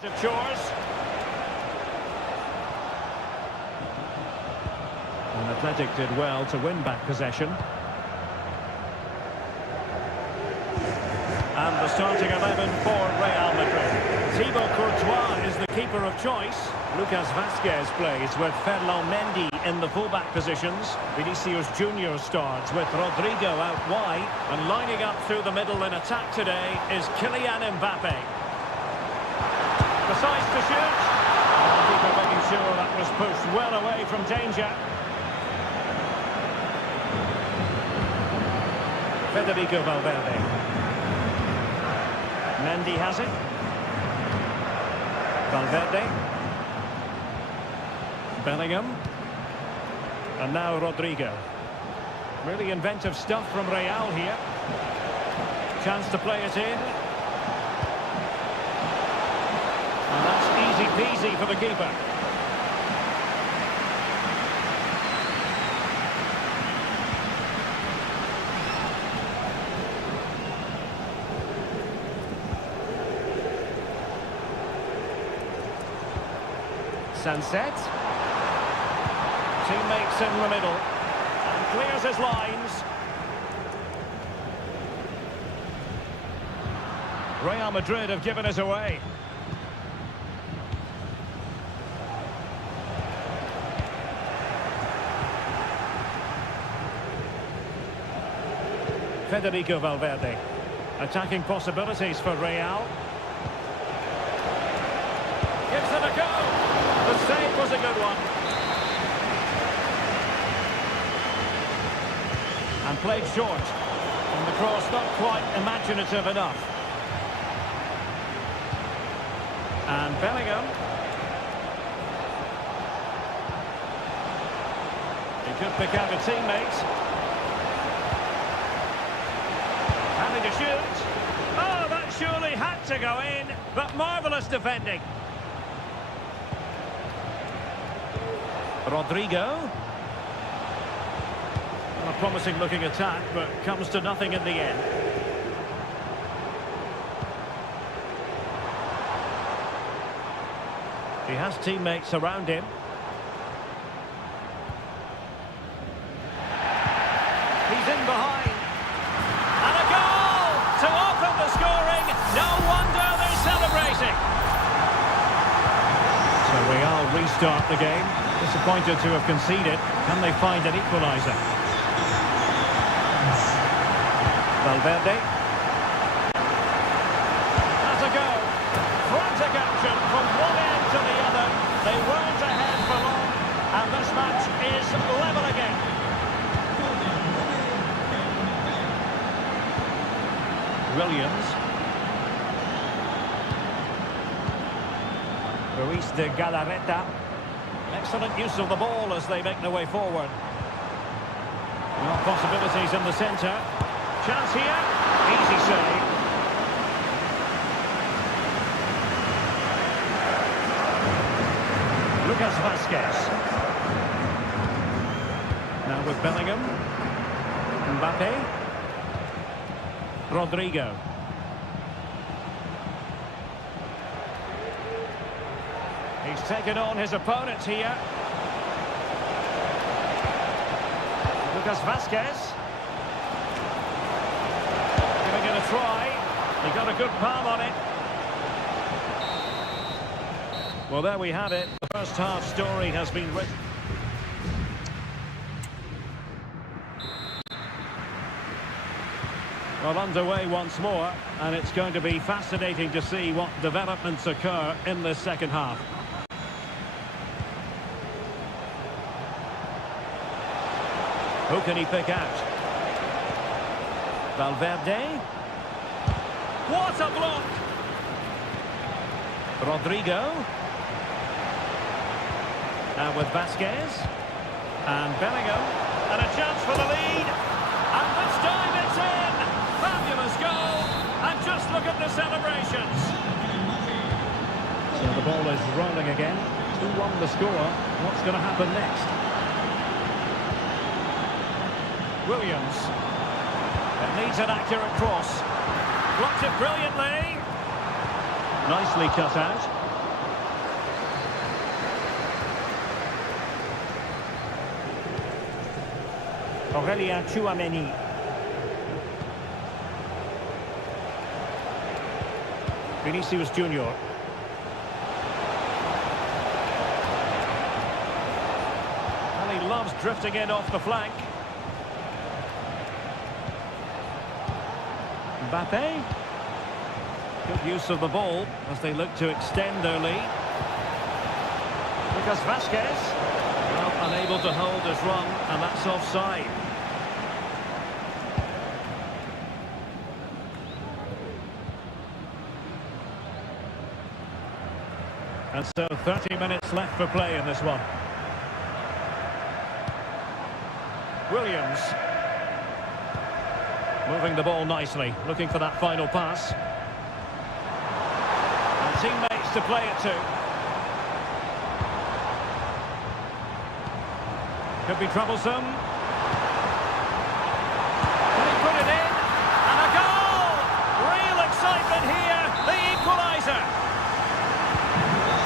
Of chores. And Athletic did well to win back possession. And the starting 11 for Real Madrid. Thibaut Courtois is the keeper of choice. Lucas Vazquez plays with Ferland Mendy in the fullback positions. Vinicius Junior starts with Rodrigo out wide. And lining up through the middle in attack today is Kylian Mbappe. Decides to shoot. The keeper making sure that was pushed well away from danger. Federico Valverde. Mendy has it. Valverde. Bellingham. And now Rodrigo. Really inventive stuff from Real here. Chance to play it in. And that's easy peasy for the keeper. Sunset. Teammates in the middle. And clears his lines. Real Madrid have given us away. Federico Valverde. Attacking possibilities for Real. Gives it a go. The save was a good one. And played short. And the cross not quite imaginative enough. And Bellingham. He could pick out a teammate. Having to shoot. Oh, that surely had to go in, but marvellous defending. Rodrigo. A promising looking attack, but comes to nothing in the end. He has teammates around him. He's in behind. And a goal to open the scoring. No wonder they're celebrating. So Real restart the game. Disappointed to have conceded. Can they find an equaliser? Valverde. Has a go. Frantic action from one end to the other. They weren't ahead for long. And this match is level again. Williams. Ruiz de Galarreta. Excellent use of the ball as they make their way forward. No possibilities in the centre. Chance here. Easy save. Lucas Vazquez. Now with Bellingham. Mbappe. Rodrigo. He's taken on his opponents here. Lucas Vazquez. Giving it a try. He got a good palm on it. Well, there we have it. The first half story has been written. Well, underway once more, and it's going to be fascinating to see what developments occur in this second half. Who can he pick out? Valverde. What a block! Rodrigo. And with Vazquez. And Bellingham. And a chance for the lead. And this time it's in! Fabulous goal! And just look at the celebrations. So the ball is rolling again. 2-1 the score. What's going to happen next? Williams. It needs an accurate cross. Blocked it brilliantly. Nicely cut out. Vinicius Junior. Well, he loves drifting in off the flank. Mbappe. Good use of the ball as they look to extend their lead. Lucas Vazquez. Well, unable to hold his run, and that's offside. And so 30 minutes left for play in this one. Williams. Moving the ball nicely, looking for that final pass. And teammates to play it to. Could be troublesome. Can he put it in? And a goal! Real excitement here, the equaliser.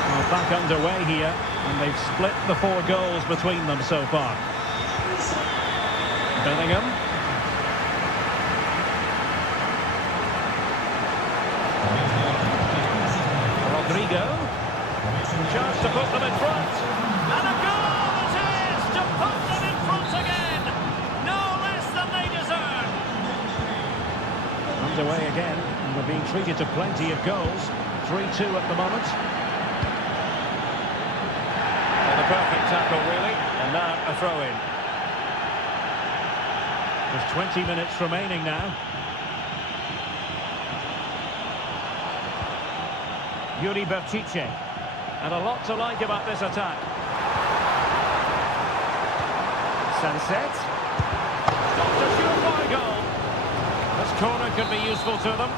Well, back underway here, and they've split the 4 goals between them so far. Bellingham. Rodrigo. Chance to put them in front. And a goal it is to put them in front again. No less than they deserve. Underway again, and we're being treated to plenty of goals. 3-2 at the moment. And the perfect tackle, really. And now a throw-in. There's 20 minutes remaining now. Yuri Berchiche. And a lot to like about this attack. Sunset. Stopped a surefire goal. This corner could be useful to them.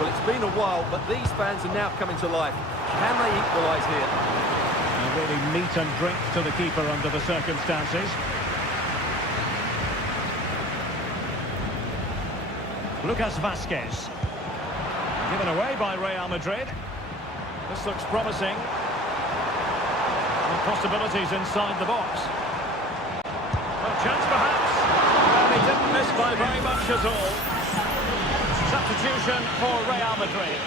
Well, it's been a while, but these fans are now coming to life. Can they equalise here? Really meat and drink to the keeper under the circumstances. Lucas Vazquez. Given away by Real Madrid. This looks promising. And possibilities inside the box. Well, chance perhaps. Well, he didn't miss by very much at all. Substitution for Real Madrid.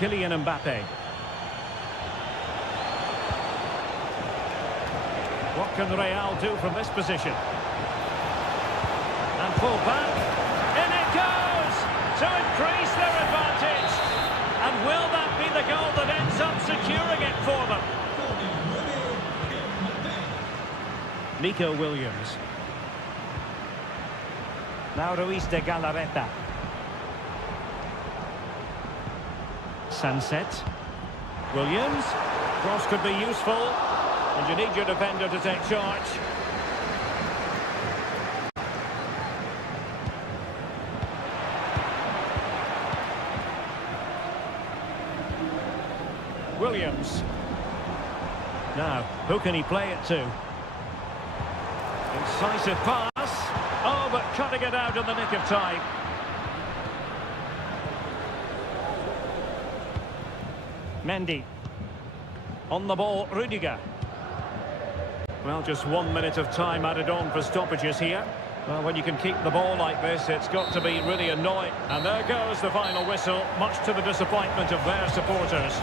Kylian Mbappe. What can Real do from this position? And pull back. In it goes! To increase their advantage. And will that be the goal that ends up securing it for them? Nico Williams. Now Ruiz de Galarreta. Sunset. Williams. Cross could be useful. And you need your defender to take charge. Williams. Now, who can he play it to? Incisive pass. Oh, but cutting it out in the nick of time. Mendy. On the ball, Rudiger. Well, just 1 minute of time added on for stoppages here. Well, when you can keep the ball like this, it's got to be really annoying. And there goes the final whistle, much to the disappointment of their supporters.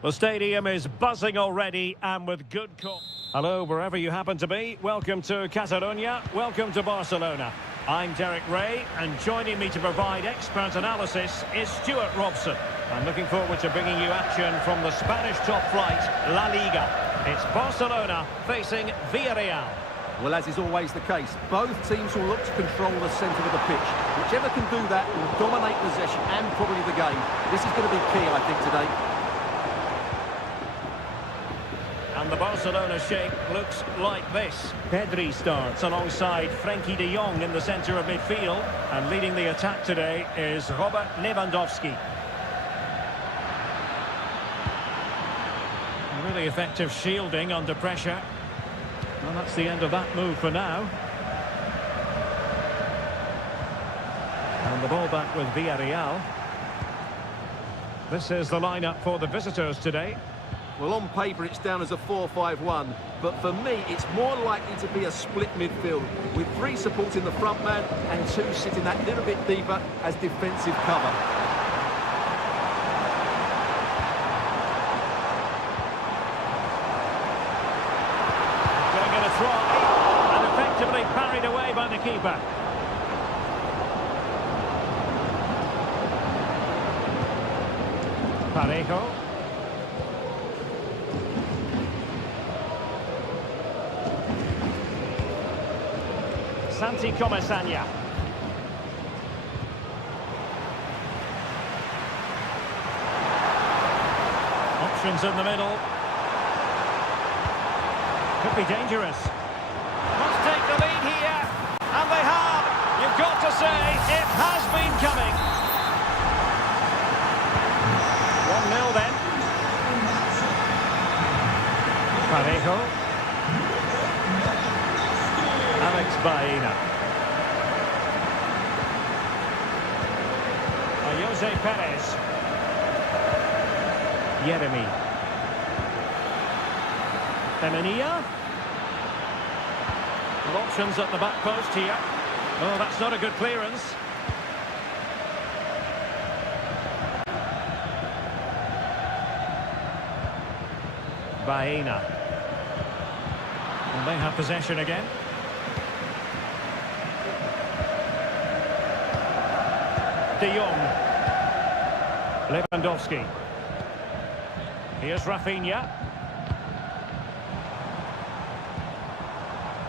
The stadium is buzzing already and with good call. Hello, wherever you happen to be. Welcome to Catalonia. Welcome to Barcelona. I'm Derek Ray, and joining me to provide expert analysis is Stuart Robson. I'm looking forward to bringing you action from the Spanish top flight, La Liga. It's Barcelona facing Villarreal. Well, as is always the case, both teams will look to control the centre of the pitch. Whichever can do that will dominate possession and probably the game. This is going to be key, I think, today. And the Barcelona shape looks like this. Pedri starts alongside Frenkie de Jong in the centre of midfield. And leading the attack today is Robert Lewandowski. Really effective shielding under pressure. Well, that's the end of that move for now. And the ball back with Villarreal. This is the lineup for the visitors today. Well, on paper it's down as a 4-5-1, but for me it's more likely to be a split midfield, with 3 supporting the front man and 2 sitting that little bit deeper as defensive cover. Going to try, and effectively parried away by the keeper. Parejo. Santi Comesaña. Options in the middle. Could be dangerous. Must take the lead here. And they have. You've got to say, it has been coming. 1-0 then. Parejo. Alex Baena. Jose Perez. Yeremy. Femenia. Well, options at the back post here. Oh, that's not a good clearance. Baena. And they have possession again. De Jong. Lewandowski. Here's Rafinha.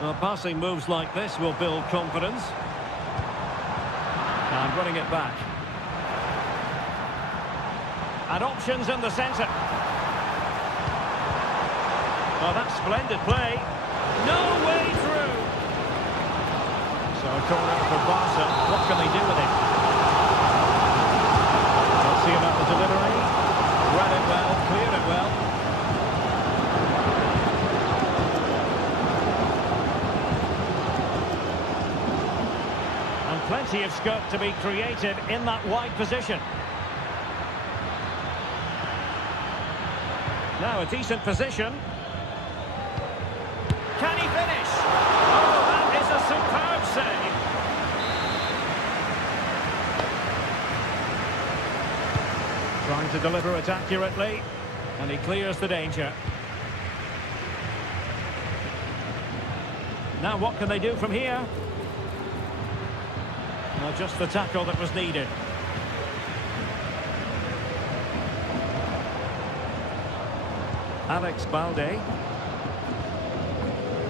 Well, passing moves like this will build confidence. And running it back. And options in the centre. Oh, that's splendid play. No way through. So a corner for Barca. What can they do with it? Let's see about the delivery. Read it well, cleared it well. And plenty of scope to be created in that wide position. Now a decent position. Can he finish? Oh, that is a superb save. Trying to deliver it accurately, and he clears the danger. Now what can they do from here? Well, just the tackle that was needed. Alex Balde.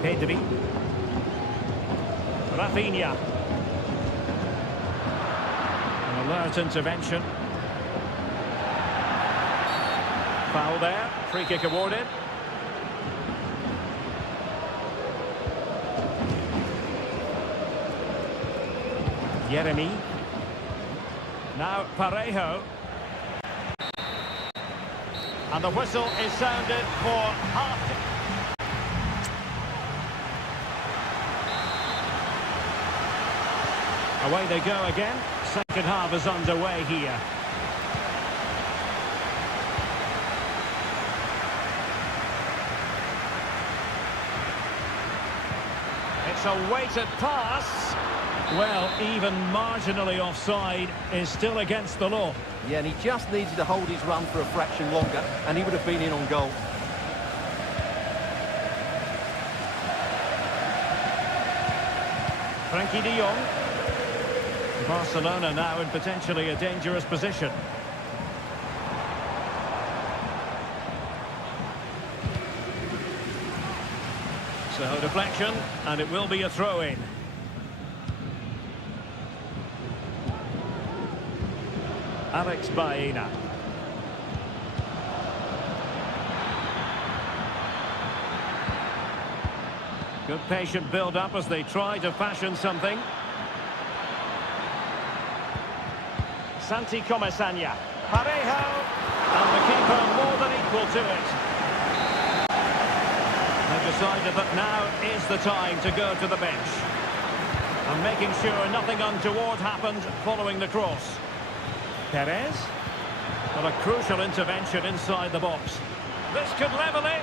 Pedri. Rafinha. An alert intervention. Foul there. Free kick awarded. Yeremy. Now Parejo. And the whistle is sounded for half. Away they go again. Second half is underway here. It's a weighted pass. Well, even marginally offside is still against the law. Yeah, and he just needed to hold his run for a fraction longer, and he would have been in on goal. Frankie de Jong. Barcelona now in potentially a dangerous position. So deflection, and it will be a throw-in. Alex Baena. Good patient build-up as they try to fashion something. Santi Comesaña. Parejo. And the keeper more than equal to it. They've decided that now is the time to go to the bench. And making sure nothing untoward happened following the cross. Perez. Well, a crucial intervention inside the box. This could level it.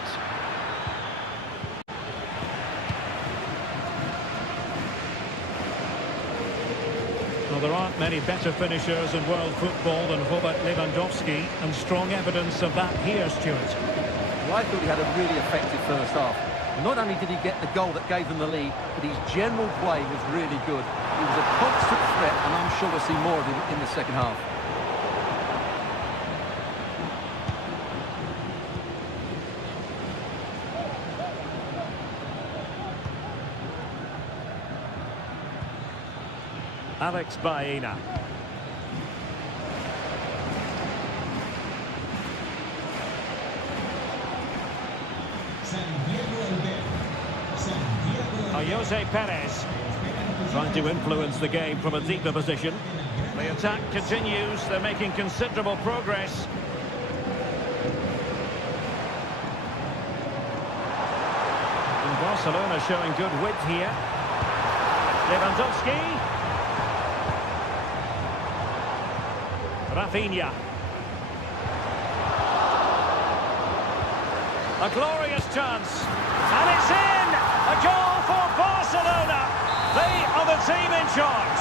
Well, there aren't many better finishers in world football than Robert Lewandowski, and strong evidence of that here, Stuart. Well, I thought he had a really effective first half. Not only did he get the goal that gave them the lead, but his general play was really good. He was a constant threat, and I'm sure we'll see more of him in the second half. Alex Baena. Jose Perez trying to influence the game from a deeper position. The attack continues. They're making considerable progress. And Barcelona showing good width here. Lewandowski. Rafinha. A glorious chance. And it's in! A goal for Barcelona. They are the team in charge.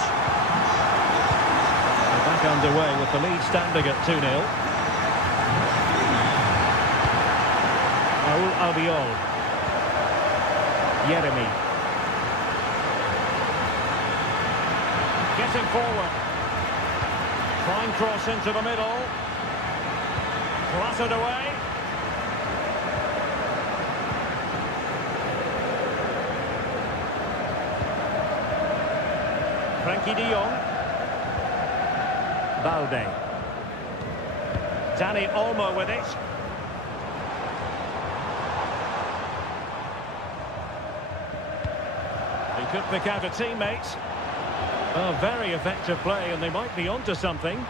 They're back underway with the lead standing at 2-0. Raul Albiol. Yeremy. Getting forward. Fine cross into the middle. Clattered away. Frankie de Jong. Balde. Dani Olmo with it. He could pick out a teammate. Oh, very effective play, and they might be onto something.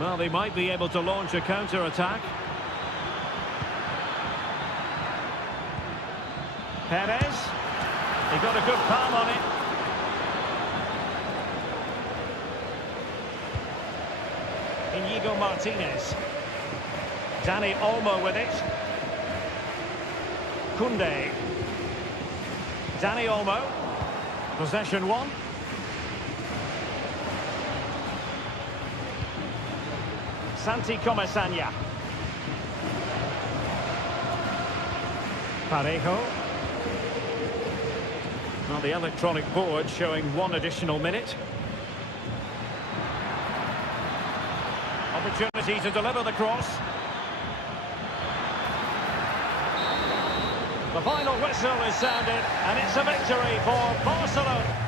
Well, they might be able to launch a counter-attack. Perez. He got a good palm on it. Inigo Martinez. Dani Olmo with it. Koundé. Dani Olmo. Possession one. Santi Comesaña. Parejo. Well, the electronic board showing one additional minute. Opportunity to deliver the cross. The final whistle is sounded, and it's a victory for Barcelona.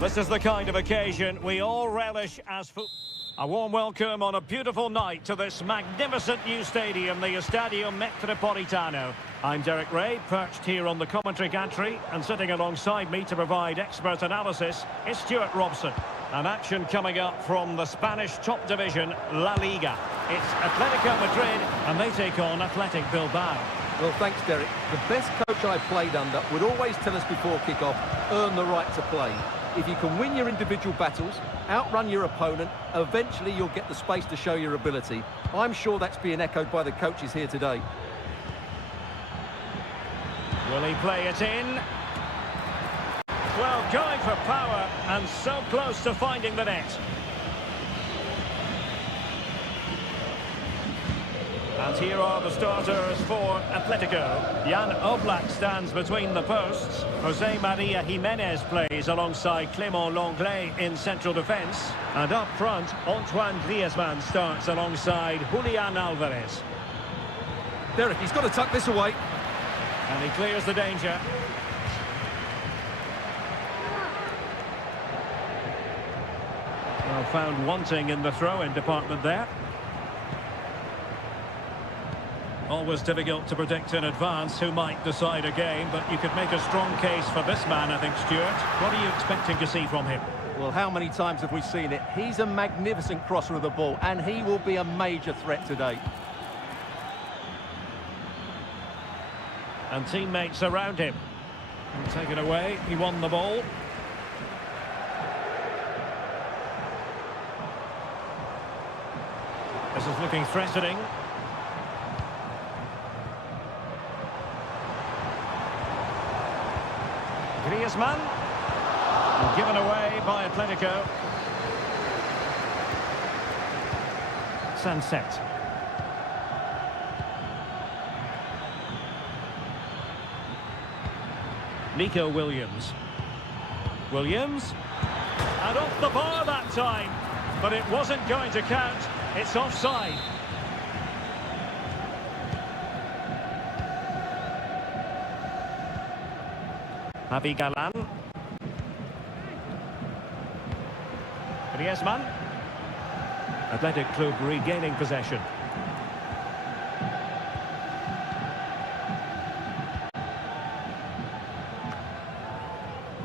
This is the kind of occasion we all relish as football. A warm welcome on a beautiful night to this magnificent new stadium, the Estadio Metropolitano. I'm Derek Ray, perched here on the commentary gantry, and sitting alongside me to provide expert analysis is Stuart Robson. An action coming up from the Spanish top division, La Liga. It's Atletico Madrid, and they take on Athletic Bilbao. Well, thanks, Derek. The best coach I played under would always tell us before kick-off, earn the right to play. If you can win your individual battles, outrun your opponent, eventually you'll get the space to show your ability. I'm sure that's being echoed by the coaches here today. Will he play it in? Well, going for power and so close to finding the net. And here are the starters for Atletico. Jan Oblak stands between the posts. Jose Maria Jimenez plays alongside Clément Lenglet in central defence. And up front, Antoine Griezmann starts alongside Julian Alvarez. Derek, he's got to tuck this away. And he clears the danger. Well, found wanting in the throw-in department there. Always difficult to predict in advance who might decide a game, but you could make a strong case for this man, I think, Stuart. What are you expecting to see from him? Well, how many times have we seen it? He's a magnificent crosser of the ball, and he will be a major threat today. And teammates around him. And taken away, he won the ball. This is looking threatening. Griezmann, given away by Atletico. Sunset. Nico Williams. Williams. And off the bar that time. But it wasn't going to count. It's offside. Javi Galan. Griezmann. Athletic Club regaining possession.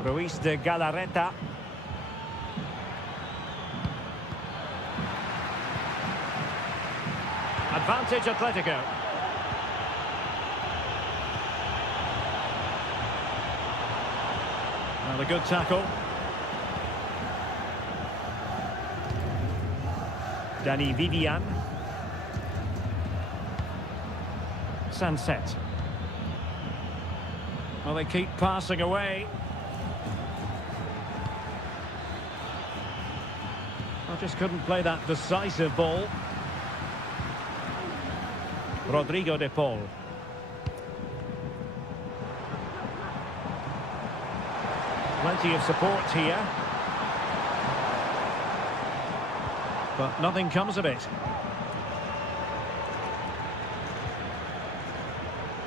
Ruiz de Galarreta. Advantage Atletico. Well, a good tackle. Danny Vivian. Sunset. Well, they keep passing away. I just couldn't play that decisive ball. Rodrigo de Paul. Plenty of support here. But nothing comes of it.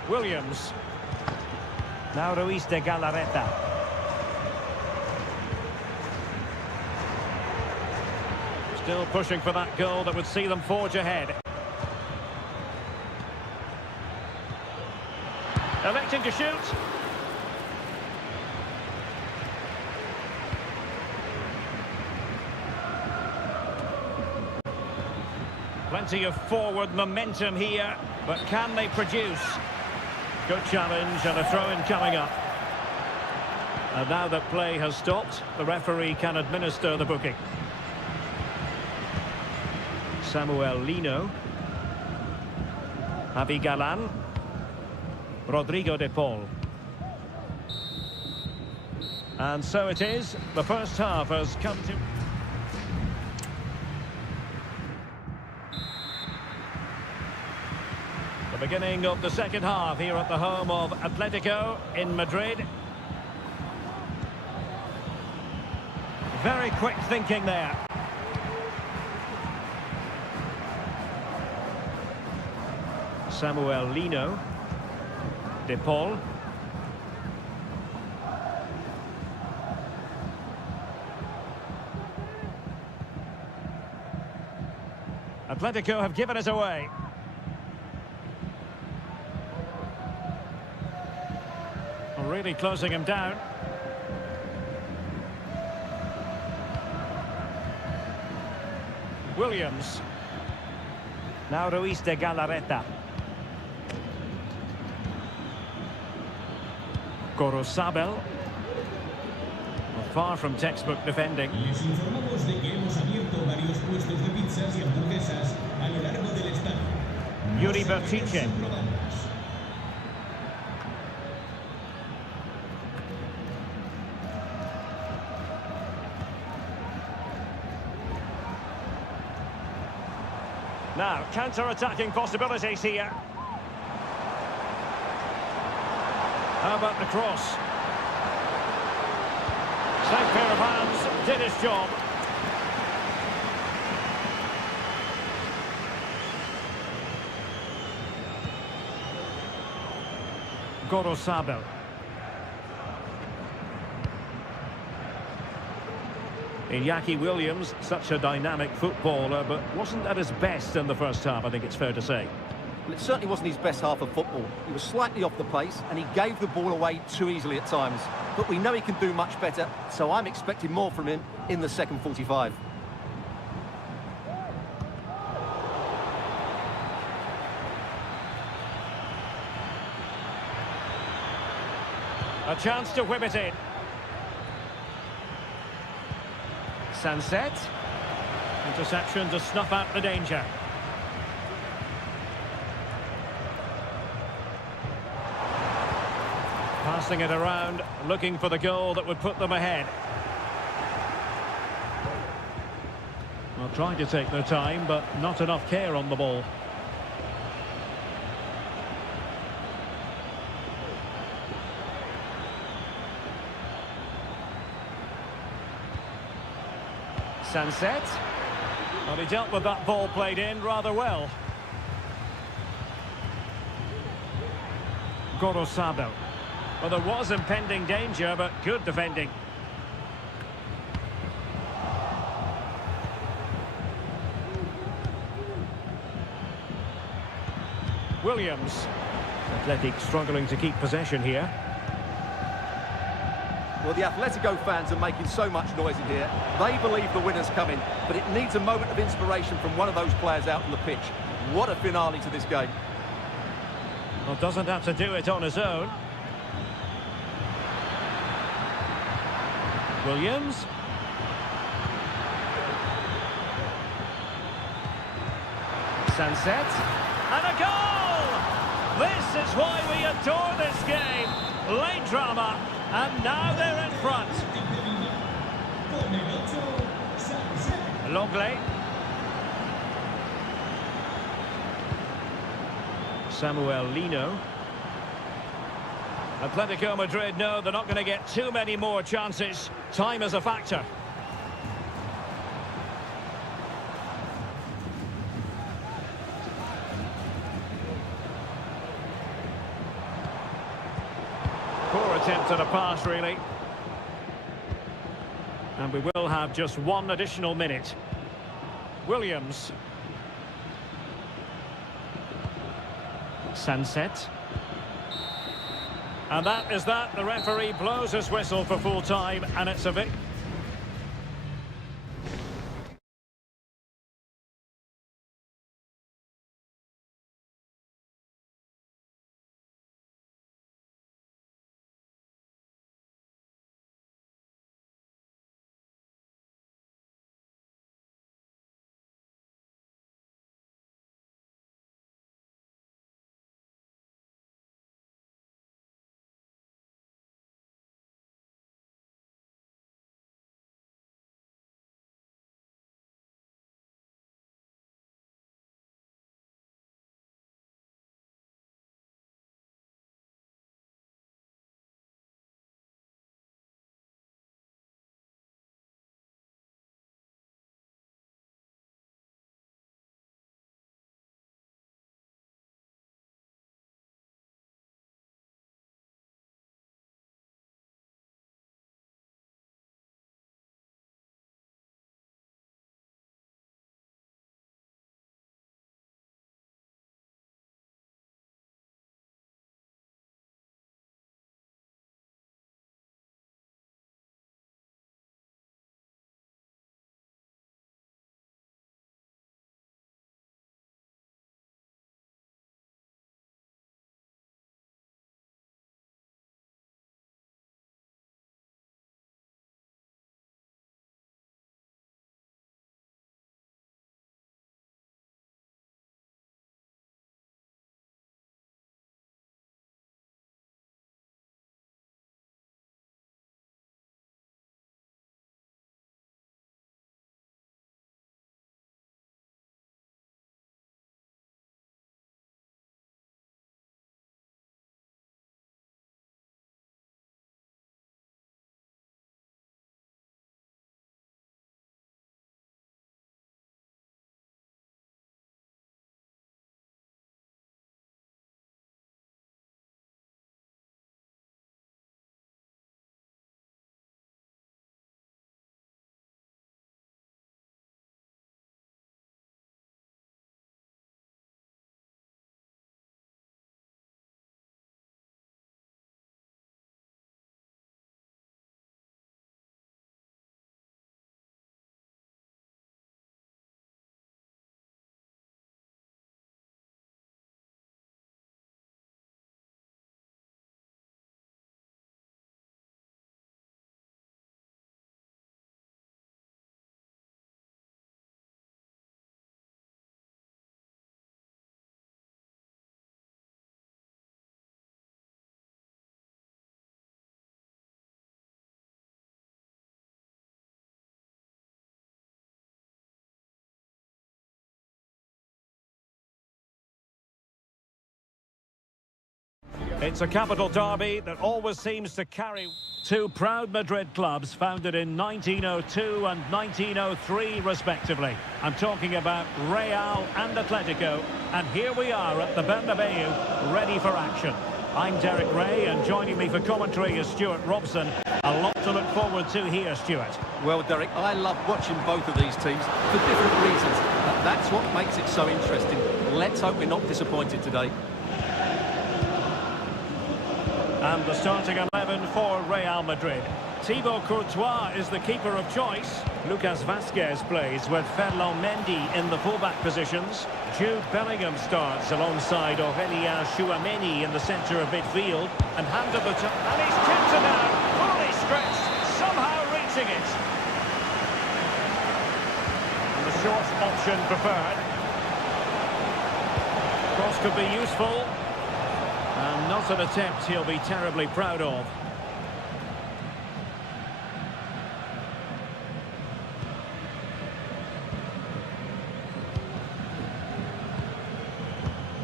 Williams. Now Ruiz de Galarreta. Still pushing for that goal that would see them forge ahead. Electing to shoot. Plenty of forward momentum here, but can they produce? Good challenge and a throw-in coming up. And now that play has stopped, the referee can administer the booking. Samuel Lino. Javi Galan. Rodrigo de Paul. And so it is. The first half has come to... The beginning of the second half here at the home of Atletico in Madrid. Very quick thinking there. Samuel Lino. De Paul. Atletico have given us away. Really closing him down. Williams. Now Ruiz de Galarreta. Gorosabel. Far from textbook defending. Les informamos de que hemos abierto varios puestos de pizzas y hamburguesas a lo largo del estadio. Yuri Bertice. Now, counter-attacking possibilities here. How about the cross? Safe pair of hands, did his job. Gorosabel. Iñaki Williams, such a dynamic footballer, but wasn't at his best in the first half, I think it's fair to say. Well, it certainly wasn't his best half of football. He was slightly off the pace and he gave the ball away too easily at times. But we know he can do much better, so I'm expecting more from him in the second 45. A chance to whip it in. Sunset. Interception to snuff out the danger. Passing it around, looking for the goal that would put them ahead. Well, trying to take their time, but not enough care on the ball. Sunset. Well, he dealt with that ball played in rather well. Gorosabel. Well, there was impending danger, but good defending. Williams. Athletic struggling to keep possession here. Well, the Atletico fans are making so much noise in here. They believe the winner's coming, but it needs a moment of inspiration from one of those players out on the pitch. What a finale to this game. Well, doesn't have to do it on his own. Williams. Sunset. And a goal! This is why we adore this game. Late drama. And now they're in front. Longley. Samuel Lino. Atletico Madrid know they're not going to get too many more chances. Time is a factor. Poor attempt at a pass, really. And we will have just one additional minute. Williams. Sunset. And that is that. The referee blows his whistle for full time, and it's a victory. It's a capital derby that always seems to carry two proud Madrid clubs founded in 1902 and 1903 respectively. I'm talking about Real and Atletico, and here we are at the Bernabeu, ready for action. I'm Derek Ray, and joining me for commentary is Stuart Robson. A lot to look forward to here, Stuart. Well, Derek, I love watching both of these teams for different reasons. But that's what makes it so interesting. Let's hope we're not disappointed today. And the starting 11 for Real Madrid. Thibaut Courtois is the keeper of choice. Lucas Vazquez plays with Ferland Mendy in the fullback positions. Jude Bellingham starts alongside Aurélien Tchouameni in the centre of midfield. And handed the top, and he's tipped it out, fully stretched, somehow reaching it. And the short option preferred. Cross could be useful. And not an attempt he'll be terribly proud of.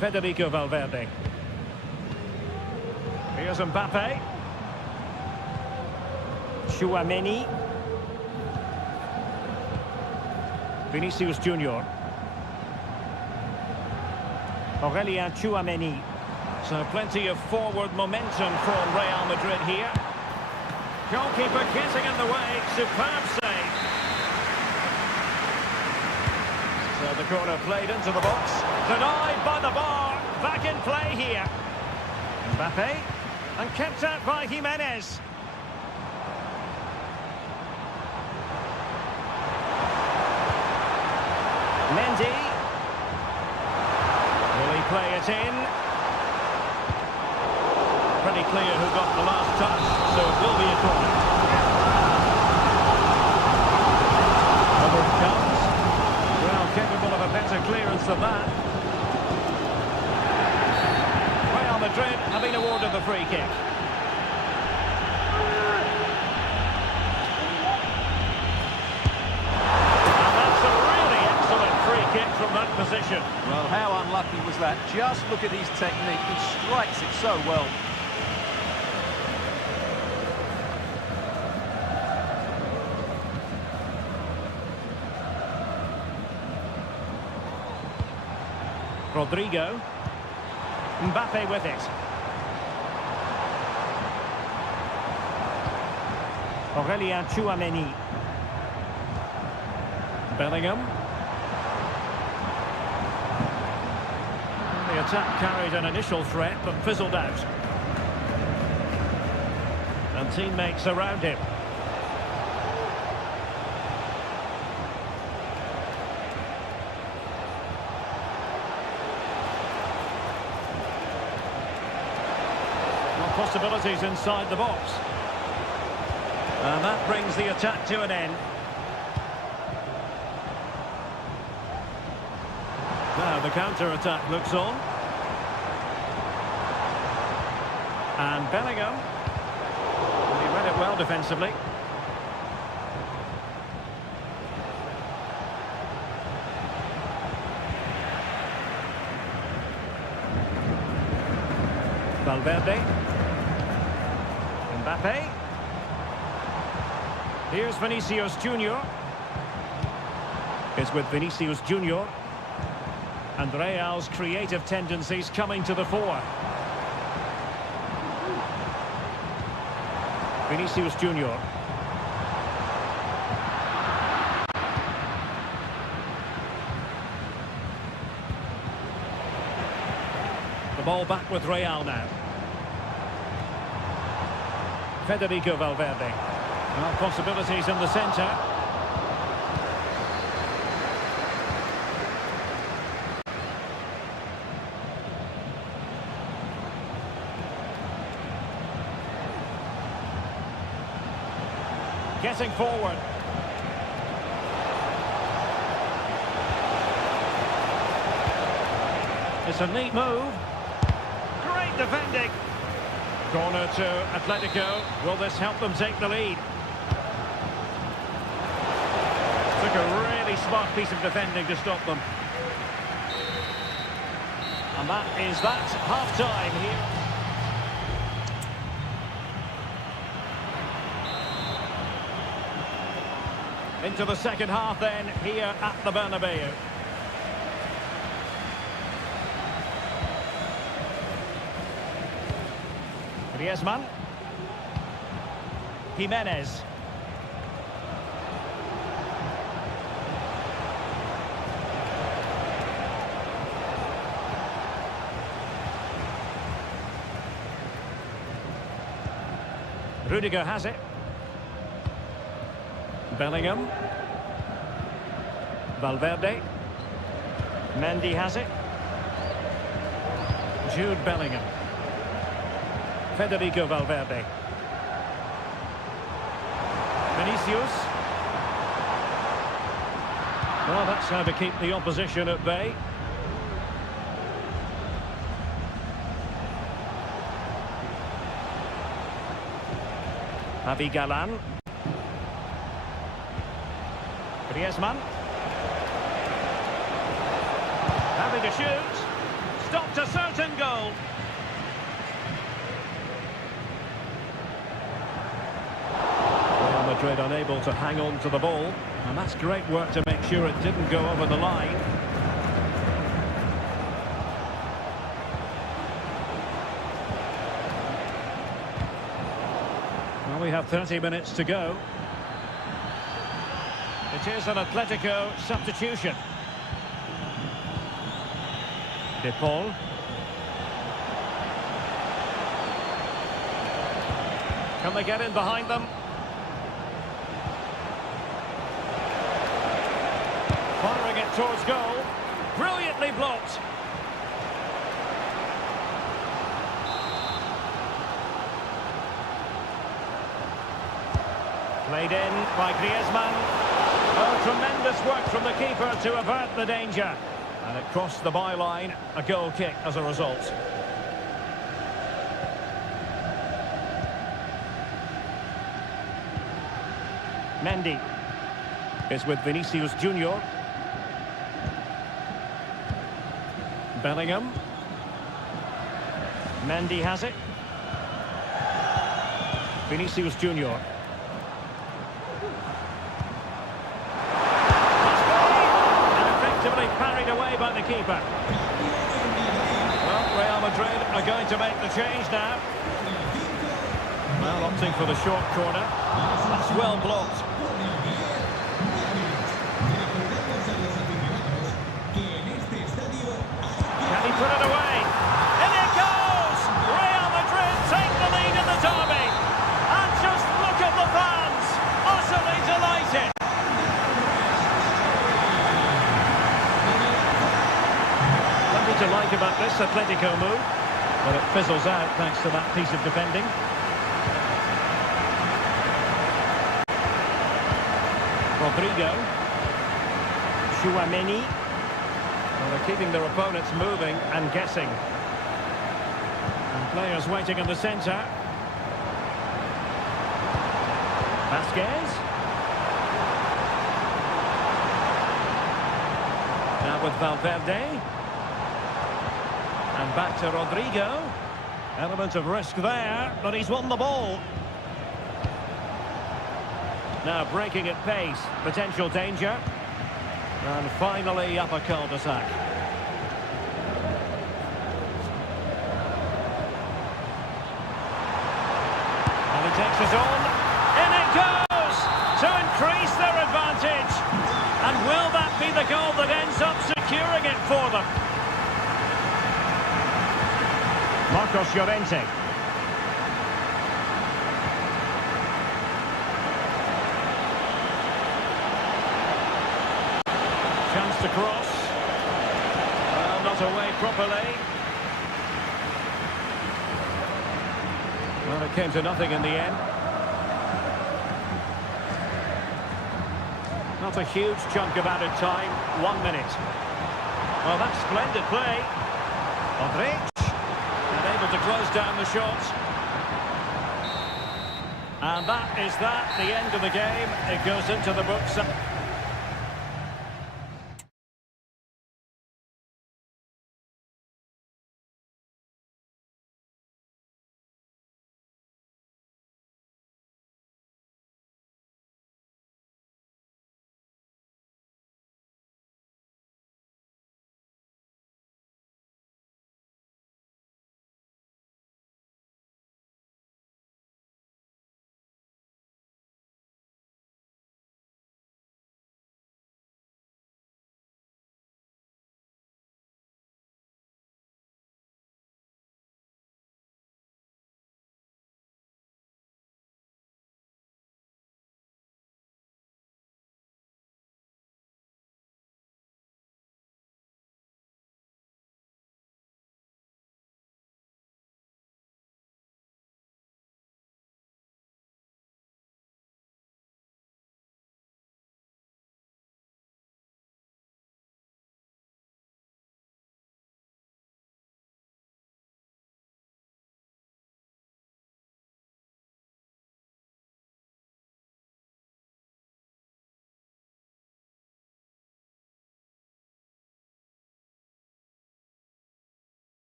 Federico Valverde. Here's Mbappe. Tchouameni. Vinicius Junior. Aurélien Tchouameni. So plenty of forward momentum for Real Madrid here. Goalkeeper getting in the way. Superb save. So the corner played into the box. Denied by the bar. Back in play here. Mbappe. And kept out by Jimenez. Mendy. Will he play it in? Pretty clear who got the last touch, so it will be a corner. Over it comes. Well, capable of a better clearance than that. Real Madrid have been awarded the free kick. And that's a really excellent free kick from that position. Well, how unlucky was that? Just look at his technique. He strikes it so well. Rodrigo. Mbappe with it. Aurélien Tchouameni. Bellingham. The attack carried an initial threat but fizzled out. And teammates around him. Possibilities inside the box. And that brings the attack to an end. Now the counter-attack looks on. And Bellingham. He read it well defensively. Valverde. Mbappe. Here's Vinicius Junior. It's with Vinicius Junior. And Real's creative tendencies coming to the fore. Vinicius Junior. The ball back with Real now. Federico Valverde. Well, possibilities in the centre. Getting forward. It's a neat move. Great defending. Corner to Atletico. Will this help them take the lead? Took a really smart piece of defending to stop them. And that is that. Half-time here. Into the second half then, here at the Bernabeu. Griezmann. Jimenez. Rudiger has it. Bellingham. Valverde. Mendy has it. Jude Bellingham. Federico Valverde. Vinicius. Well, that's how to keep the opposition at bay. Javi Galan. Griezmann. Having to shoot. Stopped a certain goal. Real Madrid unable to hang on to the ball. And that's great work to make sure it didn't go over the line. Well, we have 30 minutes to go. It is an Atletico substitution. De Paul. Can they get in behind them? Firing it towards goal. Brilliantly blocked. Played in by Griezmann. Oh, tremendous work from the keeper to avert the danger. And it crossed the byline, a goal kick as a result. Mendy is with Vinicius Junior. Bellingham. Mendy has it. Vinicius Junior. Parried away by the keeper. Well, Real Madrid are going to make the change now. Well, opting for the short corner. That's well blocked. Can he put it away? In it goes! Real Madrid take the lead in the derby. And just look at the fans. Utterly delighted. To like about this Atletico move, but it fizzles out thanks to that piece of defending. Rodrigo. Tchouaméni. Well, they're keeping their opponents moving and guessing. And players waiting in the centre. Vasquez. Now with Valverde. And back to Rodrigo. Element of risk there, but he's won the ball. Now breaking at pace, potential danger. And finally up a cul-de-sac. And he takes it on. In it goes! To increase their advantage. And will that be the goal that ends up securing it for them? Marcos Llorente. Chance to cross. Well, not away properly. Well, it came to nothing in the end. Not a huge chunk of added time. 1 minute. Well, that's splendid play. Modric. Able to close down the shot. And that is the end of the game. It goes into the books.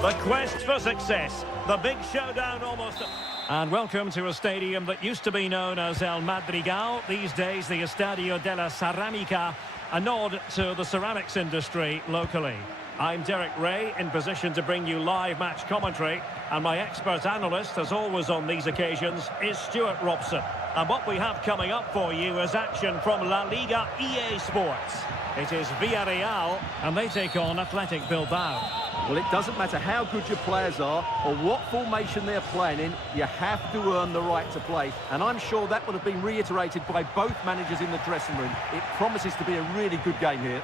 The quest for success. The big showdown almost. And welcome to a stadium that used to be known as El Madrigal. These days, the Estadio de la Ceramica, a nod to the ceramics industry locally. I'm Derek Ray, in position to bring you live match commentary. And my expert analyst, as always on these occasions, is Stuart Robson. And what we have coming up for you is action from La Liga EA Sports. It is Villarreal, and they take on Athletic Bilbao. Well, it doesn't matter how good your players are or what formation they're playing in, you have to earn the right to play. And I'm sure that would have been reiterated by both managers in the dressing room. It promises to be a really good game here.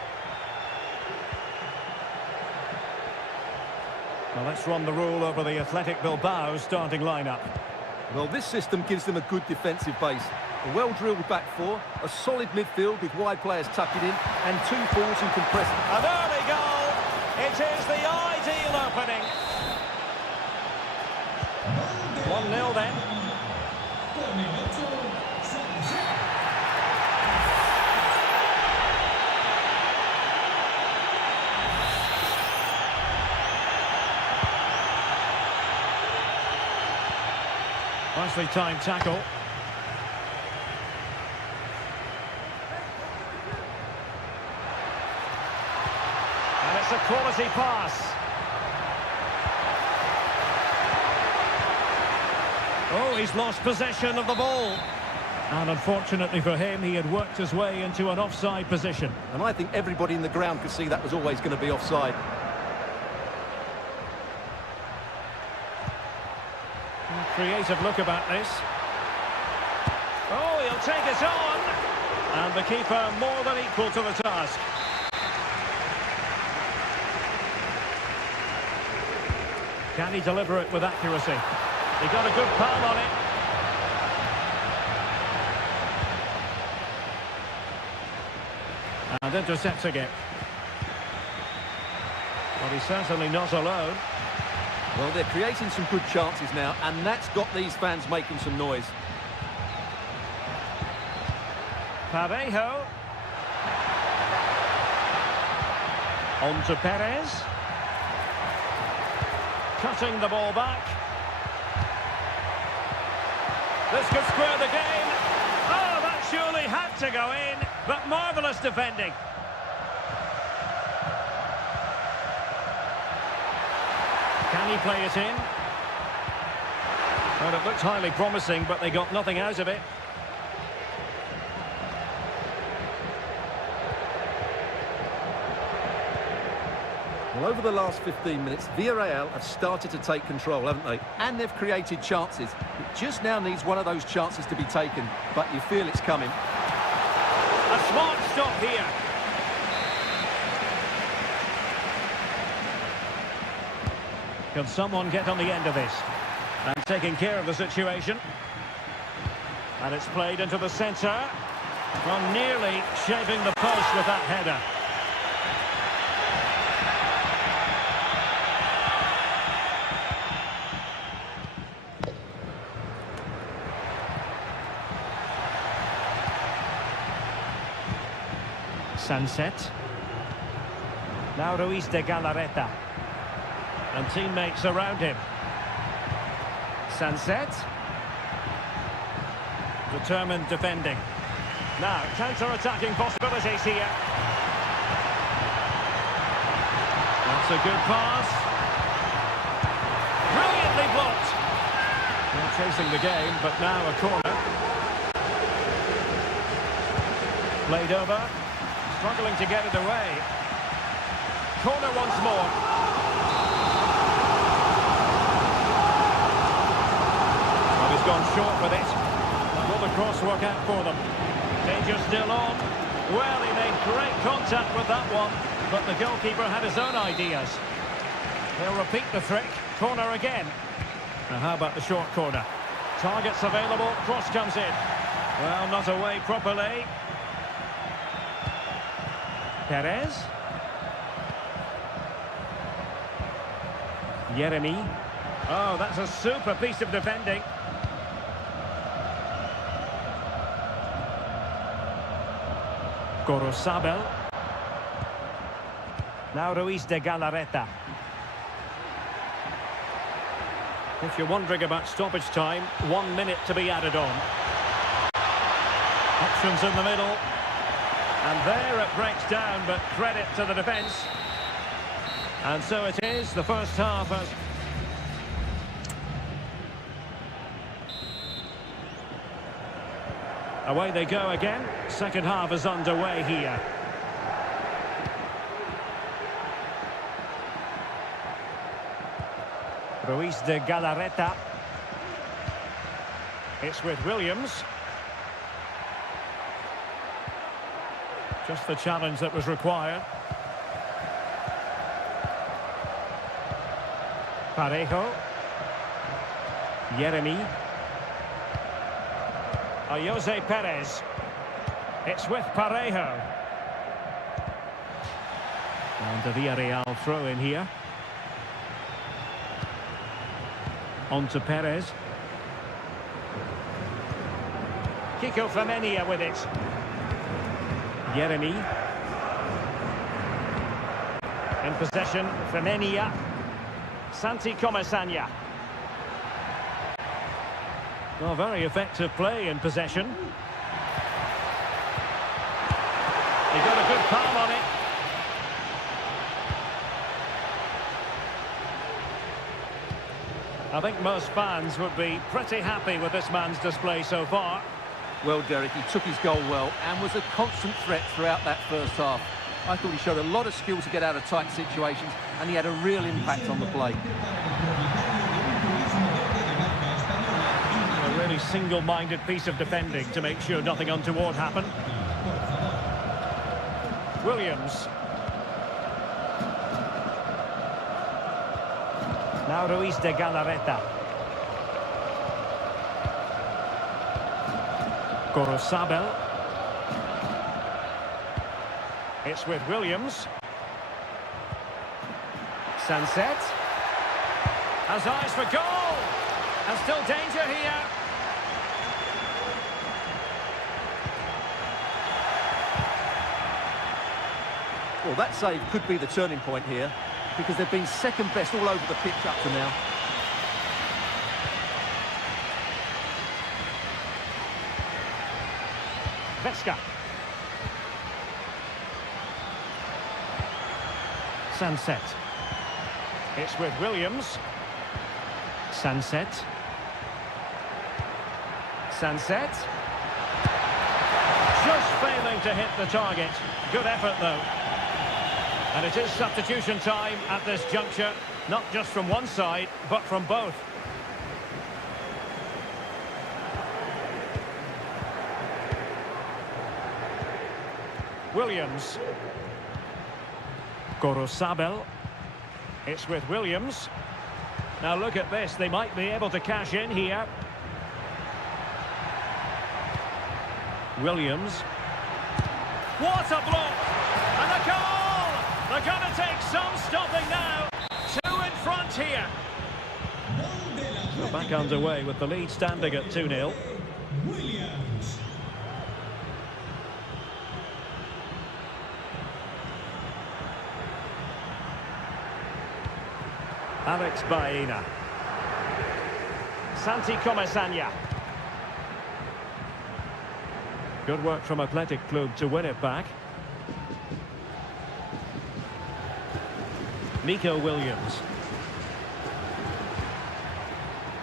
Well, let's run the rule over the Athletic Bilbao starting lineup. Well, this system gives them a good defensive base. A well-drilled back four, a solid midfield with wide players tucking in, and two forwards who can press. An early goal! It is the ideal opening. 1-0 then. Nicely timed tackle. And it's a quality pass. Oh, he's lost possession of the ball. And unfortunately for him, he had worked his way into an offside position. And I think everybody in the ground could see that was always going to be offside. Creative look about this. Oh, he'll take it on. And the keeper more than equal to the task. Can he deliver it with accuracy? He got a good palm on it. And intercepting it. Well, he's certainly not alone. Well, they're creating some good chances now, and that's got these fans making some noise. Parejo. On to Perez. Cutting the ball back. This could square the game. Oh, that surely had to go in, but marvellous defending. Can he play it in? Well, it looked highly promising, but they got nothing out of it. Well, over the last 15 minutes, Villarreal have started to take control, haven't they? And they've created chances. It just now needs one of those chances to be taken, but you feel it's coming. A smart stop here. Can someone get on the end of this? And taking care of the situation. And it's played into the centre. Well, nearly shaving the post with that header. Sunset. Now Ruiz de Galarreta. And teammates around him. Sunset. Determined defending. Now, counter-attacking possibilities here. That's a good pass. Brilliantly blocked. Well, chasing the game, but now a corner. Played over. Struggling to get it away. Corner once more. Gone short with it. Will the cross work out for them? Danger still on. Well, he made great contact with that one, but the goalkeeper had his own ideas. He'll repeat the trick. Corner again. Now how about the short corner? Targets available. Cross comes in. Well, not away properly. Perez. Jeremy. Oh, that's a super piece of defending. Gorosabel. Now Ruiz de Galarreta. If you're wondering about stoppage time, 1 minute to be added on. Options in the middle. And there it breaks down, but credit to the defence. And so it is, the first half has... Away they go again. Second half is underway here. Ruiz de Galarreta. It's with Williams. Just the challenge that was required. Parejo. Yeremy. Jose Perez. It's with Parejo. And the Villarreal throw in here. On to Perez. Kiko Femenia with it. Yeremy. In possession, Femenia. Santi Comesaña. Oh, very effective play in possession. He got a good palm on it. I think most fans would be pretty happy with this man's display so far. Well, Derek, he took his goal well and was a constant threat throughout that first half. I thought he showed a lot of skill to get out of tight situations, and he had a real impact on the play. A really single-minded piece of defending to make sure nothing untoward happened. Williams. Now Ruiz de Galarreta. Gorosabel. It's with Williams. Sunset. Has eyes for goal. And still danger here. Well, that save could be the turning point here, because they've been second best all over the pitch up to now. Vesca. Sunset. It's with Williams. Sunset. Sunset. Just failing to hit the target. Good effort, though. And it is substitution time at this juncture, not just from one side, but from both. Williams. Gorosabel. It's with Williams. Now look at this, they might be able to cash in here. Williams. What a block! And a goal! They're going to take some stopping now. 2 in front here. We're back underway with the lead standing at 2-0. Williams. Alex Baena. Santi Comesaña. Good work from Athletic Club to win it back. Nico Williams.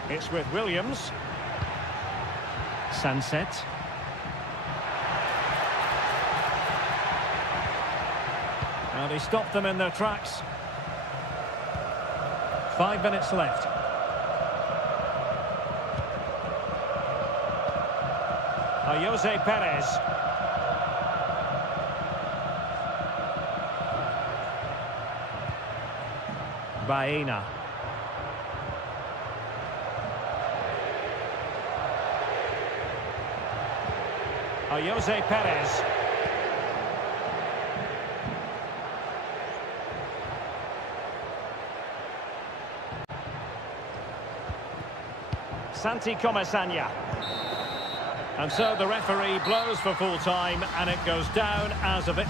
It's with Williams. Sunset. And he stopped them in their tracks. 5 minutes left. Jose Perez. Baena. Jose Perez. Santi Comesaña. And so the referee blows for full time, and it goes down as a bit...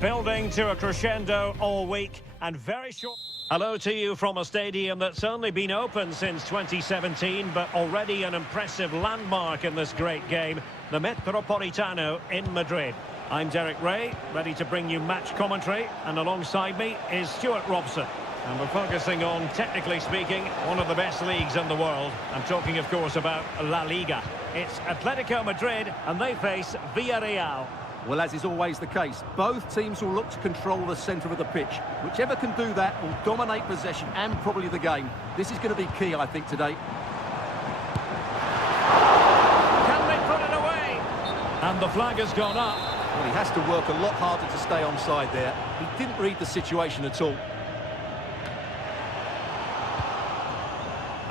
Building to a crescendo all week and very short. Hello to you from a stadium that's only been open since 2017, but already an impressive landmark in this great game, the Metropolitano in Madrid. I'm Derek Ray, ready to bring you match commentary, and alongside me is Stuart Robson. And we're focusing on, technically speaking, one of the best leagues in the world. I'm talking, of course, about La Liga. It's Atletico Madrid, and they face Villarreal. Well, as is always the case, both teams will look to control the centre of the pitch. Whichever can do that will dominate possession and probably the game. This is going to be key, I think, today. Can they put it away? And the flag has gone up. Well, he has to work a lot harder to stay onside there. He didn't read the situation at all.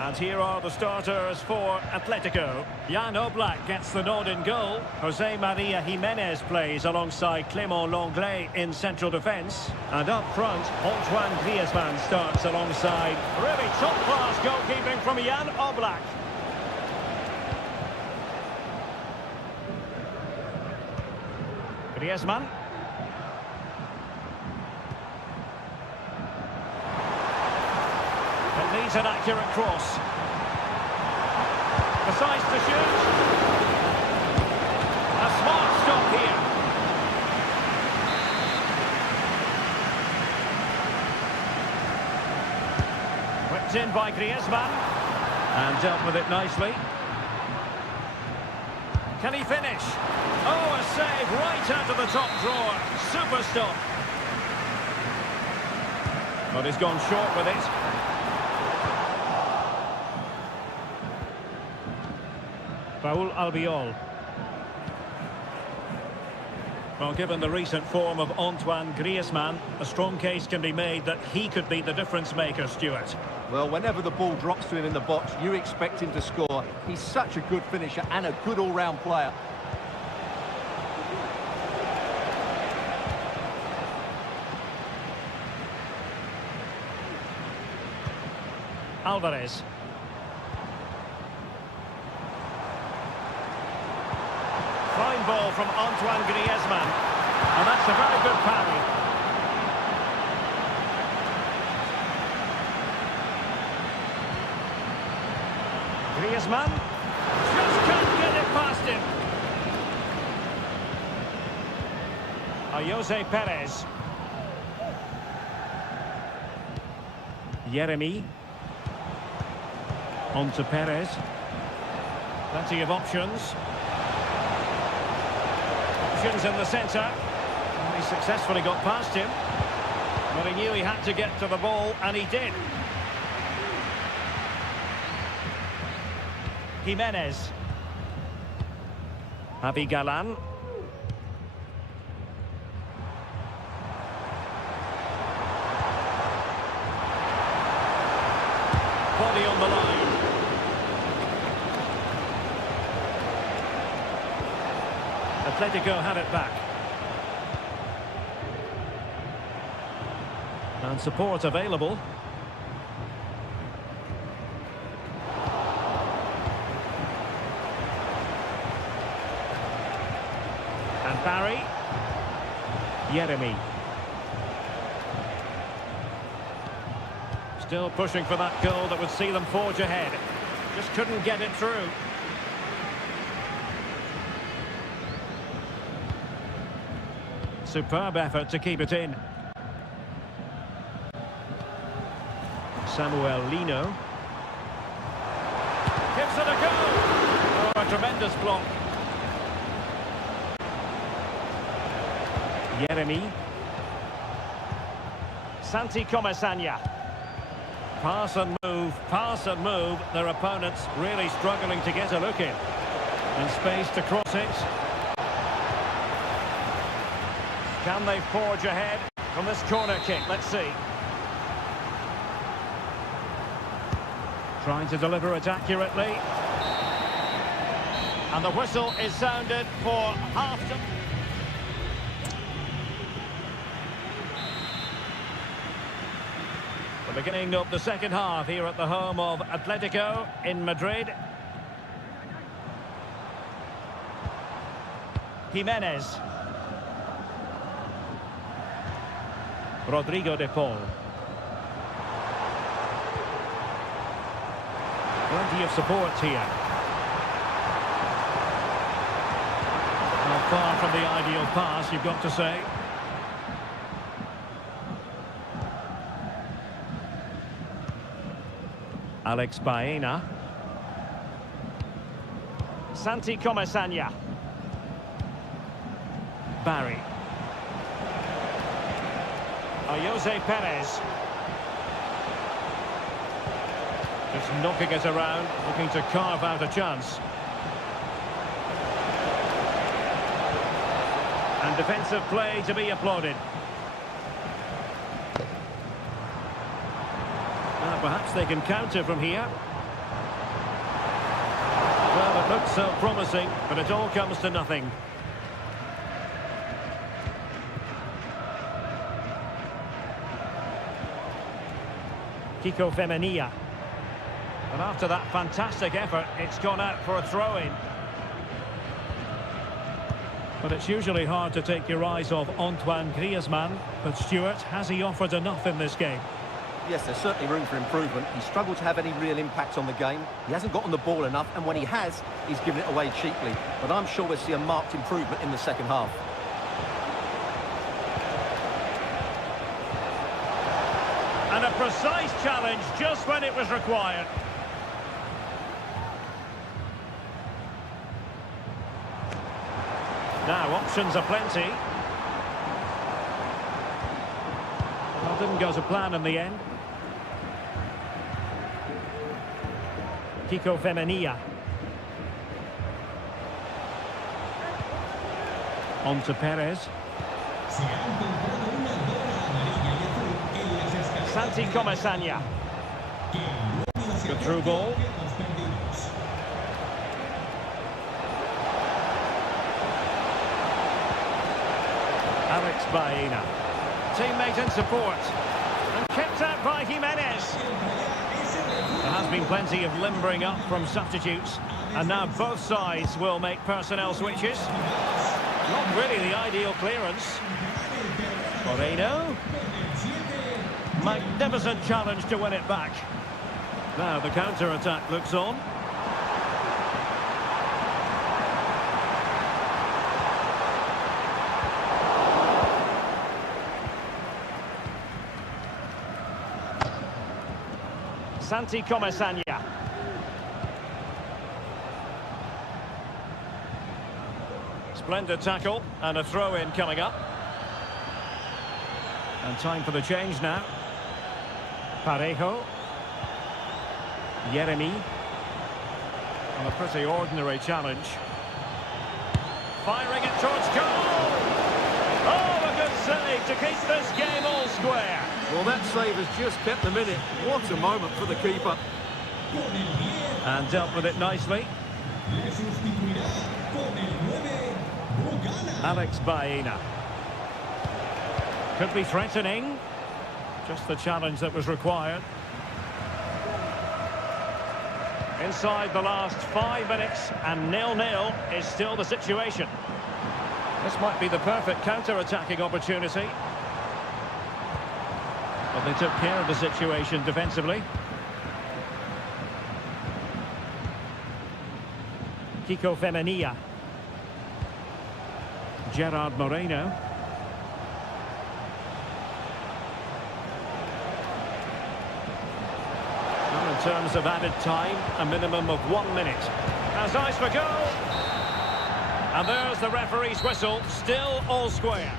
And here are the starters for Atletico. Jan Oblak gets the nod in goal. Jose Maria Jimenez plays alongside Clément Lenglet in central defence. And up front, Antoine Griezmann starts alongside really top-class goalkeeping from Jan Oblak. Griezmann. It needs an accurate cross. Decides to shoot. A smart stop here. Whipped in by Griezmann. And dealt with it nicely. Can he finish? Oh, a save right out of the top drawer. Super stop. But he's gone short with it. Raúl Albiol. Well, given the recent form of Antoine Griezmann, a strong case can be made that he could be the difference maker, Stuart. Well, whenever the ball drops to him in the box, you expect him to score. He's such a good finisher and a good all-round player. Alvarez. Fine ball from Antoine Griezmann. And that's a very good parry. Griezmann just can't get it past him. Jose Perez. Yeremy. On to Perez. Plenty of options. Options in the centre. And he successfully got past him. But he knew he had to get to the ball, and he did. Jimenez. Javi Galan. Body on the line. Atletico had it back. And support available. And Barry. Yeremy. Still pushing for that goal that would see them forge ahead. Just couldn't get it through. Superb effort to keep it in. Samuel Lino. Gives it a go. Oh, a tremendous block. Yeremy. Santi Comesaña. Pass and move. Their opponents really struggling to get a look in. And space to cross it. Can they forge ahead from this corner kick? Let's see. Trying to deliver it accurately. And the whistle is sounded for half-time. The beginning of the second half here at the home of Atletico in Madrid. Jimenez. Rodrigo de Paul. Plenty of support here. Not far from the ideal pass, you've got to say. Alex Baena. Santi Comesaña. Barry. Jose Perez. Just knocking it around, looking to carve out a chance. And defensive play to be applauded. Now perhaps they can counter from here. Well, it looks so promising, but it all comes to nothing. Kiko Femenia. And after that fantastic effort, it's gone out for a throw-in. But it's usually hard to take your eyes off Antoine Griezmann. But Stuart, has he offered enough in this game? Yes, there's certainly room for improvement. He's struggled to have any real impact on the game. He hasn't gotten the ball enough, and when he has, he's given it away cheaply. But I'm sure we'll see a marked improvement in the second half. And a precise challenge just when it was required. Now, options are plenty. Well, didn't go to plan in the end. Kiko Femenia. On to Perez. Santi Comesaña. Good through ball. Alex Baena. Teammate in support. And kept out by Jimenez. There has been plenty of limbering up from substitutes. And now both sides will make personnel switches. Not really the ideal clearance. Moreno. Magnificent challenge to win it back. Now the counter-attack looks on. Santi Comesaña. Splendid tackle and a throw-in coming up. And time for the change now. Parejo. Yeremy. On a pretty ordinary challenge. Firing it towards goal! Oh, a good save to keep this game all square. Well, that save has just kept them in it. What a moment for the keeper. And dealt with it nicely. Alex Baena. Could be threatening. Just the challenge that was required. Inside the last 5 minutes, and 0-0 is still the situation. This might be the perfect counter-attacking opportunity. But they took care of the situation defensively. Kiko Femenia. Gerard Moreno. Well, in terms of added time, a minimum of 1 minute. As eyes for goal. And there's the referee's whistle, still all square.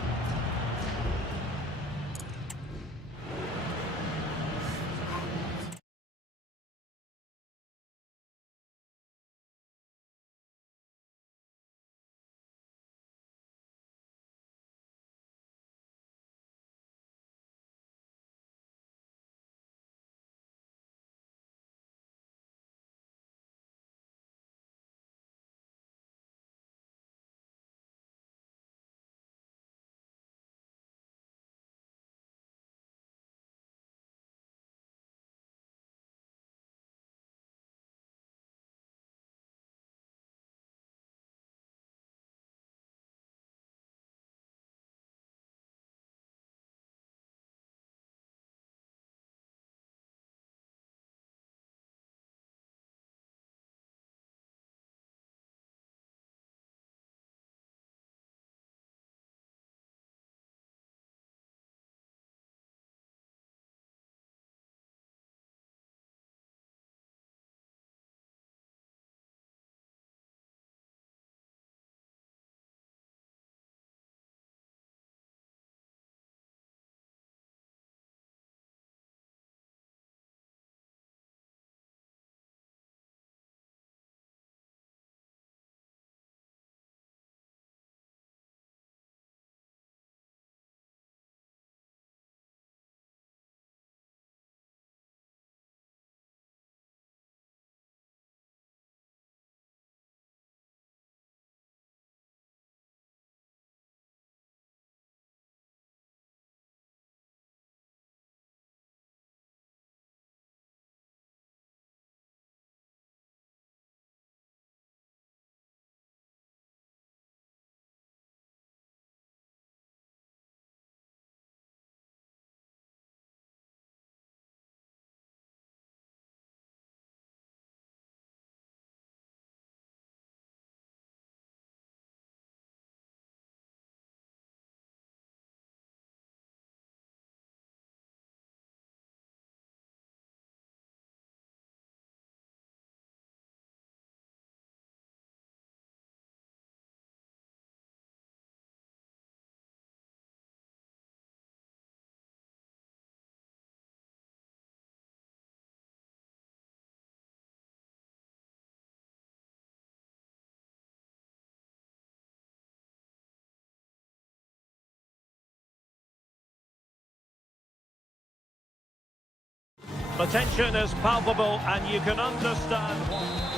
The tension is palpable and you can understand.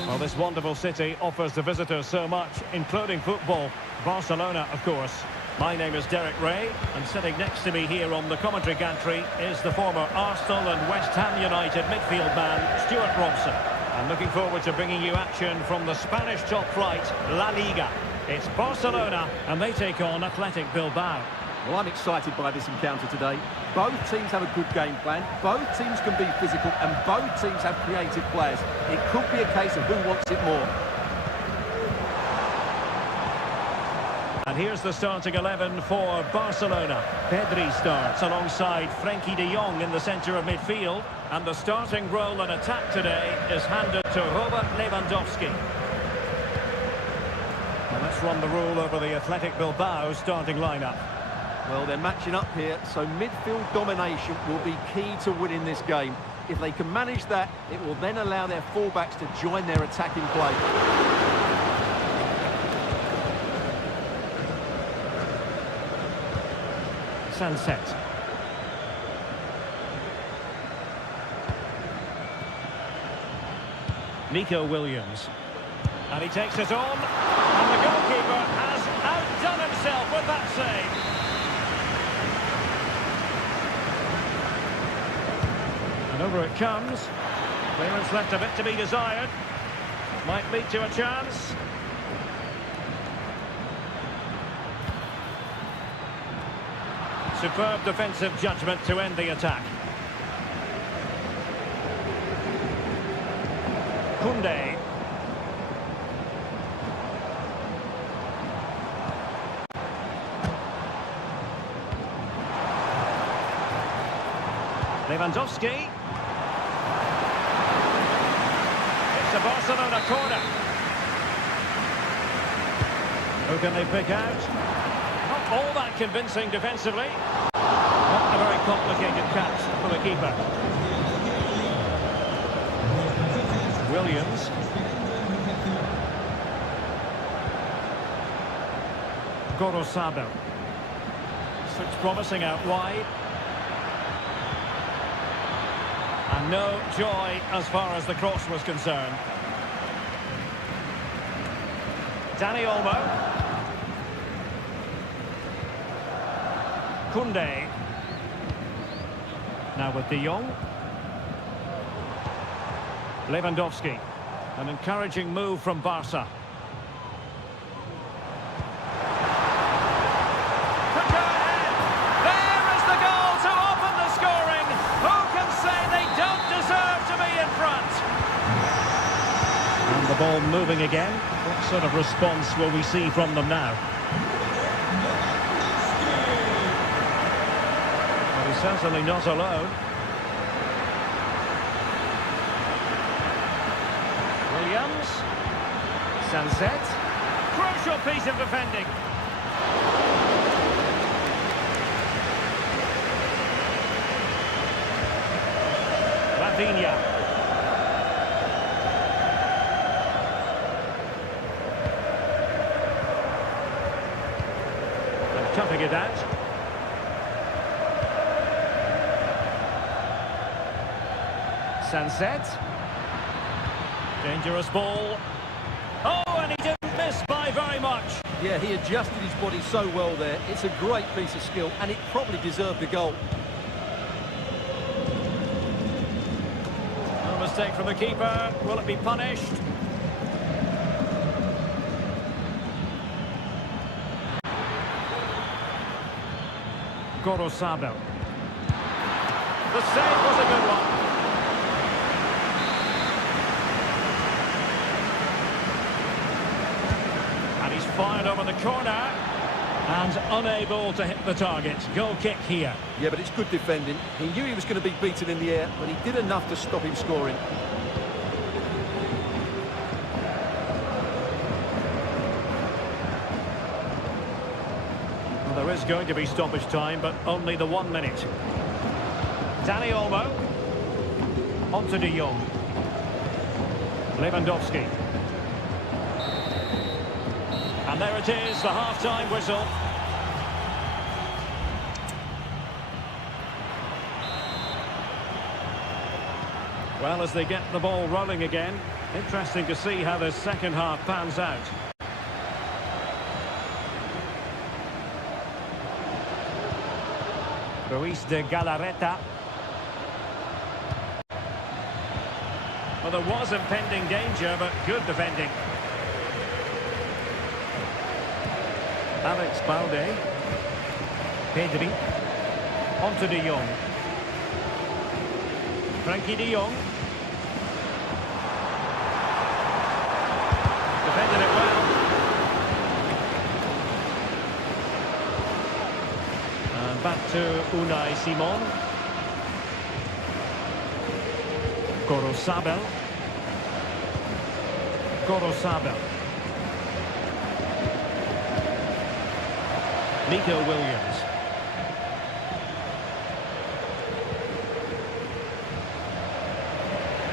Well, this wonderful city offers the visitors so much, including football. Barcelona, of course. My name is Derek Ray, and sitting next to me here on the commentary gantry is the former Arsenal and West Ham United midfield man, Stuart Robson. I'm looking forward to bringing you action from the Spanish top flight, La Liga. It's Barcelona, and they take on Athletic Bilbao. Well, I'm excited by this encounter today. Both teams have a good game plan, both teams can be physical, and both teams have creative players. It could be a case of who wants it more. And here's the starting 11 for Barcelona. Pedri starts alongside Frenkie de Jong in the centre of midfield. And the starting role in attack today is handed to Robert Lewandowski. Well, let's run the rule over the Athletic Bilbao starting lineup. Well, they're matching up here, so midfield domination will be key to winning this game. If they can manage that, it will then allow their fullbacks to join their attacking play. Sunset. Nico Williams. And he takes it on. And the goalkeeper has outdone himself with that save. And over it comes. Clearance left a bit to be desired. Might lead to a chance. Superb defensive judgment to end the attack. Koundé. Lewandowski. It's a Barcelona corner. Who can they pick out? Not all that convincing defensively. Not a very complicated catch for the keeper. Williams. Gorosado. Looks promising out wide. And no joy as far as the cross was concerned. Dani Olmo. Koundé. Now with de Jong. Lewandowski. An encouraging move from Barca. Could go ahead. There is the goal to open the scoring. Who can say they don't deserve to be in front? And the ball moving again. What sort of response will we see from them now? Well, he's certainly not alone. Williams. Sunset. Crucial piece of defending. Rafinha. And cutting it out. Sunset. Dangerous ball. Oh, and he didn't miss by very much. Yeah, he adjusted his body so well there. It's a great piece of skill, and it probably deserved the goal. No mistake from the keeper. Will it be punished? Gorosado. The save was a good one. Fired over the corner and unable to hit the target. Goal kick here. Yeah, but it's good defending. He knew he was going to be beaten in the air, but he did enough to stop him scoring. Well, there is going to be stoppage time, but only the 1 minute. Dani Olmo. On to de Jong. Lewandowski. And there it is, the half-time whistle. Well, as they get the ball rolling again, interesting to see how the second half pans out. Ruiz de Galarreta. Well, there was impending danger, but good defending. Alex Balde. Pedri. On to De Jong. Frankie De Jong. Defended it well. And back to Unai Simon. Gorosabel. Gorosabel. Nico Williams.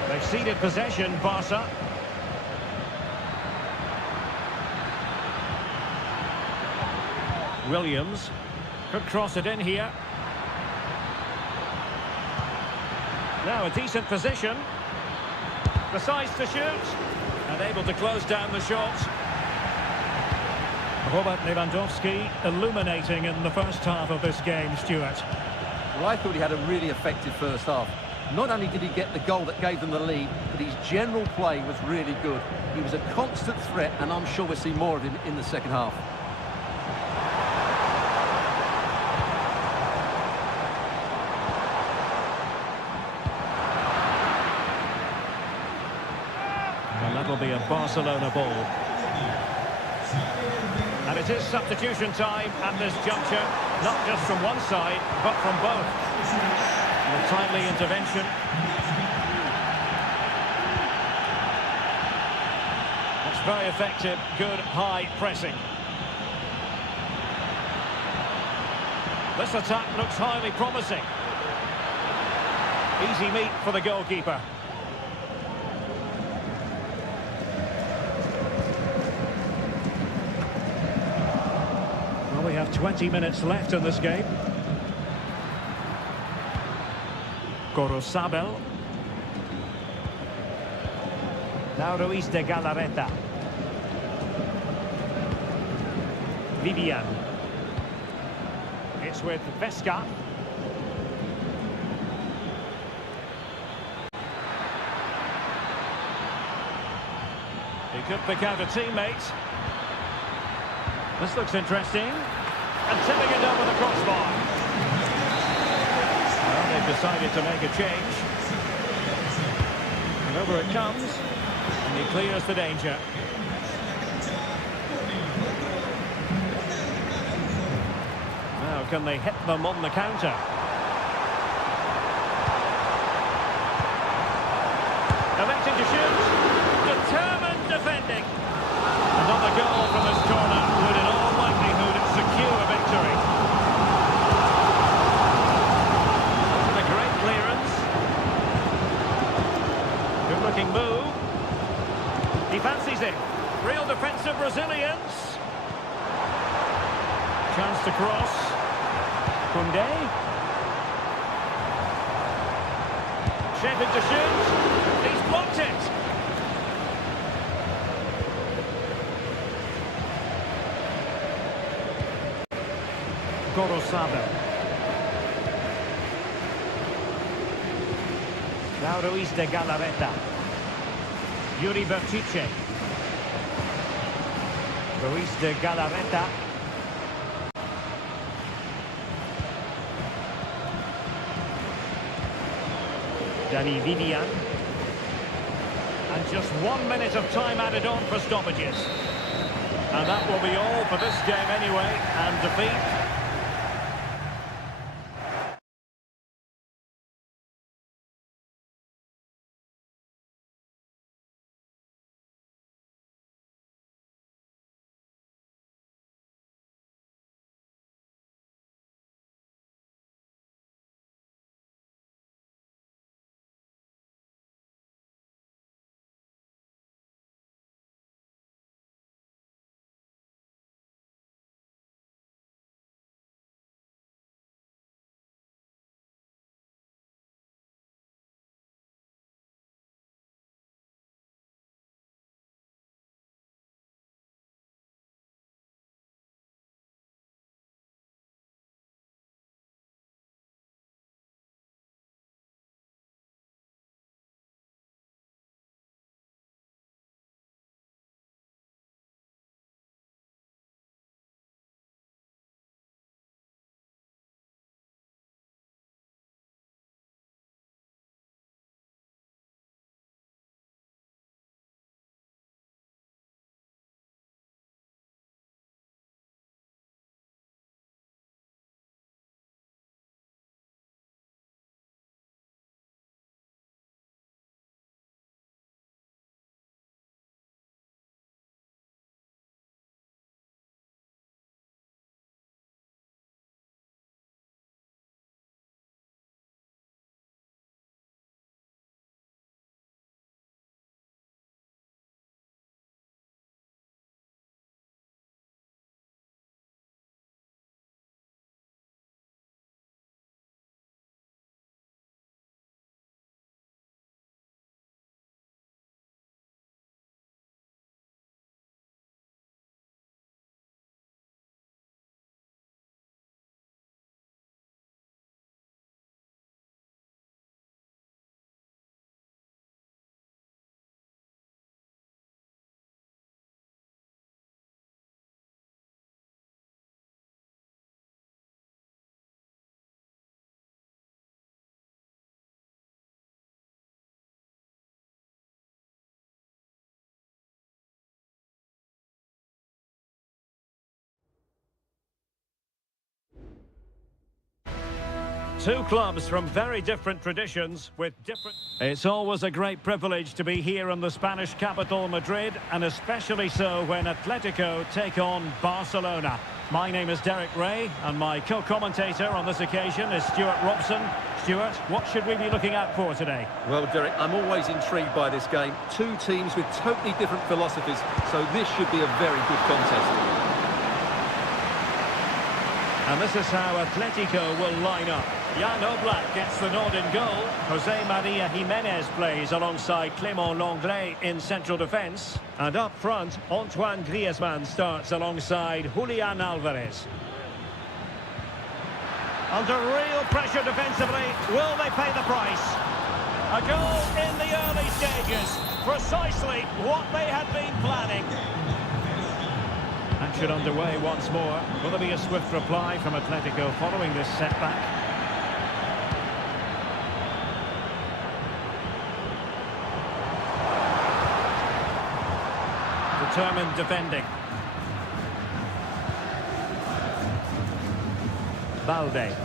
They've ceded possession, Barca. Williams could cross it in here. Now a decent position. Decides to shoot. And able to close down the shot. Robert Lewandowski illuminating in the first half of this game, Stuart. Well, I thought he had a really effective first half. Not only did he get the goal that gave them the lead, but his general play was really good. He was a constant threat, and I'm sure we'll see more of him in the second half. And that'll be a Barcelona ball. And it is substitution time at this juncture, not just from one side, but from both. And a timely intervention. That's very effective, good high pressing. This attack looks highly promising. Easy meat for the goalkeeper. Well, we have 20 minutes left in this game. Gorosabel. Now Ruiz de Galarreta. Vivian. It's with Vesca. He could pick out a teammate. This looks interesting. And tipping it up with a crossbar. Well, they've decided to make a change. And over it comes. And he clears the danger. Now, can they hit them on the counter? Electing to shoot. Determined defending. Another goal from this corner would in all likelihood secure a victory. And a great clearance. Good looking move. He fancies it. Real defensive resilience. Chance to cross. Koundé. Shaping to shoot. He's blocked it. Gorosabel. Now Ruiz de Galarreta. Yuri Bertice. Ruiz de Galarreta. Danny Vivian. And just 1 minute of time added on for stoppages. And that will be all for this game anyway, and defeat Two clubs from very different traditions with different... It's always a great privilege to be here in the Spanish capital, Madrid, and especially so when Atletico take on Barcelona. My name is Derek Ray, and my co-commentator on this occasion is Stuart Robson. Stuart, what should we be looking out for today? Well, Derek, I'm always intrigued by this game. Two teams with totally different philosophies, so this should be a very good contest. And this is how Atletico will line up. Jan Oblak gets the nod in goal. Jose Maria Jimenez plays alongside Clément Lenglet in central defence. And up front, Antoine Griezmann starts alongside Julian Alvarez. Under real pressure defensively, will they pay the price? A goal in the early stages, precisely what they had been planning. Action underway once more. Will there be a swift reply from Atletico following this setback? Determined defending. Balde.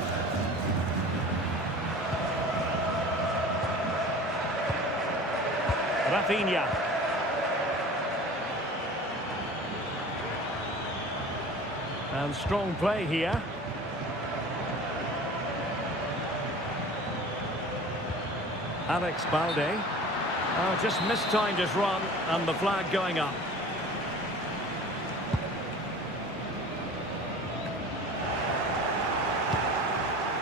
Rafinha. And strong play here. Alex Balde. Oh, just mistimed his run, and the flag going up.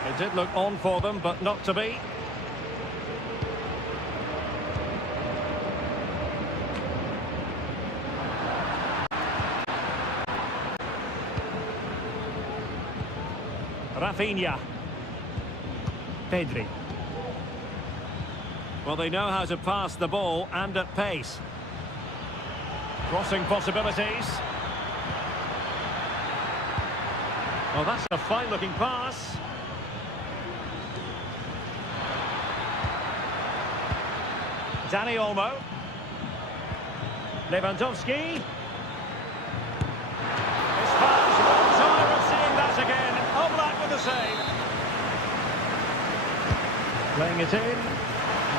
It did look on for them, but not to be. Rafinha. Pedri. Well, they know how to pass the ball and at pace. Crossing possibilities. Well, that's a fine-looking pass. Dani Olmo. Lewandowski. His fans won't tire of seeing that again. Oblak with the save. Playing it in.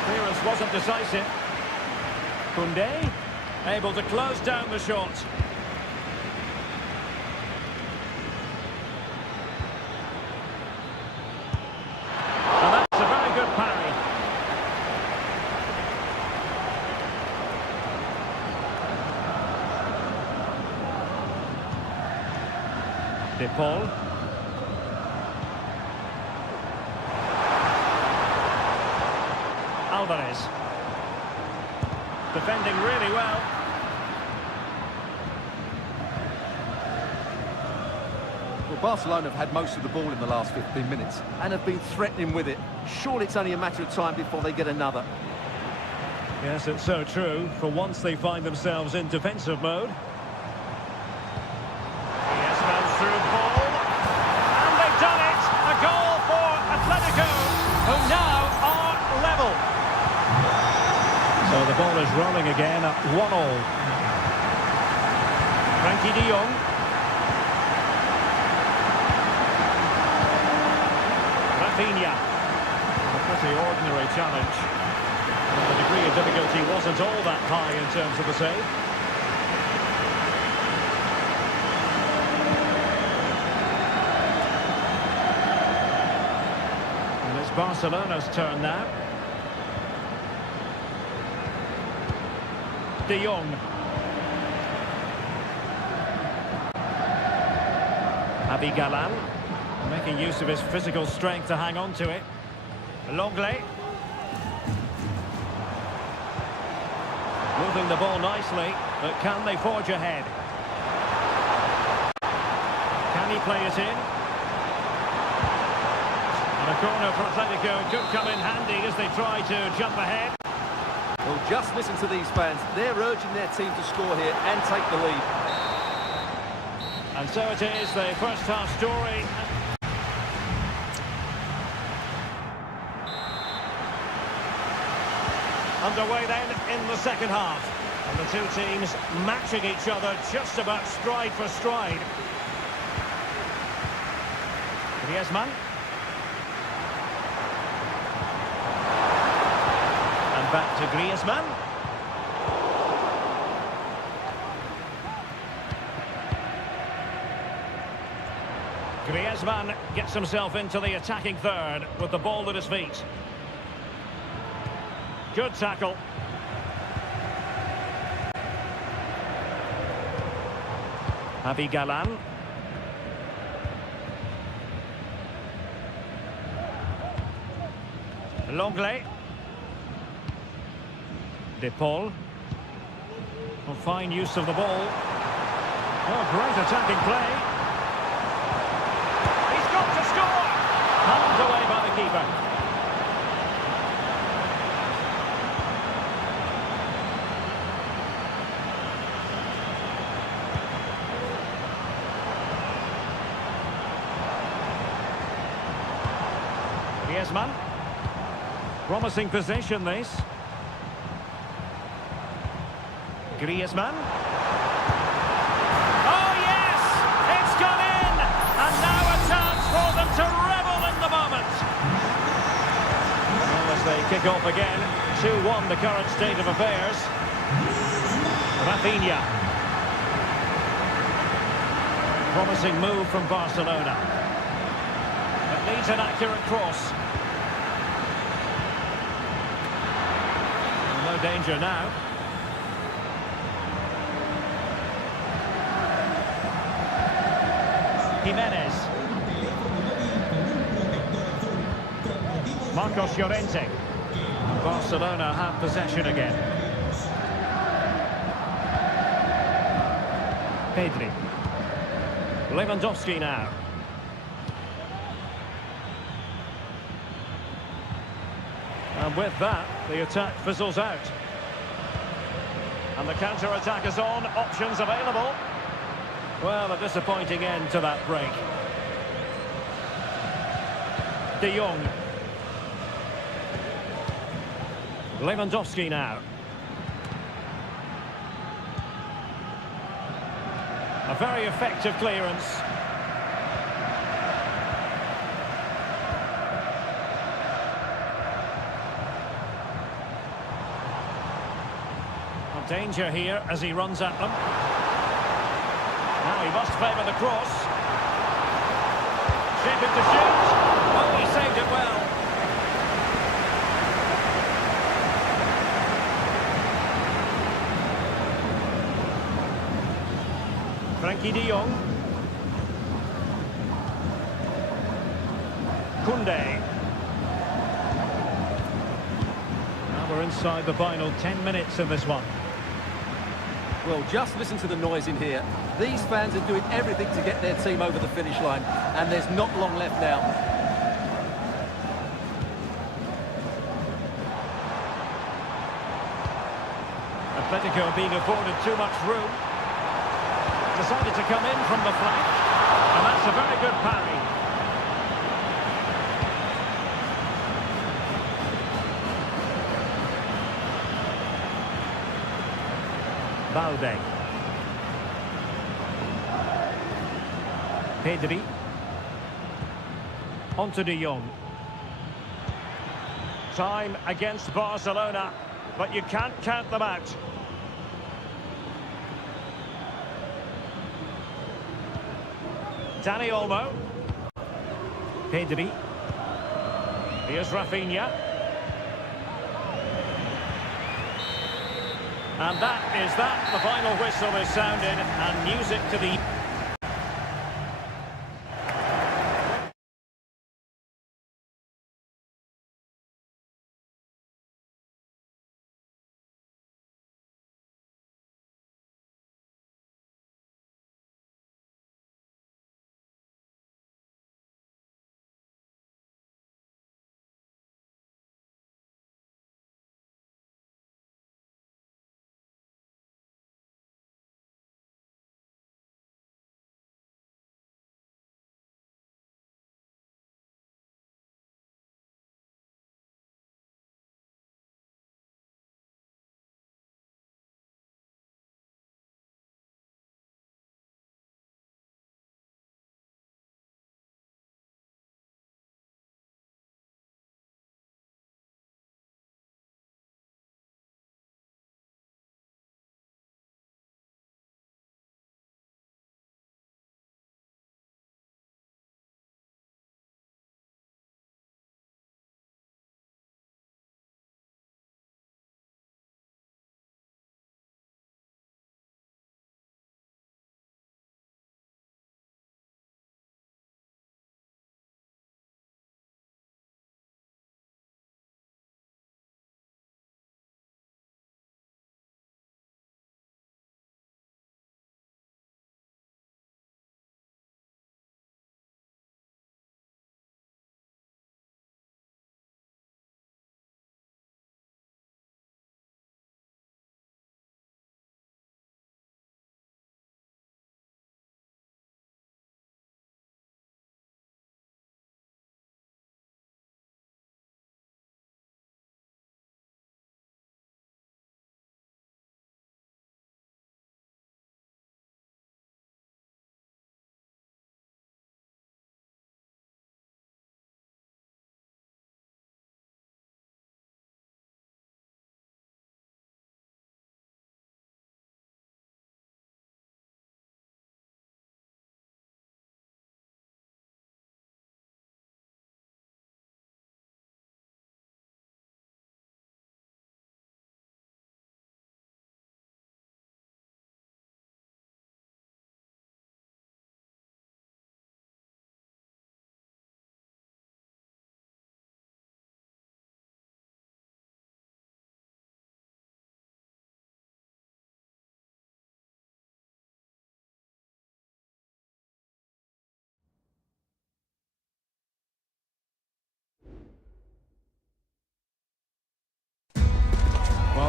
Clearance wasn't decisive. Koundé able to close down the shot. And that's a very good parry. De Paul. Alvarez. Defending really well. Well, Barcelona have had most of the ball in the last 15 minutes and have been threatening with it. Surely it's only a matter of time before they get another. Yes, it's so true. For once they find themselves in defensive mode. Yes, man's through ball. And they've done it! A goal for Atletico, who now are level. So the ball is rolling again at 1-all. Frankie de Jong. Rafinha. A pretty ordinary challenge. And the degree of difficulty wasn't all that high in terms of the save. And it's Barcelona's turn now. De Jong. Javi Galán, making use of his physical strength to hang on to it. Lenglet. Moving the ball nicely, but can they forge ahead? Can he play it in? And a corner for Atletico could come in handy as they try to jump ahead. Well, just listen to these fans. They're urging their team to score here and take the lead. And so it is, the first half story. Underway then in the second half. And the two teams matching each other just about stride for stride. Griezmann. back to Griezmann. Griezmann gets himself into the attacking third with the ball at his feet. Good tackle. Javi Galan. Longley. De Paul. Well, fine use of the ball. Oh, great attacking play. He's got to score! Palmed away by the keeper. Griezmann. Promising possession, this. Griezmann. Oh, yes! It's gone in! And now a chance for them to revel in the moment. Well, as they kick off again, 2-1 the current state of affairs. Rafinha. Promising move from Barcelona. It needs an accurate cross. No danger now. Jimenez. Marcos Llorente. Barcelona have possession again. Pedri. Lewandowski now. And with that, the attack fizzles out. And the counter-attack is on, options available. Well, a disappointing end to that break. De Jong. Lewandowski now. A very effective clearance. Danger here as he runs at them. Now he must favour the cross. Shaping to shoot. Oh, he saved it well. Frankie de Jong. Koundé. Now we're inside the final 10 minutes of this one. Well, just listen to the noise in here. These fans are doing everything to get their team over the finish line, and there's not long left now. Atletico being afforded too much room. Decided to come in from the flank, and that's a very good parry. Balde. Pedri. Onto de Jong. Time against Barcelona, but you can't count them out. Dani Olmo. Pedri. Here's Rafinha. And that is that. The final whistle is sounded and music to the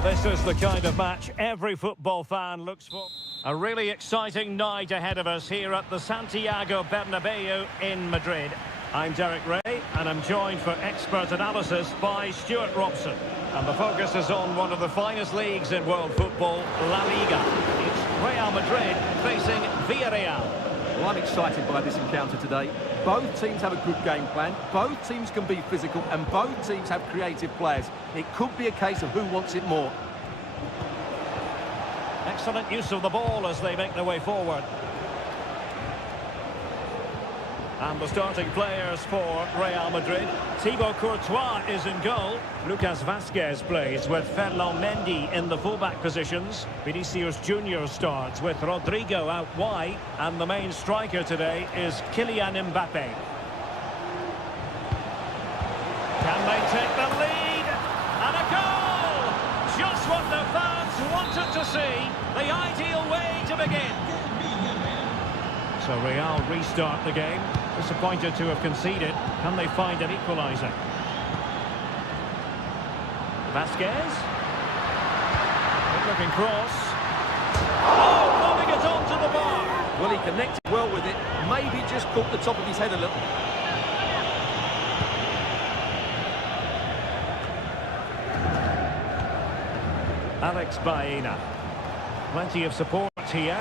this is the kind of match every football fan looks for. A really exciting night ahead of us here at the Santiago Bernabeu in Madrid. I'm Derek Ray, and I'm joined for expert analysis by Stuart Robson. And the focus is on one of the finest leagues in world football, La Liga. It's Real Madrid facing Villarreal. Well, I'm excited by this encounter today. Both teams have a good game plan, both teams can be physical, and both teams have creative players. It could be a case of who wants it more. Excellent use of the ball as they make their way forward. And the starting players for Real Madrid. Thibaut Courtois is in goal. Lucas Vazquez plays with Ferland Mendy in the fullback positions. Vinicius Junior starts with Rodrigo out wide. And the main striker today is Kylian Mbappe. Can they take the lead? And a goal! Just what the fans wanted to see. The ideal way to begin. So Real restart the game. Disappointed to have conceded. Can they find an equaliser? Vazquez. Good-looking cross. Oh, lobbing it onto the bar. Well, he connected well with it. Maybe just caught the top of his head a little. Alex Baena. Plenty of support here.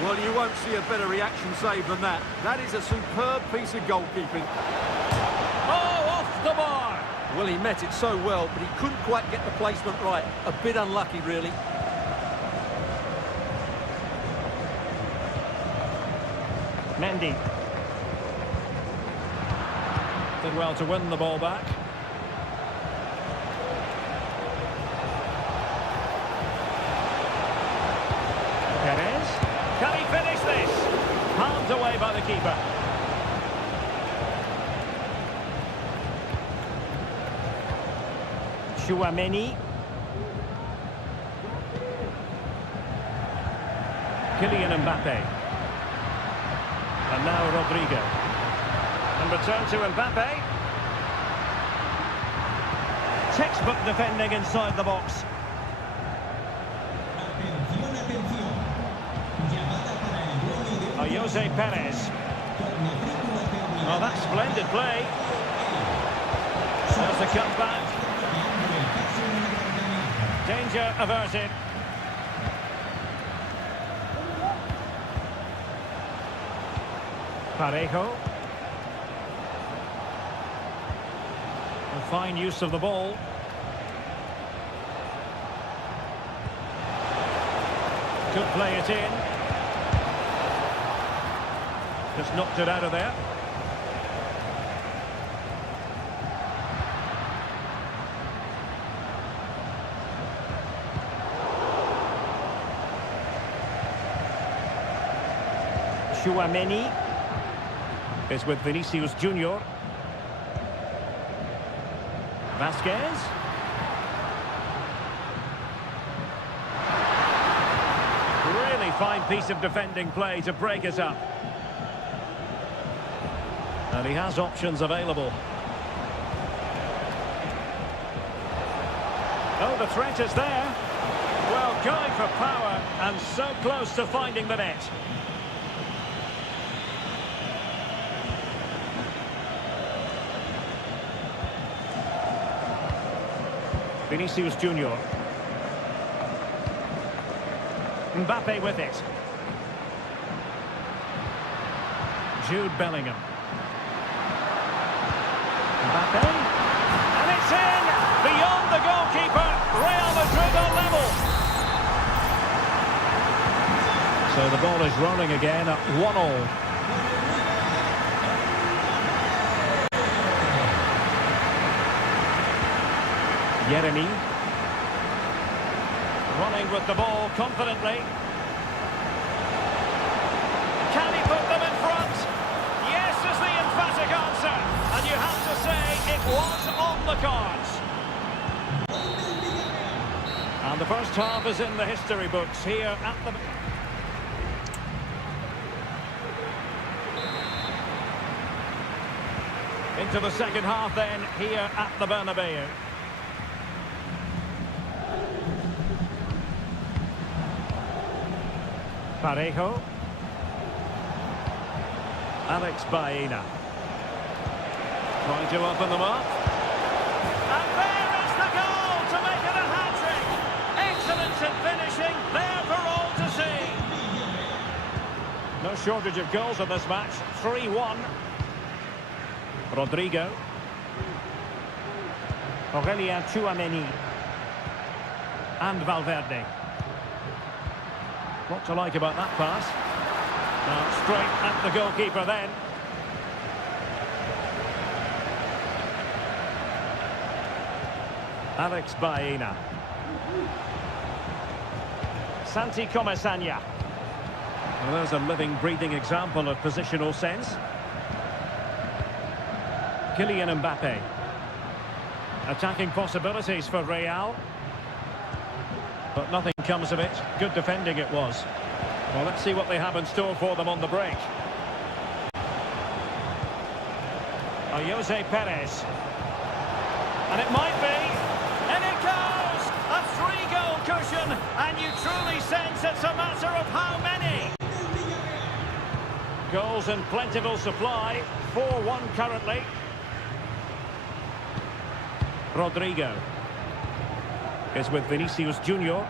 Well, you won't see a better reaction save than that. That is a superb piece of goalkeeping. Oh, off the bar! Well, he met it so well, but he couldn't quite get the placement right. A bit unlucky, really. Mendy. Did well to win the ball back. Perez. Can he finish this? Palmed away by the keeper. Tchouaméni. Kylian Mbappe. And now Rodrigo. And return to Mbappe. Textbook defending inside the box. Jose Perez. Oh, that's splendid play. There's the comeback. Danger averted. Parejo. A fine use of the ball. Could play it in. Just knocked it out of there. Tchouaméni is with Vinicius Junior. Vazquez. Really fine piece of defending play to break it up. And he has options available. Oh, the threat is there. Well, going for power and so close to finding the net. Vinicius Junior. Mbappe with it. Jude Bellingham. Mbappe, and it's in! Beyond the goalkeeper, Real Madrid are level. So the ball is rolling again at 1-1. Yeremy. Running with the ball confidently. Can he put them in front? Yes is the emphatic answer. And you have to say it was on the cards. And the first half is in the history books here at the... into the second half then, here at the Bernabeu. Parejo. Alex Baena. Trying to open them up. And there is the goal to make it a hat-trick. Excellence in finishing, there for all to see. No shortage of goals in this match. 3-1. Rodrigo. Aurelien Tchouameni. And Valverde. What to like about that pass? Now straight at the goalkeeper then. Alex Baena. Santi Comesaña. Well, there's a living, breathing example of positional sense. Kylian Mbappe. Attacking possibilities for Real. But nothing comes of it. Good defending it was. Well, let's see what they have in store for them on the break. Jose Perez. And it might be. And it goes! A 3-goal cushion. And you truly sense it's a matter of how many. Goals in plentiful supply. 4-1 currently. Rodrigo is with Vinicius Junior.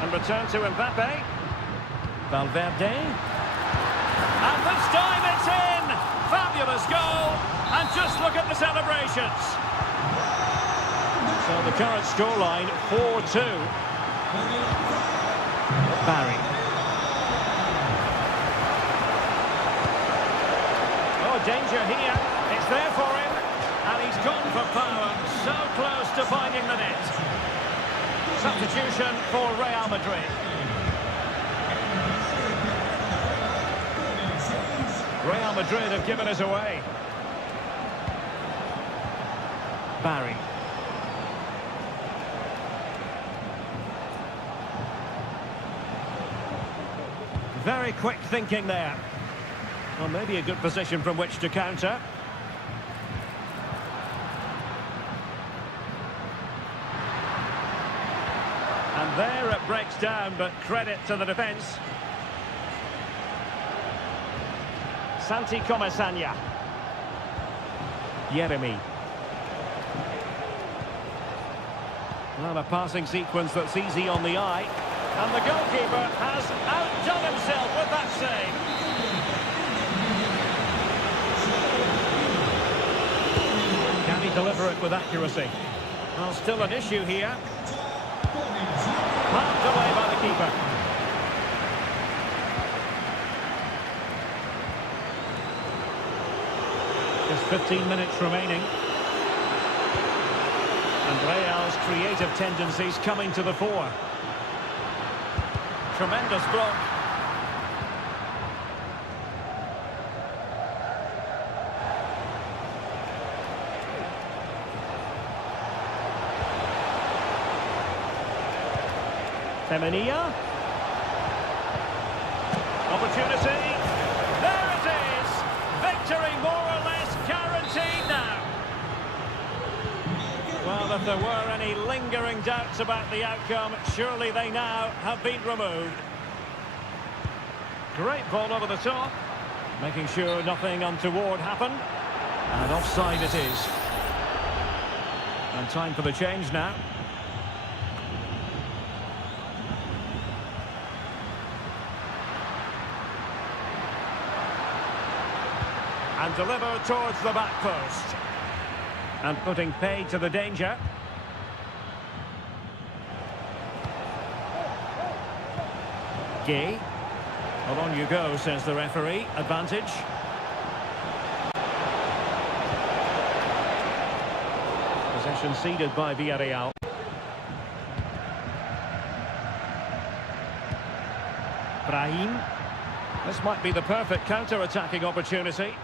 And return to Mbappe. Valverde. And this time it's in! Fabulous goal! And just look at the celebrations. So the current scoreline, 4-2. Barry. Oh, danger here. It's there for him. And he's gone for power. So close to finding the net. Substitution for Real Madrid. Real Madrid have given us away. Barry. Very quick thinking there. Well, maybe a good position from which to counter. And there it breaks down, but credit to the defence. Santi Comesaña. Yeremy. Well, a passing sequence that's easy on the eye. And the goalkeeper has outdone himself with that save. Can he deliver it with accuracy? Well, still an issue here. Marked away by the keeper. Just 15 minutes remaining. And Real's creative tendencies coming to the fore. Tremendous block. Femenia. Opportunity. There it is. Victory more or less guaranteed now. Well, if there were any lingering doubts about the outcome, surely they now have been removed. Great ball over the top. Making sure nothing untoward happened. And offside it is. And time for the change now. And deliver towards the back post. And putting paid to the danger. Gay. Well, on you go, says the referee. Advantage. Possession ceded by Villarreal. Brahim. This might be the perfect counter-attacking opportunity.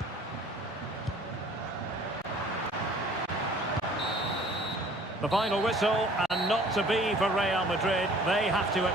The final whistle, and not to be for Real Madrid. They have to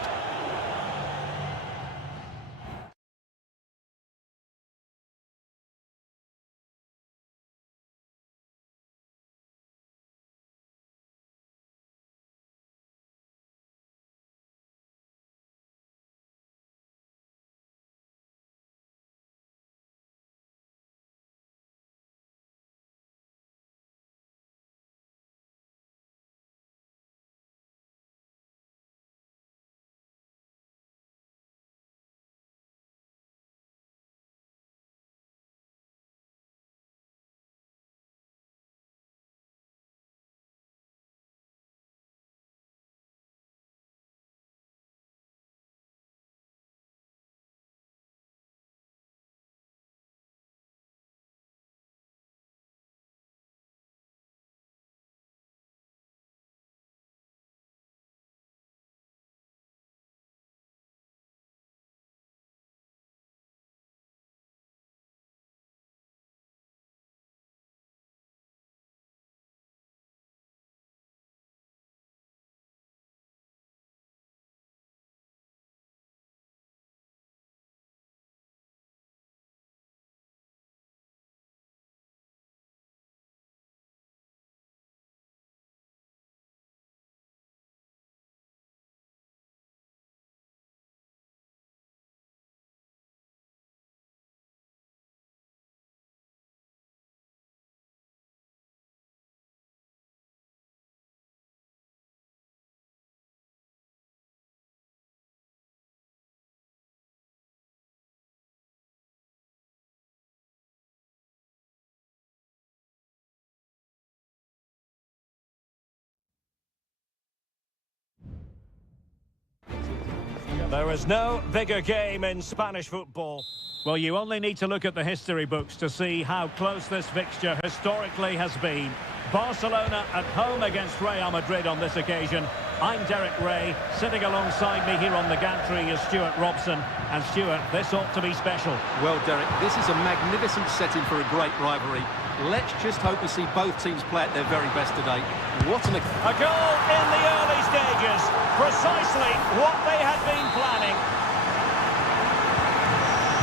There is no bigger game in Spanish football. Well, you only need to look at the history books to see how close this fixture historically has been. Barcelona at home against Real Madrid on this occasion. I'm Derek Ray. Sitting alongside me here on the gantry is Stuart Robson. And Stuart, this ought to be special. Well, Derek, this is a magnificent setting for a great rivalry. Let's just hope we see both teams play at their very best today. What an... A goal in the early stages. Precisely what they had been planning.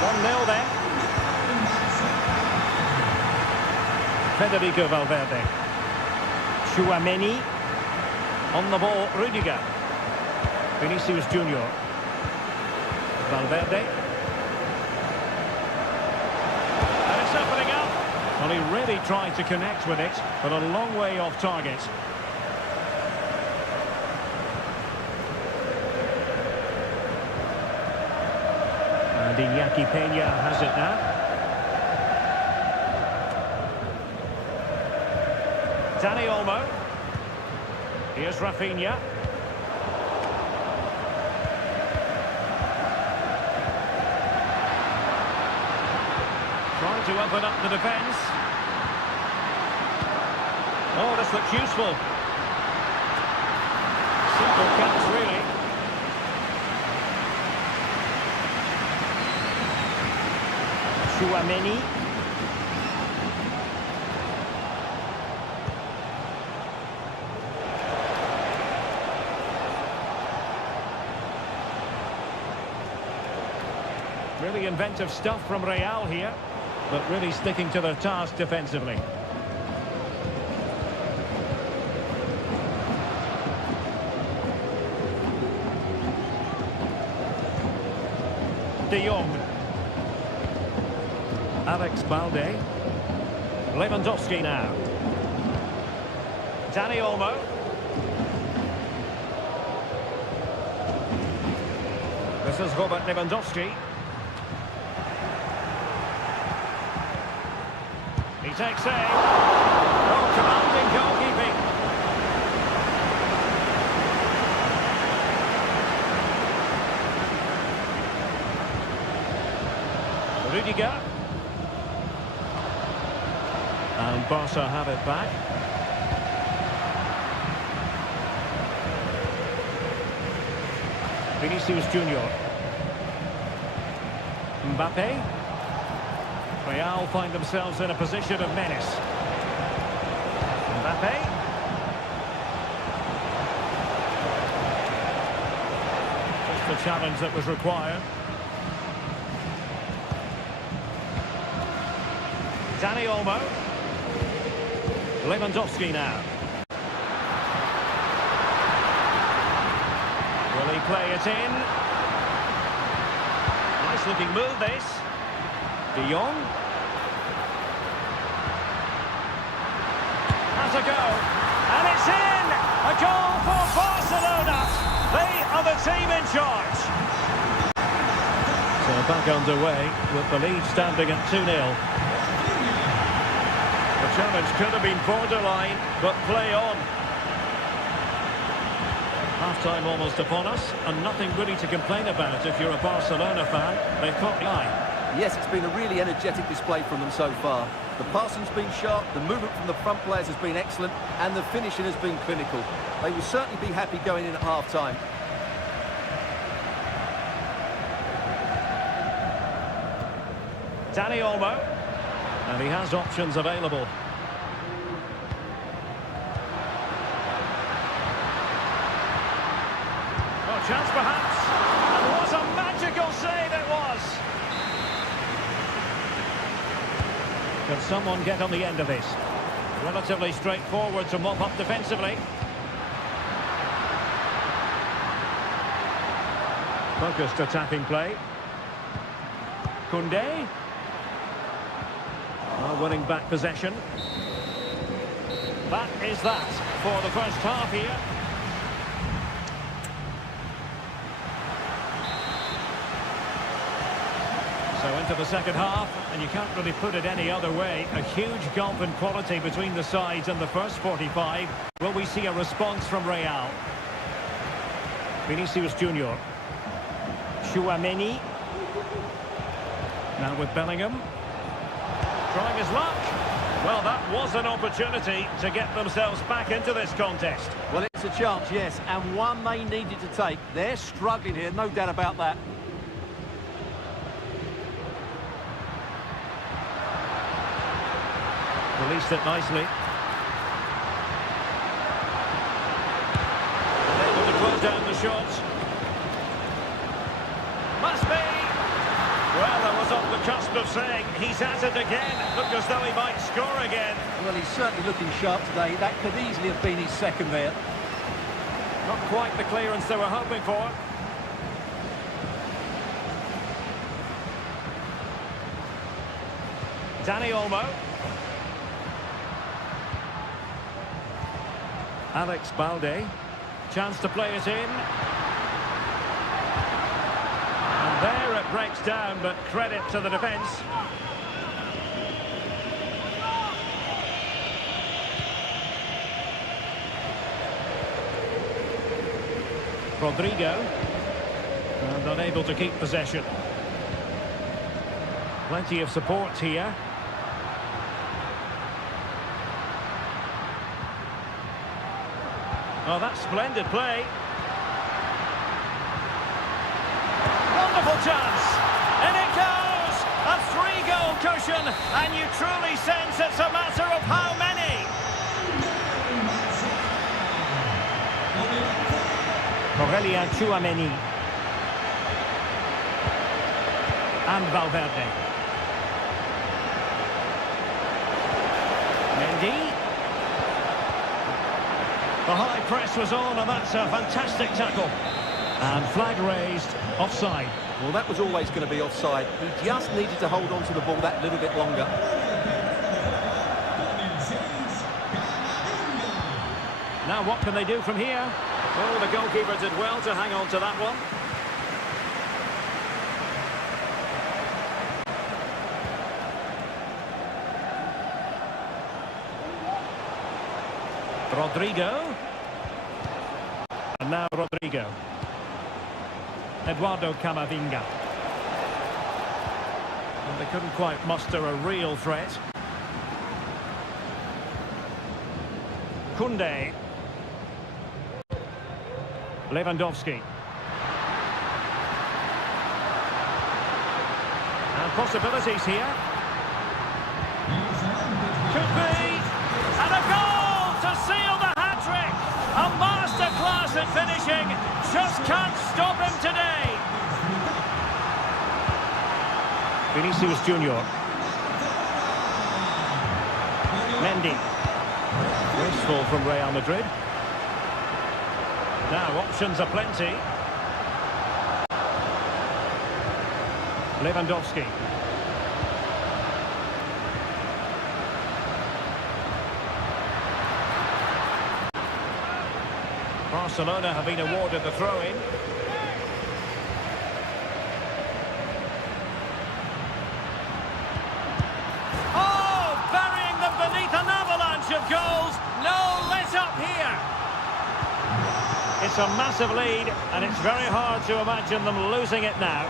1-0 then. Federico Valverde. Tchouameni. On the ball, Rudiger. Vinicius Junior. Valverde. And it's opening up. Well, he really tried to connect with it, but a long way off target. And Iñaki Peña has it now. Dani Olmo. Here's Rafinha. Trying to open up the defence. Oh, this looks useful. Simple catch, really. Tchouameni. Really inventive stuff from Real here, but really sticking to their task defensively. De Jong. Alex Balde. Lewandowski now. Dani Olmo. This is Robert Lewandowski. He takes aim. Oh, commanding goalkeeping. Rudiger. And Barca have it back. Vinicius Junior. Mbappe. Real find themselves in a position of menace. Mbappe. Just the challenge that was required. Dani Olmo. Lewandowski now. Will he play it in? Nice looking move this. De Jong. Has a go. And it's in! A goal for Barcelona. They are the team in charge. So back underway with the lead standing at 2-0. The challenge could have been borderline, but play on. Half-time almost upon us, and nothing really to complain about if you're a Barcelona fan. They've caught the eye. Yes, it's been a really energetic display from them so far. The passing's been sharp, the movement from the front players has been excellent, and the finishing has been clinical. They will certainly be happy going in at half-time. Dani Olmo. And he has options available. Oh, chance perhaps. And what a magical save it was. Can someone get on the end of this? Relatively straightforward to mop up defensively. Focused attacking play. Koundé. Winning back possession. That is that for the first half here. So into the second half, and you can't really put it any other way. A huge gulf in quality between the sides in the first 45. Will we see a response from Real? Vinicius Junior. Tchouaméni. Now with Bellingham. Trying his luck. Well, that was an opportunity to get themselves back into this contest. Well, it's a chance, yes, and one they needed to take. They're struggling here, no doubt about that. Released it nicely. Able to close down the shot. Must be. Well, I was on the cusp of saying he's at it again. Look as though he might score again. Well, he's certainly looking sharp today. That could easily have been his second there. Not quite the clearance they were hoping for. Dani Olmo. Alex Balde. Chance to play it in. And there it breaks down, but credit to the defence. Rodrigo. And unable to keep possession. Plenty of support here. Oh, that's splendid play. Wonderful chance. In it goes. A 3-goal cushion. And you truly sense it's a matter of how many. Aurelien Tchouaméni. And Valverde. Mendy. The high press was on, and that's a fantastic tackle. And flag raised, offside. Well, that was always going to be offside. He just needed to hold on to the ball that little bit longer. Now what can they do from here? Oh, the goalkeeper did well to hang on to that one. Rodrigo. And now Rodrigo. Eduardo Camavinga. And they couldn't quite muster a real threat. Koundé. Lewandowski. And possibilities here. Could be. And a goal to seal the hat-trick. A masterclass at finishing. Just can't stop him today. Vinicius Junior. Mendy. Wasteful from Real Madrid. Now options are plenty. Lewandowski. Barcelona have been awarded the throw-in. Oh, burying them beneath an avalanche of goals. No let up here. It's a massive lead, and it's very hard to imagine them losing it now.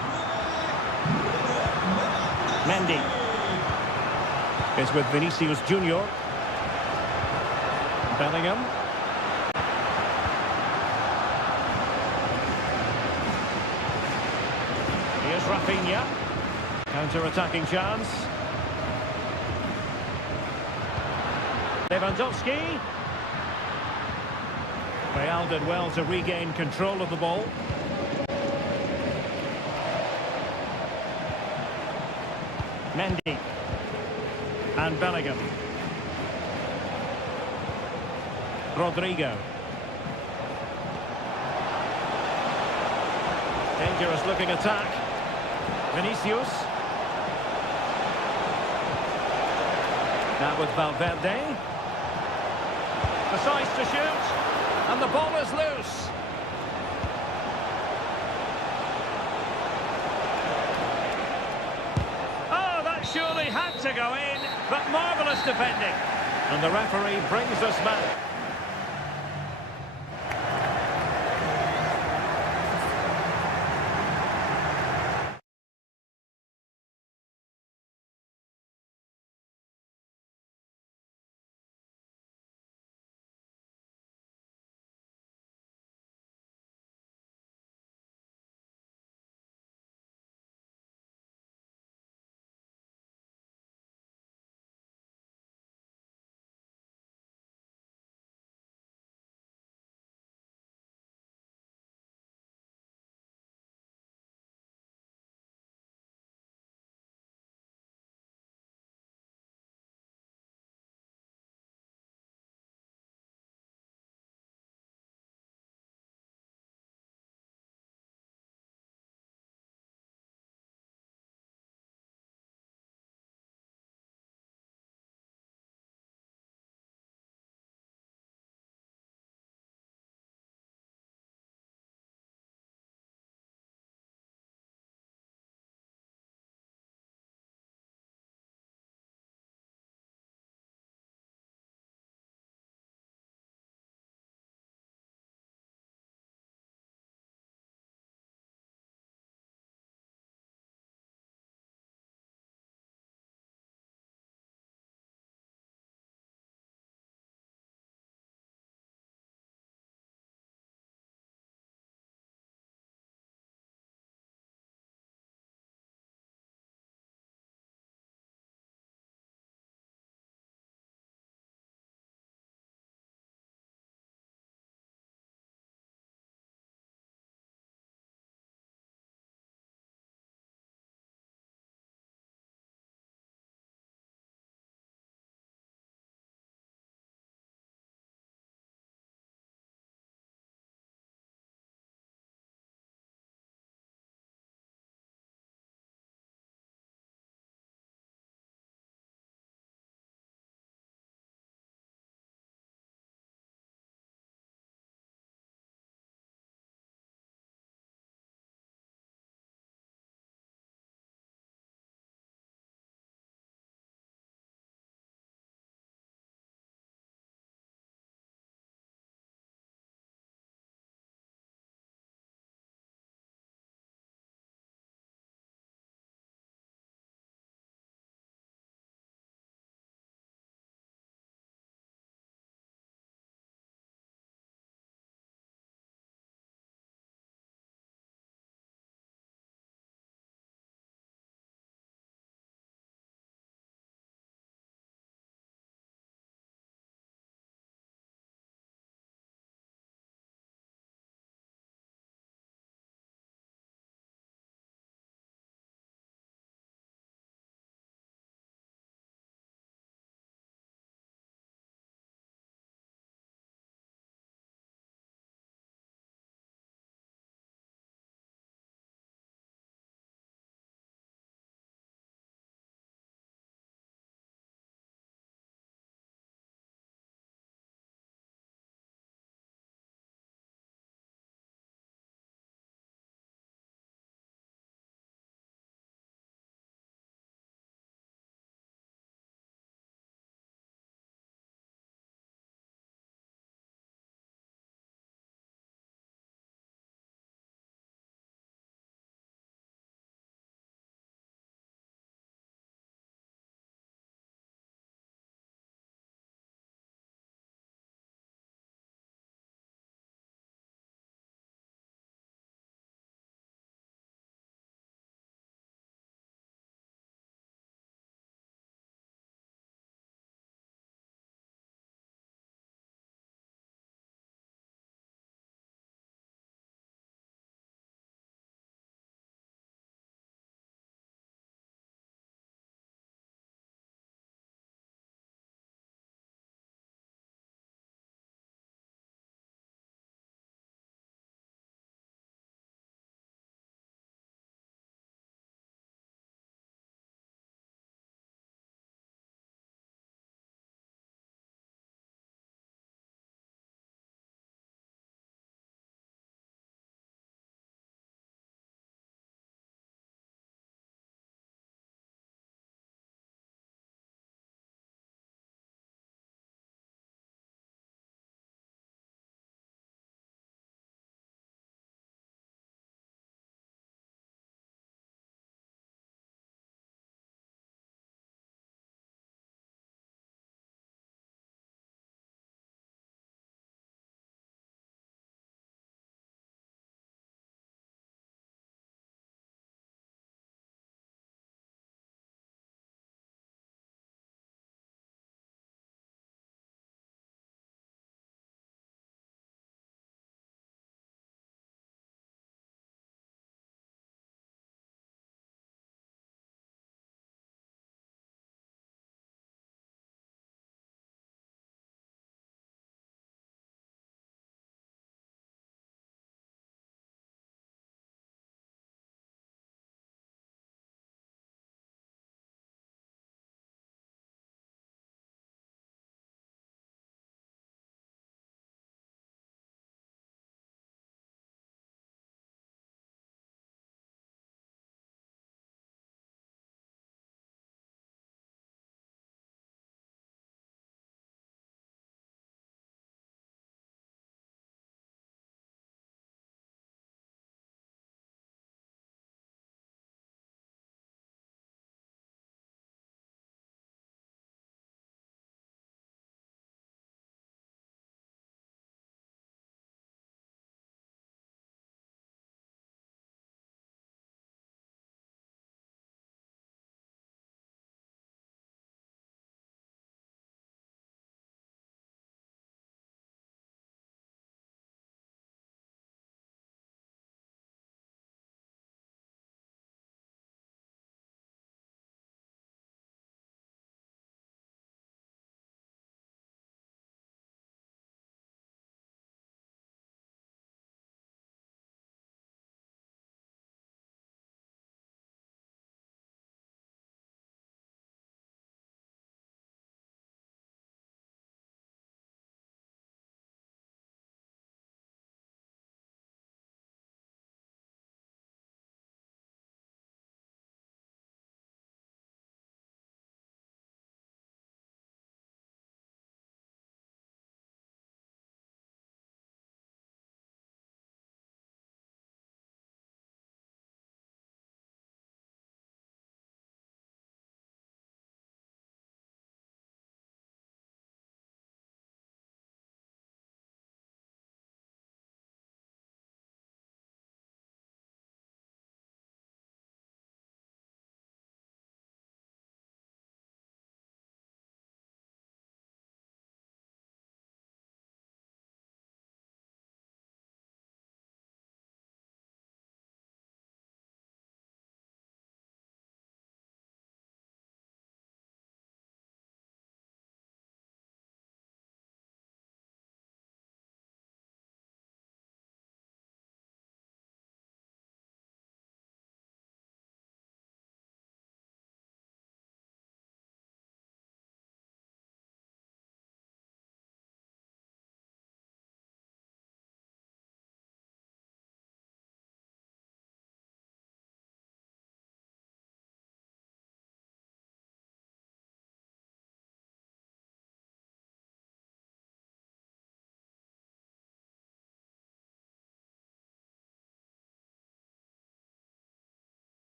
Mendy is with Vinicius Junior. Bellingham. Here's Rafinha. Counter-attacking chance. Lewandowski. Real did well to regain control of the ball. Mendy. And Bellingham. Rodrigo. Dangerous looking attack. Vinicius. Now with Valverde. Decides to shoot. And the ball is loose. Oh, that surely had to go in, but marvellous defending. And the referee brings us back.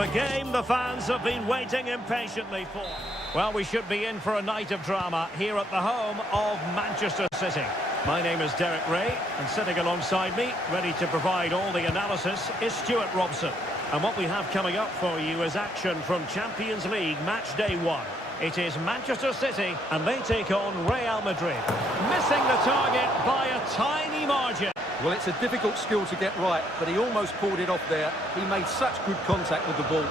The game the fans have been waiting impatiently for. Well, we should be in for a night of drama here at the home of Manchester City. My name is Derek Ray, and sitting alongside me, ready to provide all the analysis, is Stuart Robson. And what we have coming up for you is action from Champions League Match Day 1. It is Manchester City, and they take on Real Madrid. Missing the target by a tiny margin. Well, it's a difficult skill to get right, but he almost pulled it off there. He made such good contact with the ball.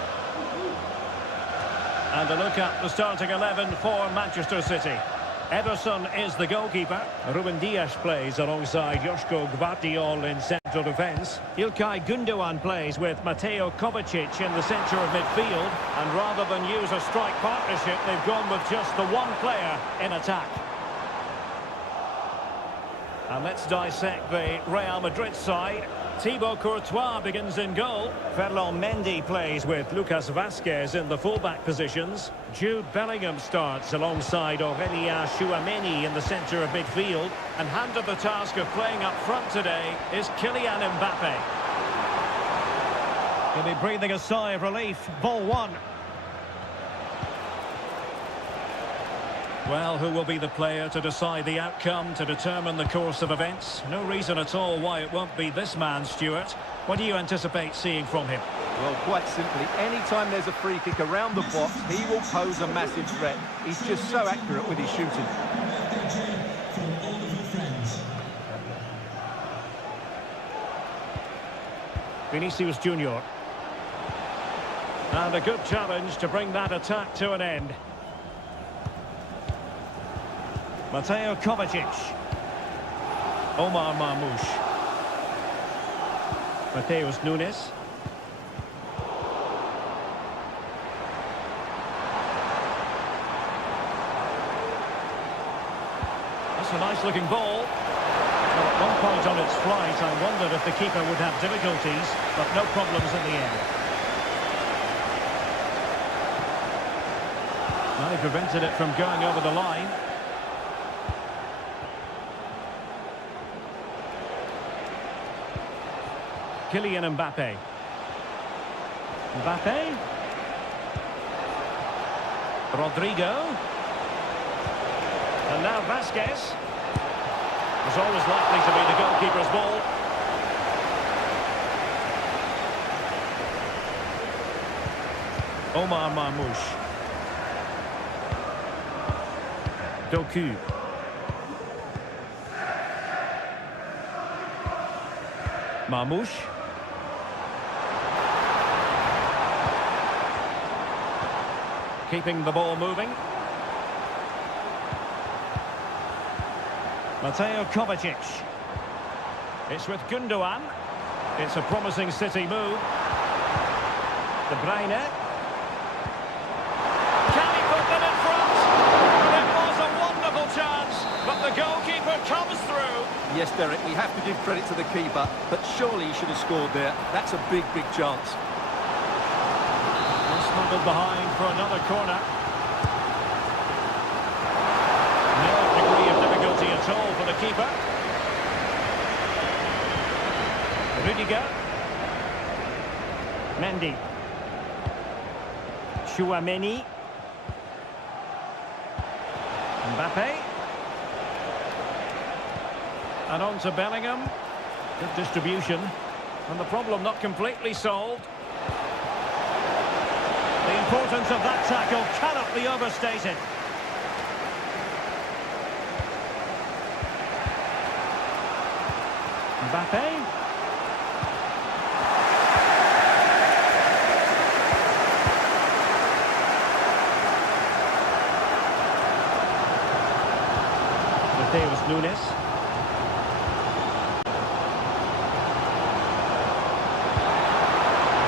And a look at the starting 11 for Manchester City. Ederson is the goalkeeper. Ruben Dias plays alongside Joško Gvardiol in central defence. İlkay Gündoğan plays with Mateo Kovacic in the centre of midfield. And rather than use a strike partnership, they've gone with just the one player in attack. And let's dissect the Real Madrid side. Thibaut Courtois begins in goal. Ferland Mendy plays with Lucas Vazquez in the fullback positions. Jude Bellingham starts alongside Aurélien Tchouaméni in the centre of midfield. And handed the task of playing up front today is Kylian Mbappe. He'll be breathing a sigh of relief. Ball one. Well, who will be the player to decide the outcome, to determine the course of events? No reason at all why it won't be this man, Stuart. What do you anticipate seeing from him? Well, quite simply, any time there's a free kick around the box, he will pose a massive threat. He's just so accurate with his shooting. Vinicius Junior. And a good challenge to bring that attack to an end. Mateo Kovacic. Omar Marmoush. Mateus Nunes. That's a nice looking ball. Well, at one point on its flight, I wondered if the keeper would have difficulties, but no problems in the end. Well, he prevented it from going over the line. Kylian Mbappe. Mbappe. Rodrigo. And now Vazquez. Was always likely to be the goalkeeper's ball. Omar Marmoush. Doku. Marmoush. Keeping the ball moving. Mateo Kovacic. It's with Gündoğan. It's a promising City move. De Bruyne. Can he put them in front? It was a wonderful chance, but the goalkeeper comes through. Yes, Derek, we have to give credit to the keeper, but surely he should have scored there. That's a big, big chance. Smuggled behind for another corner. No degree of difficulty at all for the keeper. Rudiger. Mendy. Tchouaméni. Mbappe. And on to Bellingham. Good distribution. And the problem not completely solved. The importance of that tackle cannot be overstated. Mbappe. Mateus Nunes.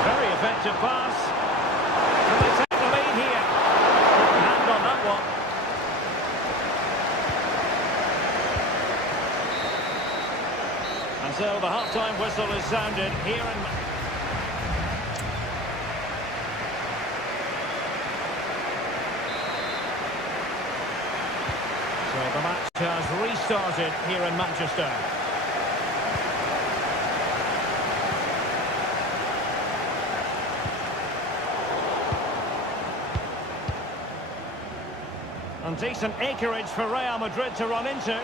Very effective pass. Can they take the lead here? Good hand on that one. And so the half-time whistle is sounded here in... So the match has restarted here in Manchester. And decent acreage for Real Madrid to run into.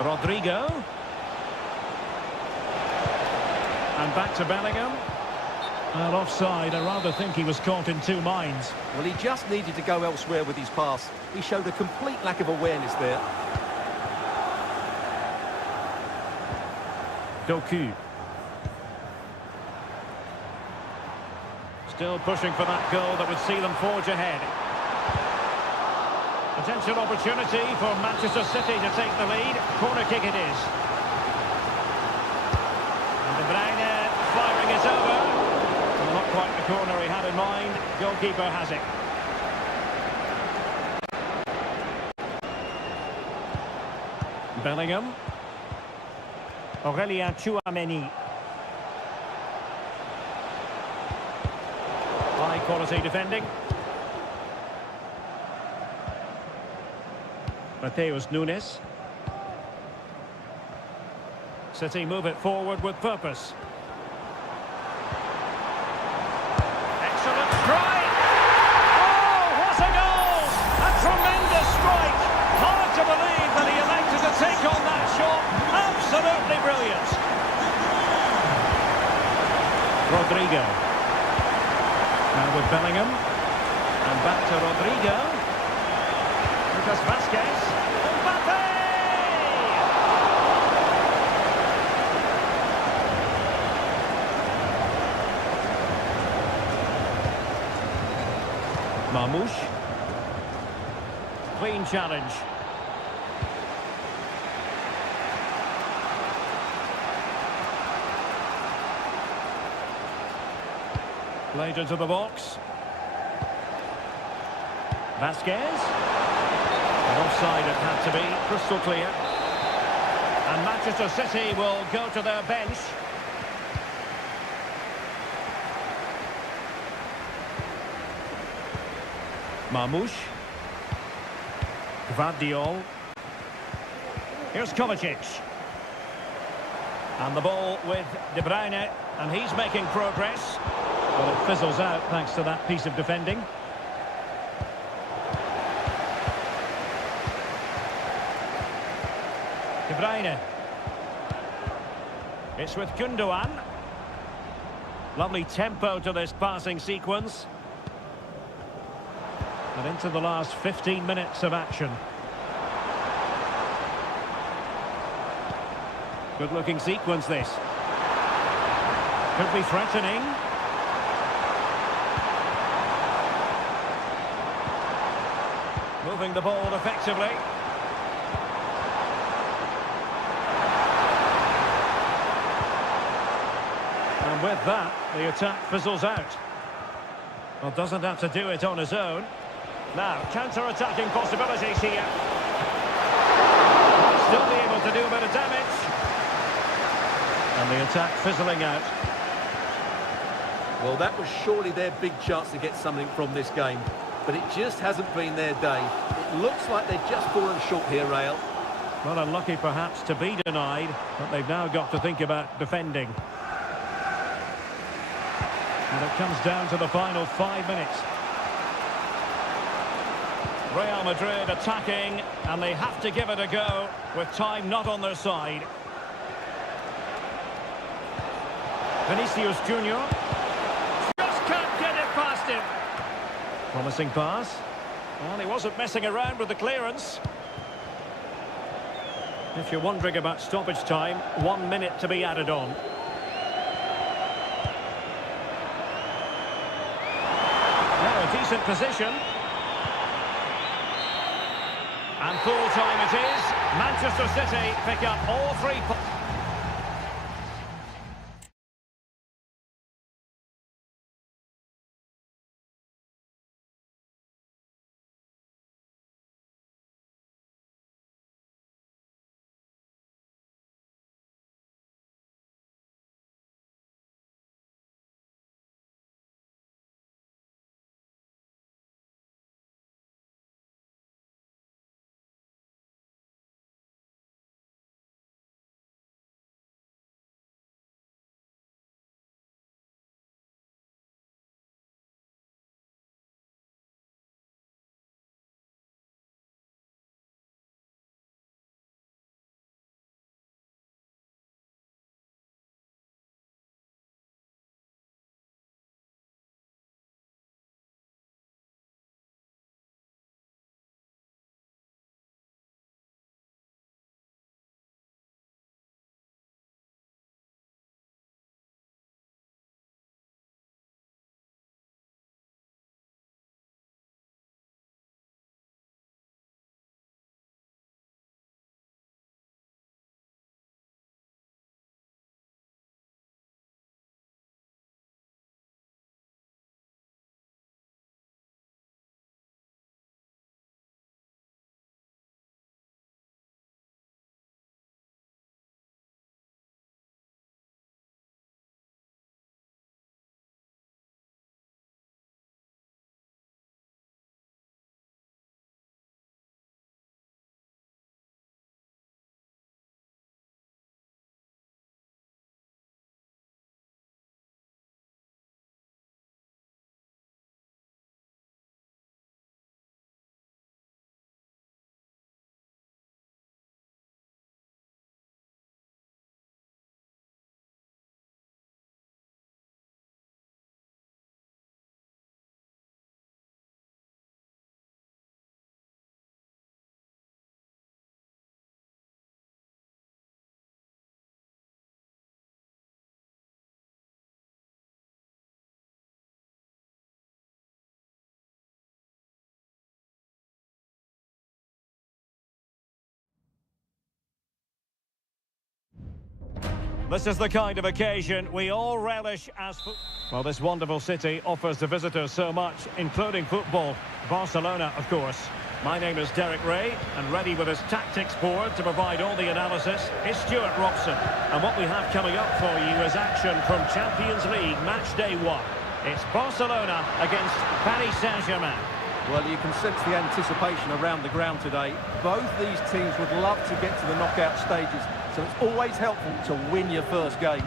Rodrigo. And back to Bellingham. Well, offside. I rather think he was caught in two minds. Well, he just needed to go elsewhere with his pass. He showed a complete lack of awareness there. Doku. Still pushing for that goal that would see them forge ahead. Potential opportunity for Manchester City to take the lead. Corner kick it is. And De Bruyne firing it over. Well, not quite the corner he had in mind. Goalkeeper has it. Bellingham. Aurelien Tchouameni. High quality defending. Mateus Nunes. City move it forward with purpose. Excellent strike! Oh, what a goal! A tremendous strike! Hard to believe that he elected to take on that shot. Absolutely brilliant. Rodrigo. Now with Bellingham. And back to Rodrigo. Lucas Vazquez. Mbappe! Marmoush. Clean challenge. Played into the box. Vazquez. And offside it had to be, crystal clear. And Manchester City will go to their bench. Marmoush. Gvardiol. Here's Kovacic. And the ball with De Bruyne, and he's making progress. Well, it fizzles out thanks to that piece of defending. De Bruyne. It's with Gundogan. Lovely tempo to this passing sequence. And into the last 15 minutes of action. Good-looking sequence, this. Could be threatening. Moving the ball effectively. And with that, the attack fizzles out. Well, doesn't have to do it on his own. Now, counter-attacking possibilities here. Still be able to do a bit of damage. And the attack fizzling out. Well, that was surely their big chance to get something from this game. But it just hasn't been their day. It looks like they've just fallen short here, Real. Well, unlucky perhaps to be denied, but they've now got to think about defending. And it comes down to the final 5 minutes. Real Madrid attacking, and they have to give it a go with time not on their side. Vinicius Junior. Just can't get it past him. Promising pass. Well, he wasn't messing around with the clearance. If you're wondering about stoppage time, 1 minute to be added on. Now a decent position. And full time it is. Manchester City pick up all 3 points. This is the kind of occasion we all relish as... Well, this wonderful city offers the visitors so much, including football. Barcelona, of course. My name is Derek Ray, and ready with his tactics board to provide all the analysis is Stuart Robson. And what we have coming up for you is action from Champions League match day 1. It's Barcelona against Paris Saint-Germain. Well, you can sense the anticipation around the ground today. Both these teams would love to get to the knockout stages, so it's always helpful to win your first game.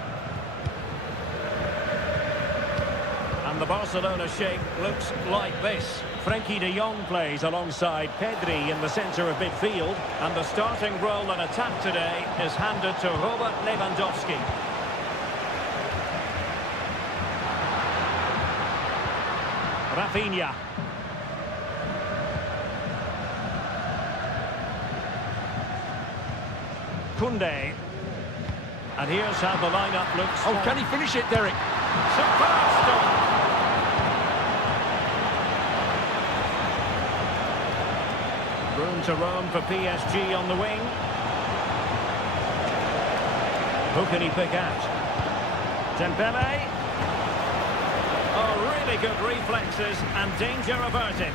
And the Barcelona shape looks like this. Frenkie de Jong plays alongside Pedri in the centre of midfield, and the starting role in attack today is handed to Robert Lewandowski. Rafinha. Koundé. And here's how the lineup looks. Oh, can he finish it, Derek? Superb stop. Room to roam for PSG on the wing. Who can he pick out? Dembele. Oh, really good reflexes and danger averted.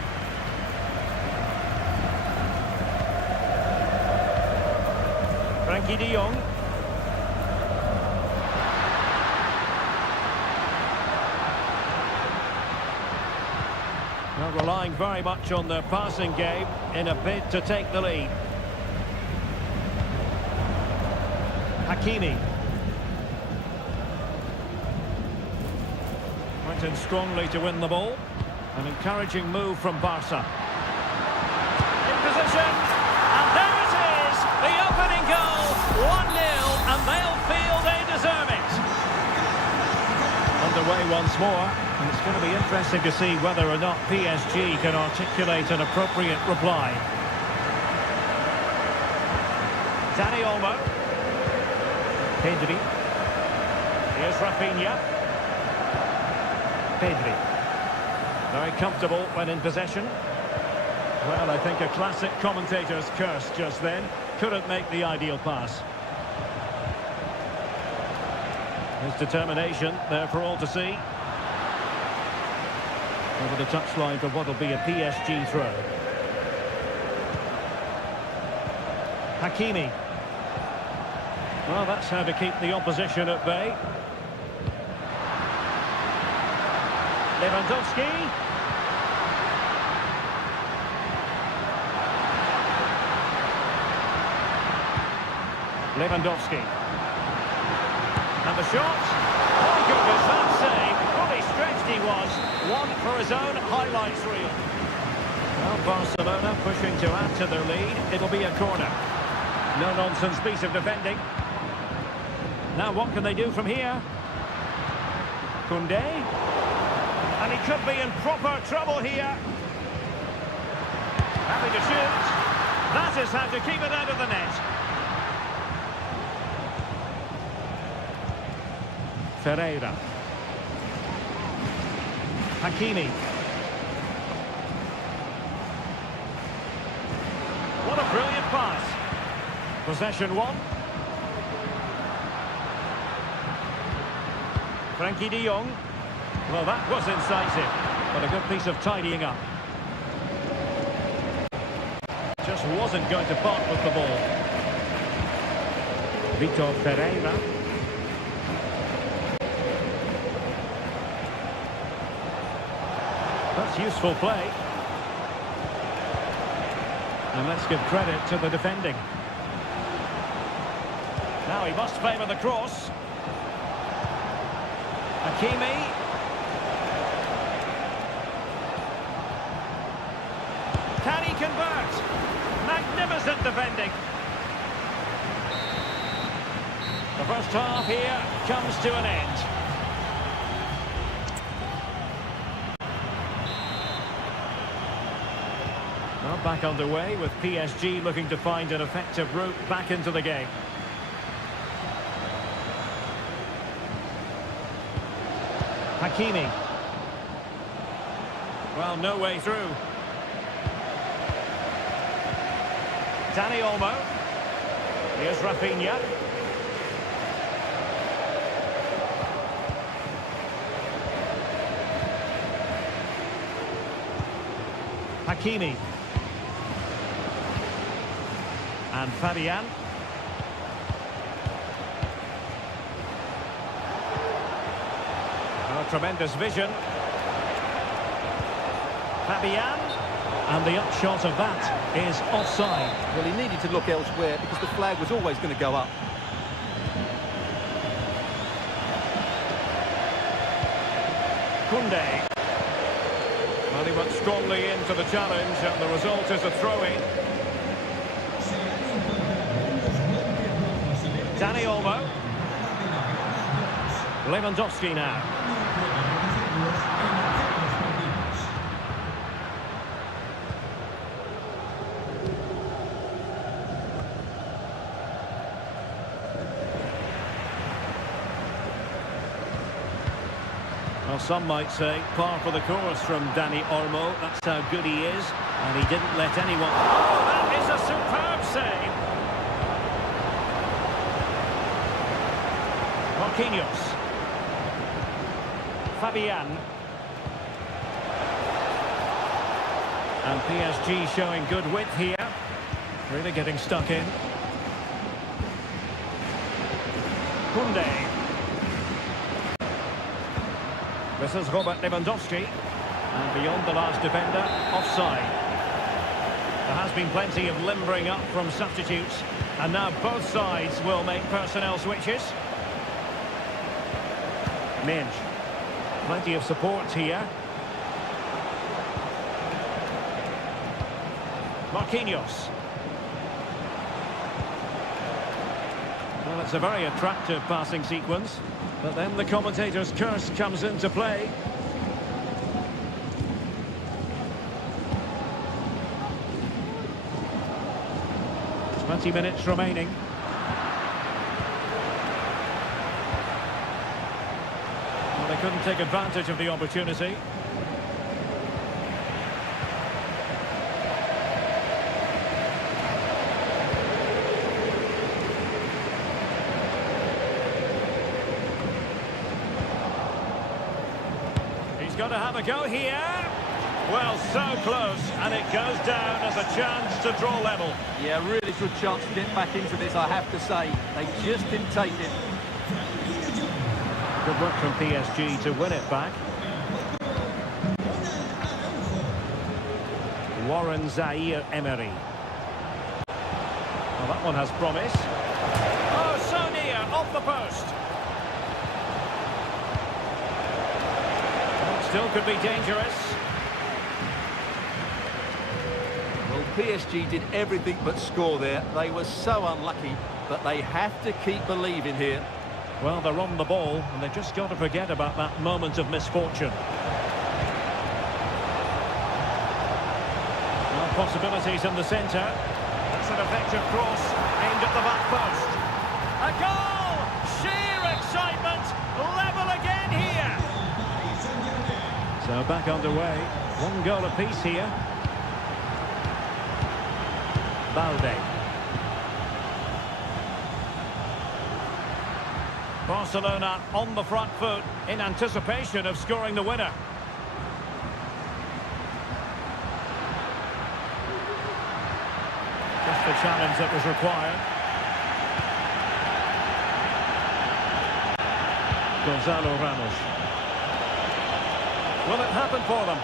Frenkie de Jong. Well, relying very much on their passing game in a bid to take the lead. Hakimi. Went in strongly to win the ball. An encouraging move from Barca. In position. And there it is. The opening goal. 1-0. And they'll feel they deserve it. Underway once more. And it's going to be interesting to see whether or not PSG can articulate an appropriate reply. Dani Olmo. Pedri. Here's Rafinha. Pedri. Very comfortable when in possession. Well, I think a classic commentator's curse just then. Couldn't make the ideal pass. His determination there for all to see. Over the touchline for what will be a PSG throw. Hakimi. Well, that's how to keep the opposition at bay. Lewandowski. Lewandowski. And the shot. Oh, goodness, that save. Fully stretched he was. One for his own highlights reel. Well, Barcelona pushing to add to their lead. It'll be a corner. No-nonsense piece of defending. Now what can they do from here? Koundé. And he could be in proper trouble here. Happy to shoot. That is how to keep it out of the net. Ferreira. Hakimi. What a brilliant pass. Possession 1. Frenkie de Jong. Well, that was incisive, but a good piece of tidying up. Just wasn't going to part with the ball. Vitor Pereira. That's useful play. And let's give credit to the defending. Now he must favour the cross. Hakimi. Can he convert? Magnificent defending. The first half here comes to an end. Well, back underway with PSG looking to find an effective route back into the game. Hakimi. Well, no way through. Dani Olmo. Here's Rafinha. Hakimi. And Fabian. Oh, tremendous vision. Fabian. And the upshot of that is offside. Well, he needed to look elsewhere because the flag was always going to go up. Kunde. Well, he went strongly into the challenge, and the result is a throw-in. Dani Olmo. Lewandowski now. Well, some might say par for the course from Dani Olmo. That's how good he is, and he didn't let anyone... Oh, that is a superb save! Marquinhos. Fabian. And PSG showing good width here. Really getting stuck in. Kunde. This is Robert Lewandowski. And beyond the last defender, offside. There has been plenty of limbering up from substitutes. And now both sides will make personnel switches. Minge. Plenty of support here. Marquinhos. Well, it's a very attractive passing sequence. But then the commentator's curse comes into play. It's 20 minutes remaining. Well, they couldn't take advantage of the opportunity. He's got to have a go here. Well, so close, and it goes down as a chance to draw level. Yeah, really good chance to get back into this, I have to say. They just didn't take it. Good work from PSG to win it back. Warren Zaire-Emery. Well, that one has promise. Oh, so near, off the post. Well, still could be dangerous. Well, PSG did everything but score there. They were so unlucky, but they have to keep believing here. Well, they're on the ball, and they've just got to forget about that moment of misfortune. Well, possibilities in the centre. That's an effective cross, aimed at the back post. A goal! Sheer excitement! Level again here! So back underway. One goal apiece here. Balde. Barcelona on the front foot in anticipation of scoring the winner. Just the challenge that was required. Gonzalo Ramos. Will it happen for them?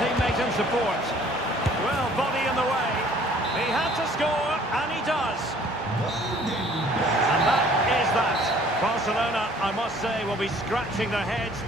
Teammate and support. Well, body in the way. He had to score, and he does. And that is that. Barcelona, I must say, will be scratching their heads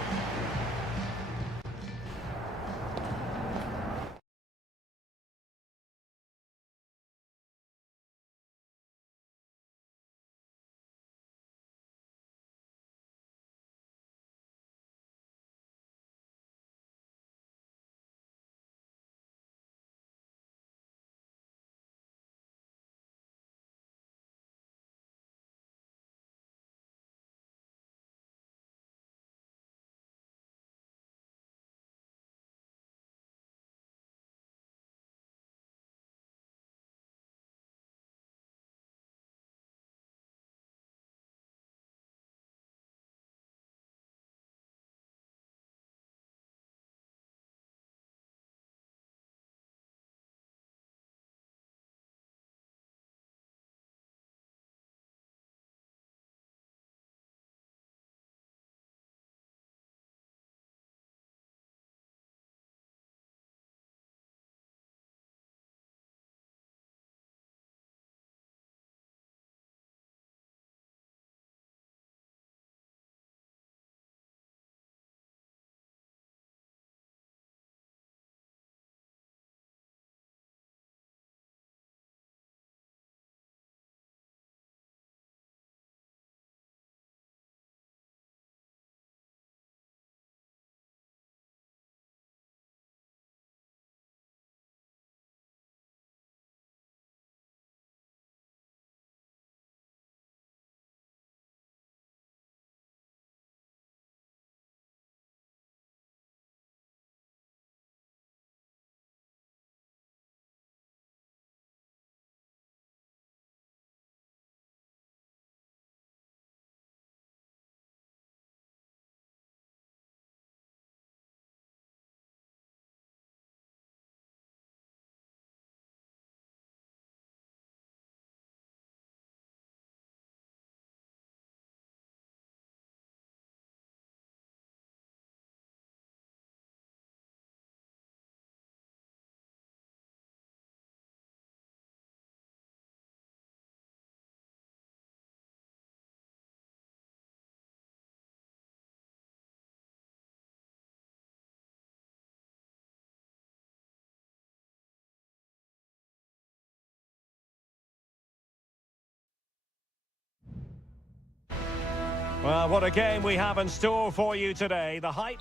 Well, what a game we have in store for you today. The hype...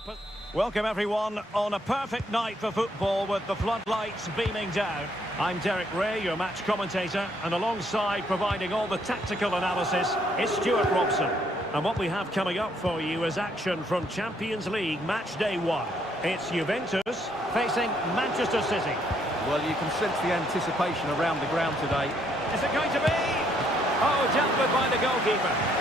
Welcome everyone on a perfect night for football with the floodlights beaming down. I'm Derek Ray, your match commentator, and alongside providing all the tactical analysis is Stuart Robson. And what we have coming up for you is action from Champions League match day 1. It's Juventus facing Manchester City. Well, you can sense the anticipation around the ground today. Is it going to be? Oh, dealt with by the goalkeeper.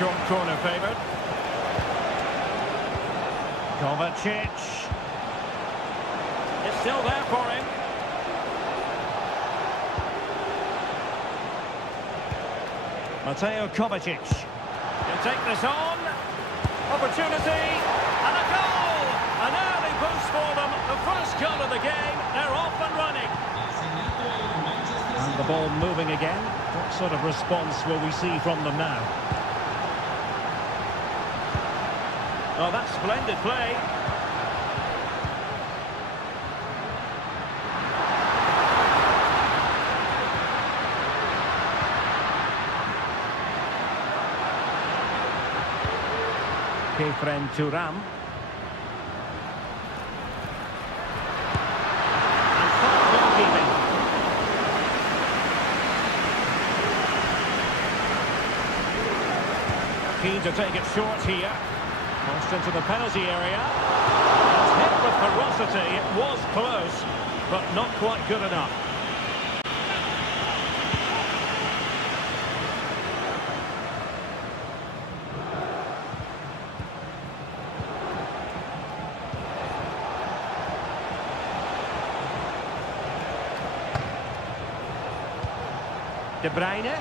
Short corner favoured. Kovacic. It's still there for him. Mateo Kovacic. He'll take this on. Opportunity. And a goal! An early boost for them. The first goal of the game. They're off and running. And the ball moving again. What sort of response will we see from them now? Oh, that's splendid play. Kefren Turam. And fine goalkeeping. Keen to take it short here. Crossed into the penalty area. It's hit with ferocity. It was close, but not quite good enough. De Bruyne.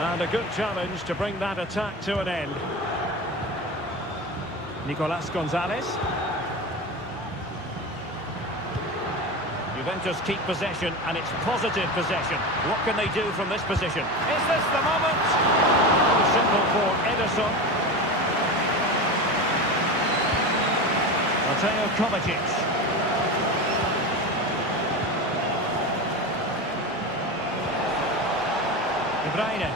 And a good challenge to bring that attack to an end. Nicolas Gonzalez. Juventus keep possession, and it's positive possession. What can they do from this position? Is this the moment? Oh, simple for Ederson. Mateo Kovacic. De Bruyne.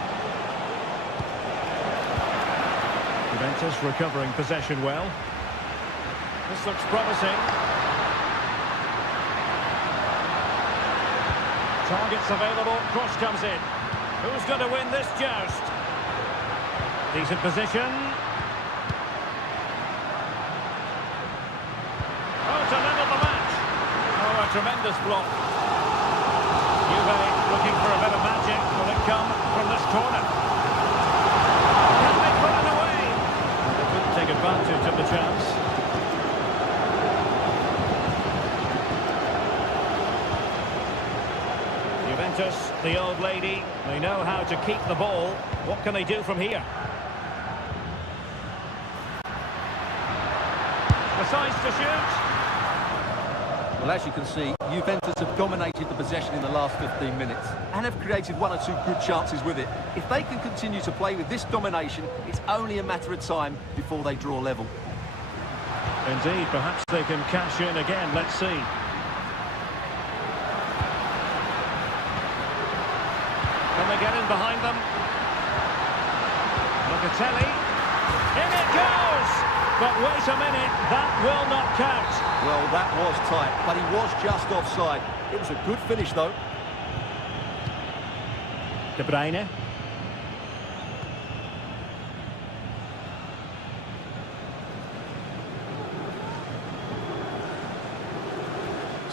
Juventus recovering possession well. This looks promising. Targets available, cross comes in. Who's going to win this joust? Decent position. Oh, to level the match. Oh, a tremendous block. Juve looking for a bit of magic. Will it come from this corner? Can they put it away? They couldn't take advantage of the chance. Juventus, the old lady, they know how to keep the ball. What can they do from here? Decides to shoot. Well, as you can see, Juventus have dominated the possession in the last 15 minutes and have created one or two good chances with it. If they can continue to play with this domination, it's only a matter of time before they draw level. Indeed, perhaps they can cash in again. Let's see. Can they get in behind them? Locatelli. In it goes! But wait a minute, that will not count. Well, that was tight, but he was just offside. It was a good finish, though. De Bruyne.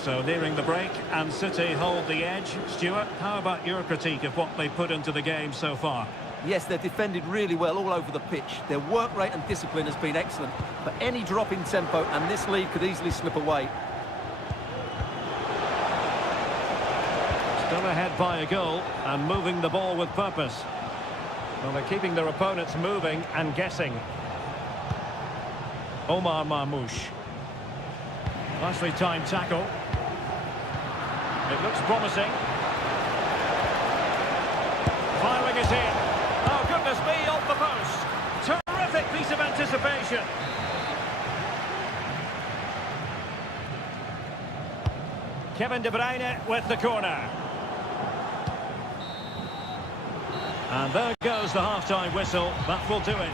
So nearing the break, and City hold the edge. Stuart, how about your critique of what they put into the game so far? Yes, they've defended really well all over the pitch. Their work rate and discipline has been excellent. But any drop in tempo and this lead could easily slip away. Still ahead by a goal and moving the ball with purpose. Well, they're keeping their opponents moving and guessing. Omar Marmoush. Nicely timed tackle. It looks promising. Firing it in. Oh, goodness me, off the post. Terrific piece of Kevin De Bruyne with the corner. And there goes the half-time whistle. That will do it.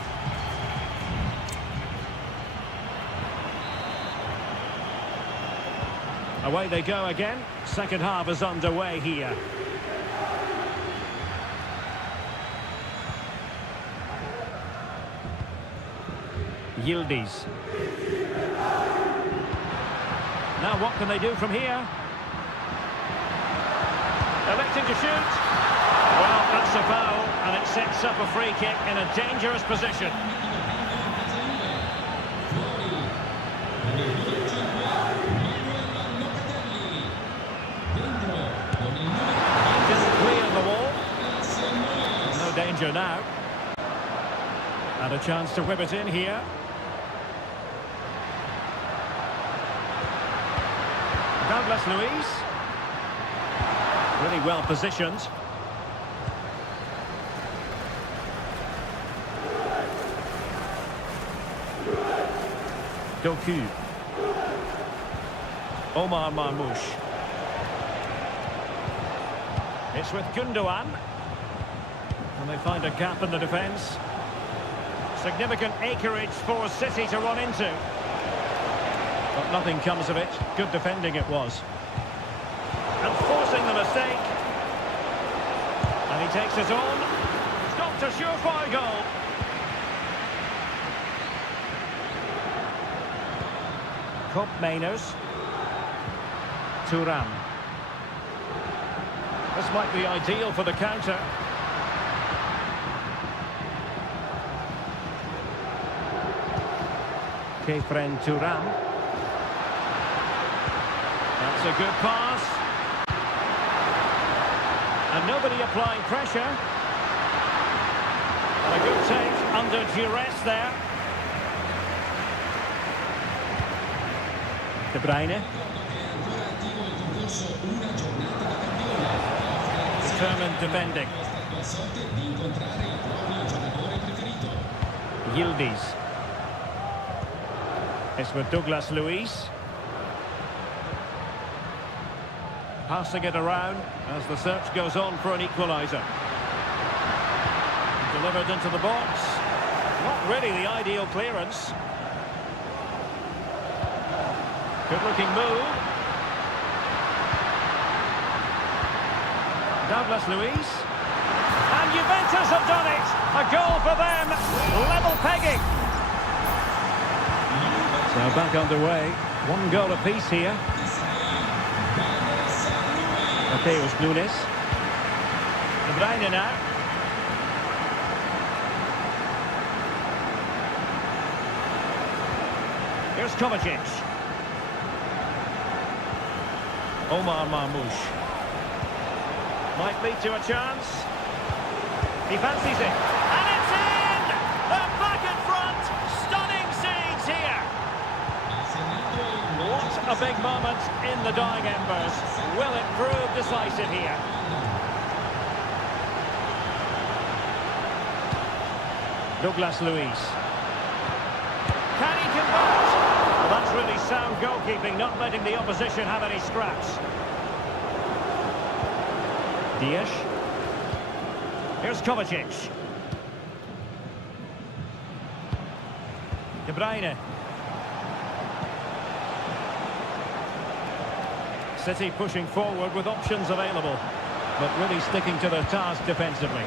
Away they go again. Second half is underway here. Yildiz. Now what can they do from here? Electing to shoot. Well, that's a foul, and it sets up a free kick in a dangerous position. Just clear the wall. No danger now. And a chance to whip it in here. Douglas Luiz. Really well positioned. Doku. Omar Marmoush. It's with Gundogan. And they find a gap in the defence. Significant acreage for City to run into. But nothing comes of it. Good defending it was. And forcing the mistake. And he takes it on. Stopped a surefire goal. Cop Mainers. Thuram. This might be ideal for the counter. Kefren Thuram. That's a good pass. And nobody applying pressure. And a good take under duress there. De Bruyne. Determined defending. Yildiz. It's with Douglas Luiz. Passing it around as the search goes on for an equaliser. Delivered into the box. Not really the ideal clearance. Good-looking move. Douglas Luiz. And Juventus have done it! A goal for them. Level pegging. So back underway. One goal apiece here. Mateus Nunes. De Bruyne now. Here's Kovacic. Omar Marmoush. Might lead to a chance. He fancies it. And it's in! They're back in front. Stunning scenes here. What a big moment in the dying embers. Will it prove decisive here? Douglas Luiz. Can he convert? Well, that's really sound goalkeeping, not letting the opposition have any scraps. Dias. Here's Kovacic. De Bruyne. City pushing forward with options available, but really sticking to their task defensively.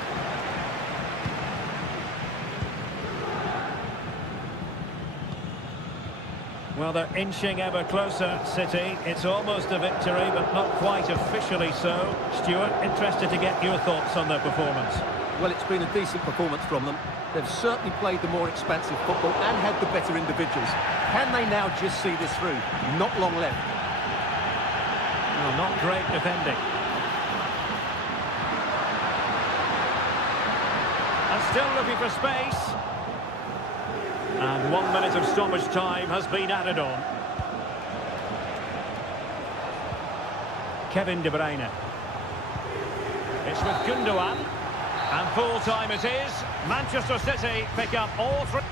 Well, they're inching ever closer, City. It's almost a victory, but not quite officially so. Stuart, interested to get your thoughts on their performance. Well, it's been a decent performance from them. They've certainly played the more expansive football and had the better individuals. Can they now just see this through? Not long left. Well, not great defending. And still looking for space. And 1 minute of stoppage time has been added on. Kevin De Bruyne. It's with Gundogan. And full time it is. Manchester City pick up all three.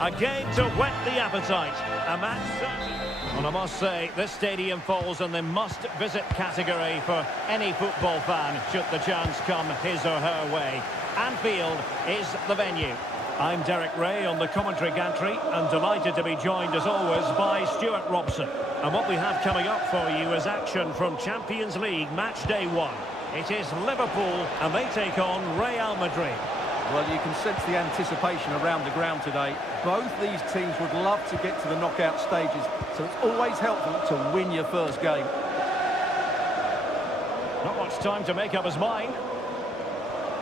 A game to whet the appetite. A match certainly. Well, I must say, this stadium falls in the must-visit category for any football fan, should the chance come his or her way. Anfield is the venue. I'm Derek Ray on the commentary gantry and delighted to be joined as always by Stuart Robson. And what we have coming up for you is action from Champions League match day 1. It is Liverpool and they take on Real Madrid. Well, you can sense the anticipation around the ground today. Both these teams would love to get to the knockout stages, so it's always helpful to win your first game. Not much time to make up his mind.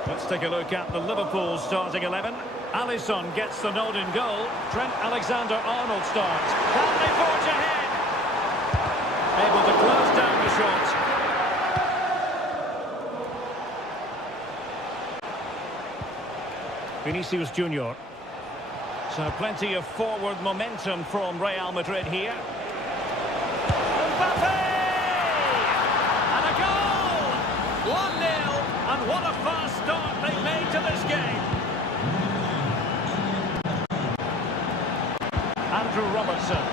Let's take a look at the Liverpool starting 11. Alisson gets the nod in goal. Trent Alexander-Arnold starts. Can they forge ahead? Able to close down the shot. Vinicius Junior. So plenty of forward momentum from Real Madrid here. Mbappe! And a goal! 1-0, and what a fast start they made to this game. Andrew Robertson.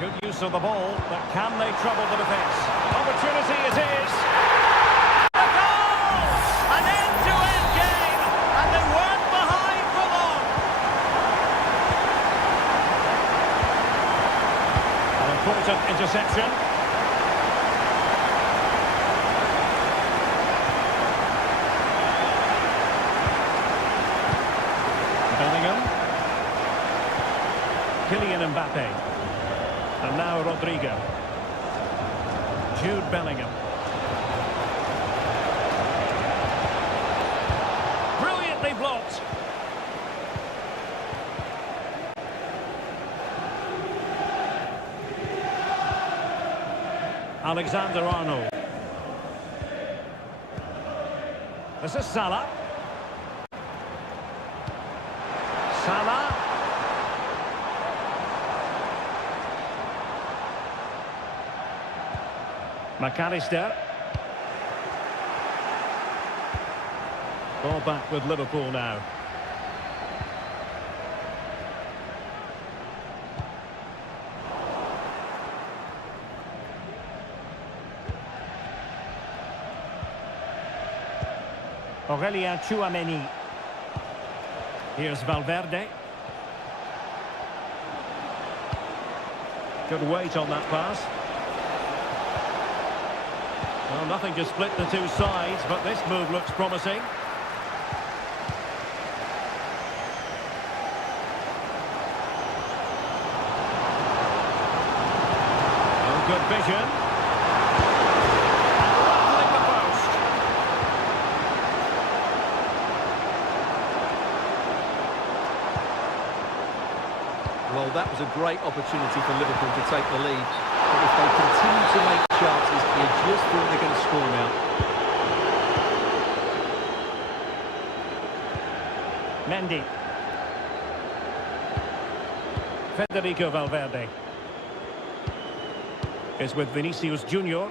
Good use of the ball, but can they trouble the defence? Opportunity it is. A goal! An end-to-end game, and they weren't behind for long. An important interception. Bellingham. Kylian Mbappe. And now Rodrigo. Jude Bellingham. Brilliantly blocked. Alexander-Arnold. This is Salah. Salah. McAllister. Ball back with Liverpool now. Aurelien Tchouameni. Here's Valverde. Good weight on that pass. Well, nothing to split the two sides, but this move looks promising. Oh, good vision. And rattling the post. Well, that was a great opportunity for Liverpool to take the lead. But if they continue to make chances, you just think they're going to score now. Mendy. Federico Valverde. Is with Vinicius Junior.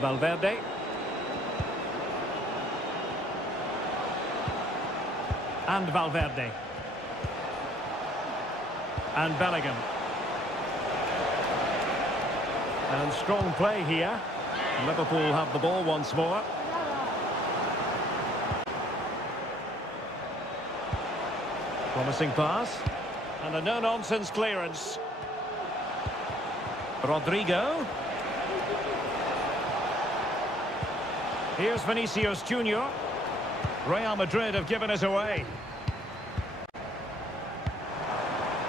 Valverde. And Valverde. And Bellingham. And strong play here. Liverpool have the ball once more. Promising pass. And a no-nonsense clearance. Rodrigo. Here's Vinicius Junior. Real Madrid have given us away.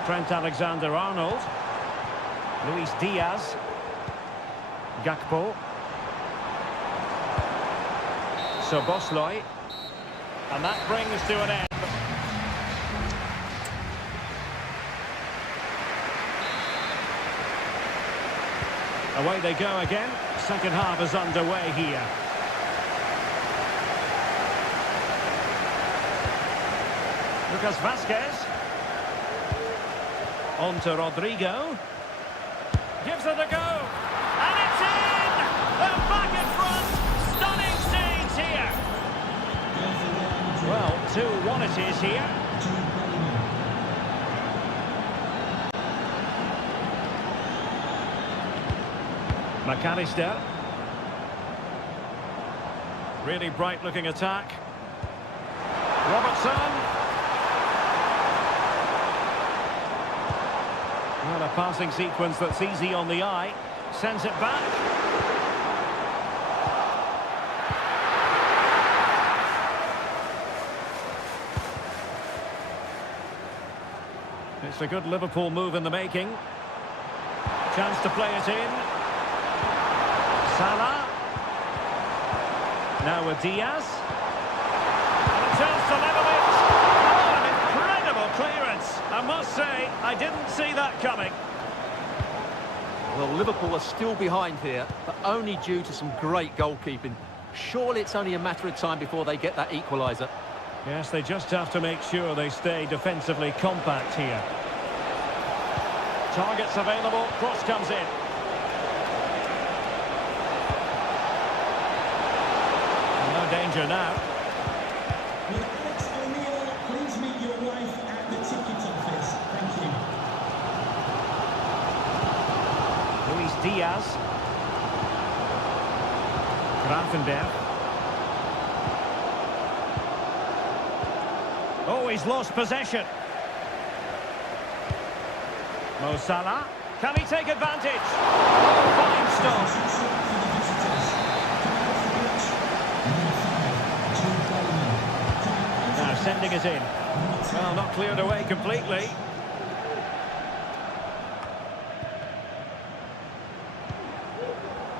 Trent Alexander-Arnold. Luis Diaz. Gakpo. Szoboszlai. And that brings to an end. Away they go again. Second half is underway here. Lucas Vazquez. On to Rodrigo. Gives it a go. And it's in! They're back in front. Stunning scenes here. Well, it is here. McAllister. Really bright-looking attack. Robertson. Well, a passing sequence that's easy on the eye. Sends it back. It's a good Liverpool move in the making. Chance to play it in. Salah. Now with Diaz. And a chance to level it. Oh, an incredible clearance. I must say, I didn't see that coming. Well, Liverpool are still behind here, but only due to some great goalkeeping. Surely it's only a matter of time before they get that equaliser. Yes, they just have to make sure they stay defensively compact here. Targets available, cross comes in. No danger now. Will Alex O'Neill please meet your wife at the ticket office? Thank you. Luis Diaz. Grafenberg. Oh, he's lost possession. Mo Salah. Can he take advantage? Oh, fine stop. Now sending it in. Well, not cleared away completely.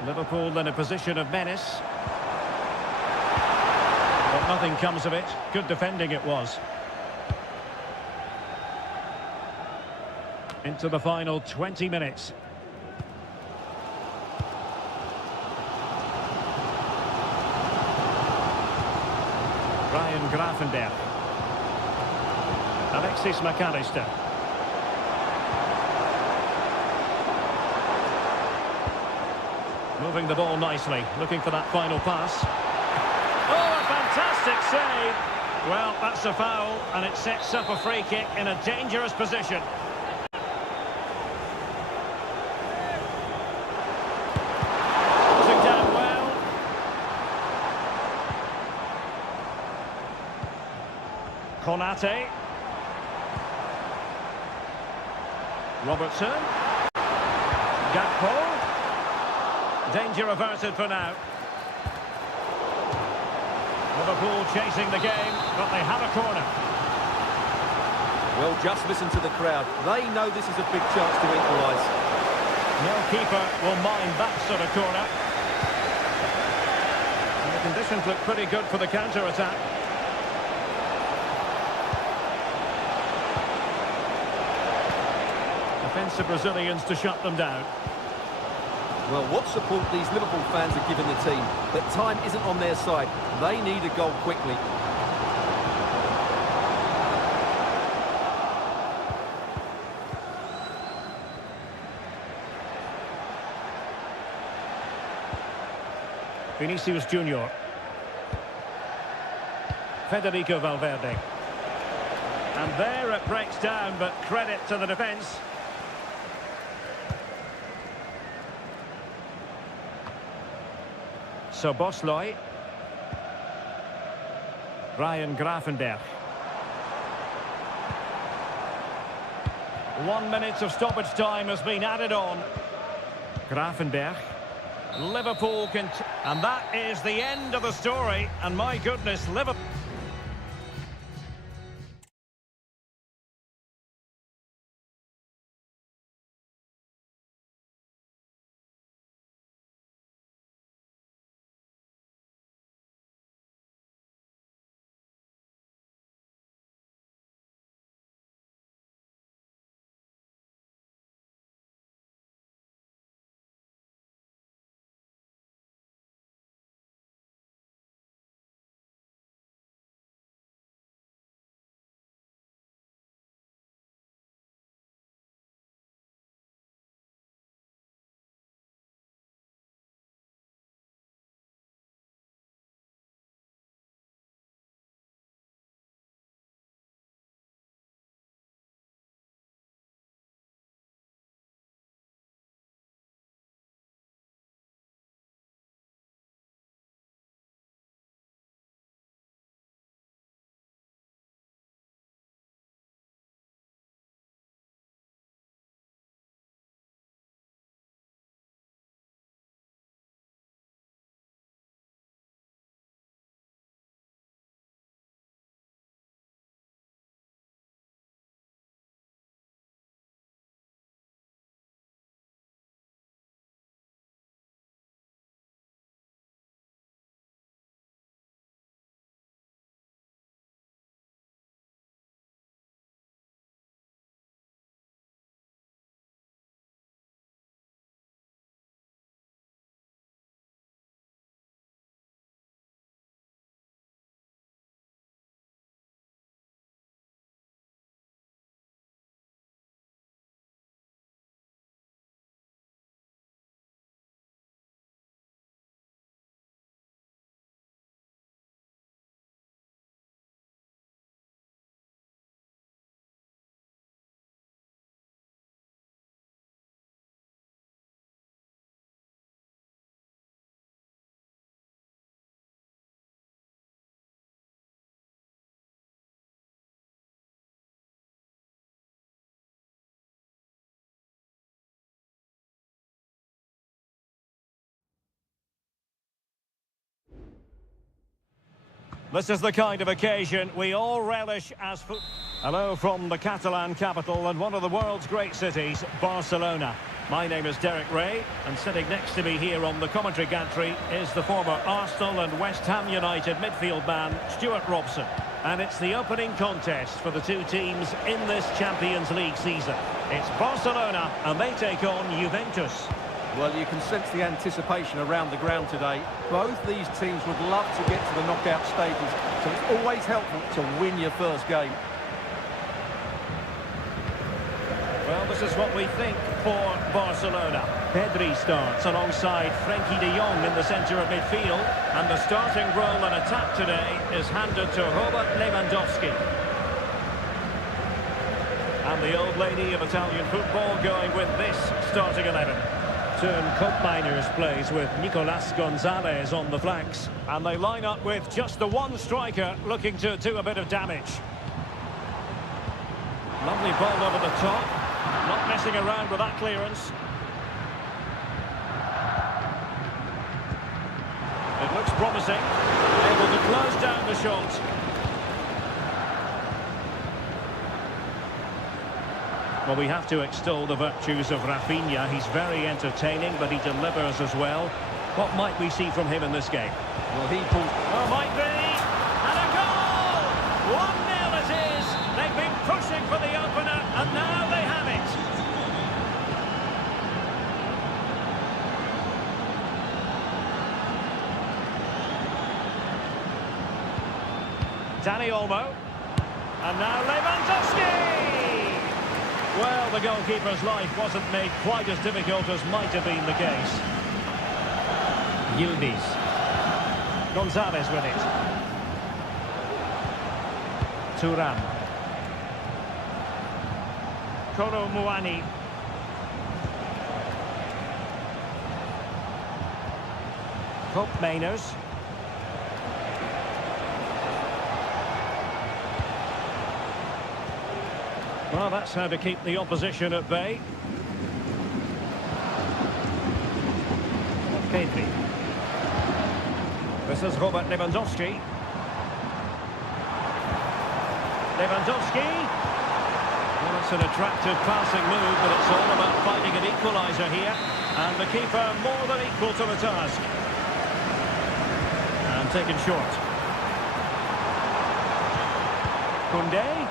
Liverpool in a position of menace. But nothing comes of it. Good defending it was. Into the final 20 minutes. Ryan Grafenberg. Alexis McAllister. Moving the ball nicely, looking for that final pass. Oh, a fantastic save! Well, that's a foul, and it sets up a free kick in a dangerous position. Closing down well. Konate. Robertson. Gakpo. Danger averted for now. Liverpool chasing the game, but they have a corner. Well, just listen to the crowd. They know this is a big chance to equalise. No keeper will mind that sort of corner. And the conditions look pretty good for the counter-attack. Defensive Brazilians to shut them down. Well, what support these Liverpool fans are giving the team, but time isn't on their side. They need a goal quickly. Vinicius Junior. Federico Valverde. And there it breaks down, but credit to the defence. So Bosley. Ryan Grafenberg. 1 minute of stoppage time has been added on. Grafenberg. Liverpool can... And that is the end of the story. And my goodness, Liverpool... This is the kind of occasion we all relish as foot. Hello from the Catalan capital and one of the world's great cities, Barcelona. My name is Derek Ray, and sitting next to me here on the commentary gantry is the former Arsenal and West Ham United midfield man, Stuart Robson. And it's the opening contest for the two teams in this Champions League season. It's Barcelona, and they take on Juventus. Well, you can sense the anticipation around the ground today. Both these teams would love to get to the knockout stages, so it's always helpful to win your first game. Well, this is what we think for Barcelona. Pedri starts alongside Frenkie de Jong in the centre of midfield, and the starting role in attack today is handed to Robert Lewandowski. And the old lady of Italian football going with this starting 11. Turn Cope Miners plays with Nicolas Gonzalez on the flanks, and they line up with just the one striker looking to do a bit of damage. Lovely ball over the top. Not messing around with that clearance. It looks promising. Able to close down the shot. Well, we have to extol the virtues of Rafinha. He's very entertaining, but he delivers as well. What might we see from him in this game? Well, he pulled... Oh, might be! And a goal! 1-0 it is! They've been pushing for the opener, and now they have it! Dani Olmo. And now Lewandowski! Well, the goalkeeper's life wasn't made quite as difficult as might have been the case. Yildiz. Gonzalez with it. Thuram. Kolo Muani. Cope Miners. Well, that's how to keep the opposition at bay. Pedri. This is Robert Lewandowski. Lewandowski. Well, it's an attractive passing move, but it's all about finding an equaliser here. And the keeper more than equal to the task. And taken short. Koundé.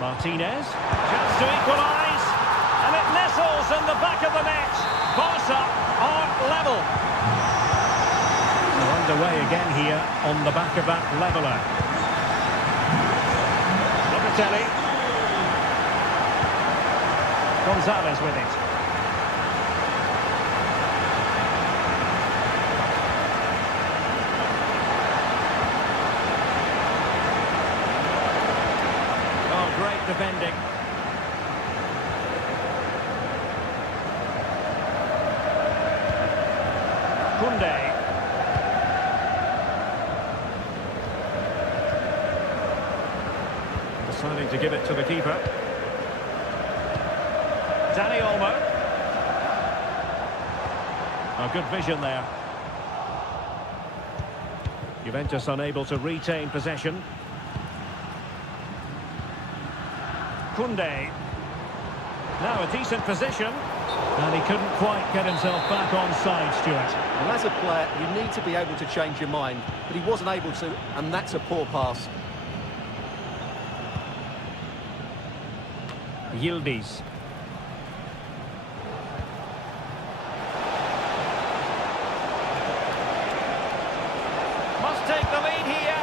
Martinez, chance to equalise, and it nestles in the back of the net. Barca are level. They're underway again here on the back of that leveller. Locatelli. Gonzalez with it. Great defending. Koundé. Deciding to give it to the keeper. Dani Olmo. Oh, good vision there. Juventus unable to retain possession. Koundé. Now a decent position, and he couldn't quite get himself back on side, Stuart. And as a player, you need to be able to change your mind, but he wasn't able to, and that's a poor pass. Yildiz. Must take the lead here.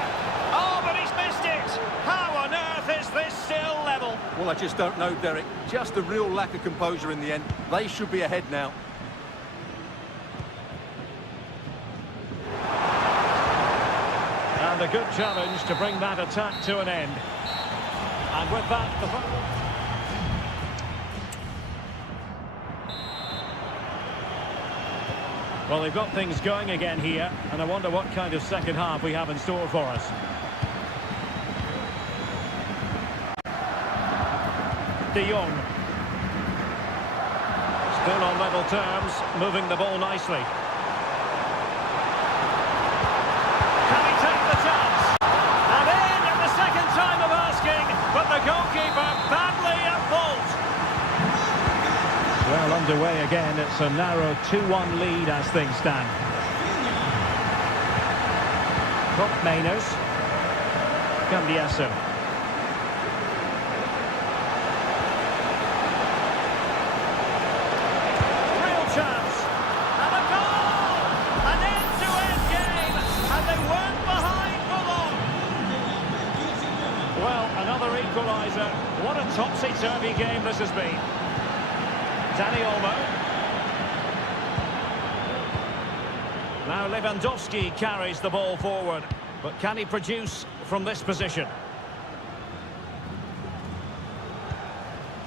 Oh, but he's missed it. How on earth is this still level? Well, I just don't know, Derek. Just a real lack of composure in the end. They should be ahead now. And a good challenge to bring that attack to an end. And with that, the... Well, they've got things going again here, and I wonder what kind of second half we have in store for us. De Jong. Still on level terms, moving the ball nicely. goalkeeper badly at fault. Well underway again. It's a narrow 2-1 lead as things stand. Top Mainers. Cambiasso. Real chance. And a goal! An end-to-end game. And they weren't behind for long. Well, another equaliser. What a topsy-turvy game this has been. Dani Olmo. Now Lewandowski carries the ball forward, but can he produce from this position?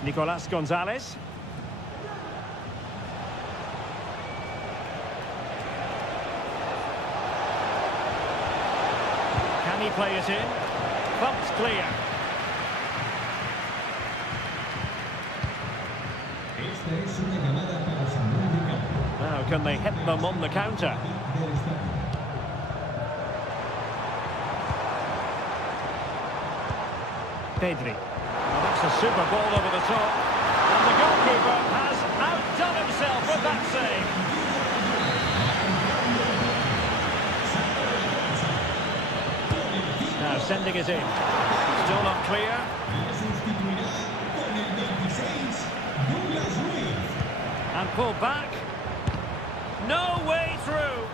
Nicolas Gonzalez. Can he play it in? Bumped clear. Now, can they hit them on the counter? Pedri. Well, that's a super ball over the top. And the goalkeeper has outdone himself with that save. Now sending it in. Still not clear. And pulled back. No way through.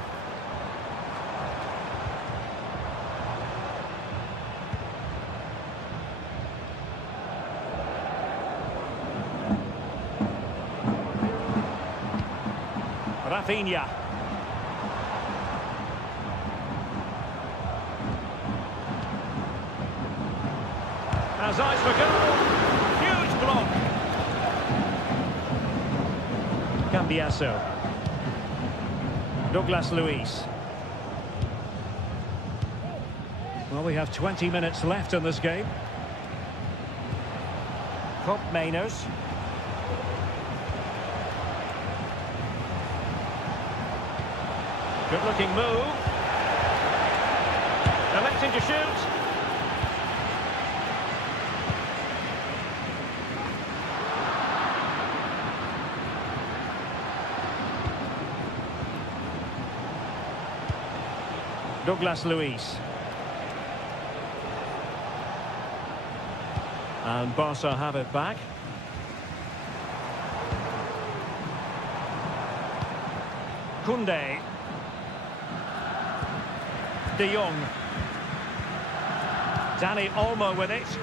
Rafinha. Has eyes for goal. Huge block. Cambiasso. Douglas Luiz. Well, we have 20 minutes left in this game. Top Mainers. Good looking move. Electing to shoot. Douglas Luiz. And Barca have it back. Koundé. De Jong. Dani Olmo with it.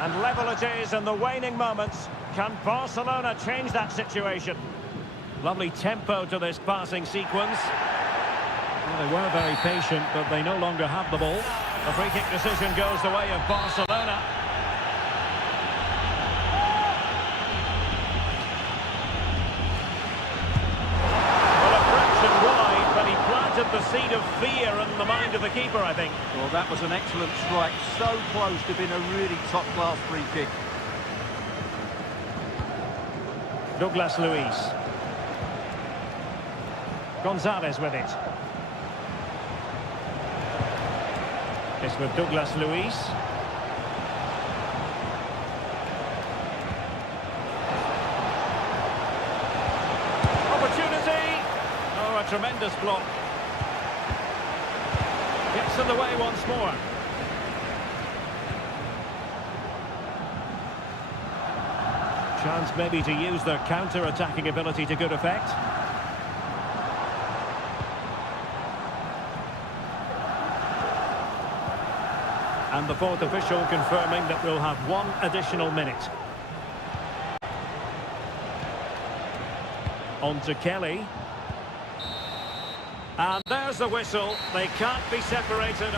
And level it is in the waning moments. Can Barcelona change that situation? Lovely tempo to this passing sequence. Well, they were very patient, but they no longer have the ball. The free kick decision goes the way of Barcelona. Well, a fraction wide, but he planted the seed of fear in the mind of the keeper, I think. Well, that was an excellent strike. So close to being a really top-class free kick. Douglas Luiz. Gonzalez with it. It's with Douglas Luiz. Opportunity! Oh, a tremendous block. Gets in the way once more. Chance maybe to use their counter-attacking ability to good effect. And the fourth official confirming that we'll have one additional minute. On to Kelly. And there's the whistle. They can't be separated.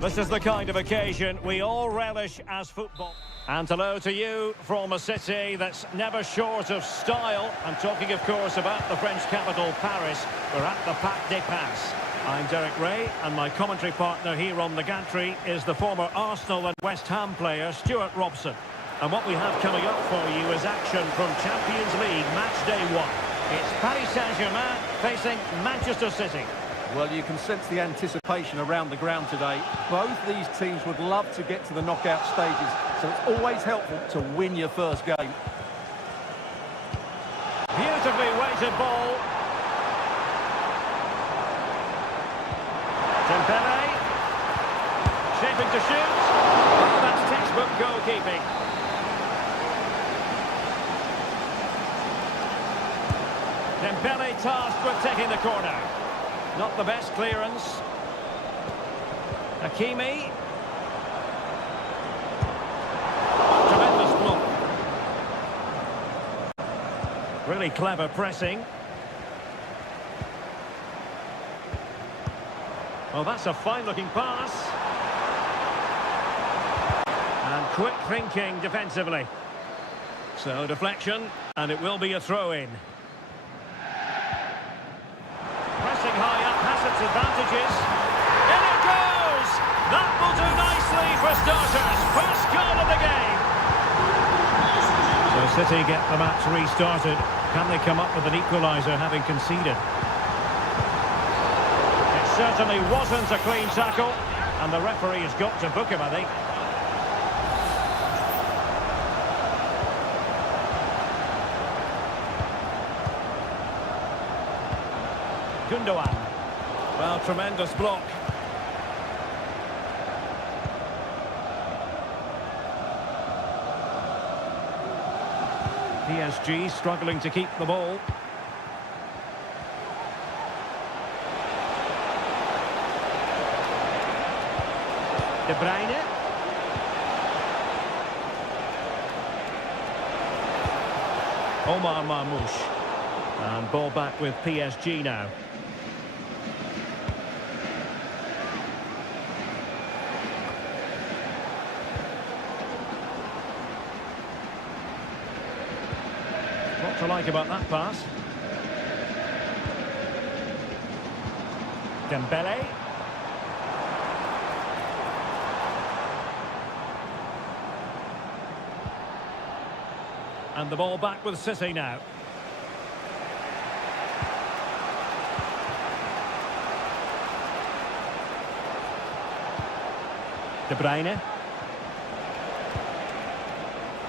This is the kind of occasion we all relish as football. And hello to you from a city that's never short of style. I'm talking, of course, about the French capital, Paris. We're at the Parc des Princes. I'm Derek Ray, and my commentary partner here on the gantry is the former Arsenal and West Ham player, Stuart Robson. And what we have coming up for you is action from Champions League match day 1. It's Paris Saint-Germain facing Manchester City. Well, you can sense the anticipation around the ground today. Both these teams would love to get to the knockout stages, so it's always helpful to win your first game. Beautifully weighted ball. Dembele. Shaping to shoot. Oh, that's textbook goalkeeping. Dembele tasked with taking the corner. Not the best clearance. Hakimi. Tremendous block. Really clever pressing. Well, that's a fine-looking pass. And quick thinking defensively. So, deflection, and it will be a throw-in. Pressing high up has its advantages. In it goes! That will do nicely for starters. First goal of the game. So City get the match restarted. Can they come up with an equaliser having conceded? It certainly wasn't a clean tackle, and the referee has got to book him, I think. Gundogan. Well, tremendous block. PSG struggling to keep the ball. De Bruyne. Omar Marmoush. And ball back with PSG now. What to like about that pass? Dembele. And the ball back with City now. De Bruyne.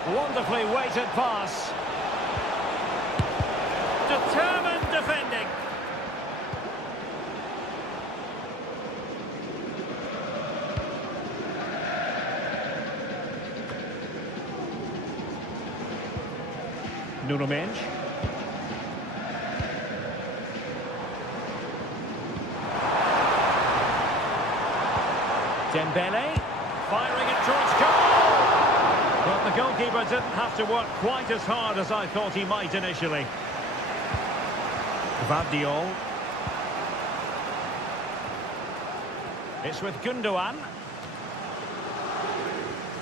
Wonderfully weighted pass. Determined defending. Nuno Mendes. Dembele. Firing it towards goal. But the goalkeeper didn't have to work quite as hard as I thought he might initially. Vardiol. It's with Gundogan.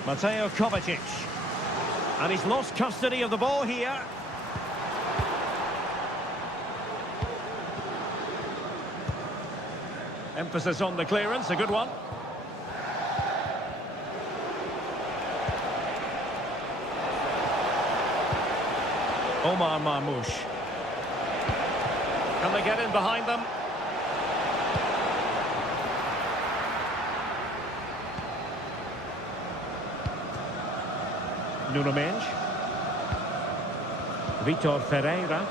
Mateo Kovacic. And he's lost custody of the ball here. Emphasis on the clearance, a good one. Omar Marmoush. Can they get in behind them? Nuno Mendes. Vitor Ferreira.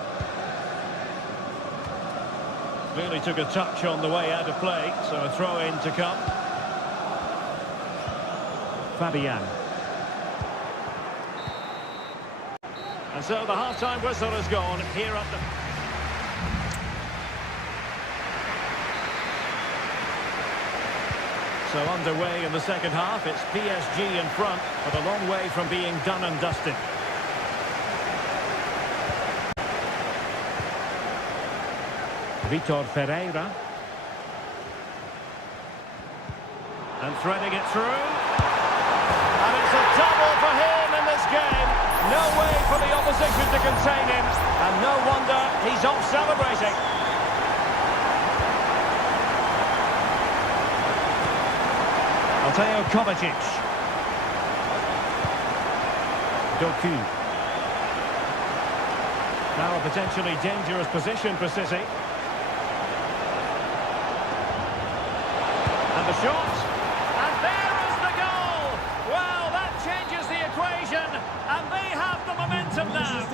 Really took a touch on the way out of play, so a throw-in to come. Fabian. And so the half-time whistle has gone here at the... So underway in the second half, it's PSG in front, but a long way from being done and dusted. Vitor Ferreira. And threading it through. And it's a double for him in this game. No way for the opposition to contain him. And no wonder he's off celebrating. Mateo Kovacic. Doku. Now a potentially dangerous position for City. And the shot. And there is the goal! Well, that changes the equation. And they have the momentum now.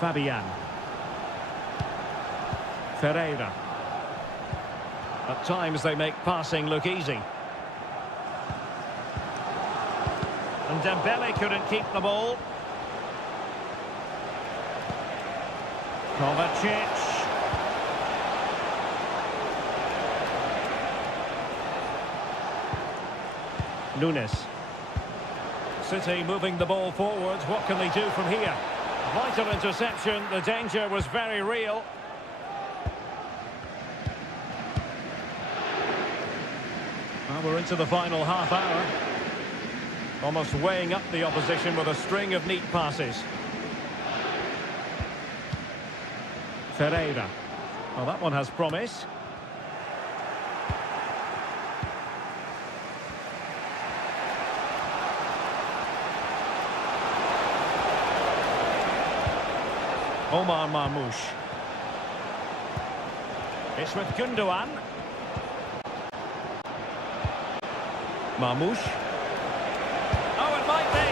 Fabian. Ferreira. At times they make passing look easy. And Dembele couldn't keep the ball. Kovacic. Nunes. City moving the ball forwards. What can they do from here? Vital interception. The danger was very real. Well, we're into the final half hour. Almost weighing up the opposition with a string of neat passes. Ferreira. Well, that one has promise. Omar Marmoush. It's with Gundogan. Marmoush. Oh, it might be.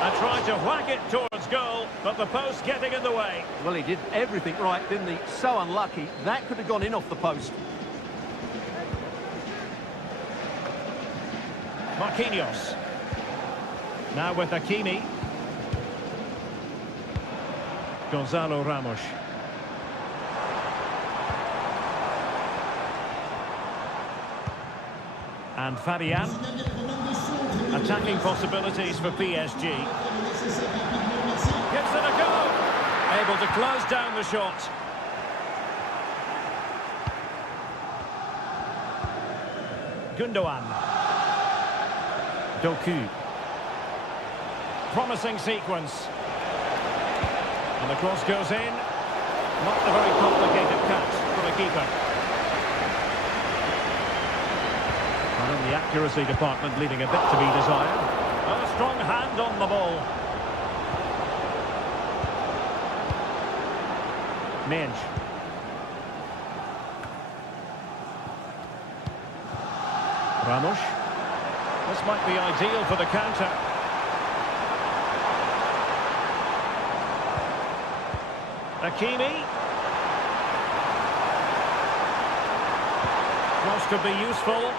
I tried to whack it towards goal, but the post getting in the way. Well, he did everything right, didn't he? So unlucky. That could have gone in off the post. Marquinhos. Now with Hakimi. Gonzalo Ramos. And Fabian. Attacking possibilities for PSG. Gives it a go. Able to close down the shot. Gundogan. Doku. Promising sequence. And the cross goes in. Not a very complicated catch for the keeper. And in the accuracy department, leaving a bit to be desired. A strong hand on the ball. Minge. Ramos. This might be ideal for the counter. Hakimi. Cross could be useful.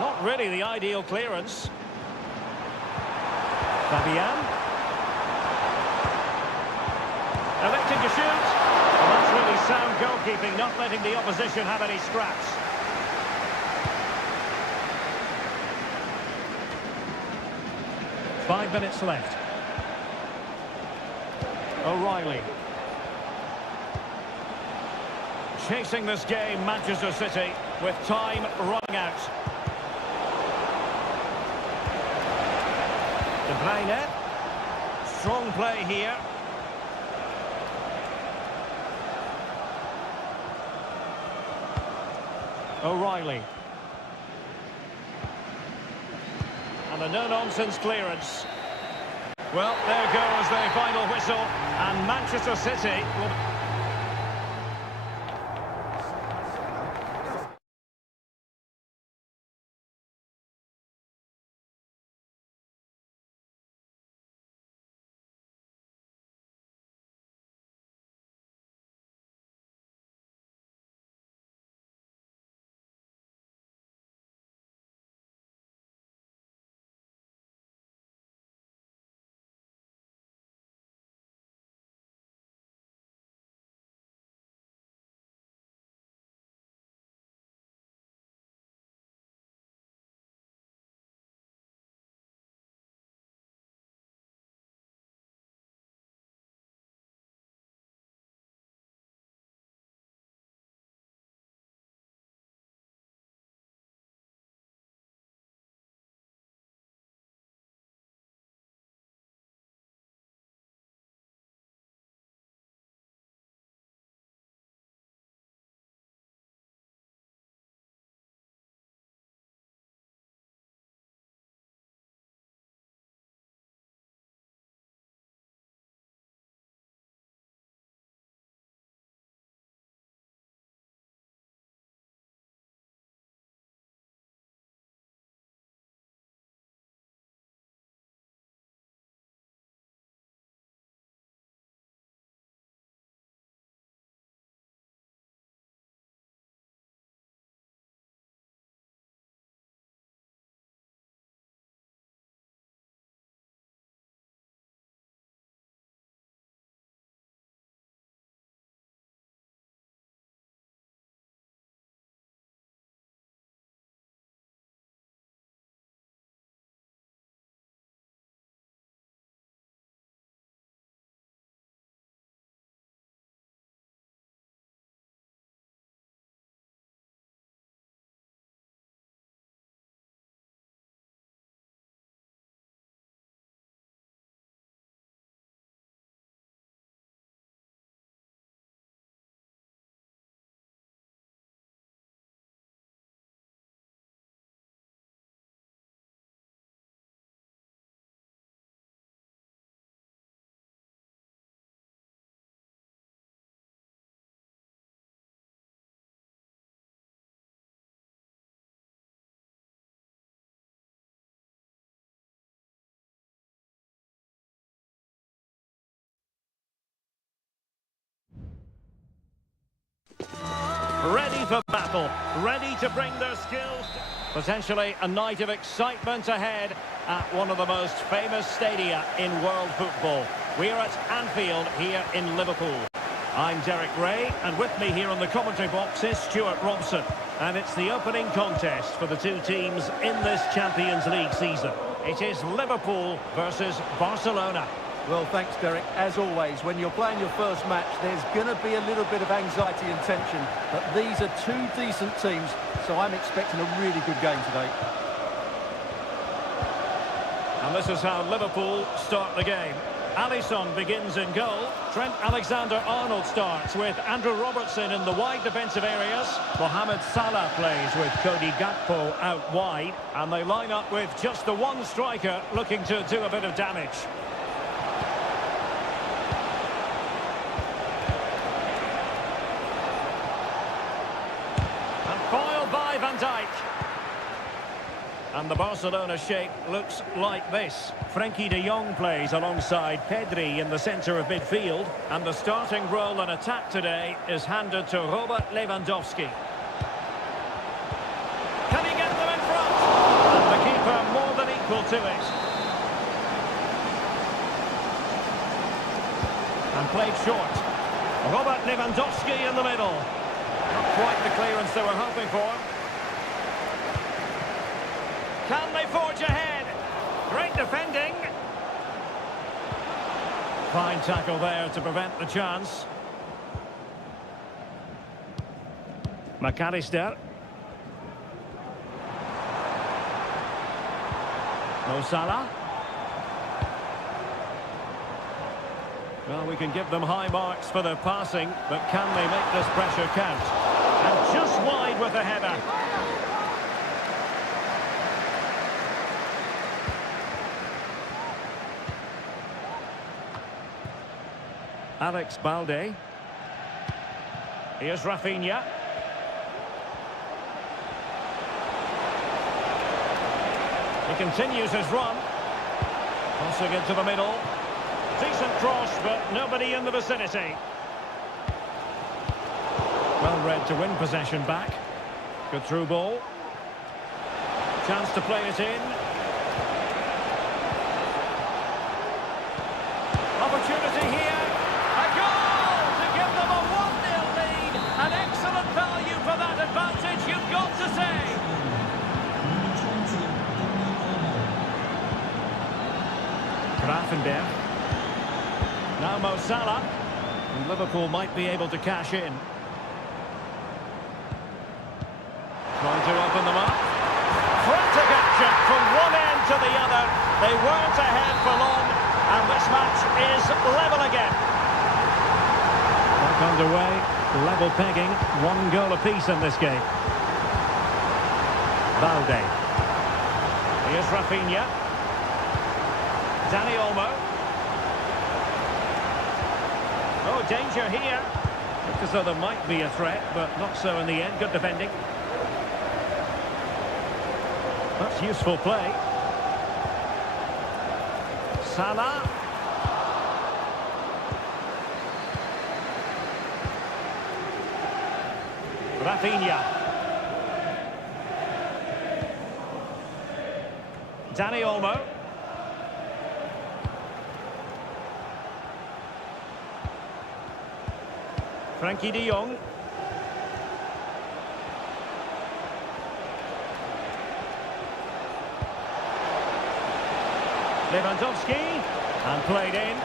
Not really the ideal clearance. Fabian. Electing to shoot. Well, that's really sound goalkeeping, not letting the opposition have any scraps. Five minutes left. O'Reilly. Chasing this game, Manchester City, with time running out. De Bruyne. Strong play here. O'Reilly. And a no-nonsense clearance. Well, there goes the final whistle, and Manchester City will... for battle, ready to bring their skills. Potentially a night of excitement ahead at one of the most famous stadia in world football. We're at Anfield here in Liverpool. I'm Derek Ray, and with me here on the commentary box is Stuart Robson. And it's the opening contest for the two teams in this Champions League season. It is Liverpool versus Barcelona. Well, thanks, Derek. As always, when you're playing your first match, there's going to be a little bit of anxiety and tension. But these are two decent teams, so I'm expecting a really good game today. And this is how Liverpool start the game. Alisson begins in goal. Trent Alexander-Arnold starts with Andrew Robertson in the wide defensive areas. Mohamed Salah plays with Cody Gakpo out wide. And they line up with just the one striker looking to do a bit of damage. Foiled by Van Dijk. And the Barcelona shape looks like this. Frenkie de Jong plays alongside Pedri in the centre of midfield. And the starting role in attack today is handed to Robert Lewandowski. Can he get them in front? And the keeper more than equal to it. And played short. Robert Lewandowski in the middle. Not quite the clearance they were hoping for. Can they forge ahead? Great defending. Fine tackle there to prevent the chance. McAllister. Mo Salah. Well, we can give them high marks for their passing, but can they make this pressure count? And just wide with the header. Alex Balde. Here's Rafinha. He continues his run. Crossing into the middle. Decent cross, but nobody in the vicinity. Well read to win possession back. Good through ball. Chance to play it in. Opportunity here. A goal to give them a 1-0 lead. An excellent value for that advantage, you've got to say. Grafenberg. Now Mo Salah. And Liverpool might be able to cash in. Trying to open them up. Frantic action from one end to the other. They weren't ahead for long. And this match is level again. Back underway. Level pegging. 1 goal apiece in this game. Balde. Here's Rafinha. Dani Olmo. Oh, danger here. Looks as though there might be a threat, but not so in the end. Good defending. That's useful play. Salah. Rafinha. Dani Olmo. Frenkie de Jong. Lewandowski. And played in.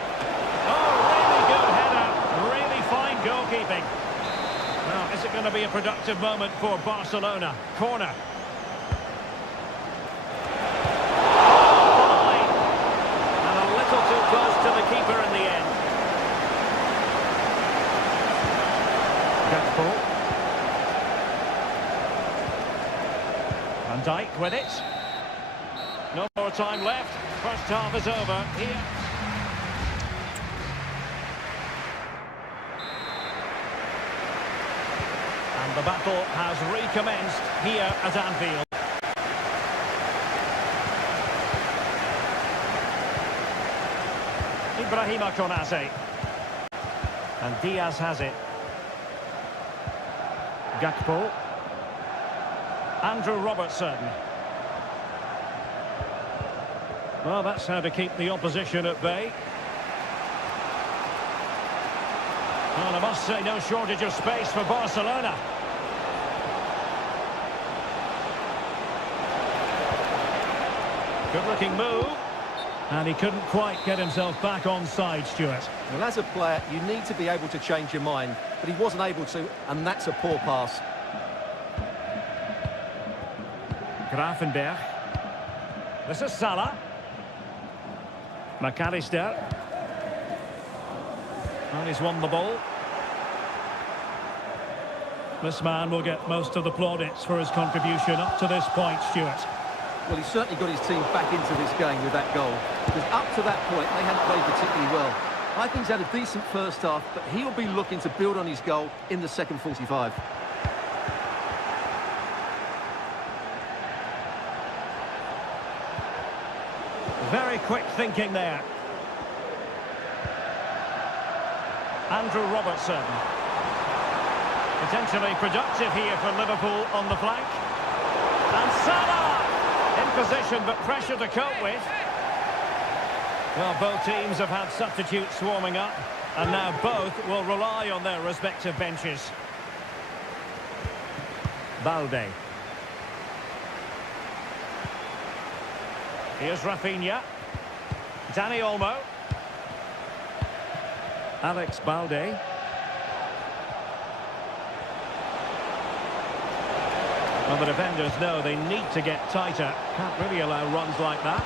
Oh, really good header. Really fine goalkeeping. Now, is it going to be a productive moment for Barcelona? Corner. Fine. And a little too close to the keeper in the end. Gakpo. Van Dijk with it. No more time left. First half is over here. And the battle has recommenced here at Anfield. Ibrahima Konate. And Diaz has it. Gakpo. Andrew Robertson. Well, that's how to keep the opposition at bay. Well, I must say, no shortage of space for Barcelona. Good-looking move. And he couldn't quite get himself back on side, Stuart. Well, as a player, you need to be able to change your mind, but he wasn't able to, and that's a poor pass. Grafenberg. This is Salah. McAllister. And he's won the ball. This man will get most of the plaudits for his contribution up to this point, Stuart. Well, he's certainly got his team back into this game with that goal, because up to that point, they hadn't played particularly well. I think he's had a decent first half, but he'll be looking to build on his goal in the second 45. Very quick thinking there. Andrew Robertson. Potentially productive here for Liverpool on the flank. And Salah! In position, but pressure to cope with. Well, both teams have had substitutes warming up, and now both will rely on their respective benches. Balde. Here's Rafinha. Dani Olmo. Alex Balde. Well, the defenders know they need to get tighter. Can't really allow runs like that.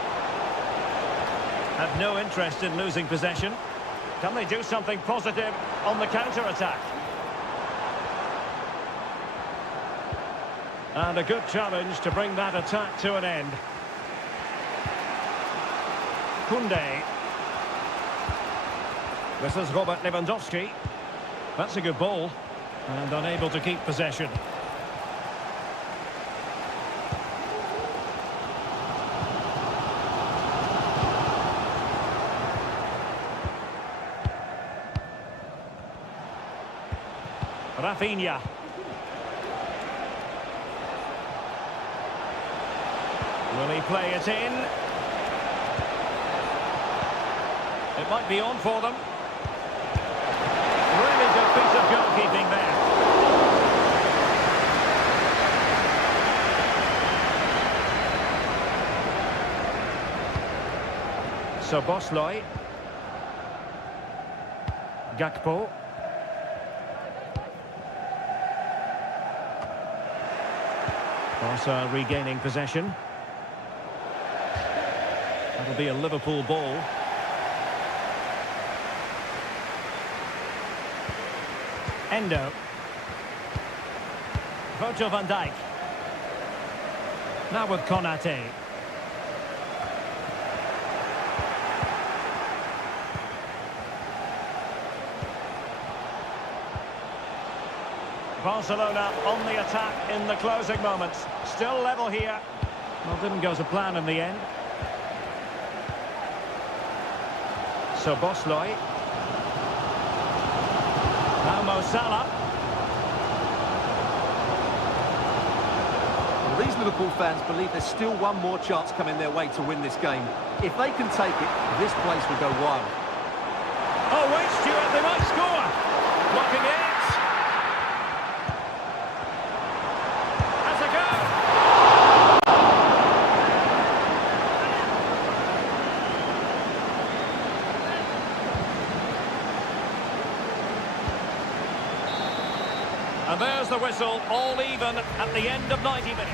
Have no interest in losing possession. Can they do something positive on the counter-attack? And a good challenge to bring that attack to an end. Koundé. This is Robert Lewandowski. That's a good ball. And unable to keep possession. Rafinha. Will he play it in? It might be on for them. Really good piece of goalkeeping there. So Bosley. Gakpo. Barca regaining possession. That'll be a Liverpool ball. Endo. Virgil van Dijk. Now with Konate. Barcelona on the attack in the closing moments. Still level here. Well, didn't go to plan in the end. So Bosley. Now Mo Salah. Well, these Liverpool fans believe there's still one more chance coming their way to win this game. If they can take it, this place will go wild. Oh, wait, Stuart, they might score. Blocking it. Has a go. And there's the whistle, all even at the end of 90 minutes.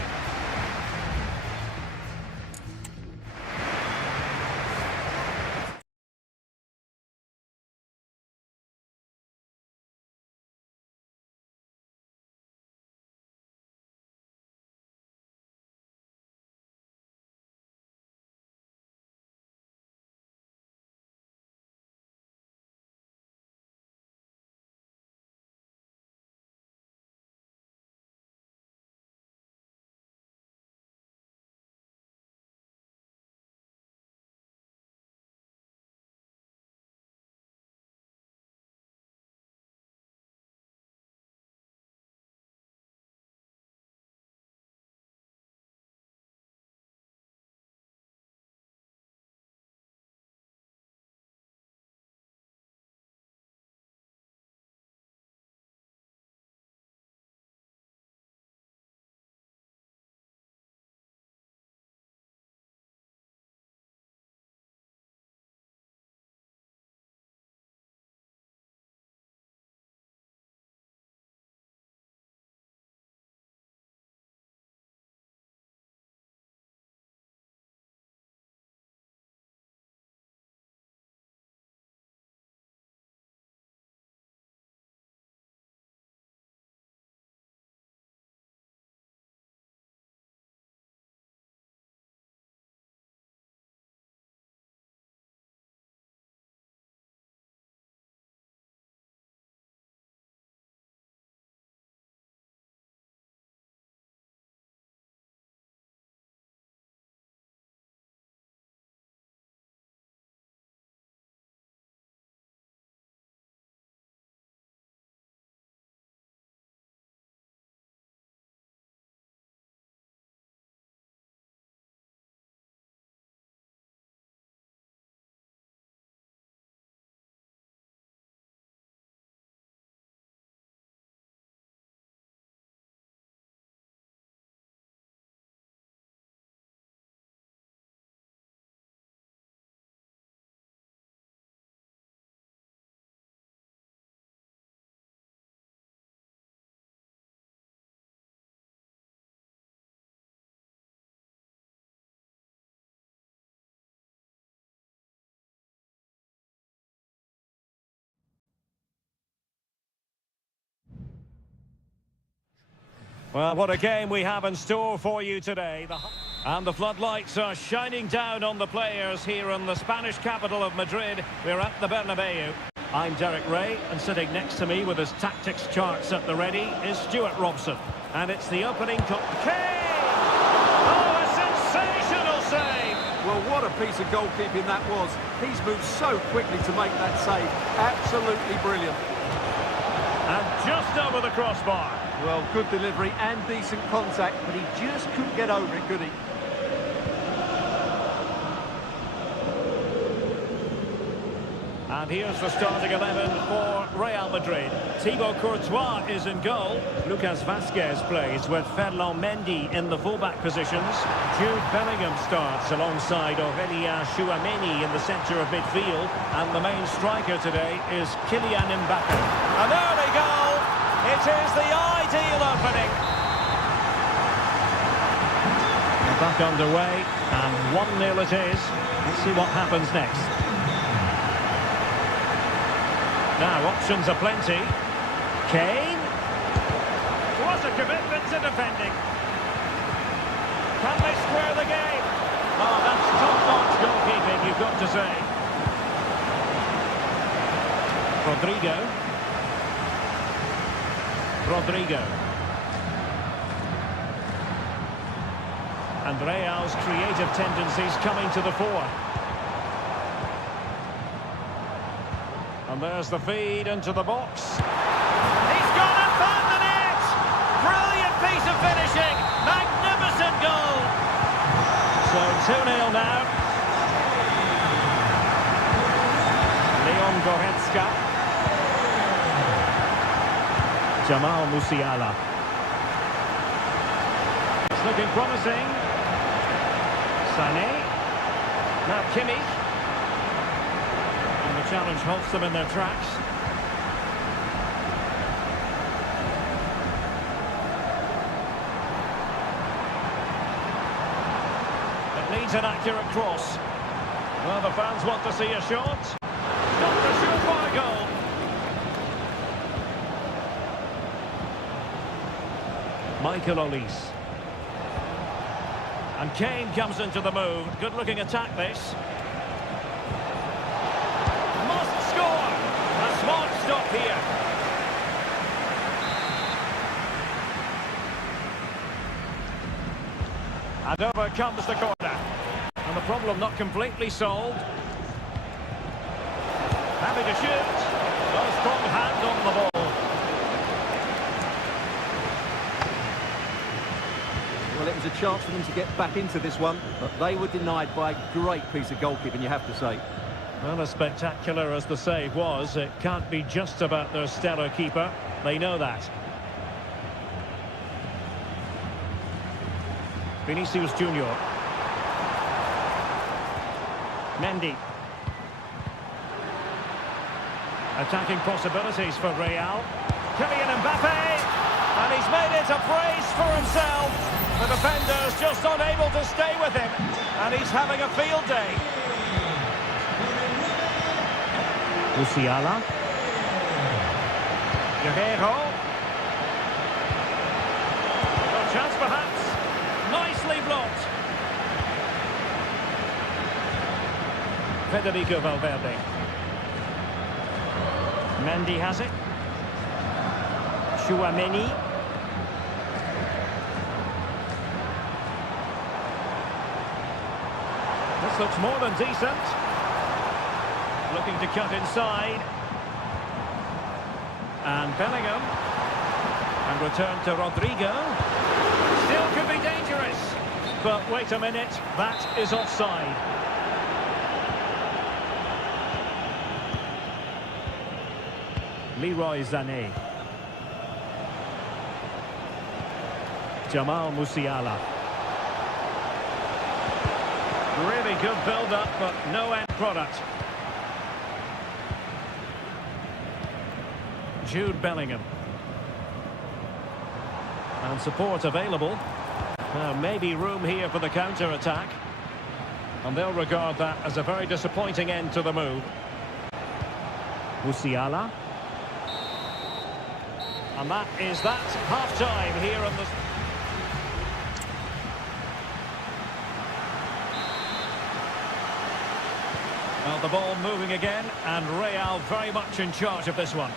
Well, what a game we have in store for you today. And the floodlights are shining down on the players here in the Spanish capital of Madrid. We're at the Bernabeu. I'm Derek Ray, and sitting next to me with his tactics charts at the ready is Stuart Robson. And it's the opening Kane! Oh, a sensational save! Well, what a piece of goalkeeping that was. He's moved so quickly to make that save. Absolutely brilliant. And just over the crossbar. Well, good delivery and decent contact, but he just couldn't get over it, could he? And here's the starting 11 for Real Madrid. Thibaut Courtois is in goal. Lucas Vazquez plays with Ferland Mendy in the fullback positions. Jude Bellingham starts alongside Aurélien Tchouameni in the centre of midfield. And the main striker today is Kylian Mbappé. An early goal! It is the ideal opening. They're back underway, and 1-0 it is. Let's see what happens next. Now, options are plenty. Kane. What a commitment to defending. Can they square the game? Oh, that's top-notch goalkeeping, you've got to say. Rodrigo. And Real's creative tendencies coming to the fore. And there's the feed into the box. He's gone and found the net! Brilliant piece of finishing! Magnificent goal! So 2-0 now. Leon Goretzka. Jamal Musiala. It's looking promising. Sané. Now Kimmich. The challenge halts them in their tracks. It needs an accurate cross. Well, the fans want to see a shot. Not a surefire goal. Michael Olise. And Kane comes into the move. Good-looking attack, this. Smart stop here. And over comes the corner. And the problem not completely solved. Happy to shoot. A strong hand on the ball. Well, it was a chance for them to get back into this one, but they were denied by a great piece of goalkeeping, you have to say. Well, as spectacular as the save was, it can't be just about their stellar keeper. They know that. Vinicius Junior. Mendy. Attacking possibilities for Real. Kylian Mbappé. And he's made it a brace for himself. The defender's just unable to stay with him. And he's having a field day. Musiala. Guerrero. A chance perhaps. Nicely blocked. Federico Valverde. Mendy has it. Tchouameni. This looks more than decent. Looking to cut inside. And Bellingham. And return to Rodrigo. Still could be dangerous. But wait a minute, that is offside. Leroy Sané. Jamal Musiala. Really good build-up, but no end product. Jude Bellingham. And support available. Maybe room here for the counter-attack. And they'll regard that as a very disappointing end to the move. Musiala. And that is that half-time here on the... Well, the ball moving again, and Real very much in charge of this one.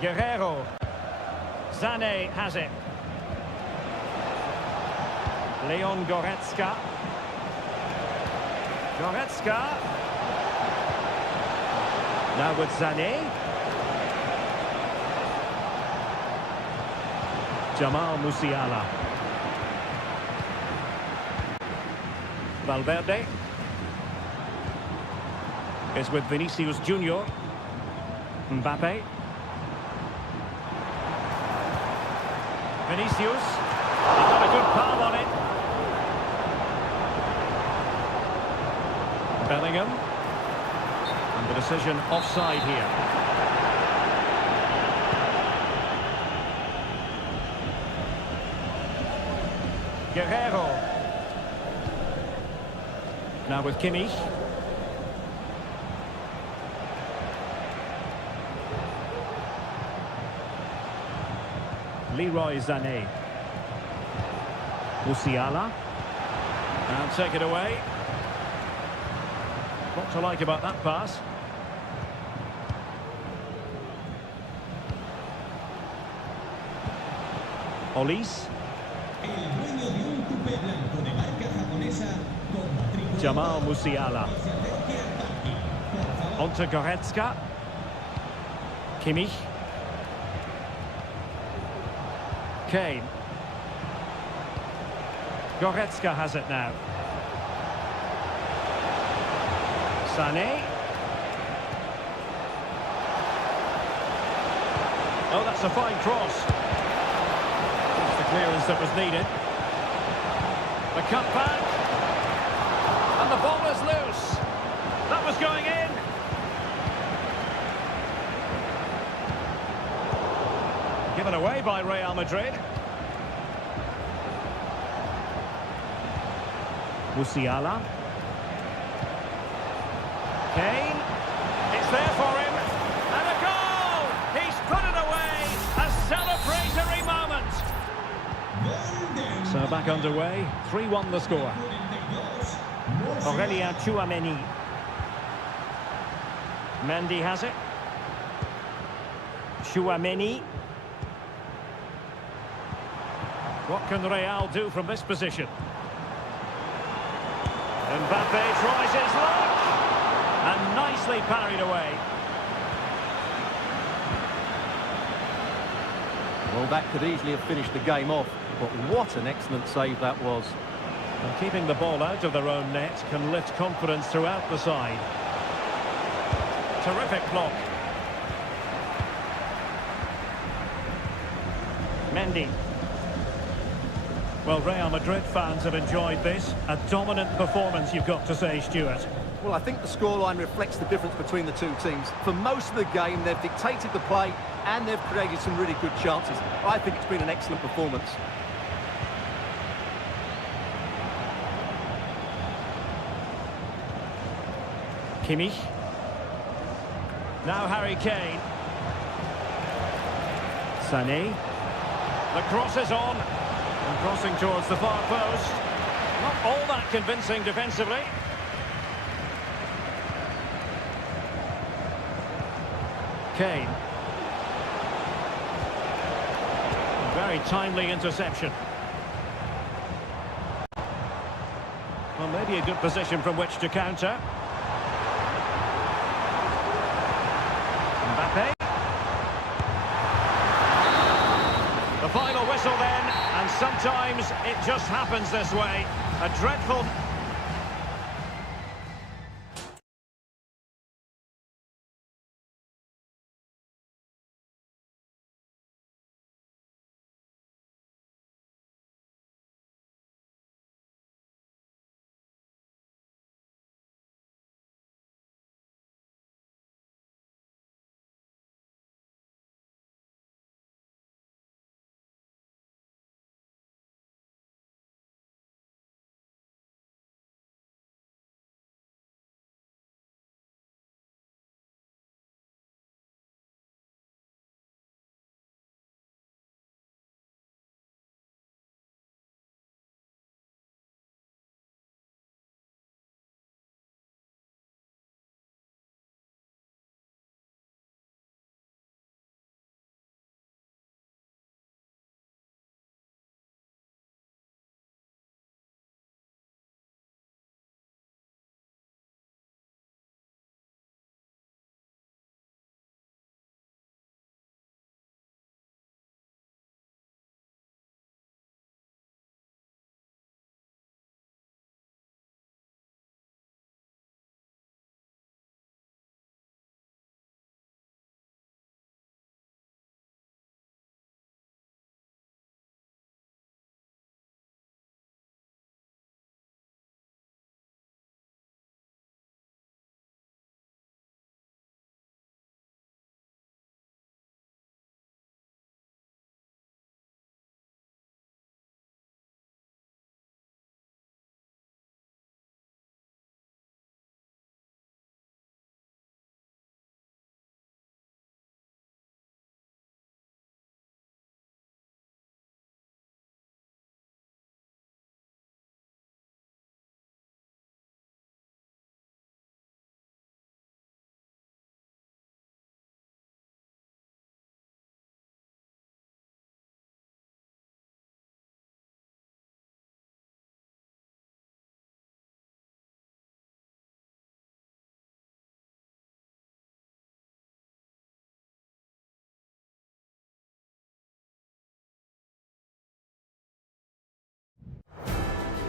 Guerrero. Sané has it. Leon Goretzka. Goretzka. Now with Sané. Jamal Musiala. Valverde is with Vinicius Junior. Mbappe. Vinicius. He's got a good palm on it. Bellingham. And the decision offside here. Guerrero. Now with Kimmich. Leroy Sané. Musiala. And take it away. What to like about that pass? Olis. El dueño de un tupé blanco de marca japonesa con matrícula Jamal Musiala. se acerque al parking. Por favor. Onto Goretzka. Kimmich. Kane. Goretzka has it now. Sané. Oh, that's a fine cross. That's the clearance that was needed. The cut back. And the ball is loose. That was going in. Given away by Real Madrid. Musiala. Kane. It's there for him. And a goal! He's put it away. A celebratory moment. So back underway. 3-1 the score. Aurélien Tchouaméni. Mendy has it. Tchouaméni. What can Real do from this position? Mbappe tries his luck. And nicely parried away. Well, that could easily have finished the game off, but what an excellent save that was. And keeping the ball out of their own net can lift confidence throughout the side. Terrific block. Mendy. Well, Real Madrid fans have enjoyed this. A dominant performance, you've got to say, Stuart. Well, I think the scoreline reflects the difference between the two teams. For most of the game, they've dictated the play and they've created some really good chances. I think it's been an excellent performance. Kimmich. Now Harry Kane. Sané. The cross is on. And crossing towards the far post. Not all that convincing defensively. Kane. Very timely interception. Well, maybe a good position from which to counter. Mbappe. The final whistle then, and sometimes it just happens this way. A dreadful...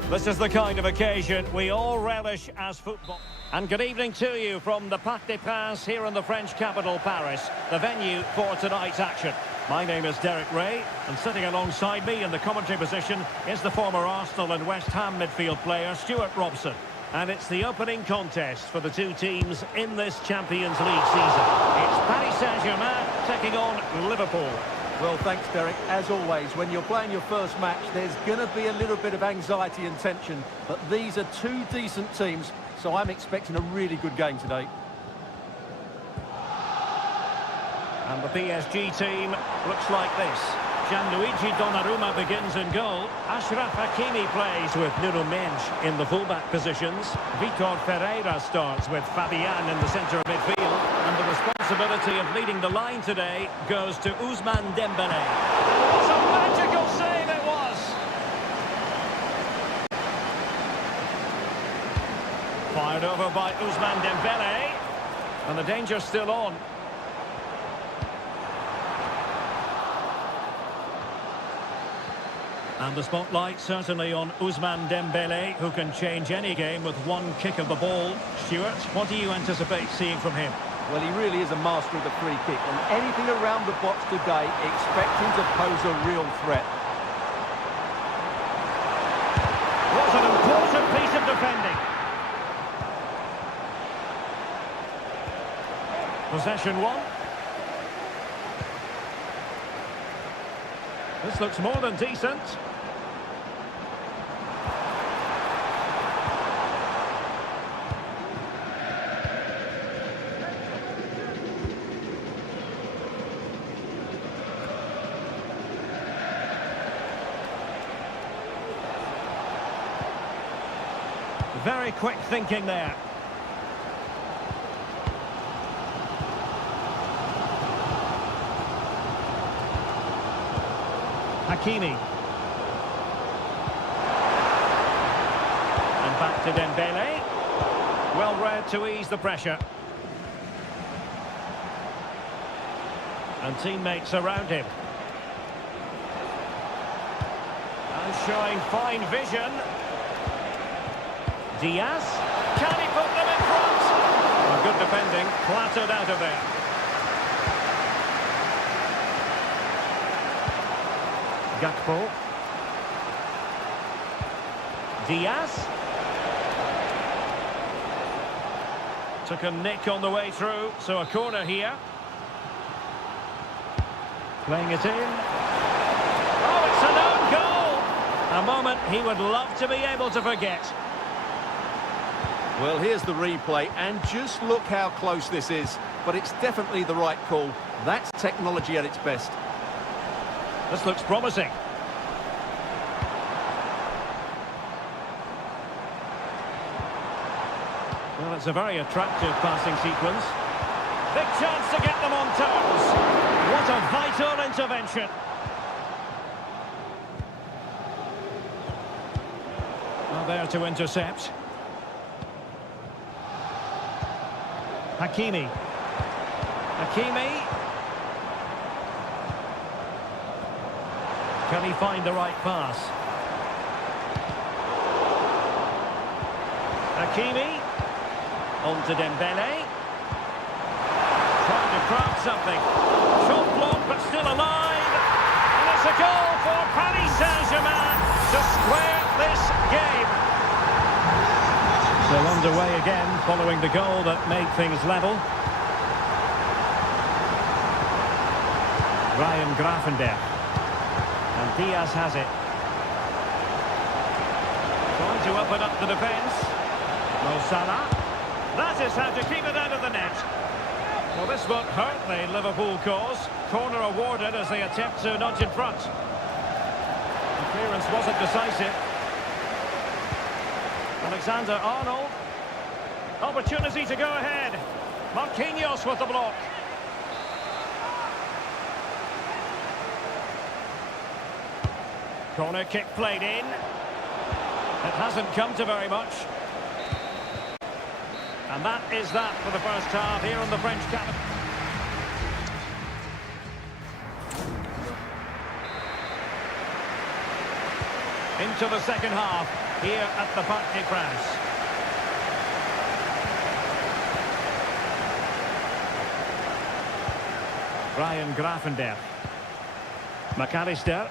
This is the kind of occasion we all relish as football. And good evening to you from the Parc des Princes here in the French capital, Paris, the venue for tonight's action. My name is Derek Ray, and sitting alongside me in the commentary position is the former Arsenal and West Ham midfield player, Stuart Robson. And it's the opening contest for the two teams in this Champions League season. It's Paris Saint-Germain taking on Liverpool. Well, thanks, Derek. As always, when you're playing your first match, there's going to be a little bit of anxiety and tension. But these are two decent teams, so I'm expecting a really good game today. And the PSG team looks like this. Gianluigi Donnarumma begins in goal. Achraf Hakimi plays with Nuno Mendes in the fullback positions. Vitor Ferreira starts with Fabian in the centre of midfield. And the responsibility of leading the line today goes to Ousmane Dembélé. What a magical save it was! Fired over by Ousmane Dembélé. And the danger's still on. And the spotlight certainly on Ousmane Dembélé, who can change any game with one kick of the ball. Stuart, what do you anticipate seeing from him? Well, he really is a master of the free kick, and anything around the box today, expect him to pose a real threat. What an important piece of defending. Possession one. This looks more than decent. Very quick thinking there. Hakimi. And back to Dembélé. Well read to ease the pressure. And teammates around him. And showing fine vision. Diaz. Can he put them in front? Well, good defending. Clattered out of there. Gakpo. Diaz. Took a nick on the way through, so a corner here. Playing it in. Oh, it's an own goal! A moment he would love to be able to forget. Well, here's the replay, and just look how close this is. But it's definitely the right call. That's technology at its best. This looks promising. Well, it's a very attractive passing sequence. Big chance to get them on toes. What a vital intervention. Well, there to intercept. Hakimi. Hakimi. Can he find the right pass? Hakimi. On to Dembélé. Trying to craft something. Shot blocked but still alive. And it's a goal for Paris Saint-Germain to square this game. So underway again following the goal that made things level. Ryan Gravenberch. And Diaz has it. Trying to open up the defence. Mo Salah. That is how to keep it out of the net. Well, this won't hurt the Liverpool cause. Corner awarded as they attempt to nudge in front. The clearance wasn't decisive. Alexander-Arnold. Opportunity to go ahead. Marquinhos with the block. Corner kick played in. It hasn't come to very much. And that is that for the first half here in the French capital. into the second half here at the Parc des Princes. Ryan Gravenberch. McAllister.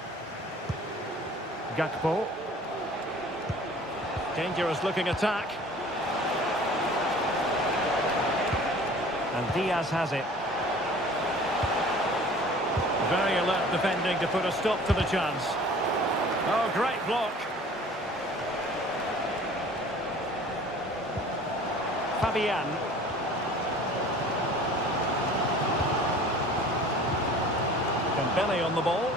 Gakpo. Dangerous looking attack. And Diaz has it. Very alert defending to put a stop to the chance. Oh, great block. Fabian. Dembele on the ball.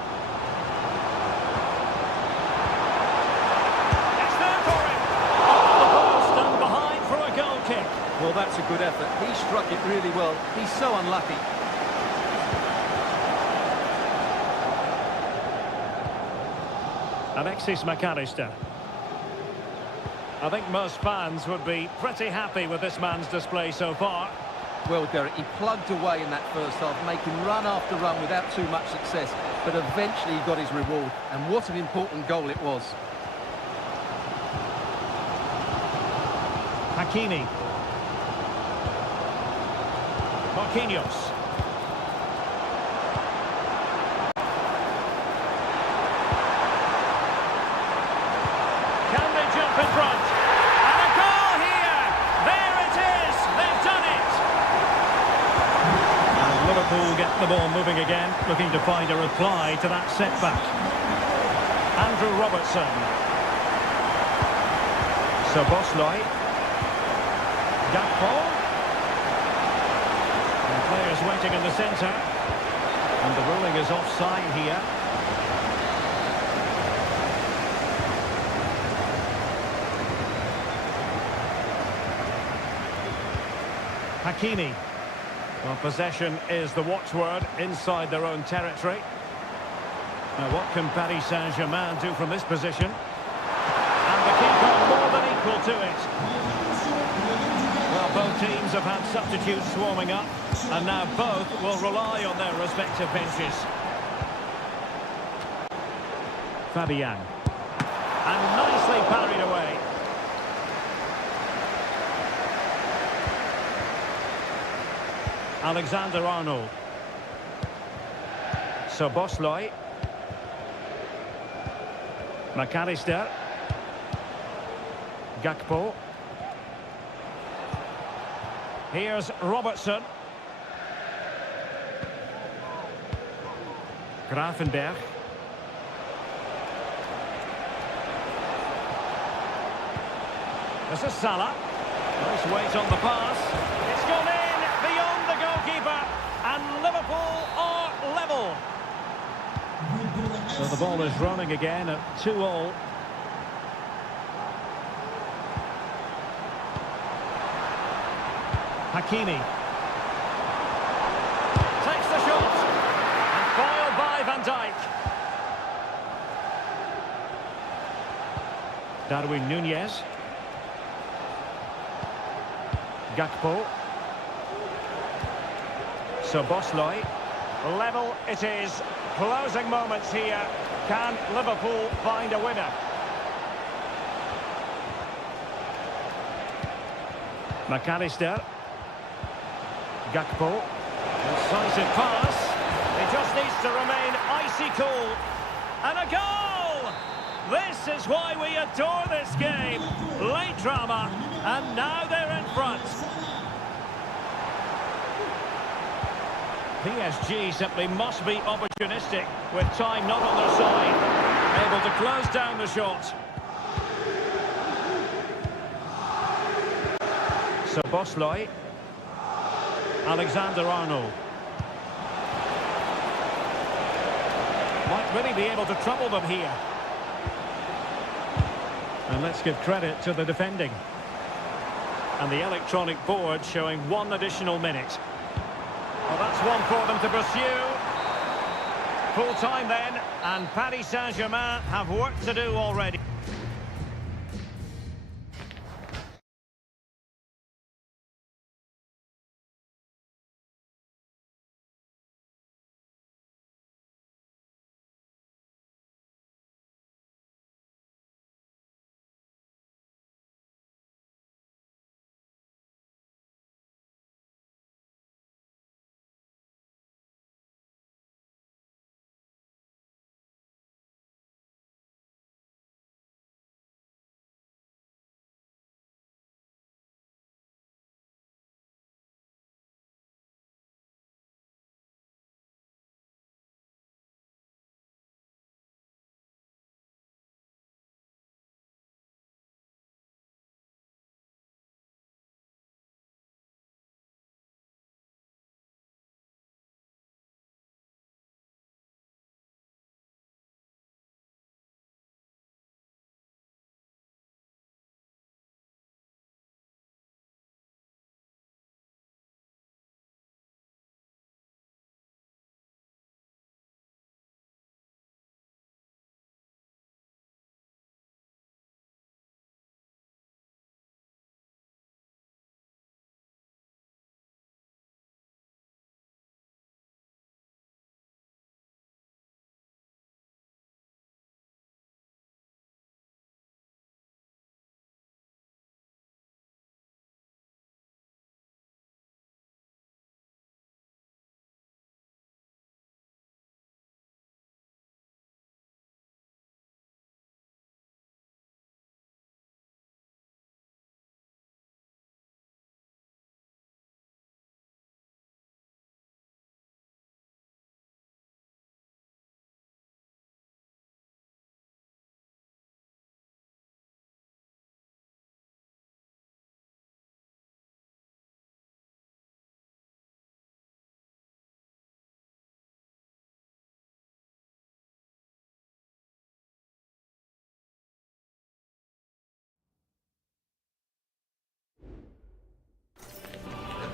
It's there for him. Off the post and behind for a goal kick. Well, that's a good effort. He struck it really well. He's so unlucky. Alexis McAllister. I think most fans would be pretty happy with this man's display so far. Well, Derek, he plugged away in that first half, making run after run without too much success, but eventually he got his reward, and what an important goal it was. Hakimi. Marquinhos. Can they jump in front? And a goal here! There it is! They've done it! And Liverpool get the ball moving again, looking to find a reply to that setback. Andrew Robertson. Szoboszlai. Gakpo. And players waiting in the centre. And the ruling is offside here. Hakimi. Well, possession is the watchword inside their own territory. Now, what can Paris Saint-Germain do from this position? And the keeper more than equal to it. Well, both teams have had substitutes swarming up, and now both will rely on their respective benches. Fabian. And nicely parried away. Alexander-Arnold. Szoboszlai. McAllister. Gakpo. Here's Robertson. Gravenberch. This is Salah. Nice weight on the pass. It's gone in beyond the goalkeeper. And Liverpool are level. So the ball is running again at 2-2. Hakimi. Takes the shot. And foiled by Van Dijk. Darwin Núñez. Gakpo. Szoboszlai. Level it is. Closing moments here. Can Liverpool find a winner? McAllister. Gakpo. Incisive pass. He just needs to remain icy cool. And a goal! This is why we adore this game. Late drama, and now they're in front. PSG simply must be opportunistic with time not on their side. Able to close down the shot. Szoboszlai. Alexander-Arnold. Might really be able to trouble them here. And let's give credit to the defending. And the electronic board showing 1 additional minute. Well, that's one for them to pursue. Full time then, and Paris Saint-Germain have work to do already.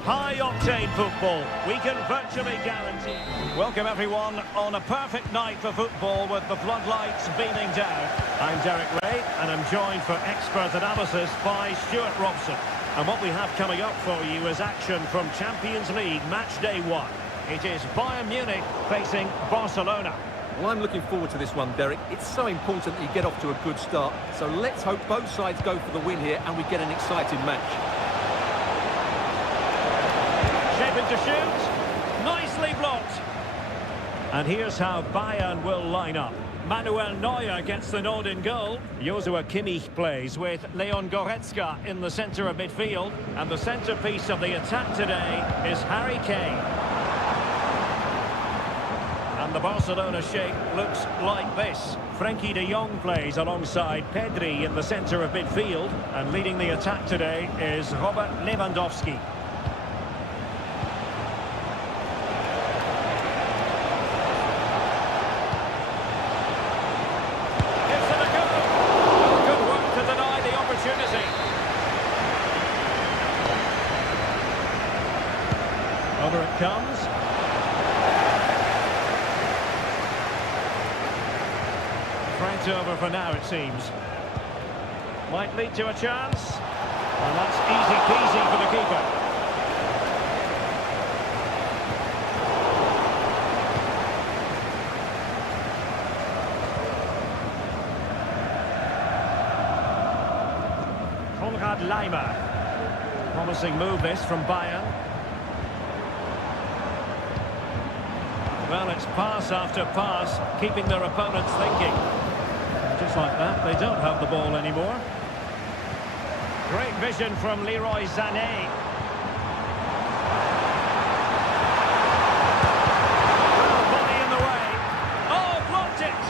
High-octane football, we can virtually guarantee. Welcome everyone on a perfect night for football with the floodlights beaming down. I'm Derek Ray and I'm joined for expert analysis by Stuart Robson. And what we have coming up for you is action from Champions League match day 1. It is Bayern Munich facing Barcelona. Well, I'm looking forward to this one, Derek. It's so important that you get off to a good start. So let's hope both sides go for the win here and we get an exciting match. Shaping to shoot. Nicely blocked. And here's how Bayern will line up. Manuel Neuer gets the nod in goal. Joshua Kimmich plays with Leon Goretzka in the centre of midfield. And the centrepiece of the attack today is Harry Kane. And the Barcelona shape looks like this. Frenkie de Jong plays alongside Pedri in the centre of midfield. And leading the attack today is Robert Lewandowski. Gives it a go. Good work to deny the opportunity. Over it comes. Over for now, it seems. Might lead to a chance. And that's easy peasy for the keeper. Konrad Laimer. Promising move this from Bayern. Well, it's pass after pass, keeping their opponents thinking. Just like that, they don't have the ball anymore. Great vision from Leroy Sané. Well, body in the way. Oh, blocked it!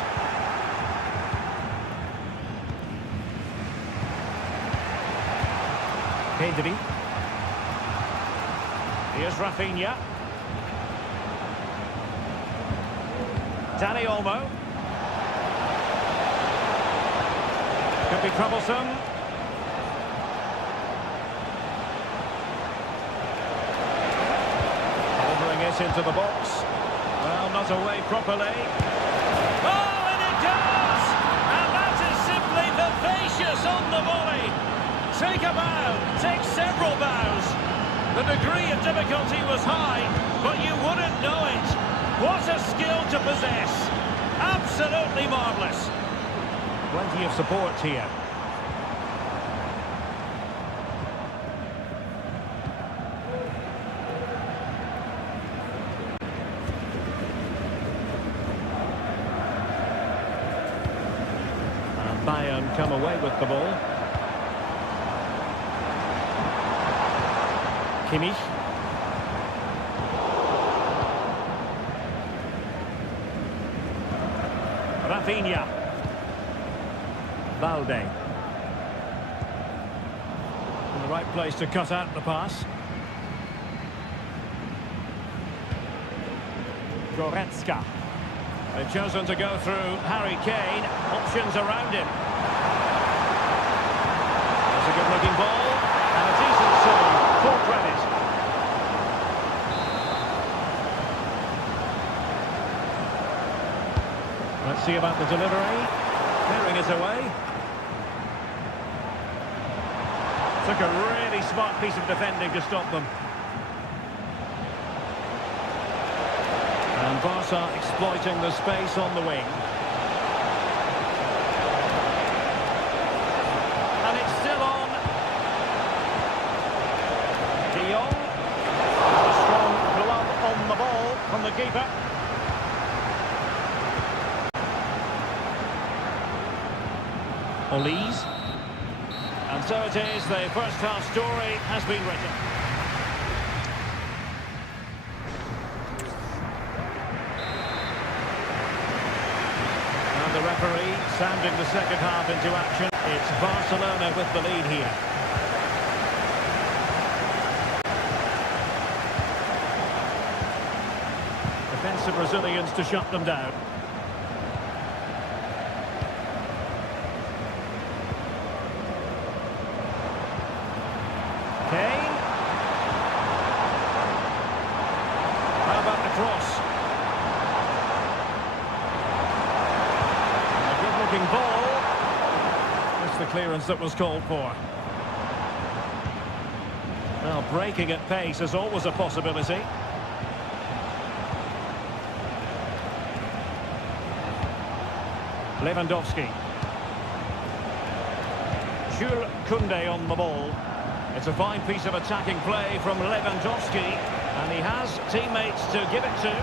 Pedri. Here's Rafinha. Dani Olmo. Could be troublesome. Delivering it into the box. Well, not away properly. Oh, and it does! And that is simply vivacious on the volley. Take a bow, take several bows. The degree of difficulty was high, but you wouldn't know it. What a skill to possess. Absolutely marvellous. Plenty of support here. And Bayern come away with the ball. Kimmich. Rafinha. Valde. In the right place to cut out the pass. Goretzka. They've chosen to go through Harry Kane. Options around him. It's a good-looking ball. And a decent save. Full credit. Let's see about the delivery. Clearing it away. Took a really smart piece of defending to stop them. And Barca exploiting the space on the wing. And it's still on. De Jong. A strong glove on the ball from the keeper. Olise. And so it is, the first half story has been written. And the referee sounding the second half into action. It's Barcelona with the lead here. Defensive Brazilians to shut them down. Kane. the clearance that was called for. Well, breaking at pace is always a possibility. Lewandowski. Jules Koundé on the ball. It's a fine piece of attacking play from Lewandowski, and he has teammates to give it to.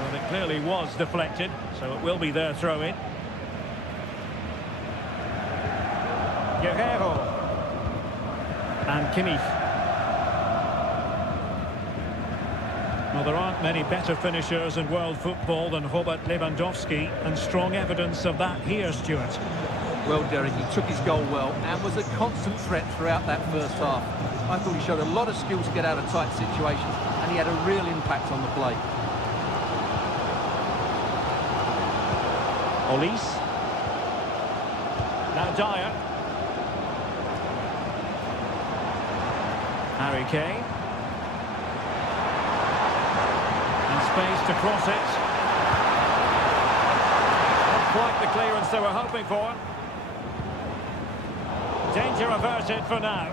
Well, it clearly was deflected, so it will be their throw-in. Guerrero. And Kimmich. Well, there aren't many better finishers in world football than Robert Lewandowski, and strong evidence of that here, Stuart. Well, Derek, he took his goal well and was a constant threat throughout that first half. I thought he showed a lot of skill to get out of tight situations, and he had a real impact on the play. Olise. Now Dyer. Harry Kane. And space to cross it. Not quite the clearance they were hoping for. Danger averted for now.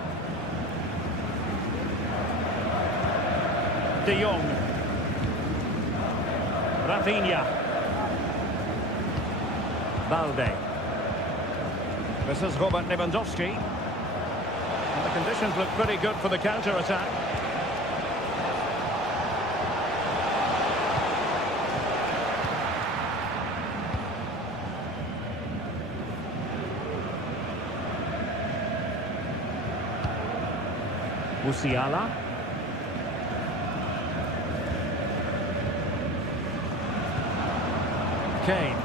De Jong. Rafinha. Balde. This is Robert Lewandowski. And the conditions look pretty good for the counter-attack. Musiala. Kane.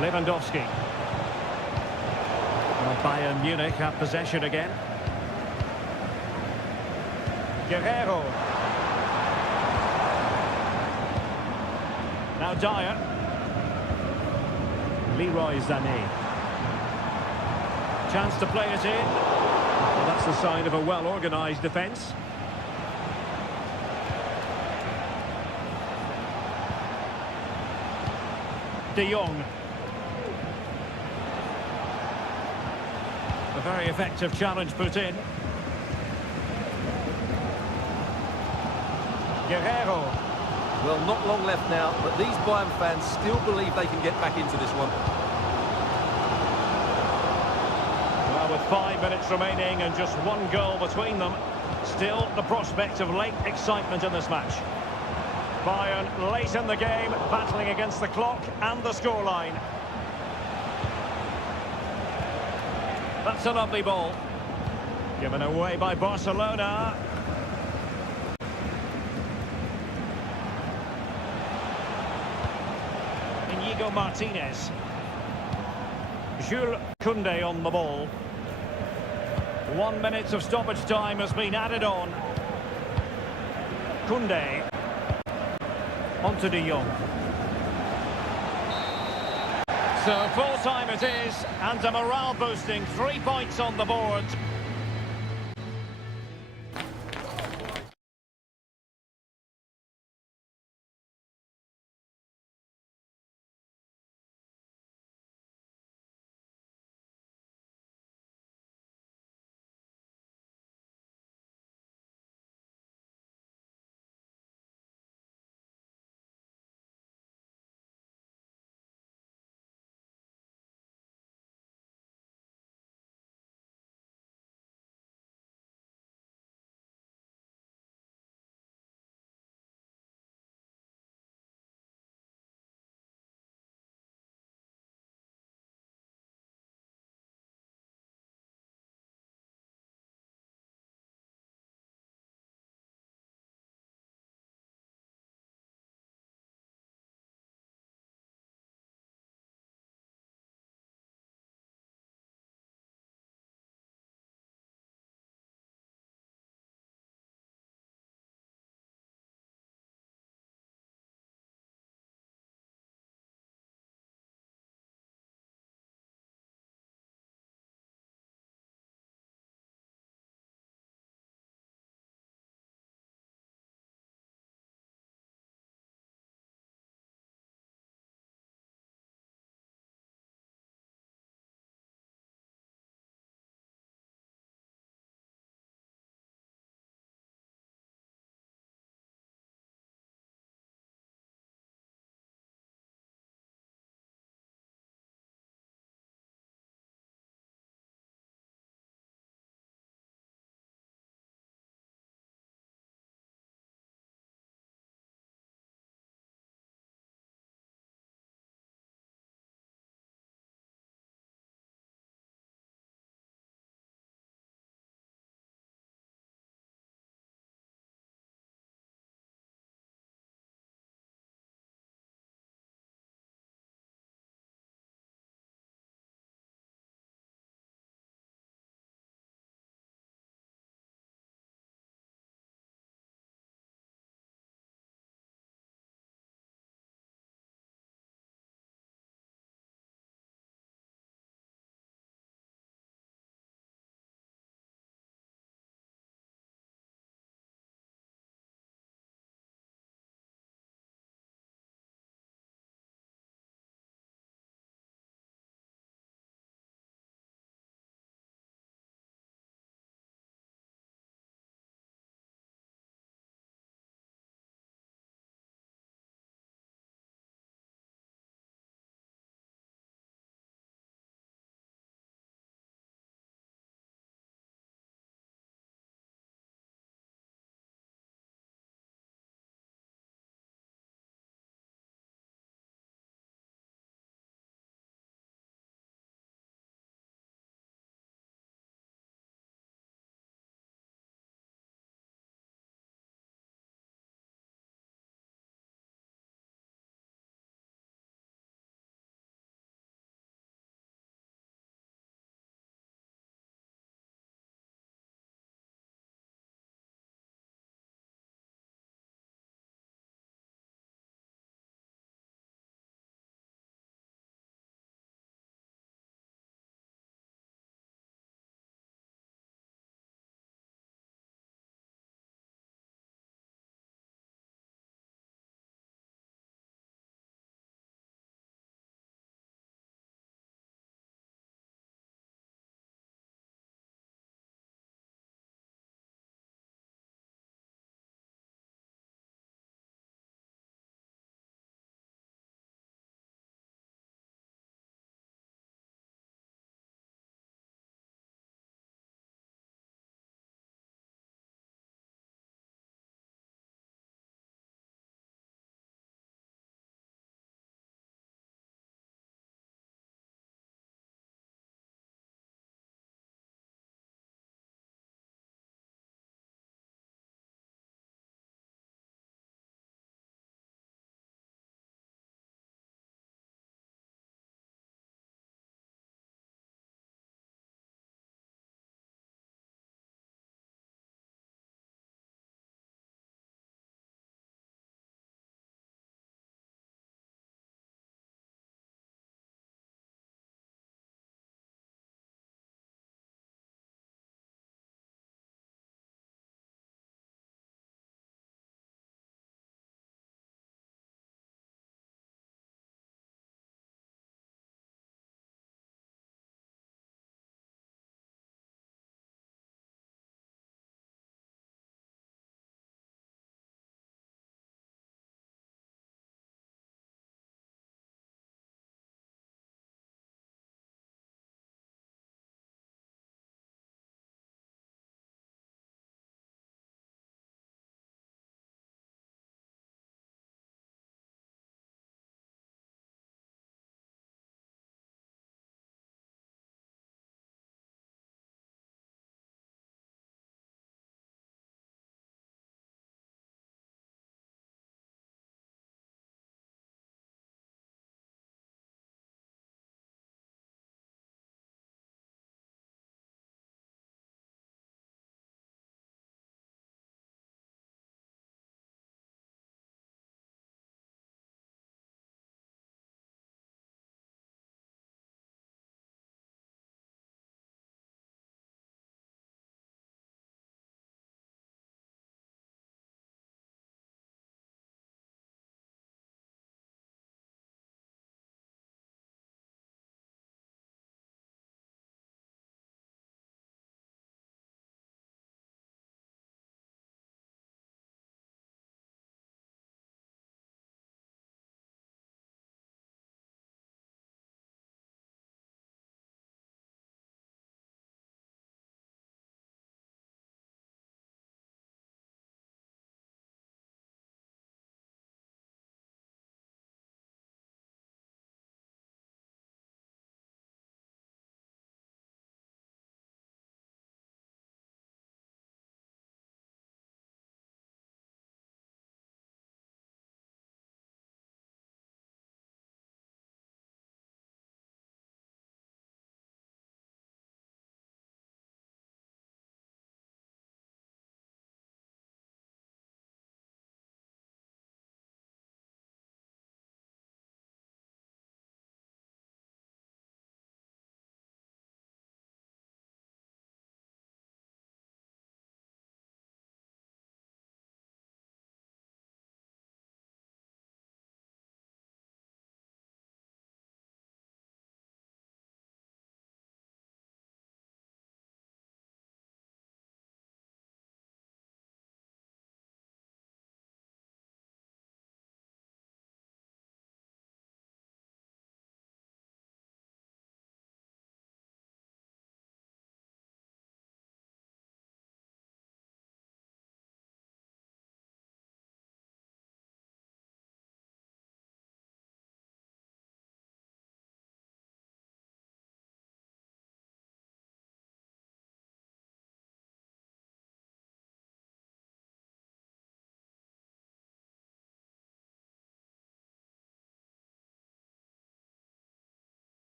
Lewandowski. Well, Bayern Munich have possession again. Guerrero. Now Dyer. Leroy Sané. Chance to play it in. Well, that's the sign of a well-organised defence. De Jong. A very effective challenge put in. Guerrero. Well, not long left now, but these Bayern fans still believe they can get back into this one. Well, with 5 minutes remaining and just one goal between them, still the prospect of late excitement in this match. Bayern late in the game, battling against the clock and the scoreline. That's a lovely ball. Given away by Barcelona. Inigo Martinez. Jules Koundé on the ball. 1 minute of stoppage time has been added on. Koundé. Onto De Jong. So full time it is, and a morale boosting 3 points on the board.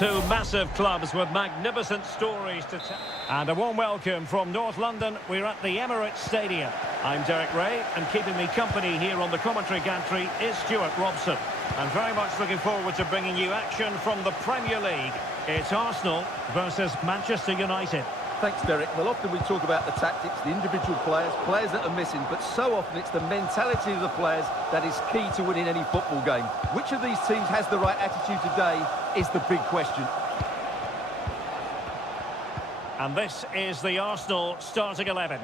Two massive clubs with magnificent stories to tell. And a warm welcome from North London. We're at the Emirates Stadium. I'm Derek Ray, and keeping me company here on the commentary gantry is Stuart Robson. I'm very much looking forward to bringing you action from the Premier League. It's Arsenal versus Manchester United. Thanks, Derek. Well, often we talk about the tactics, the individual players that are missing, but so often it's the mentality of the players that is key to winning any football game. Which of these teams has the right attitude today is the big question. And this is the Arsenal starting 11.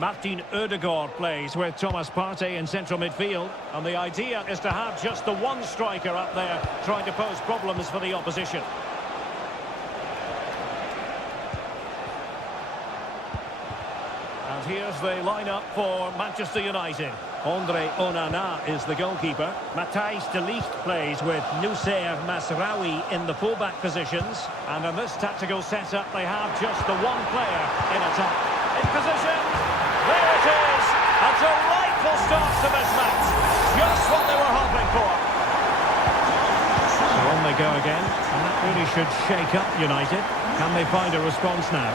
Martin Ødegaard plays with Thomas Partey in central midfield. And the idea is to have just the one striker up there trying to pose problems for the opposition. And here's the lineup for Manchester United. Andre Onana is the goalkeeper. Matthijs de Ligt plays with Noussair Masraoui in the fullback positions. And in this tactical setup, they have just the one player in attack. In position, there it is! A delightful start to this match. Just what they were hoping for. So on they go again, and that really should shake up United. Can they find a response now?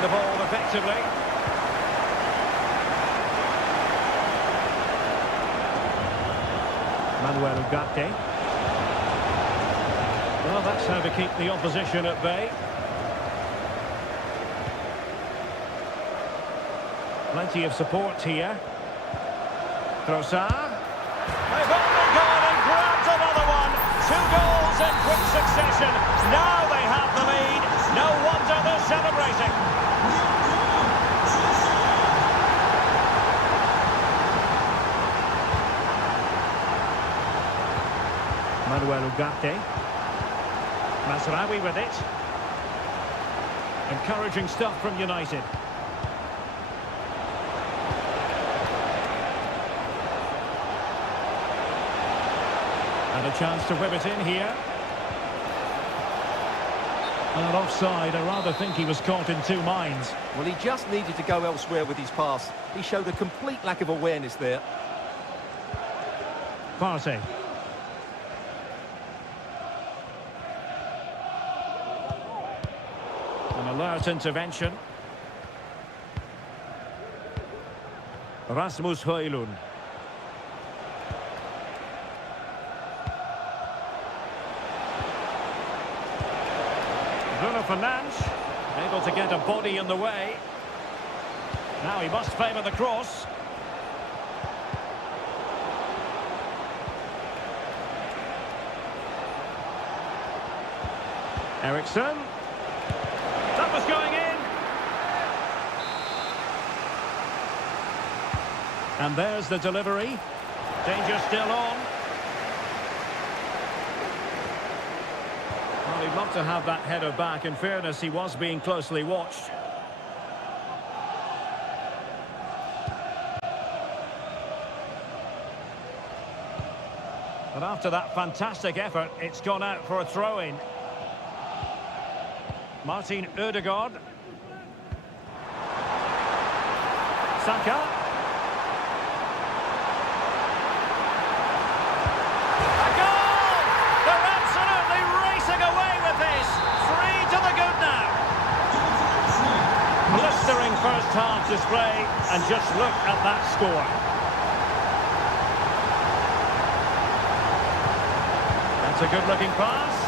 The ball effectively. Manuel Ugarte. Well, that's how to keep the opposition at bay. Plenty of support here. Trossard. They've only gone and grabbed another one. 2 goals in quick succession. Now they have the lead. No wonder they're celebrating. Manuel Ugarte. Masraoui with it. Encouraging stuff from United. And a chance to whip it in here. And offside, I rather think he was caught in two minds. Well, he just needed to go elsewhere with his pass. He showed a complete lack of awareness there. Partey. An alert intervention. Rasmus Højlund. Bruno Fernandes, able to get a body in the way. Now he must favour the cross. Eriksson. That was going in. And there's the delivery. Danger still on. Well, he'd love to have that header back. In fairness, he was being closely watched. But after that fantastic effort, it's gone out for a throw-in. Martin Ødegaard. Saka. A goal! They're absolutely racing away with this. 3 to the good now. Blistering first half display, and just look at that score. That's a good-looking pass.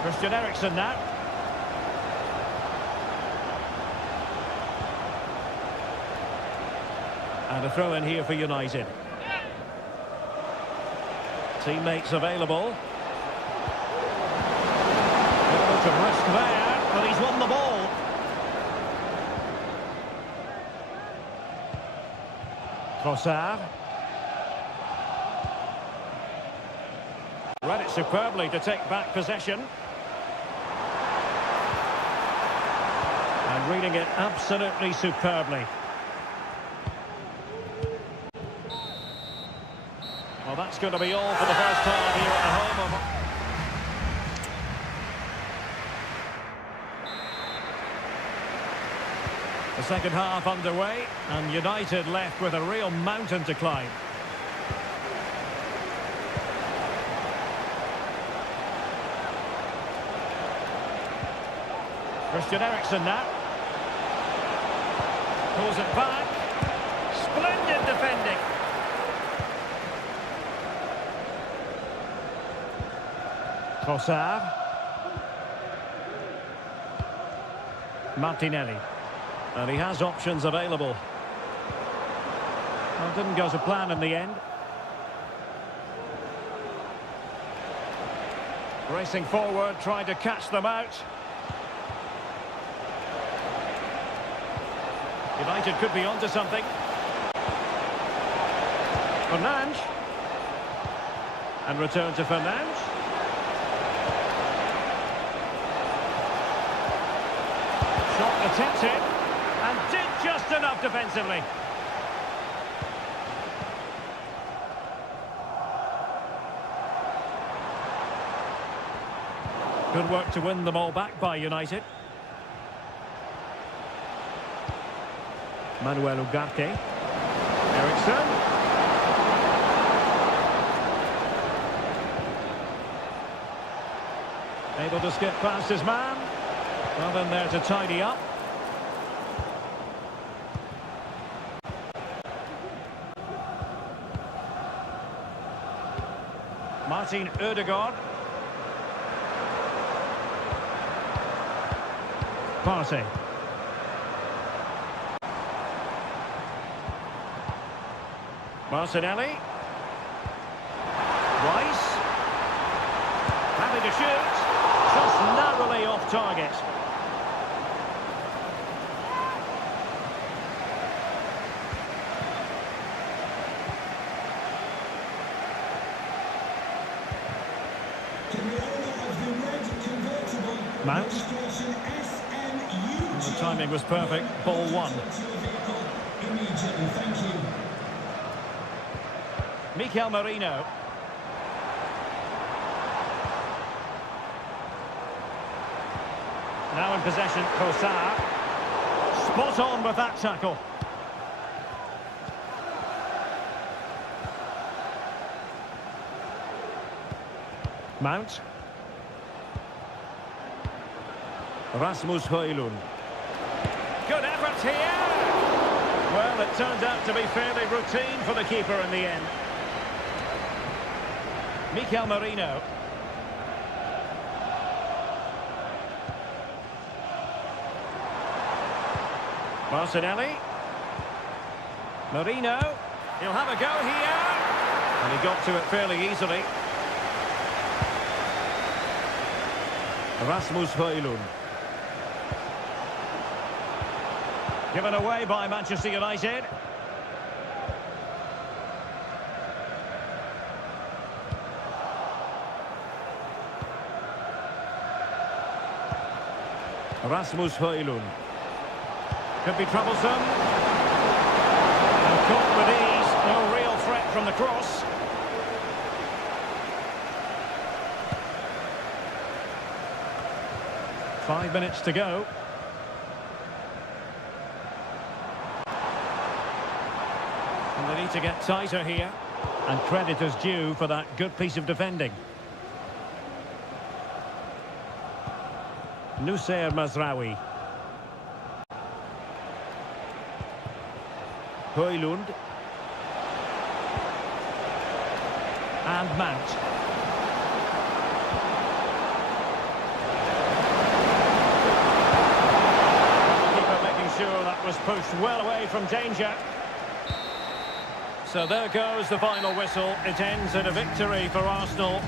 Christian Eriksen now. And a throw in here for United. Teammates available. A bit of risk there, but he's won the ball. Trossard. Read it superbly to take back possession. And reading it absolutely superbly. Well, that's going to be all for the first time here at the home of... The second half underway, and United left with a real mountain to climb. Christian Eriksen now. Pulls it back. Splendid defending. Trossard. Martinelli. And he has options available. Well, didn't go to plan in the end. Racing forward, trying to catch them out. United could be onto something. Fernandes. And return to Fernandes. Shot attempted. And did just enough defensively. Good work to win them all back by United. Manuel Ugarte. Eriksen. Able to skip past his man. Well, then there to tidy up. Martin Ødegaard. Partey. Martinelli. Rice. Happy to shoot. Just narrowly off target. Mount. The timing was perfect. Ball one. Mikel Merino. Now in possession, Trossard. Spot on with that tackle. Mount. Rasmus Højlund. Good effort here. Well, it turned out to be fairly routine for the keeper in the end. Mikel Merino. Martinelli. Merino. He'll have a go here. And he got to it fairly easily. Rasmus Højlund. Given away by Manchester United. Rasmus Højlund. Could be troublesome. And caught with ease. No real threat from the cross. Five minutes to go. And they need to get tighter here. And credit is due for that good piece of defending. Nusayr Mazraoui. Højlund. And Mount. Keeper making sure that was pushed well away from danger. So there goes the final whistle. It ends in a victory for Arsenal.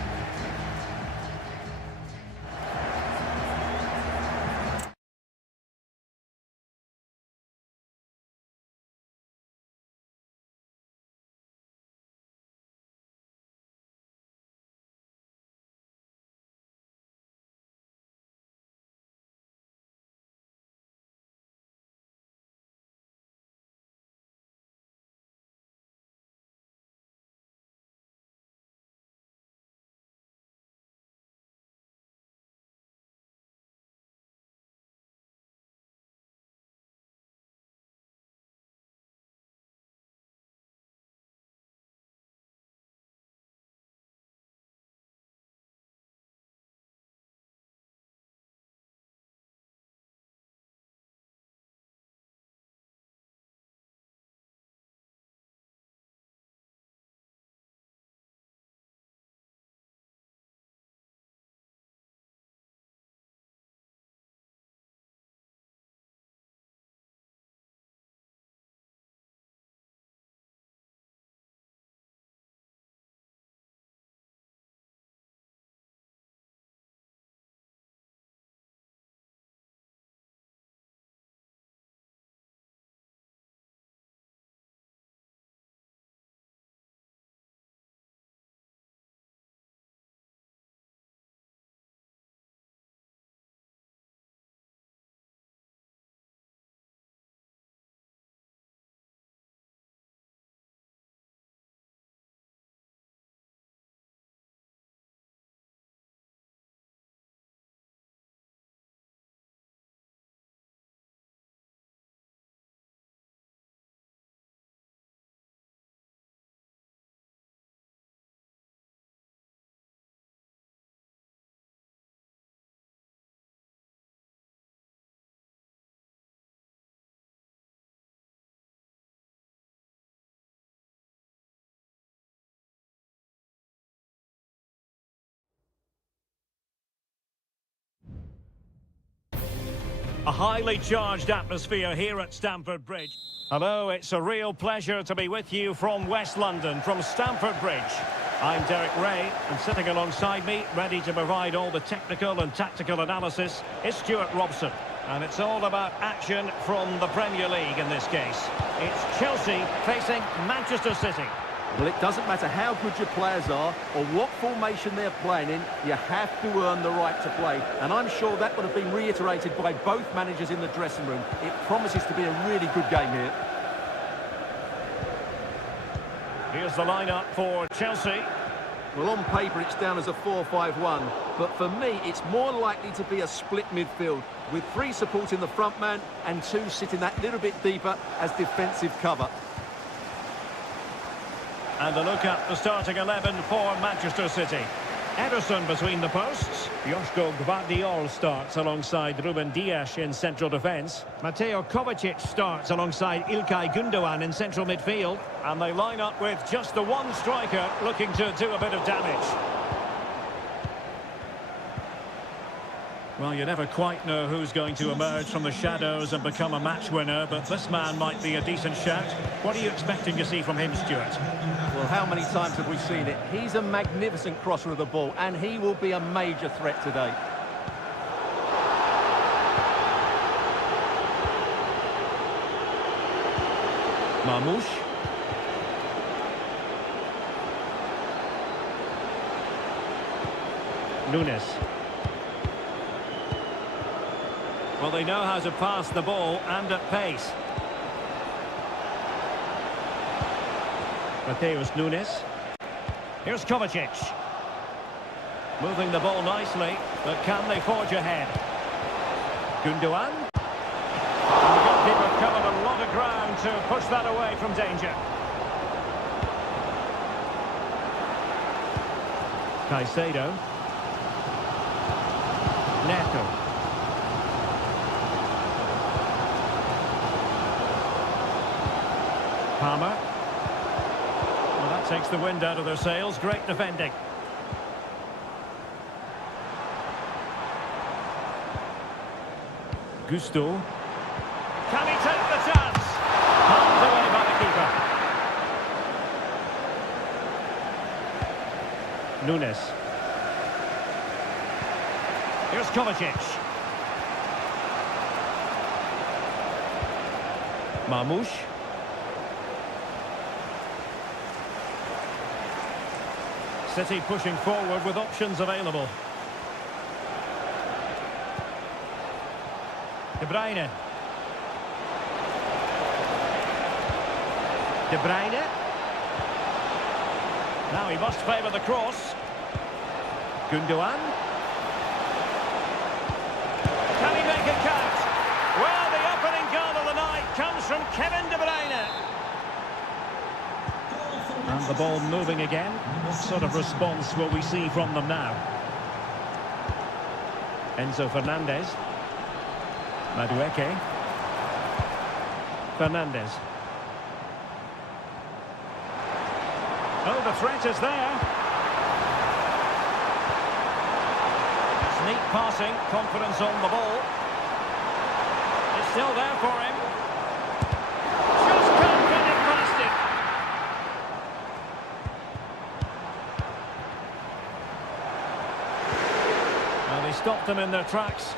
A highly charged atmosphere here at Stamford Bridge. Hello, it's a real pleasure to be with you from West London, from Stamford Bridge. I'm Derek Ray, and sitting alongside me, ready to provide all the technical and tactical analysis, is Stuart Robson. And it's all about action from the Premier League in this case. It's Chelsea facing Manchester City. Well, it doesn't matter how good your players are or what formation they're playing in, you have to earn the right to play. And I'm sure that would have been reiterated by both managers in the dressing room. It promises to be a really good game here. Here's the lineup for Chelsea. Well, on paper, it's down as a 4-5-1. But for me, it's more likely to be a split midfield, with 3 supporting the front man and 2 sitting that little bit deeper as defensive cover. And a look at the starting 11 for Manchester City. Ederson between the posts. Joško Gvardiol starts alongside Ruben Dias in central defence. Mateo Kovacic starts alongside Ilkay Gundogan in central midfield. And they line up with just the one striker looking to do a bit of damage. Well, you never quite know who's going to emerge from the shadows and become a match winner, but this man might be a decent shout. What are you expecting to see from him, Stuart? Well, how many times have we seen it? He's a magnificent crosser of the ball, and he will be a major threat today. Marmoush. Nunes. Well, they know how to pass the ball and at pace. Mateus Nunes. Here's Kovacic. Moving the ball nicely, but can they forge ahead? Gundogan. And the goalkeeper covered a lot of ground to push that away from danger. Caicedo. Neto. Palmer. Well, that takes the wind out of their sails. Great defending. Gusto. Can he take the chance? Palmed away by the keeper. Nunes. Here's Kovacic. Marmoush. City pushing forward with options available. De Bruyne. De Bruyne. Now he must favour the cross. Gundogan. Can he make it count? Well, the opening goal of the night comes from Kevin De Bruyne. And the ball moving again. What sort of response will we see from them now? Enzo Fernandez. Madueke. Fernandez. Oh, the threat is there. It's neat passing, confidence on the ball. It's still there for him. Just can't get it past it. Well, he stopped them in their tracks.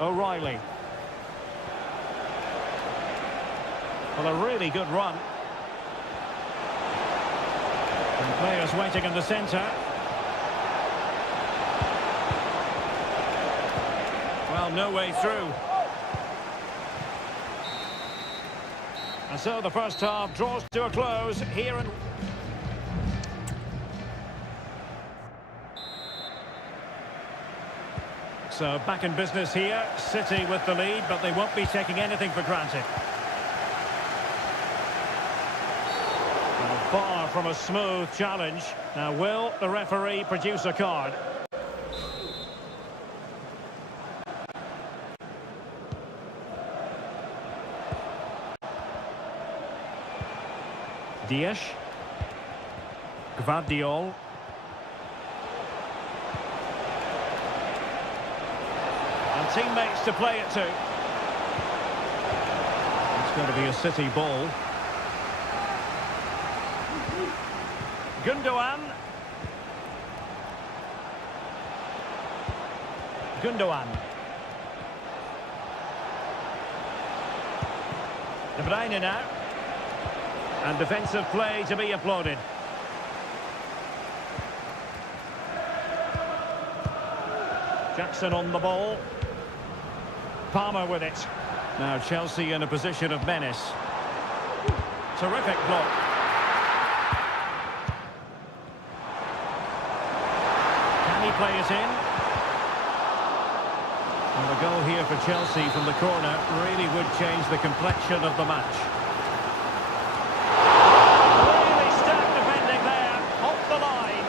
O'Reilly. Well, a really good run. And players waiting in the centre. Well, no way through. And so the first half draws to a close here in... So back in business here, City with the lead, but they won't be taking anything for granted. Well, far from a smooth challenge. Now, will the referee produce a card? Dias. Gvardiol. teammates to play it to. It's going to be a City ball. Gundogan. Gundogan. De Bruyne now. And defensive play to be applauded. Jackson on the ball. Palmer with it. Now Chelsea in a position of menace. Terrific block. Can he play it in? And the goal here for Chelsea from the corner really would change the complexion of the match. Really stacked defending there, off the line.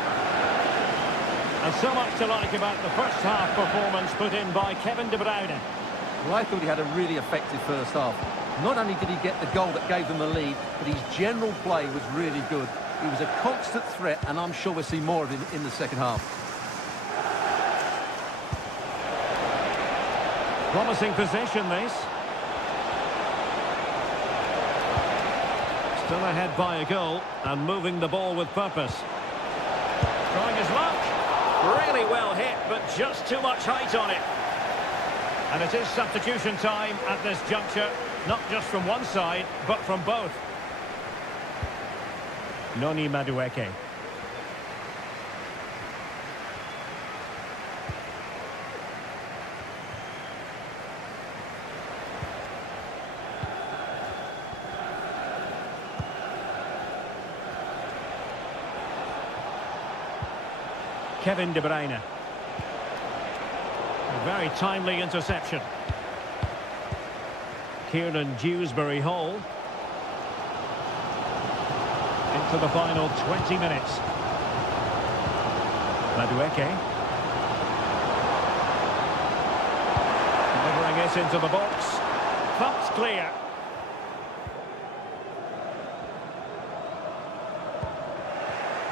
And so much to like about the first half performance put in by Kevin De Bruyne. Well, I thought he had a really effective first half. Not only did he get the goal that gave them the lead, but his general play was really good. He was a constant threat, and I'm sure we'll see more of him in the second half. Promising possession, this. Still ahead by a goal, and moving the ball with purpose. Trying his luck. Really well hit, but just too much height on it. And it is substitution time at this juncture, not just from one side, but from both. Noni Madueke. Kevin De Bruyne. A very timely interception. Kieran Dewsbury Hall. Into the final 20 minutes. Madueke. Delivering it into the box. Pumped clear.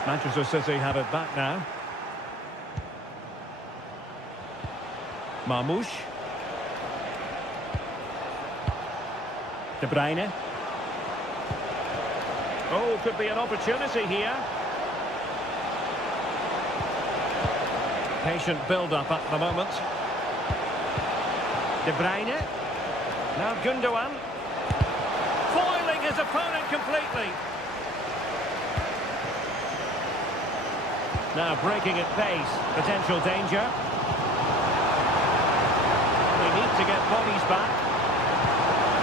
Manchester City have it back now. Marmoush. De Bruyne. Oh, could be an opportunity here. Patient build-up at the moment. De Bruyne. Now Gundogan. Foiling his opponent completely. Now breaking at pace. Potential danger. To get bodies back.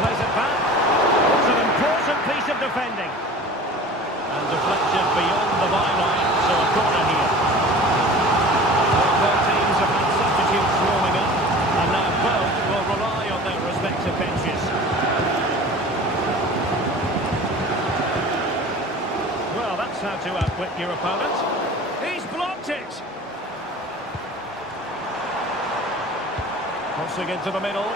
Plays it back. It's an important piece of defending. And deflected beyond the byline, so a corner here. Both teams have had substitutes warming up, and now both will rely on their respective benches. Well, that's how to outwit your opponent. He's blocked it. Crossing into the middle.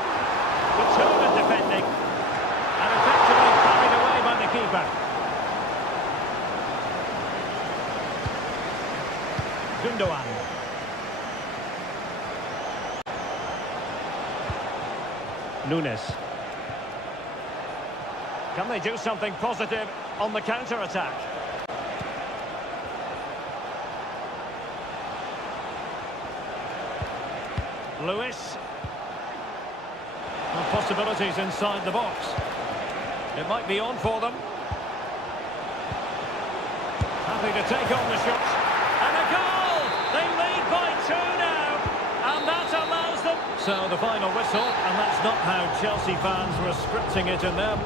Determined defending. And effectively carried away by the keeper. Gundogan. Nunes. Can they do something positive on the counter-attack? Lewis. And possibilities inside the box. It might be on for them. Happy to take on the shot. And a goal! They lead by 2 now. And that allows them. So the final whistle, and that's not how Chelsea fans were scripting it in their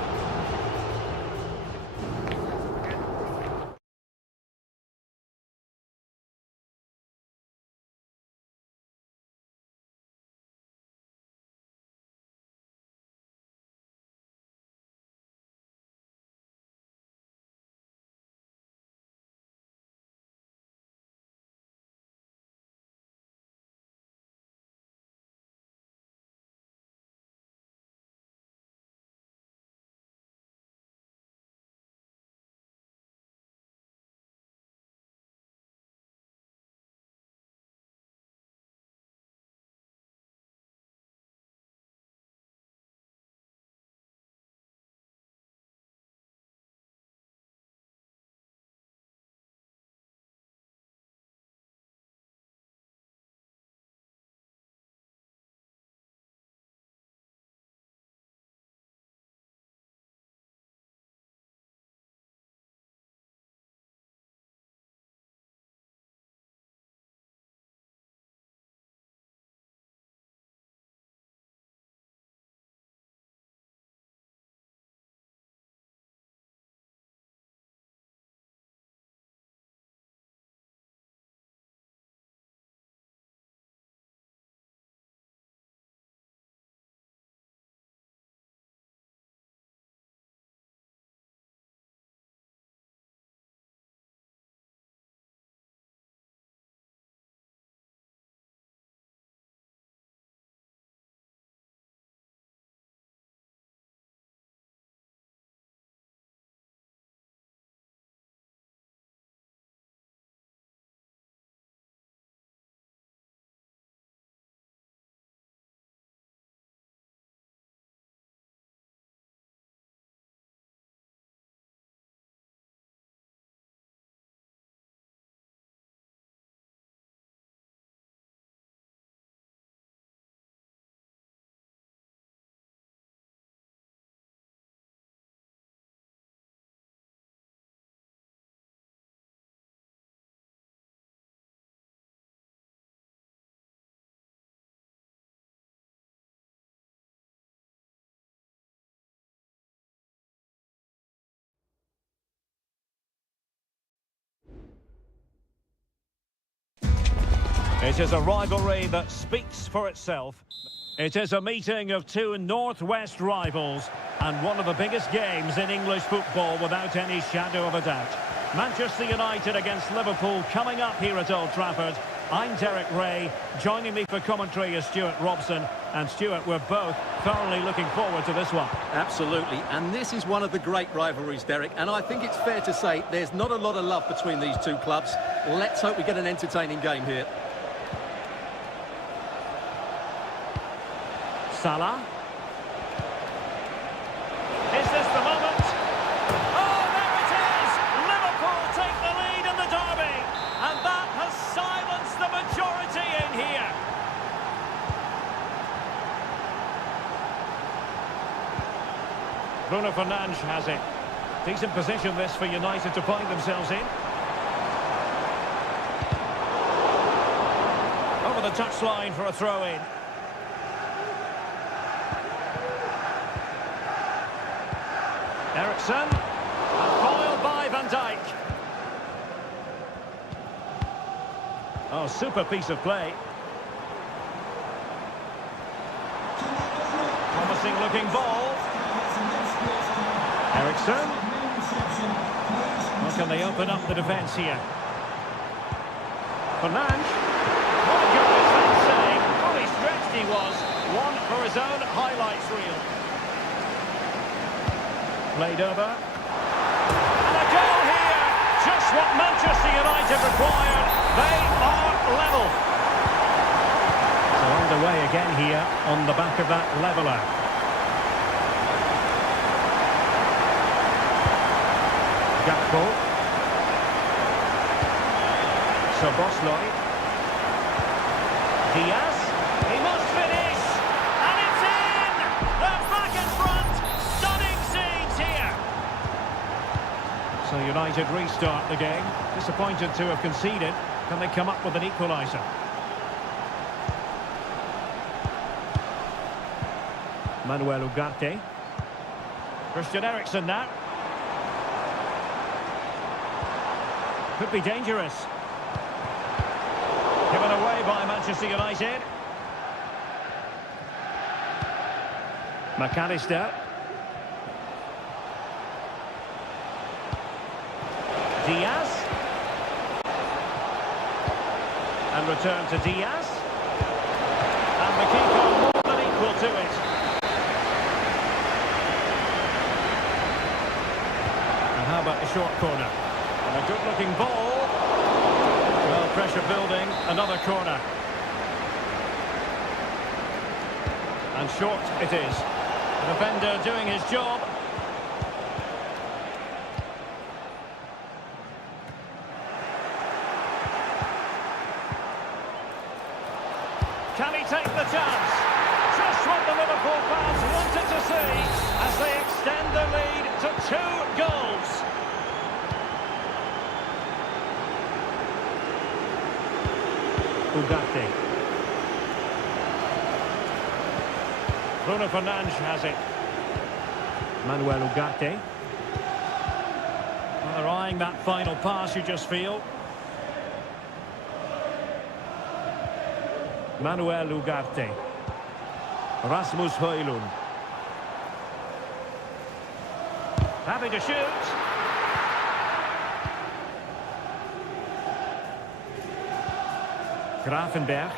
It is a rivalry that speaks for itself. It is a meeting of two northwest rivals and one of the biggest games in English football without any shadow of a doubt. Manchester United against Liverpool coming up here at Old Trafford. I'm Derek Ray. Joining me for commentary is Stuart Robson. And Stuart, we're both thoroughly looking forward to this one. Absolutely, and this is one of the great rivalries, Derek, and I think it's fair to say there's not a lot of love between these two clubs. Let's hope we get an entertaining game here. Salah. Is this the moment? Oh, there it is! Liverpool take the lead in the derby, and that has silenced the majority in here. Bruno Fernandes has it. Decent position this for United to find themselves in. Over the touchline for a throw-in. Ericsson, and foiled by Van Dijk. Oh, super piece of play. Promising looking ball. Ericsson. Well, can they open up the defence here? Fernandes. What a goal is that save? Fully stretched he was. One for his own highlights reel. Played over. And a goal here! Just what Manchester United required. They are level. So underway again here on the back of that leveller. Gakpo. Soboslai. Diaz. He must finish. And it's in! They're back in front. Stunning scenes here. So United restart the game. Disappointed to have conceded. Can they come up with an equaliser? Manuel Ugarte. Christian Eriksen now. Could be dangerous. Given away by Manchester United. McAllister. Diaz. And return to Diaz. And the keeper more than equal to it. And how about the short corner? And a good-looking ball. Well, pressure building. Another corner. And short it is. The defender doing his job. Can he take the chance? Just what the Liverpool fans wanted to see as they extend the lead to 2 goals. Ugarte. Bruno Fernandes has it. Manuel Ugarte. Well, they're eyeing that final pass, you just feel. Manuel Ugarte. Rasmus Højlund. Happy to shoot. Gravenberg.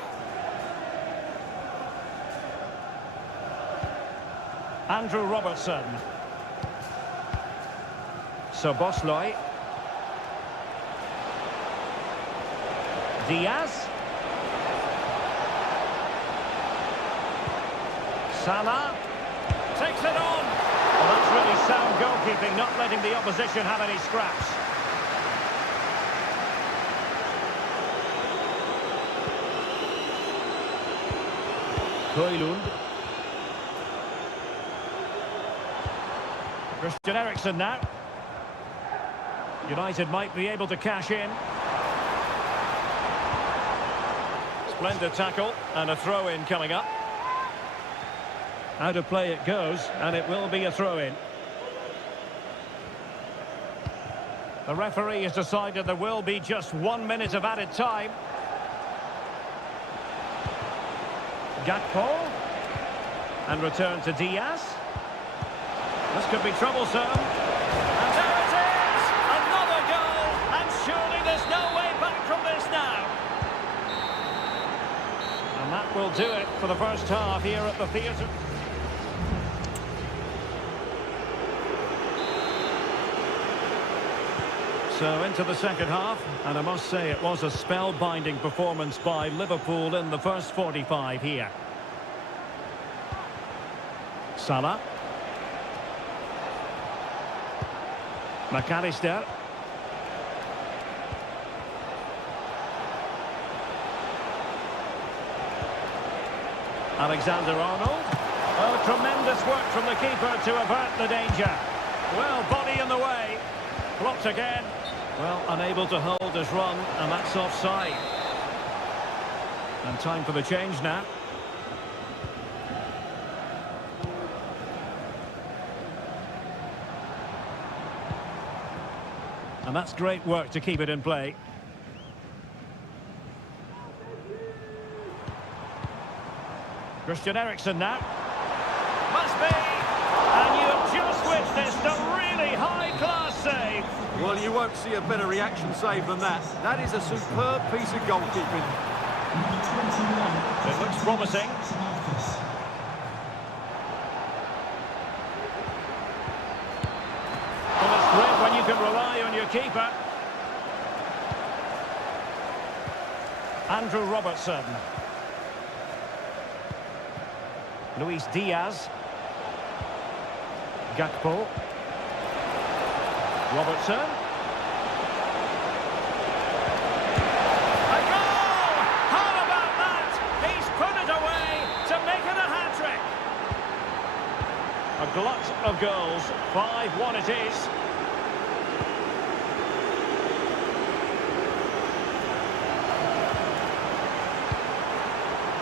Andrew Robertson. Soboslai. Diaz. Salah takes it on. Well, that's really sound goalkeeping, not letting the opposition have any scraps. Højlund. Christian Eriksen now. United might be able to cash in. Splendid tackle and a throw-in coming up. Out of play it goes, and it will be a throw-in. The referee has decided there will be just 1 minute of added time. Gakpo. And return to Diaz. This could be troublesome. And there it is! Another goal! And surely there's no way back from this now. And that will do it for the first half here at the theatre. So into the second half, and I must say it was a spellbinding performance by Liverpool in the first 45 here. Salah. McAllister. Alexander-Arnold. Oh, tremendous work from the keeper to avert the danger. Well, body in the way. Blocked again. Well, unable to hold his run, and that's offside. And time for the change now. And that's great work to keep it in play. Christian Eriksen now. Must be! And you have just witnessed a really high-class save. Well, you won't see a better reaction save than that. That is a superb piece of goalkeeping. It looks promising. Well, it's great when you can rely on your keeper. Andrew Robertson. Luis Diaz. Gakpo. Robertson. A goal! How about that? He's put it away to make it a hat-trick. A glut of goals. 5-1 it is.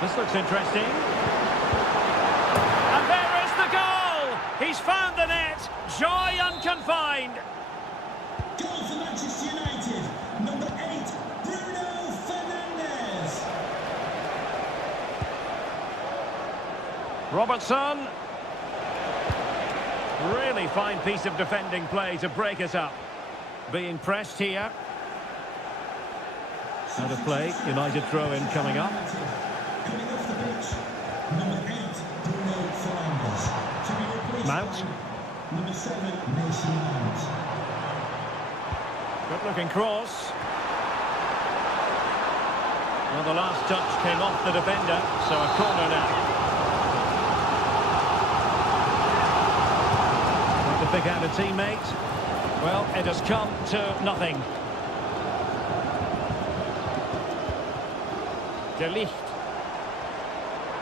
This looks interesting. And there is the goal! He's found the net. Joy unconfined. Goal for Manchester United, number 8, Bruno Fernandes. Robertson. Really fine piece of defending play to break it up. Being pressed here. Out of play, United throw-in coming up. Coming off the pitch, number 8, Bruno Fernandes. To be replaced Mount. by number 7, Mason Mount. Good looking cross. Well, the last touch came off the defender, so a corner now. Trying to pick out a teammate. Well, it has come to nothing. De Ligt.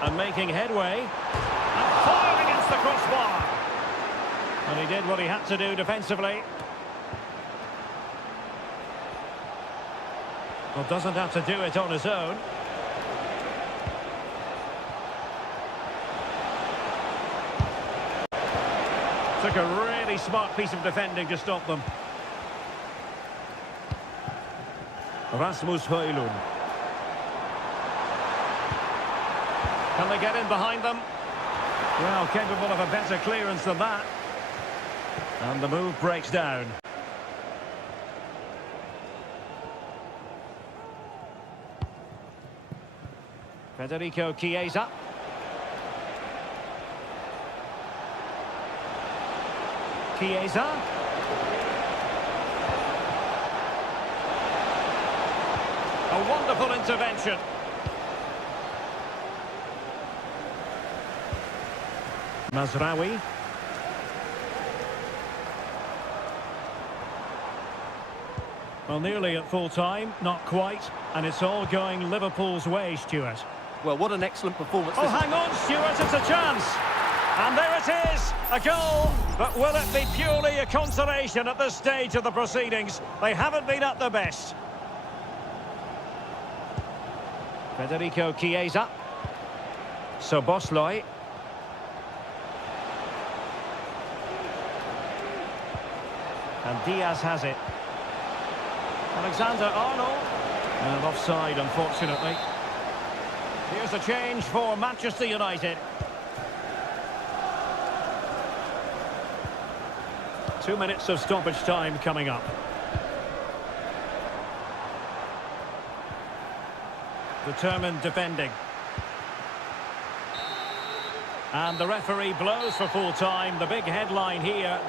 And making headway. And firing against the crossbar. And he did what he had to do defensively. Well, doesn't have to do it on his own. Took a really smart piece of defending to stop them. Rasmus Højlund. Can they get in behind them? Well, capable of a better clearance than that. And the move breaks down. Federico Chiesa. Chiesa. A wonderful intervention. Mazraoui. Well, nearly at full time, not quite, and it's all going Liverpool's way, Stuart. Well, what an excellent performance. Oh, hang on, Stuart, it's a chance. And there it is, a goal. But will it be purely a consolation at this stage of the proceedings? They haven't been at their best. Federico Chiesa. Szoboszlai. And Diaz has it. Alexander-Arnold. And offside, unfortunately. Here's a change for Manchester United. 2 minutes of stoppage time coming up. Determined defending. And the referee blows for full time. The big headline here.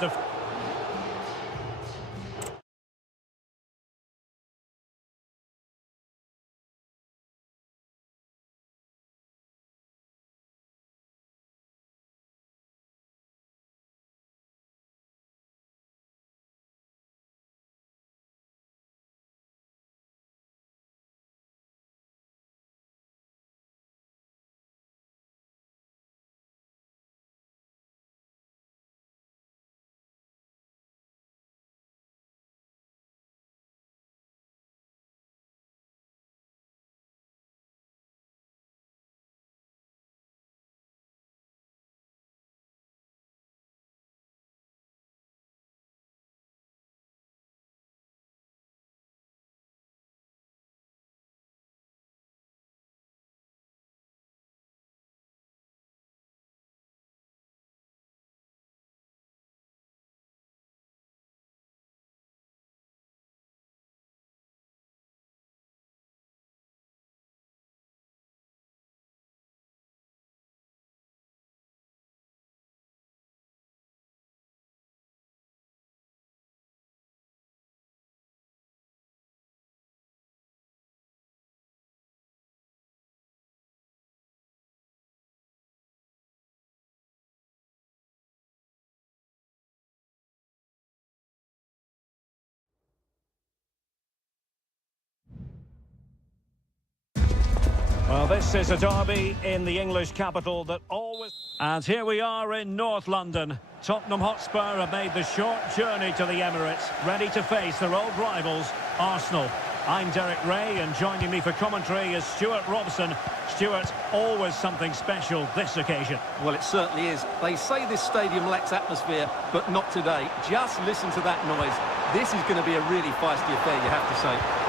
Well, this is a derby in the English capital that always... And here we are in North London. Tottenham Hotspur have made the short journey to the Emirates, ready to face their old rivals, Arsenal. I'm Derek Ray, and joining me for commentary is Stuart Robson. Stuart, always something special this occasion. Well, it certainly is. They say this stadium lacks atmosphere, but not today. Just listen to that noise. This is going to be a really feisty affair, you have to say.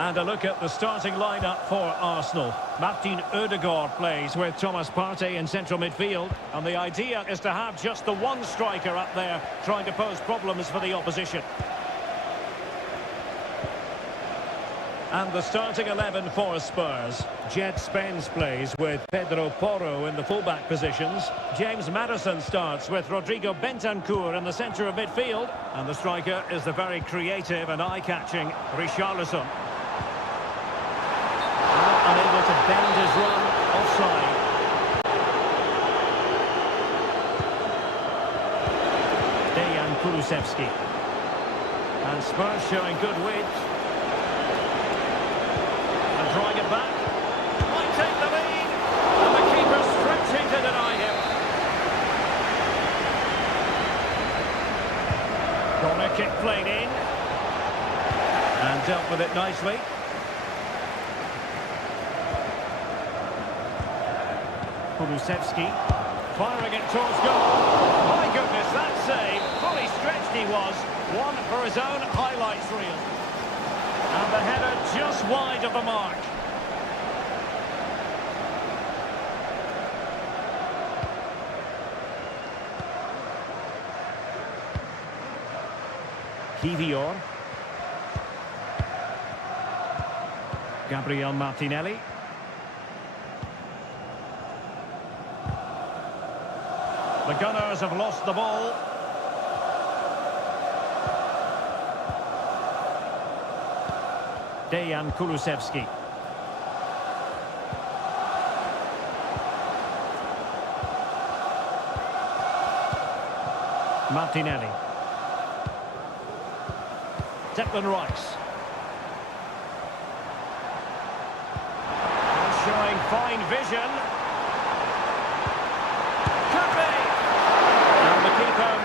And a look at the starting lineup for Arsenal. Martin Ødegaard plays with Thomas Partey in central midfield. And the idea is to have just the one striker up there trying to pose problems for the opposition. And the starting 11 for Spurs. Jed Spence plays with Pedro Porro in the fullback positions. James Maddison starts with Rodrigo Bentancur in the centre of midfield. And the striker is the very creative and eye-catching Richarlison. Unable to bend his run, offside. Dejan Kulusevski. And Spurs showing good width. And drawing it back. Might take the lead. And the keeper stretching to deny him. Corner kick played in. And dealt with it nicely. Kulusevski, firing it towards goal. My goodness, that save. Fully stretched he was. One for his own highlights reel. And the header just wide of the mark. Kivior. Gabriel Martinelli. The Gunners have lost the ball. Dejan Kulusevski. Martinelli. Declan Rice. Showing fine vision.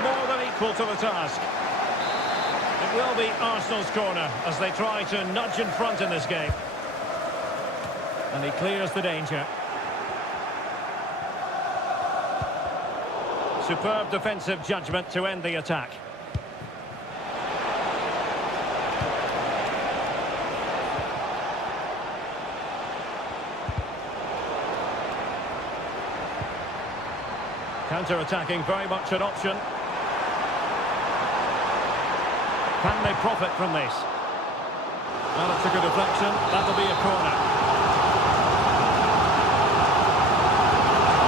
More than equal to the task. It will be Arsenal's corner as they try to nudge in front in this game. And he clears the danger. Superb defensive judgment to end the attack. Counter-attacking, very much an option. Can they profit from this? Well, it's a good deflection. That'll be a corner.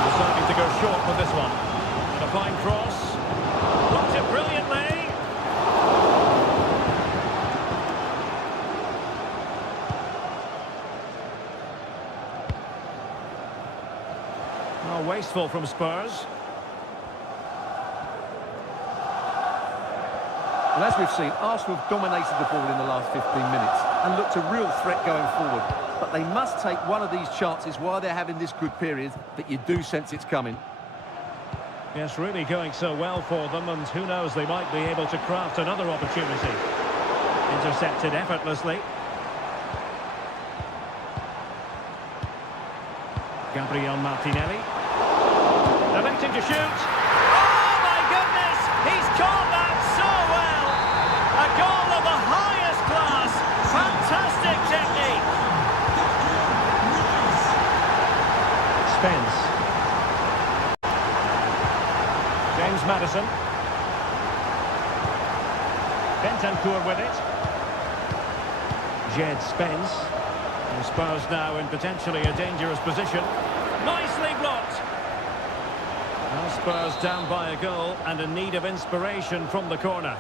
Deciding to go short with this one. And a fine cross. Blocked it brilliantly. Oh, wasteful from Spurs. Well, as we've seen, Arsenal have dominated the ball in the last 15 minutes and looked a real threat going forward. But they must take one of these chances while they're having this good period that you do sense it's coming. Yes, really going so well for them, and who knows, they might be able to craft another opportunity. Intercepted effortlessly. Gabriel Martinelli. Attempting to shoot. Oh, my goodness! He's caught that so well! A goal of the highest class. Fantastic technique. Spence. James Maddison. Bentancur with it. Jed Spence. And Spurs now in potentially a dangerous position. Nicely blocked. Well, Spurs down by a goal and in need of inspiration from the corner.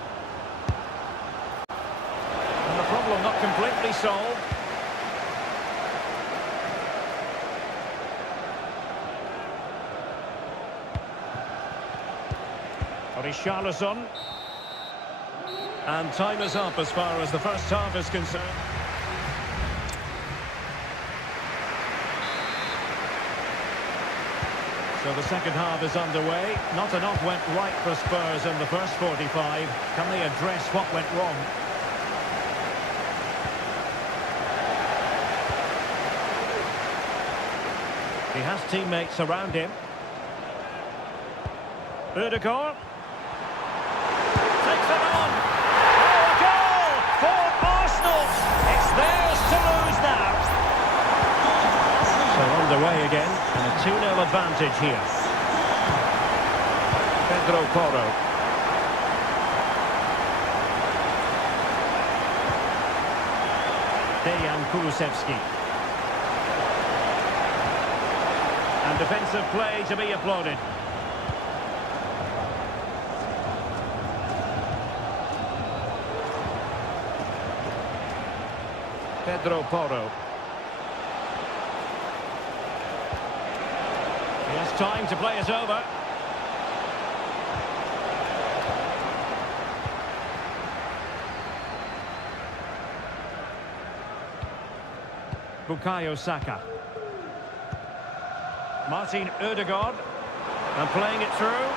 And the problem not completely solved. Richarlison. And time is up as far as the first half is concerned. So the second half is underway. Not enough went right for Spurs in the first 45. Can they address what went wrong? He has teammates around him. Ødegaard. Takes it on. Oh, a goal for Arsenal. It's theirs to lose now. So underway again, and a 2-0 advantage here. Pedro Porro. Dejan Kulusevski. And defensive play to be applauded. Pedro Porro. He has time to play it over. Bukayo Saka. Martin Ødegaard. And playing it through.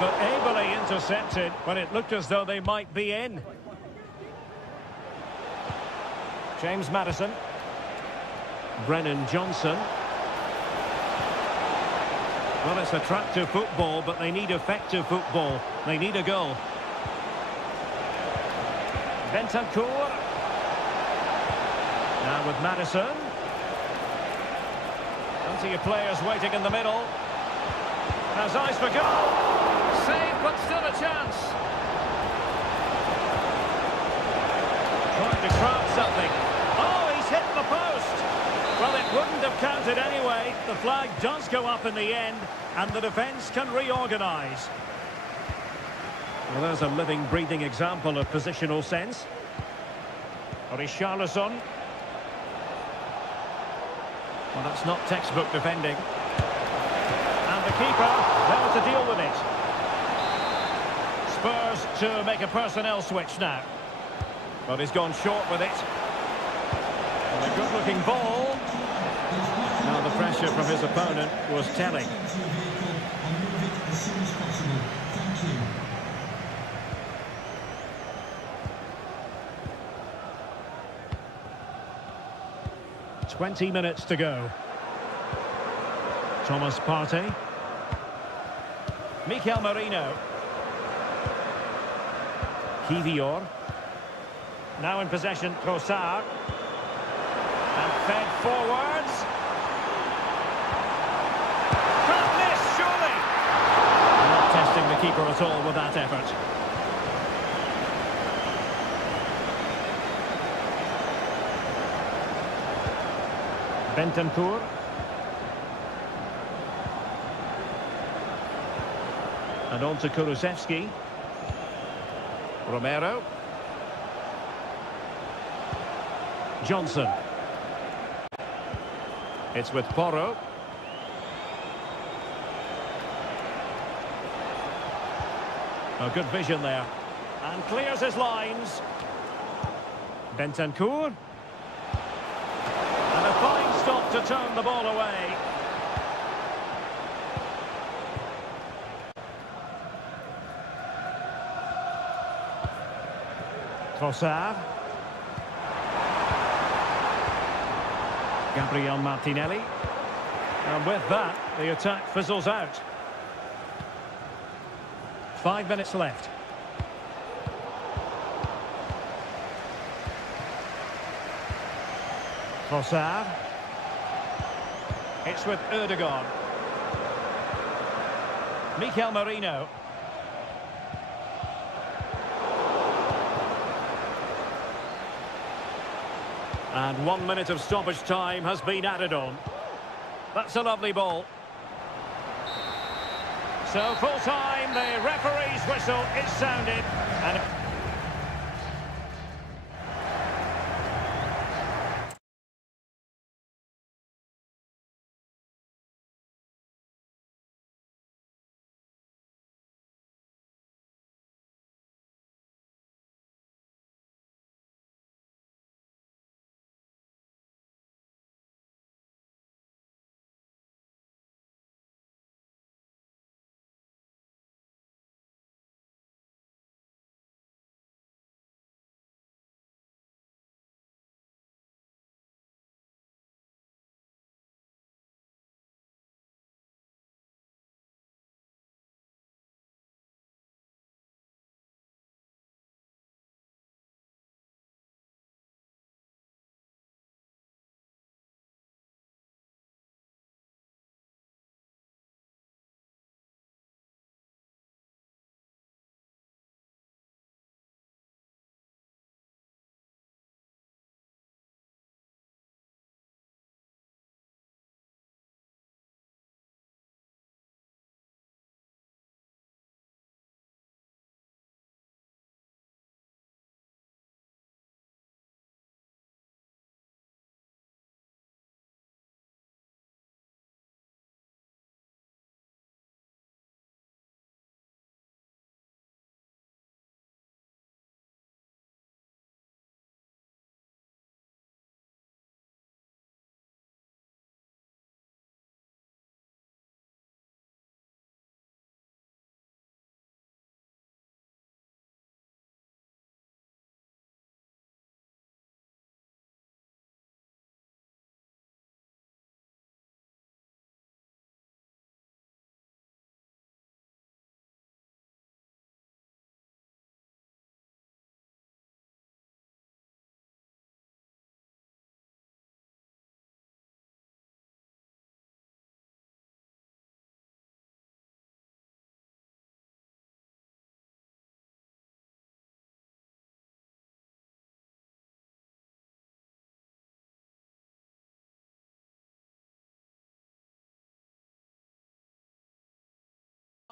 But ably intercepted when it looked as though they might be in. James Maddison. Brennan Johnson. Well, it's attractive football, but they need effective football. They need a goal. Bentancur. Now with Maddison. Plenty of players waiting in the middle. Has eyes for goal. Save, but still a chance. Trying to craft something. Oh, he's hit the post. Well, it wouldn't have counted anyway. The flag does go up in the end, and the defence can reorganise. Well, there's a living, breathing example of positional sense. Richarlison. Well, that's not textbook defending. And the keeper, there to deal with it. Spurs to make a personnel switch now. But he's gone short with it. And a good-looking ball. Now the pressure from his opponent was telling. "20 minutes to go. Thomas Partey. Mikel Merino. Kivior. Now in possession, Trossard. And fed forwards. Can't miss, surely. keeper at all with that effort. Bentancur. And on to Kulusevski. Romero. Johnson. It's with Porro. A good vision there. And clears his lines. Bentancur. And a fine stop to turn the ball away. Trossard. Gabriel Martinelli. And with that, the attack fizzles out. 5 minutes left. Trossard. It's with Erdogan. Mikel Merino. And 1 minute of stoppage time has been added on. That's a lovely ball. So full time, the referee's whistle is sounded. And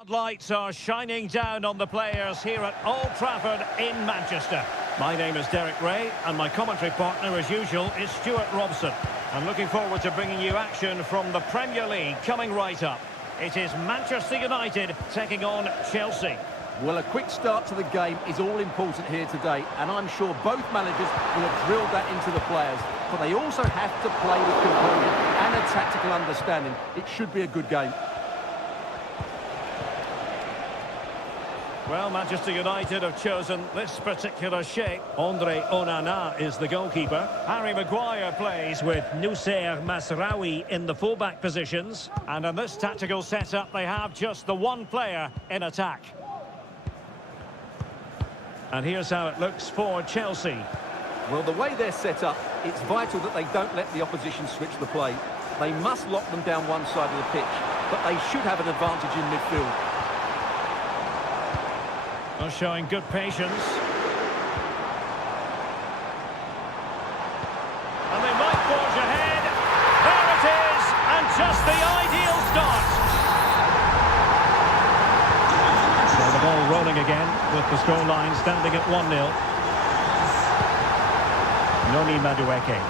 lights are shining down on the players here at Old Trafford in Manchester. My name is Derek Ray, and my commentary partner, as usual, is Stuart Robson. I'm looking forward to bringing you action from the Premier League coming right up. It is Manchester United taking on Chelsea. Well, a quick start to the game is all important here today, and I'm sure both managers will have drilled that into the players. But they also have to play with composure and a tactical understanding. It should be a good game. Well, Manchester United have chosen this particular shape. Andre Onana is the goalkeeper. Harry Maguire plays with Noussair Masraoui in the fullback positions. And in this tactical setup, they have just the one player in attack. And here's how it looks for Chelsea. Well, the way they're set up, it's vital that they don't let the opposition switch the play. They must lock them down one side of the pitch, but they should have an advantage in midfield. Well, showing good patience. And they might forge ahead. There it is, and just the ideal start. So the ball rolling again with the scoreline standing at 1-0. Noni Madueke.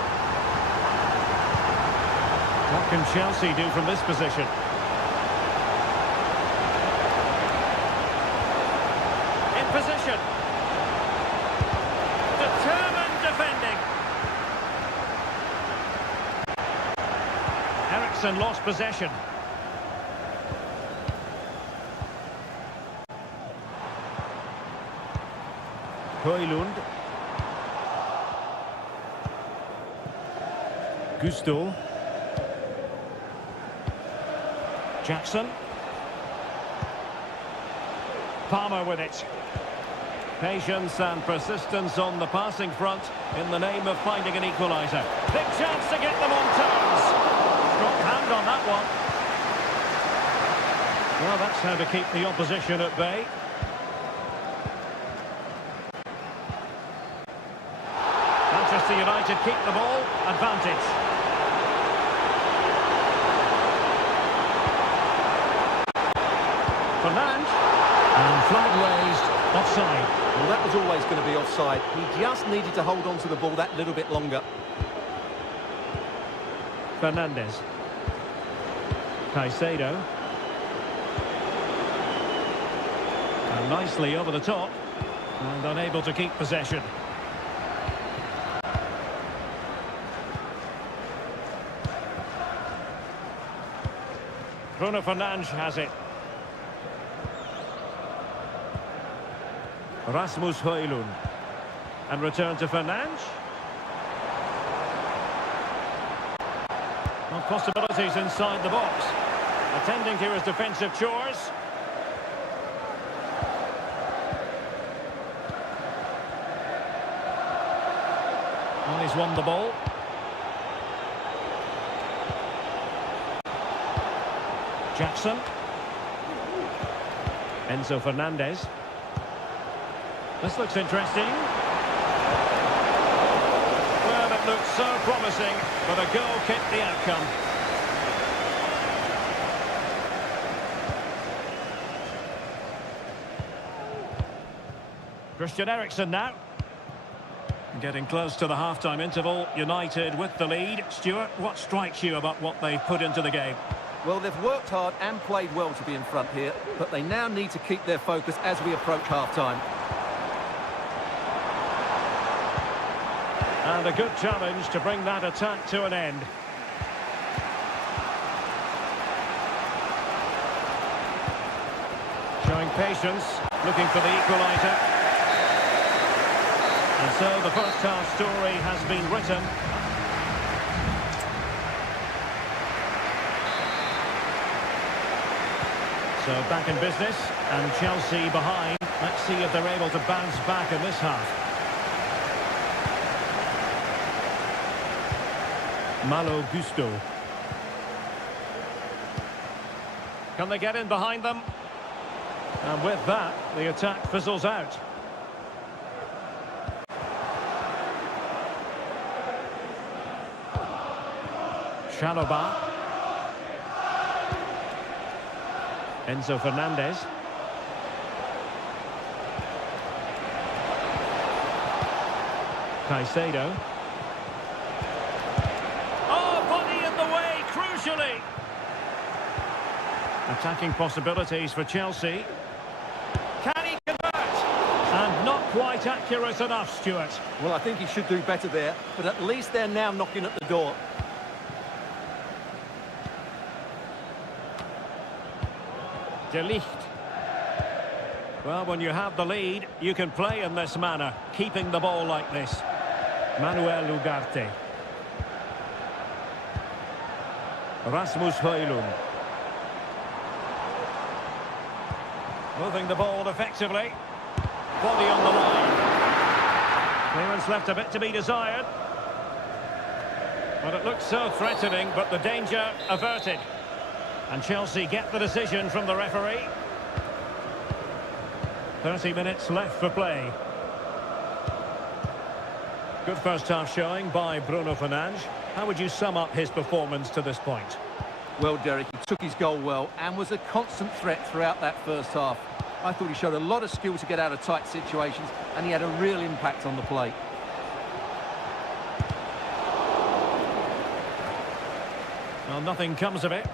What can Chelsea do from this position? In position. Determined defending. Eriksson lost possession. Højlund. Gusto. Jackson. Palmer with it. Patience and persistence on the passing front in the name of finding an equaliser. Big chance to get them on terms. Strong hand on that one. Well, that's how to keep the opposition at bay. Manchester United keep the ball. Advantage. Fernand. And flag raised. Offside. Well, that was always going to be offside. He just needed to hold on to the ball that little bit longer. Fernandez. Caicedo. And nicely over the top. And unable to keep possession. Bruno Fernandes has it. Rasmus Højlund. And return to Fernandes. Well, possibilities inside the box. Attending to his defensive chores. Well, he's won the ball. Jackson. Enzo Fernandez. This looks interesting. Well, it looks so promising, but a goal kept the outcome. Christian Eriksen now. Getting close to the half-time interval. United with the lead. Stuart, what strikes you about what they've put into the game? Well, they've worked hard and played well to be in front here, but they now need to keep their focus as we approach half-time. And a good challenge to bring that attack to an end. Showing patience, looking for the equaliser. And so the first half story has been written. So back in business, and Chelsea behind. Let's see if they're able to bounce back in this half. Malo Gusto. Can they get in behind them? And with that, the attack fizzles out. Chalobah. Enzo Fernandez. Caicedo. Oh, body in the way, crucially. Attacking possibilities for Chelsea. Can he convert? And not quite accurate enough, Stuart. Well, I think he should do better there, but at least they're now knocking at the door. De Ligt. Well, when you have the lead, you can play in this manner, keeping the ball like this. Manuel Ugarte. Rasmus Højlund. Moving the ball effectively. Body on the line. Clearance left a bit to be desired. Well, it looks so threatening, but the danger averted. And Chelsea get the decision from the referee. 30 minutes left for play. Good first half showing by Bruno Fernandes. How would you sum up his performance to this point? Well, Derek, he took his goal well and was a constant threat throughout that first half. I thought he showed a lot of skill to get out of tight situations, and he had a real impact on the plate. Well, nothing comes of it.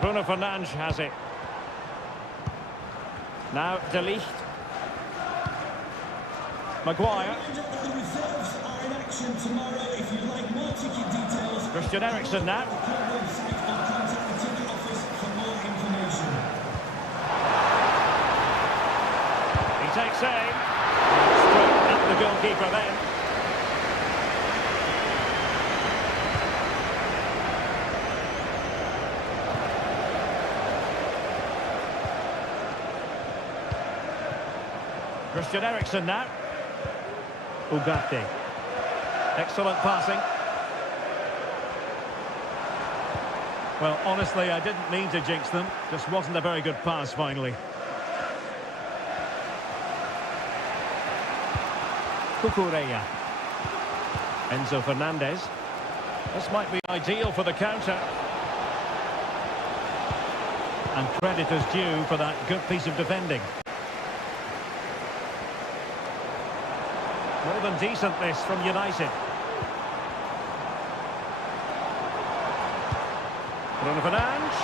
Bruno Fernandes has it. Now, De Ligt. Maguire. The reserves are in action tomorrow. If you'd like more ticket details, Christian Eriksen now. website or contact the ticket office for more information. He takes aim. Straight at the goalkeeper then. Christian Eriksen now. Ugarte. Excellent passing. Well, honestly, I didn't mean to jinx them. Just wasn't a very good pass, finally. Cucurella. Enzo Fernandez. This might be ideal for the counter. And credit is due for that good piece of defending. More than decent, this, from United. Bruno Fernandes.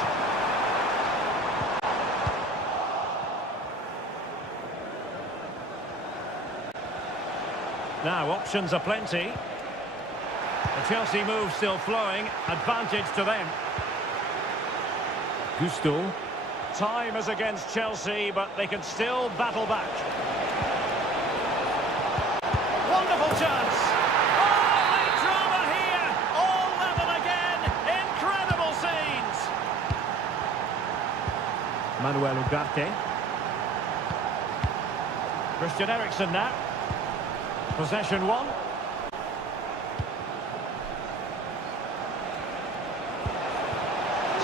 Now, options are plenty. The Chelsea move still flowing. Advantage to them. Gusto. Time is against Chelsea, but they can still battle back. Wonderful chance. Oh, late drama here. All level again. Incredible scenes. Manuel Ugarte. Christian Eriksen now. Possession one.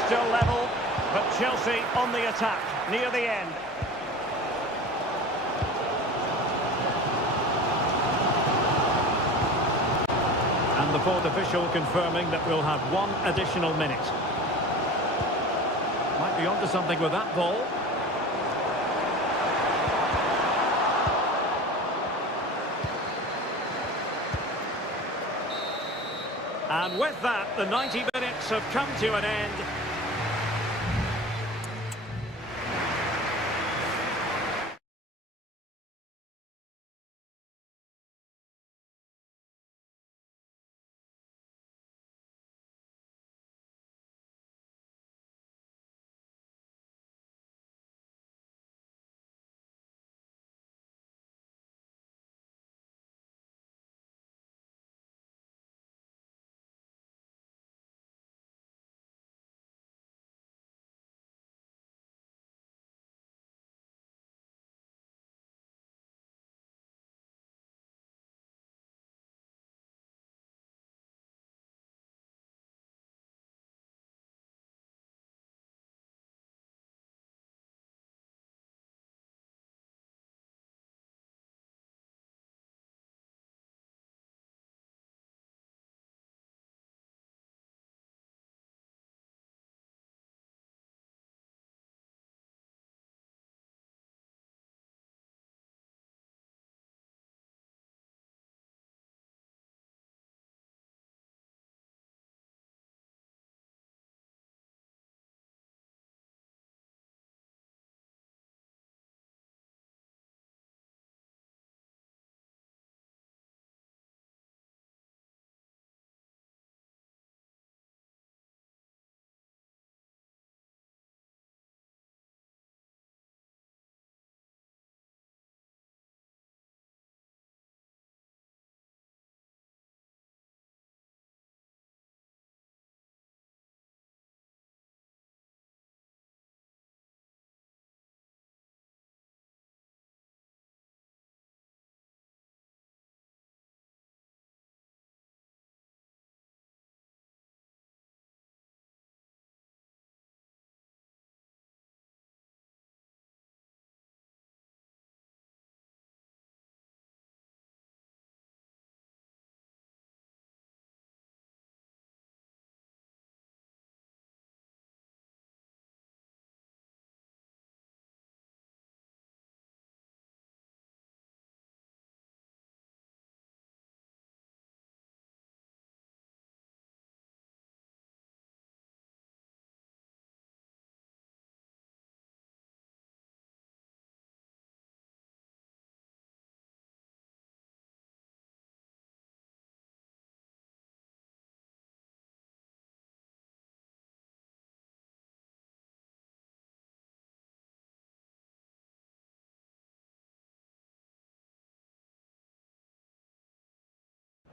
Still level, but Chelsea on the attack near the end. And the fourth official confirming that we'll have one additional minute. Might be onto something with that ball. And with that, the 90 minutes have come to an end.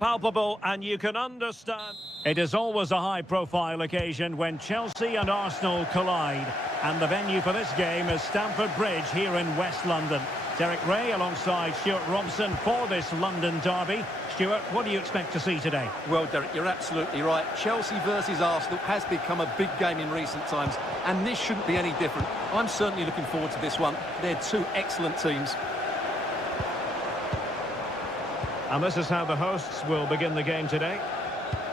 palpable, and you can understand. It is always a high-profile occasion when Chelsea and Arsenal collide. And the venue for this game is Stamford Bridge here in West London. Derek Ray alongside Stuart Robson for this London derby. Stuart, what do you expect to see today? Well, Derek, you're absolutely right. Chelsea versus Arsenal has become a big game in recent times, and this shouldn't be any different. I'm certainly looking forward to this one. They're two excellent teams. And this is how the hosts will begin the game today.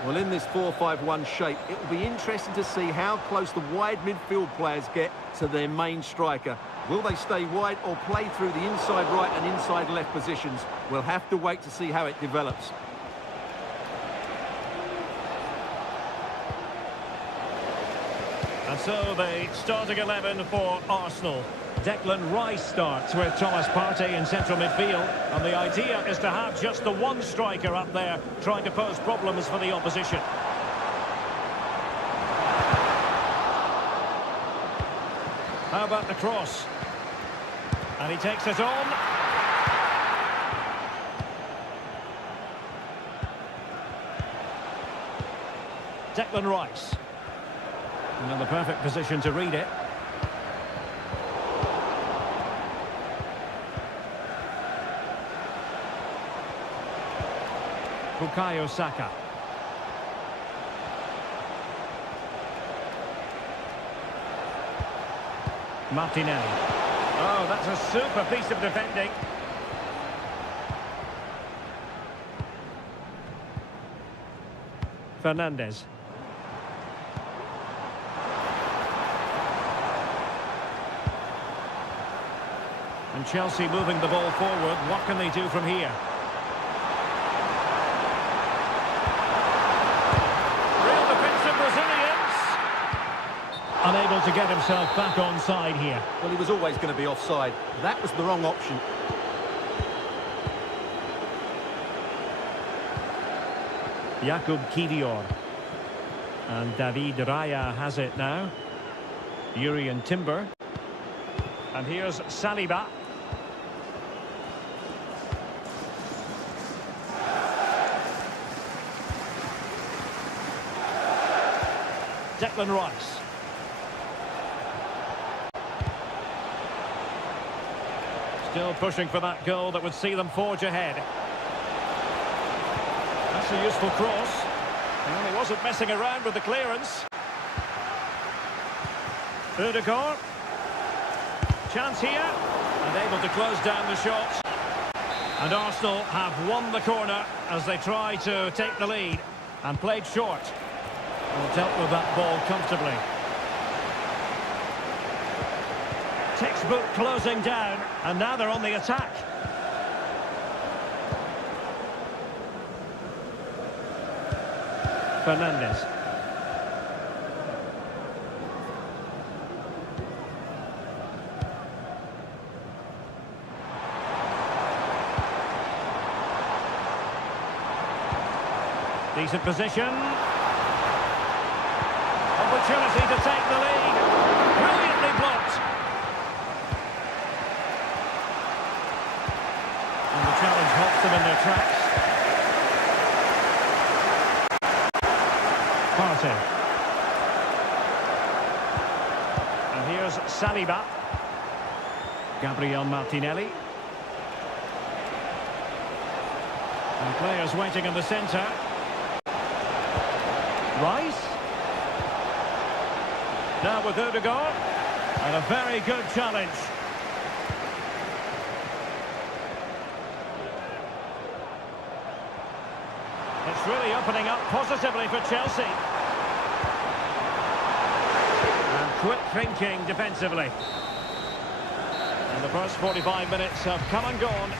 Well, in this 4-5-1 shape, it will be interesting to see how close the wide midfield players get to their main striker. Will they stay wide or play through the inside right and inside left positions? We'll have to wait to see how it develops. And so the starting 11 for Arsenal. Declan Rice starts with Thomas Partey in central midfield, and the idea is to have just the one striker up there trying to pose problems for the opposition. How about the cross? And he takes it on. Declan Rice. And in the perfect position to read it. Bukayo Saka. Martinelli. Oh, that's a super piece of defending. Fernandes. And Chelsea moving the ball forward. What can they do from here? Unable to get himself back onside here. Well, he was always going to be offside. That was the wrong option. Jakub Kivior. And David Raya has it now. Jurriën Timber. And here's Saliba. Declan Rice. Still pushing for that goal that would see them forge ahead. That's a useful cross. And he wasn't messing around with the clearance. Ødegaard. Chance here. And able to close down the shot. And Arsenal have won the corner as they try to take the lead. And played short. Well, dealt with that ball comfortably. Textbook closing down, and now they're on the attack. Fernandes. Decent position. Opportunity to take the lead. Brilliantly blocked. And the challenge halts them in their tracks. Partey. And here's Saliba. Gabriel Martinelli. And players waiting in the centre. Rice. Now with Ødegaard. And a very good challenge. It's really opening up positively for Chelsea. And quick thinking defensively. And the first 45 minutes have come and gone.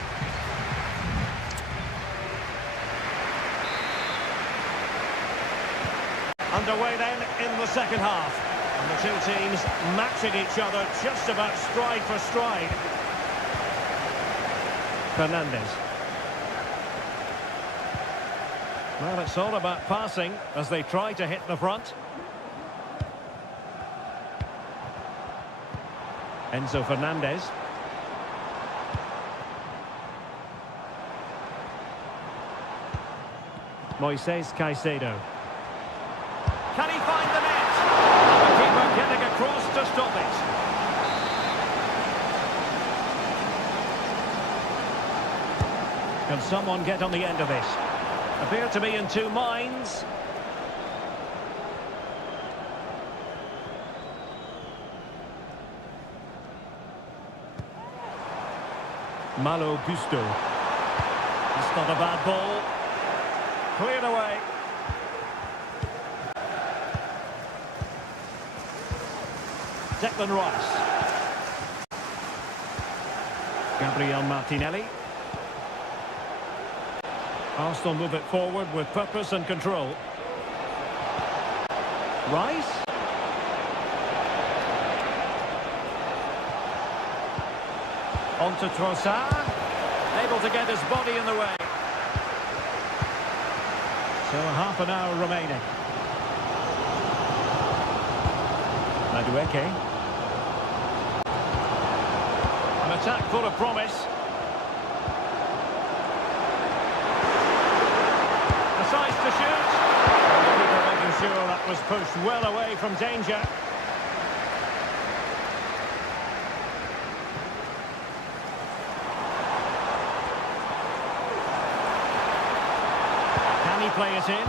Underway then in the second half. And the two teams matching each other just about stride for stride. Fernandes. Well, it's all about passing as they try to hit the front. Enzo Fernandez. Moises Caicedo. Can he find the net? And the keeper getting across to stop it. Can someone get on the end of this? Appear to be in two minds. Malo Gusto. It's not a bad ball. Cleared away. Declan Rice. Gabriel Martinelli. Arsenal move it forward with purpose and control. Rice. On to Trossard. Able to get his body in the way. So half an hour remaining. Madueke. An attack full of promise. Decides to shoot. The keeper making sure that was pushed well away from danger. Can he play it in?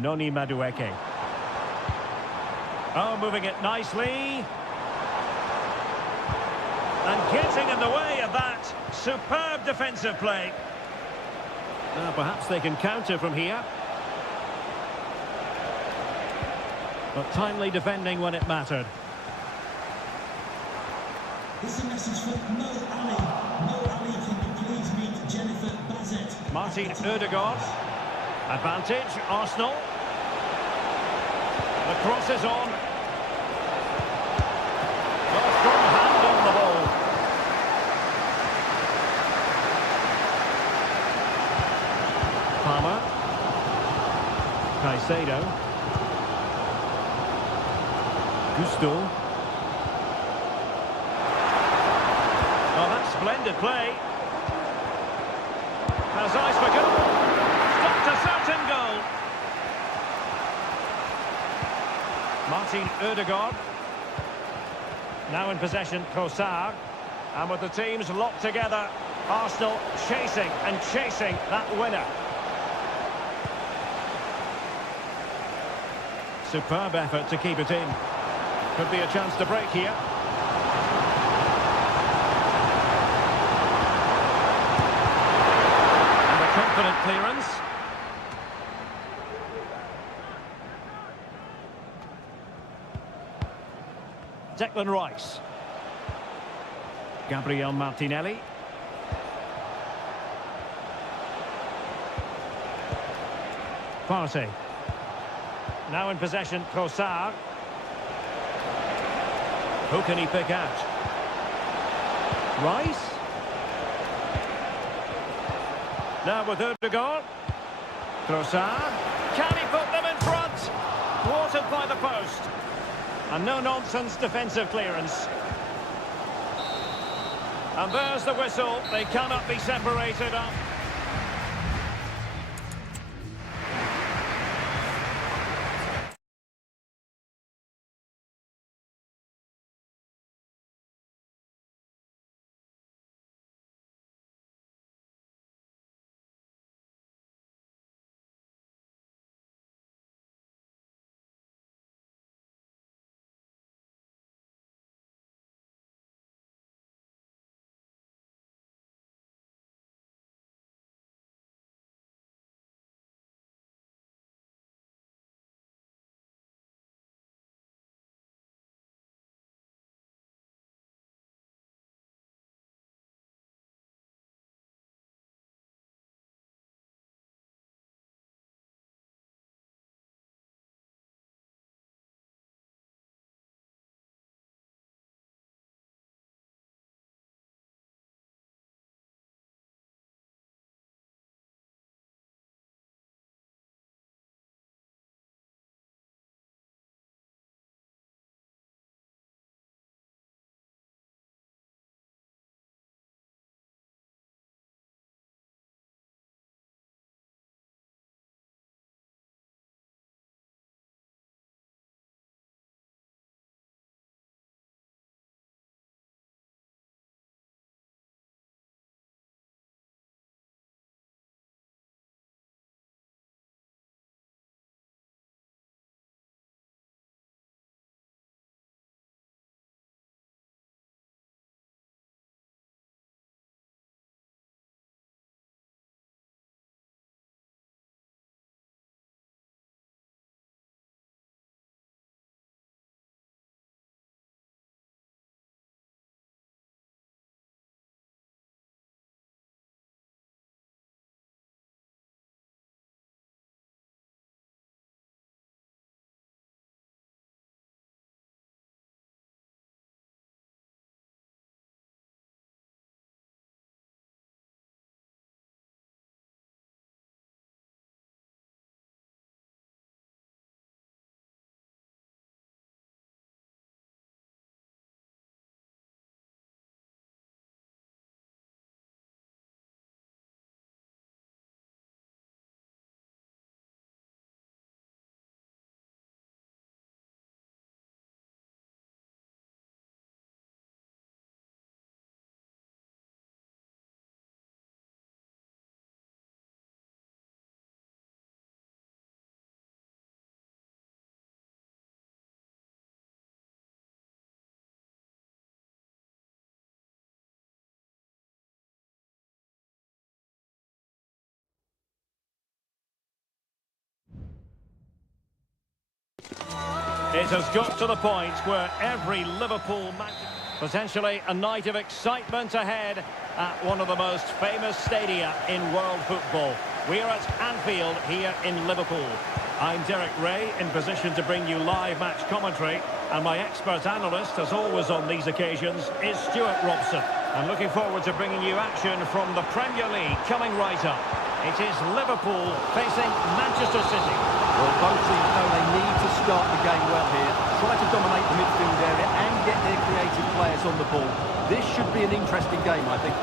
Noni Madueke. Oh, moving it nicely. And getting in the way of that. Superb defensive play. Now, perhaps they can counter from here. But timely defending when it mattered. This is a message for Mo Ali. Mo Ali, can you please meet Jennifer Bazet? Martin Ødegaard. Advantage, Arsenal. The cross is on. Oh, strong hand on the ball. Palmer. Caicedo. Gusto. Oh, that's splendid play. Has eyes for goal. Stopped a certain goal. Martin Ødegaard. Now in possession, Trossard. And with the teams locked together, Arsenal chasing and chasing that winner. Superb effort to keep it in. Could be a chance to break here. And a confident clearance. Declan Rice. Gabriel Martinelli. Partey. Now in possession, Trossard. Who can he pick out? Rice. Now with Ødegaard. Trossard. Can he put them in front? Thwarted by the post. And no-nonsense defensive clearance. And there's the whistle. They cannot be separated up. It has got to the point where every Liverpool match... Potentially a night of excitement ahead at one of the most famous stadia in world football. We are at Anfield here in Liverpool. I'm Derek Ray, in position to bring you live match commentary, and my expert analyst, as always on these occasions, is Stuart Robson. I'm looking forward to bringing you action from the Premier League coming right up. It is Liverpool facing Manchester City. Well, both teams know they need to start the game well here, try to dominate the midfield area and get their creative players on the ball. This should be an interesting game, I think.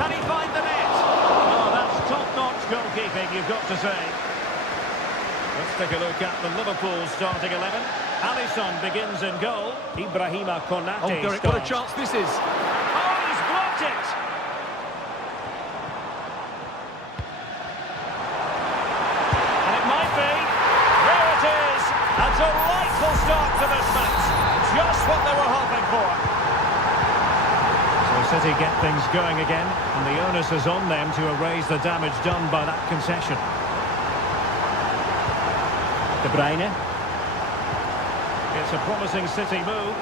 Can he find the net? Oh, that's top-notch goalkeeping, you've got to say. Let's take a look at the Liverpool starting 11. Alisson begins in goal. Ibrahima Konate Oh, Derek, what a chance this is. Oh, he's blocked it! A delightful start to this match. Just what they were hoping for. So City get things going again, and the onus is on them to erase the damage done by that concession. De Bruyne. It's a promising City move.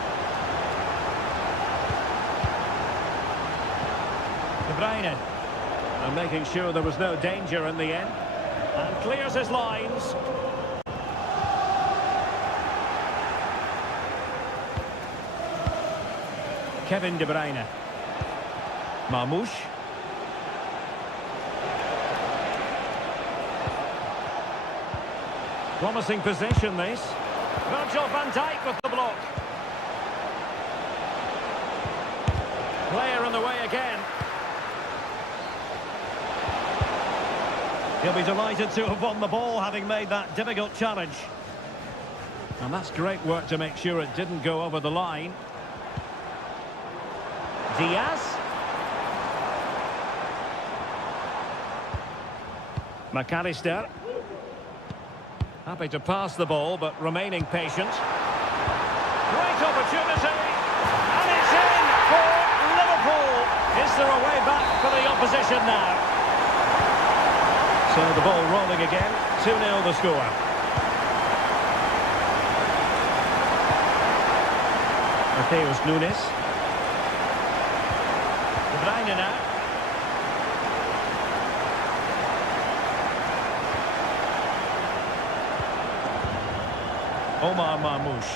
De Bruyne. And making sure there was no danger in the end. And clears his lines. Kevin De Bruyne. Marmoush. Promising position this. Virgil van Dijk with the block. Player in the way again. He'll be delighted to have won the ball, having made that difficult challenge. And that's great work to make sure it didn't go over the line. Diaz. McAllister. Happy to pass the ball, but remaining patient. Great opportunity. And it's in for Liverpool. Is there a way back for the opposition now? So the ball rolling again. 2-0 the score. Mateus Nunes. De Bruyne now. Omar Marmoush.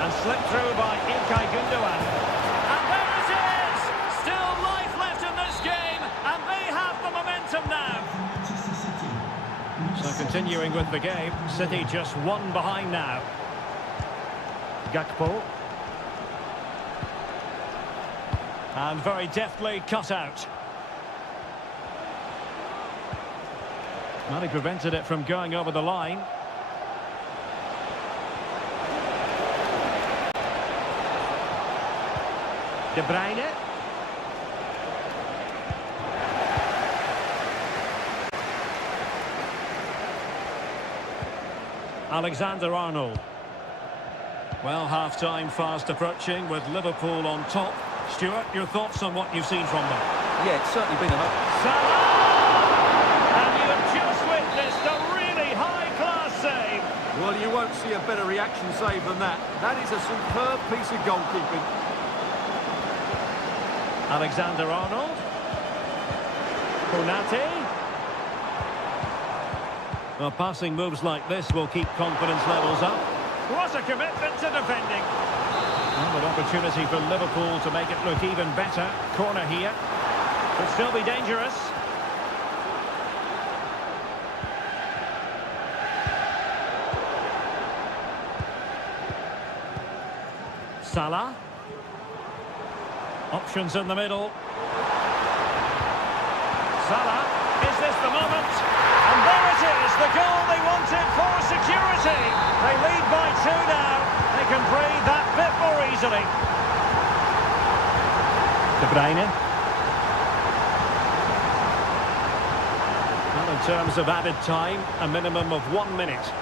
And slipped through by Ilkay Gundogan. And there it is! Still life left in this game, and they have the momentum now. So continuing with the game, City just one behind now. Gakpo. And very deftly cut out. Well, he prevented it from going over the line. De Bruyne. Alexander-Arnold. Well, half-time fast approaching with Liverpool on top. Stuart, your thoughts on what you've seen from them? Yeah, it's certainly been a... Salah! And you have just witnessed a really high-class save. Well, you won't see a better reaction save than that. That is a superb piece of goalkeeping. Alexander-Arnold. Konate. Well, passing moves like this will keep confidence levels up. What a commitment to defending. Well, an opportunity for Liverpool to make it look even better. Corner here. Could still be dangerous. Salah. Options in the middle. Salah. Is this the moment? And there it is, the goal they wanted for security. They lead by 2 now. They can breathe that bit more easily. De Bruyne. Well, in terms of added time, a minimum of 1 minute.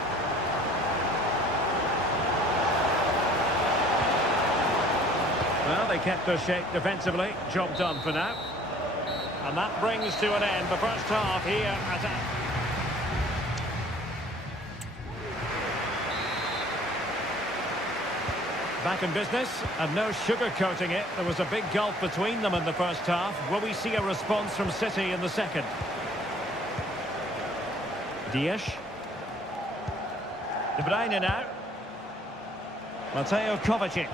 Well, they kept their shape defensively. Job done for now. And that brings to an end the first half here at... Back in business, and no sugarcoating it. There was a big gulf between them in the first half. Will we see a response from City in the second? Dias. De Bruyne now. Mateo Kovacic.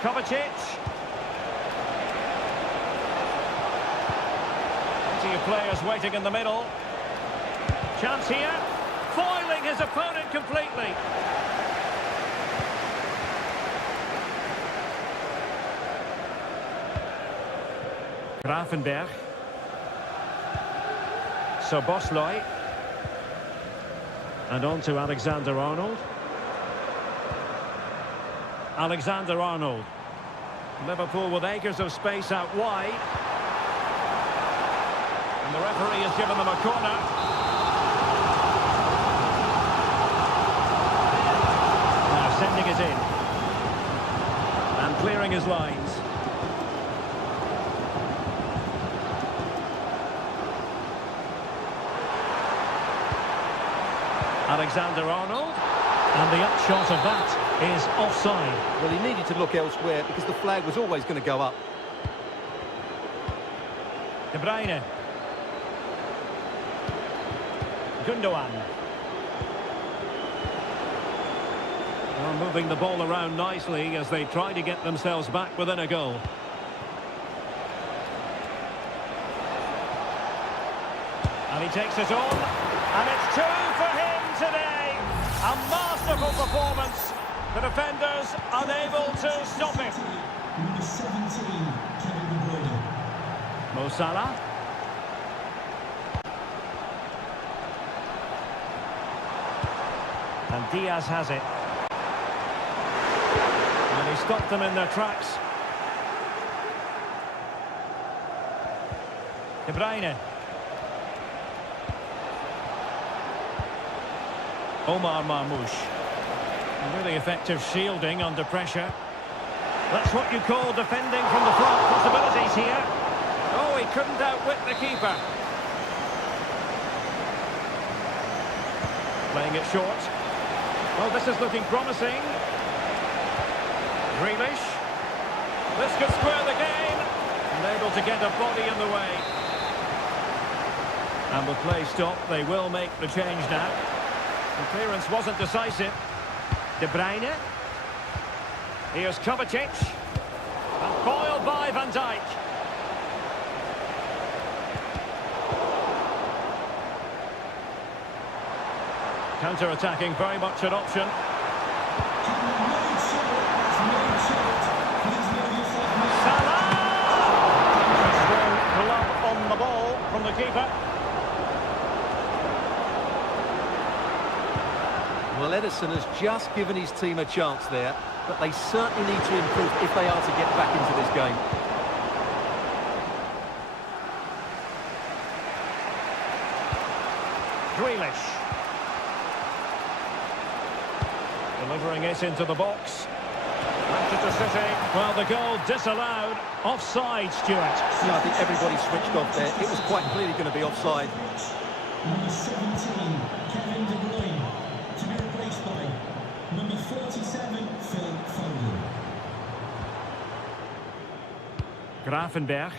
Kovacic. Plenty of players waiting in the middle. Chance here. Foiling his opponent completely. Grafenberg. Soboslai. And on to Alexander-Arnold. Alexander-Arnold. Liverpool with acres of space out wide. And the referee has given them a corner. Now sending it in. And clearing his lines. Alexander-Arnold, and the upshot of that is offside. Well, he needed to look elsewhere because the flag was always going to go up. De Bruyne. Gundogan. Well, moving the ball around nicely as they try to get themselves back within a goal. And he takes it on, and it's 2 for him today. A masterful performance. The defenders unable to stop him. Number 17, Kevin De Bruyne. Mo Salah. And Diaz has it. And he stopped them in their tracks. De Bruyne. Omar Marmoush. Really effective shielding under pressure. That's what you call defending from the front. Possibilities here. Oh, he couldn't outwit the keeper. Playing it short. Oh, this is looking promising. Grealish. This could square the game. And able to get a body in the way. And with play stopped, they will make the change now. The clearance wasn't decisive. De Bruyne. Here's Kovacic. And foiled by Van Dijk. Counter-attacking, very much an option. Salah! Strong glove on the ball from the keeper. Well, Edison has just given his team a chance there, but they certainly need to improve if they are to get back into this game. Grealish. Delivering it into the box. Manchester City. Well, the goal disallowed. Offside, Stuart. Yeah, I think everybody switched off there. It was quite clearly going to be offside. Number 17, Kevin De Bruyne. To be replaced by number 47, Phil Foden. Grafenberg.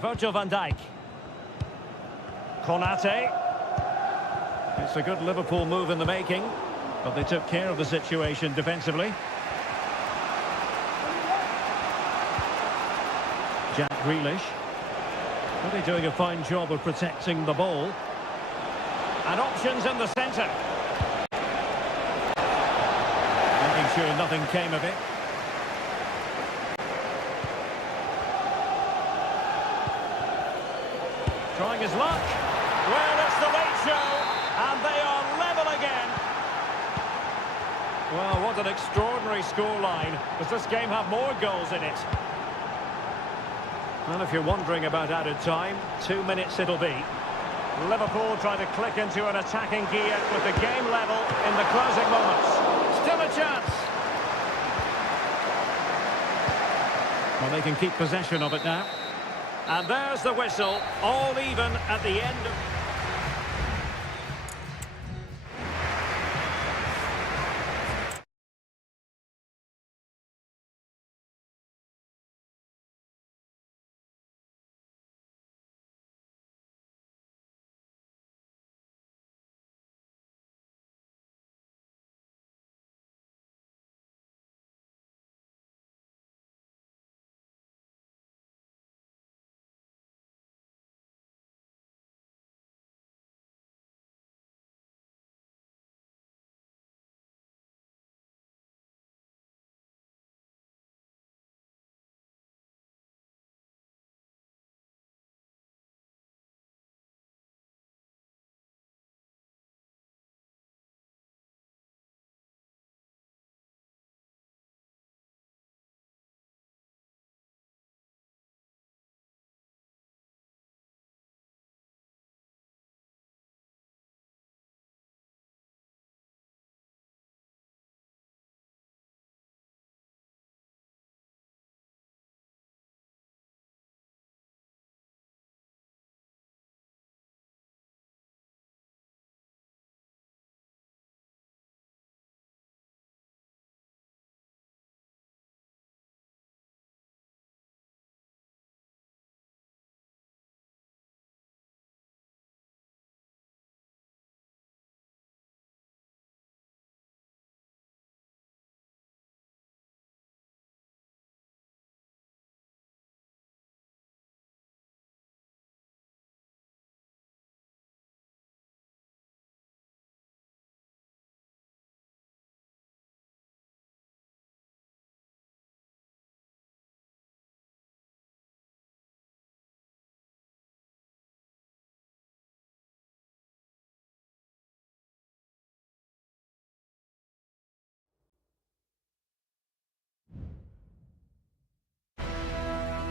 Virgil van Dijk. Konate. It's a good Liverpool move in the making, but they took care of the situation defensively. Jack Grealish. Really doing a fine job of protecting the ball. And options in the centre. Making sure nothing came of it. Trying his luck. Well, it's the late show, and they are level again. Well, what an extraordinary scoreline. Does this game have more goals in it? Well, if you're wondering about added time, 2 minutes it'll be. Liverpool trying to click into an attacking gear with the game level in the closing moments. Still a chance. Well, they can keep possession of it now. And there's the whistle, all even at the end.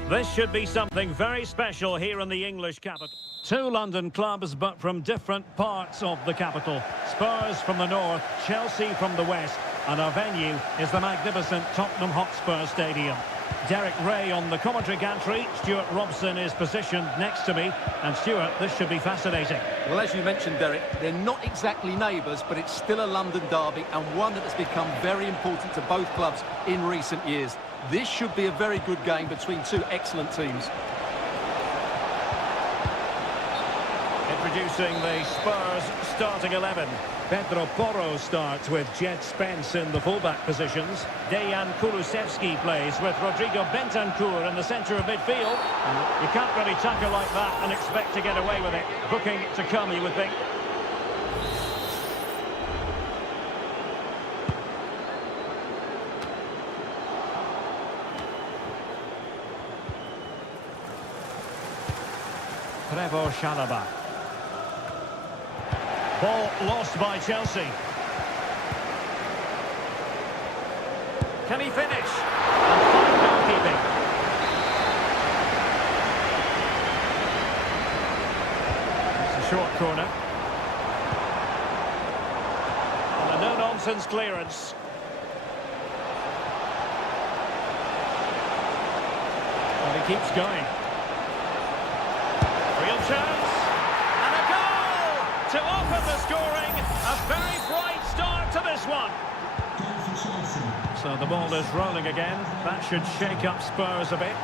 This should be something very special here in the English capital. Two London clubs, but from different parts of the capital. Spurs from the north, Chelsea from the west, and our venue is the magnificent Tottenham Hotspur Stadium. Derek Ray on the commentary gantry. Stuart Robson is positioned next to me. And Stuart, this should be fascinating. Well, as you mentioned, Derek, they're not exactly neighbours, but it's still a London derby and one that has become very important to both clubs in recent years. This should be a very good game between two excellent teams. Introducing the Spurs starting 11. Pedro Porro starts with Jed Spence in the fullback positions. Dejan Kulusevski plays with Rodrigo Bentancur in the centre of midfield. You can't really tackle like that and expect to get away with it. Booking to come, you would think. Trevoh Chalobah. Ball lost by Chelsea. Can he finish? And fine goalkeeping. It's a short corner. And a no-nonsense clearance. And he keeps going. Real chance. To open the scoring, a very bright start to this one. So the ball is rolling again. That should shake up Spurs a bit.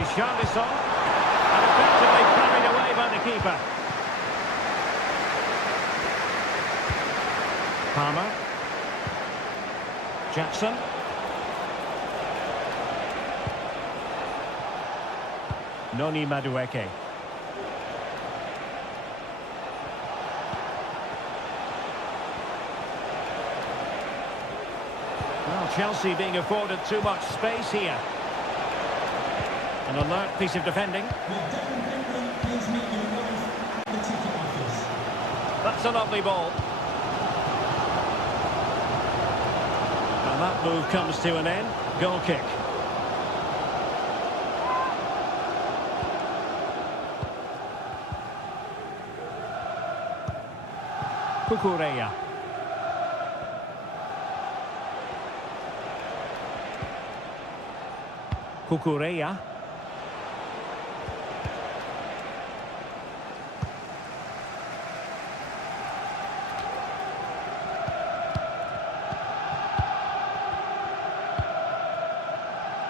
Richarlison, and effectively carried away by the keeper. Palmer. Jackson. Noni Madueke. Well, Chelsea being afforded too much space here. An alert piece of defending. That's a lovely ball. And that move comes to an end. Goal kick. Cucurella. Cucurella.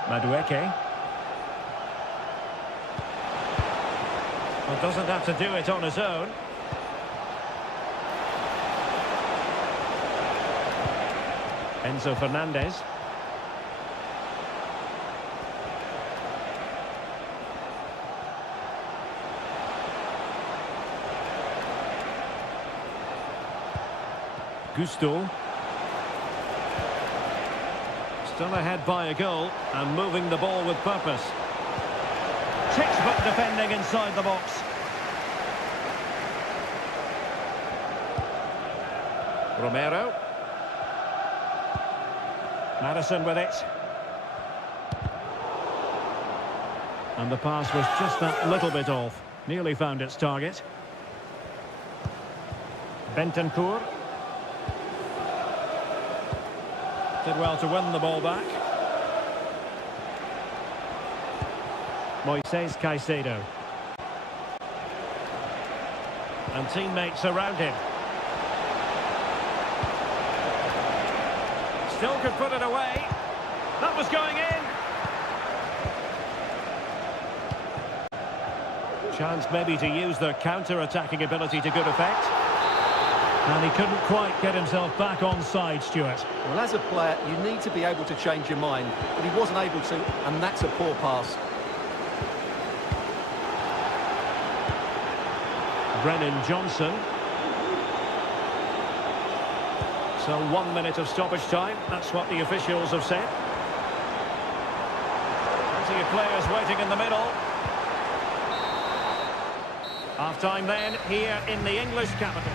Madueke. Well, doesn't have to do it on his own. Enzo Fernandez. Gusto. Still ahead by a goal and moving the ball with purpose. Textbook defending inside the box. Romero. Madison with it. And the pass was just that little bit off. Nearly found its target. Bentancur. Did well to win the ball back. Moises Caicedo. And teammates around him. Still could put it away. That was going in. Chance maybe to use their counter-attacking ability to good effect. And he couldn't quite get himself back on side, Stuart. Well, as a player, you need to be able to change your mind, but he wasn't able to, and that's a poor pass. Brennan Johnson. So 1 minute of stoppage time, that's what the officials have said. Plenty of players waiting in the middle. Half-time then, here in the English capital.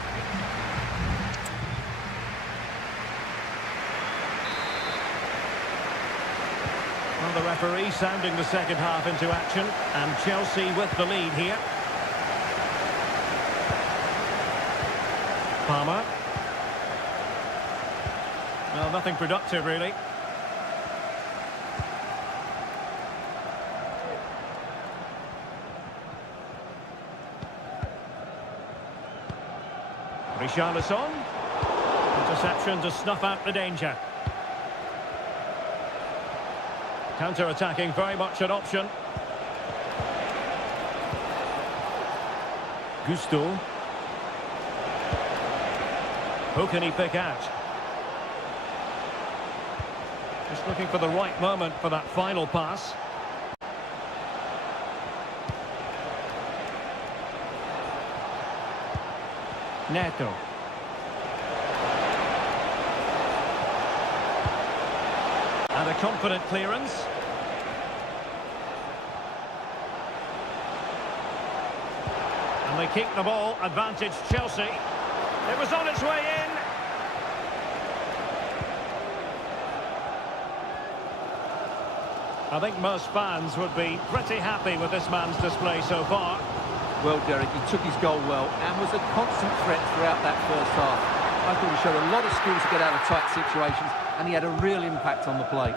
Well, the referee sounding the second half into action, and Chelsea with the lead here. Palmer. Well, nothing productive, really. Richarlison. Interception to snuff out the danger. Counter-attacking, very much an option. Gusto. Who can he pick out? Just looking for the right moment for that final pass. Neto. And a confident clearance. And they keep the ball, advantage Chelsea. It was on its way in. I think most fans would be pretty happy with this man's display so far. Well, Derek, he took his goal well and was a constant threat throughout that first half. I thought he showed a lot of skill to get out of tight situations, and he had a real impact on the play.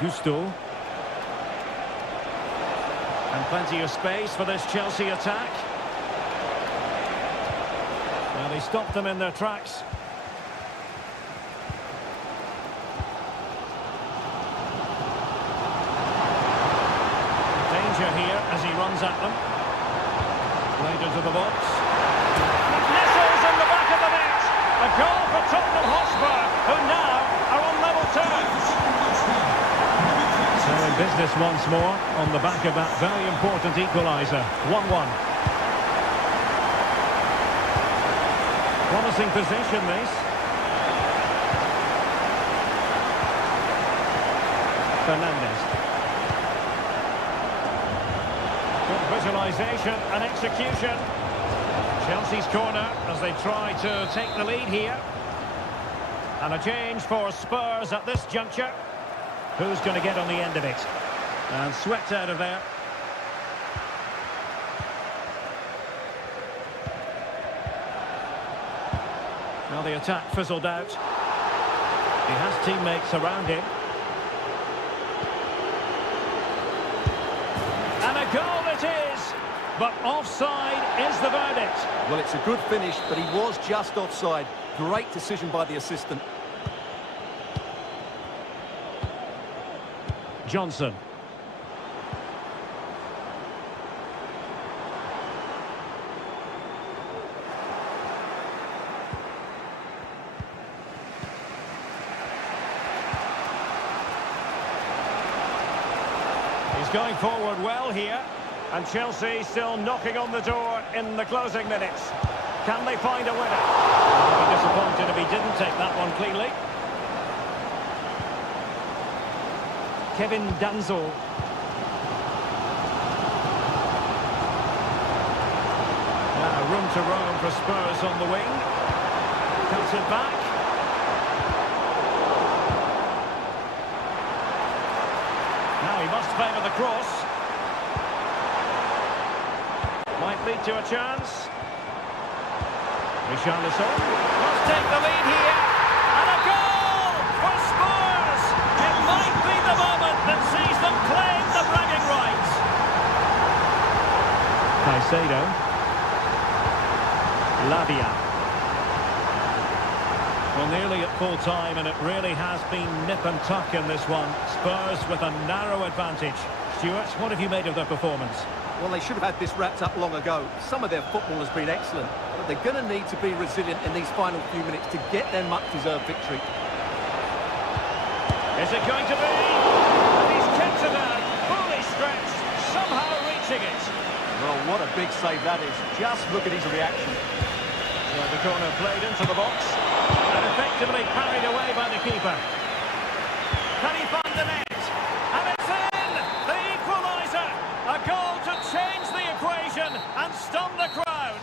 Gusto. And plenty of space for this Chelsea attack. Well, they stopped them in their tracks. Danger here as he runs at them. Played into the box. Nestles in the back of the net. A goal for Tottenham Hotspur, who now are on level terms. So in business once more on the back of that very important equaliser. 1-1. Promising position, this. Fernandes. Good visualisation and execution. Chelsea's corner as they try to take the lead here. And a change for Spurs at this juncture. Who's going to get on the end of it? And swept out of there. Well, the attack fizzled out. He has teammates around him. And a goal it is! But offside is the verdict. Well, it's a good finish, but he was just offside. Great decision by the assistant. Johnson. He's going forward well here, and Chelsea still knocking on the door in the closing minutes. Can they find a winner? I'd be disappointed if he didn't take that one cleanly. Kevin Danzo. Now room to roam for Spurs on the wing. Cuts it back. Now he must favour the cross. Might lead to a chance. Richarlison must take the lead here. And a goal for Spurs! It might be the moment that sees them claim the bragging rights. Caicedo. Lavia. Well, nearly at full time, and it really has been nip and tuck in this one. Spurs with a narrow advantage. Stuart, what have you made of their performance? Well, they should have had this wrapped up long ago. Some of their football has been excellent, but they're going to need to be resilient in these final few minutes to get their much-deserved victory. Is it going to be? He's kept it out, fully stretched, somehow reaching it. Well, what a big save that is. Just look at his reaction. Well, the corner played into the box and effectively carried away by the keeper. Can he find the net? And it's in! The equaliser! A goal to change the equation and stun the crowd.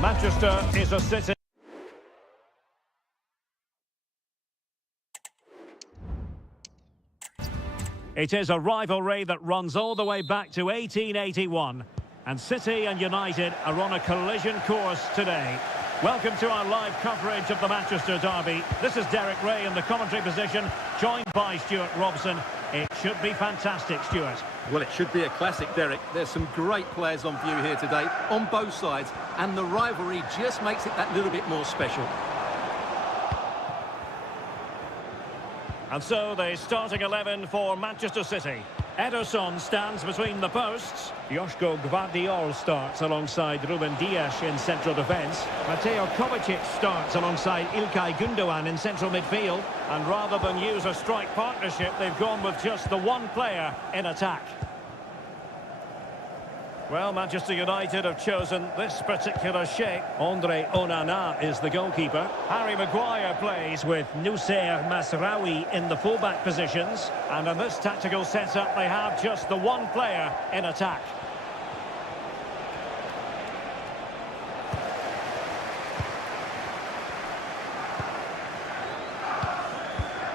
Manchester is a city. It is a rivalry that runs all the way back to 1881. And City and United are on a collision course today. Welcome to our live coverage of the Manchester derby. This is Derek Ray in the commentary position, joined by Stuart Robson. It should be fantastic, Stuart. Well, it should be a classic, Derek. There's some great players on view here today, on both sides, and the rivalry just makes it that little bit more special. And so the starting 11 for Manchester City. Ederson stands between the posts. Joško Gvardiol starts alongside Ruben Dias in central defence. Mateo Kovacic starts alongside Ilkay Gundogan in central midfield. And rather than use a strike partnership, they've gone with just the one player in attack. Well, Manchester United have chosen this particular shape. Andre Onana is the goalkeeper. Harry Maguire plays with Noussair Masraoui in the fullback positions. And in this tactical setup, they have just the one player in attack.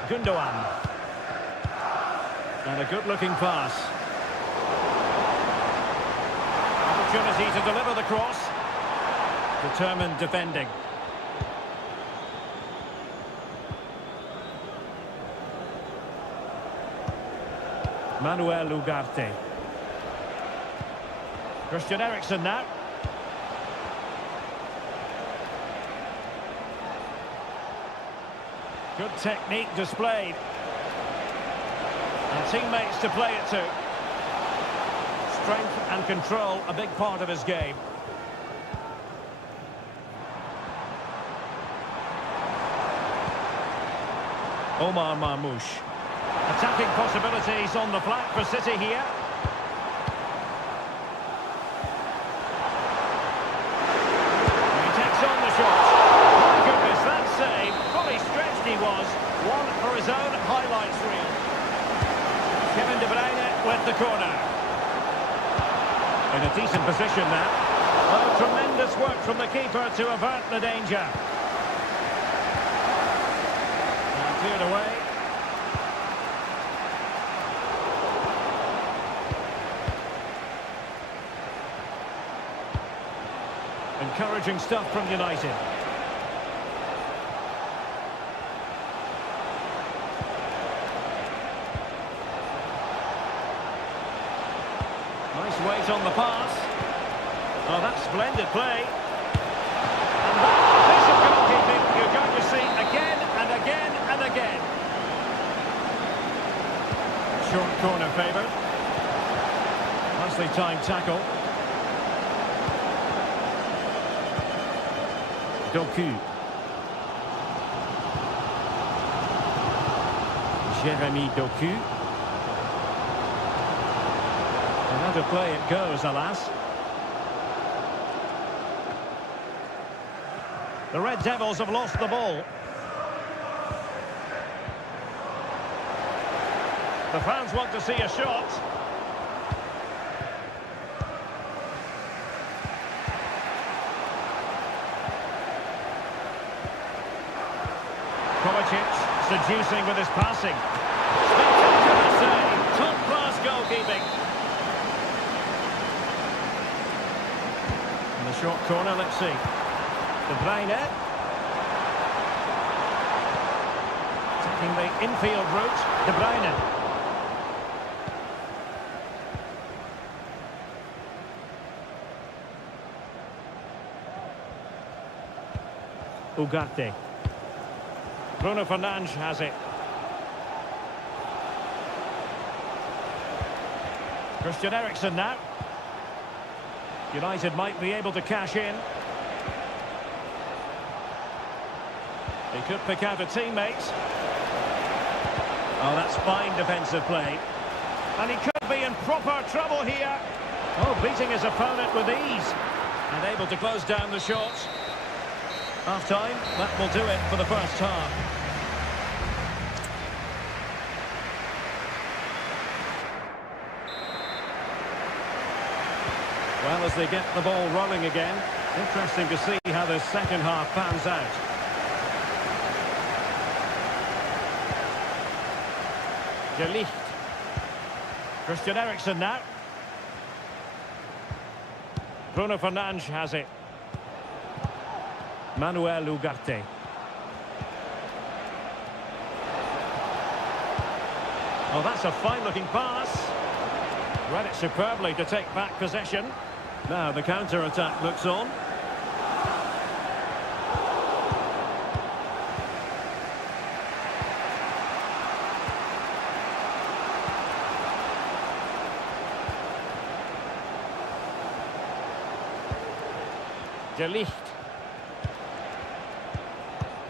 Gundogan. And a good-looking pass. Opportunity to deliver the cross. Determined defending. Manuel Ugarte. Christian Eriksen now. Good technique displayed. And teammates to play it to. Strength and control, a big part of his game. Omar Marmoush. Attacking possibilities on the flank for City here. He takes on the shot. My goodness, that save. Fully stretched he was. One for his own highlights reel. Kevin De Bruyne with the corner. In a decent position now. Oh, tremendous work from the keeper to avert the danger. And cleared away. Encouraging stuff from United. Nice weight on the pass. Oh, that's splendid play. And that piece of goalkeeping you're going to see again and again and again. Short corner favoured. Nicely timed tackle. Doku. Jeremy Doku. Another play it goes, alas. The Red Devils have lost the ball. The fans want to see a shot. Kovacic seducing with his passing. Spectacular save. Top-class goalkeeping. In the short corner, let's see. De Bruyne. Taking the infield route. De Bruyne. Ugarte. Bruno Fernandes has it. Christian Eriksen now. United might be able to cash in. He could pick out a teammate. Oh, that's fine defensive play. And he could be in proper trouble here. Oh, beating his opponent with ease. And able to close down the shots. Half-time, that will do it for the first half. Well, as they get the ball rolling again. Interesting to see how this second half pans out. De Ligt. Christian Eriksen now. Bruno Fernandes has it. Manuel Ugarte. Oh, that's a fine-looking pass. Read it superbly to take back possession. Now the counter-attack looks on. De Ligt.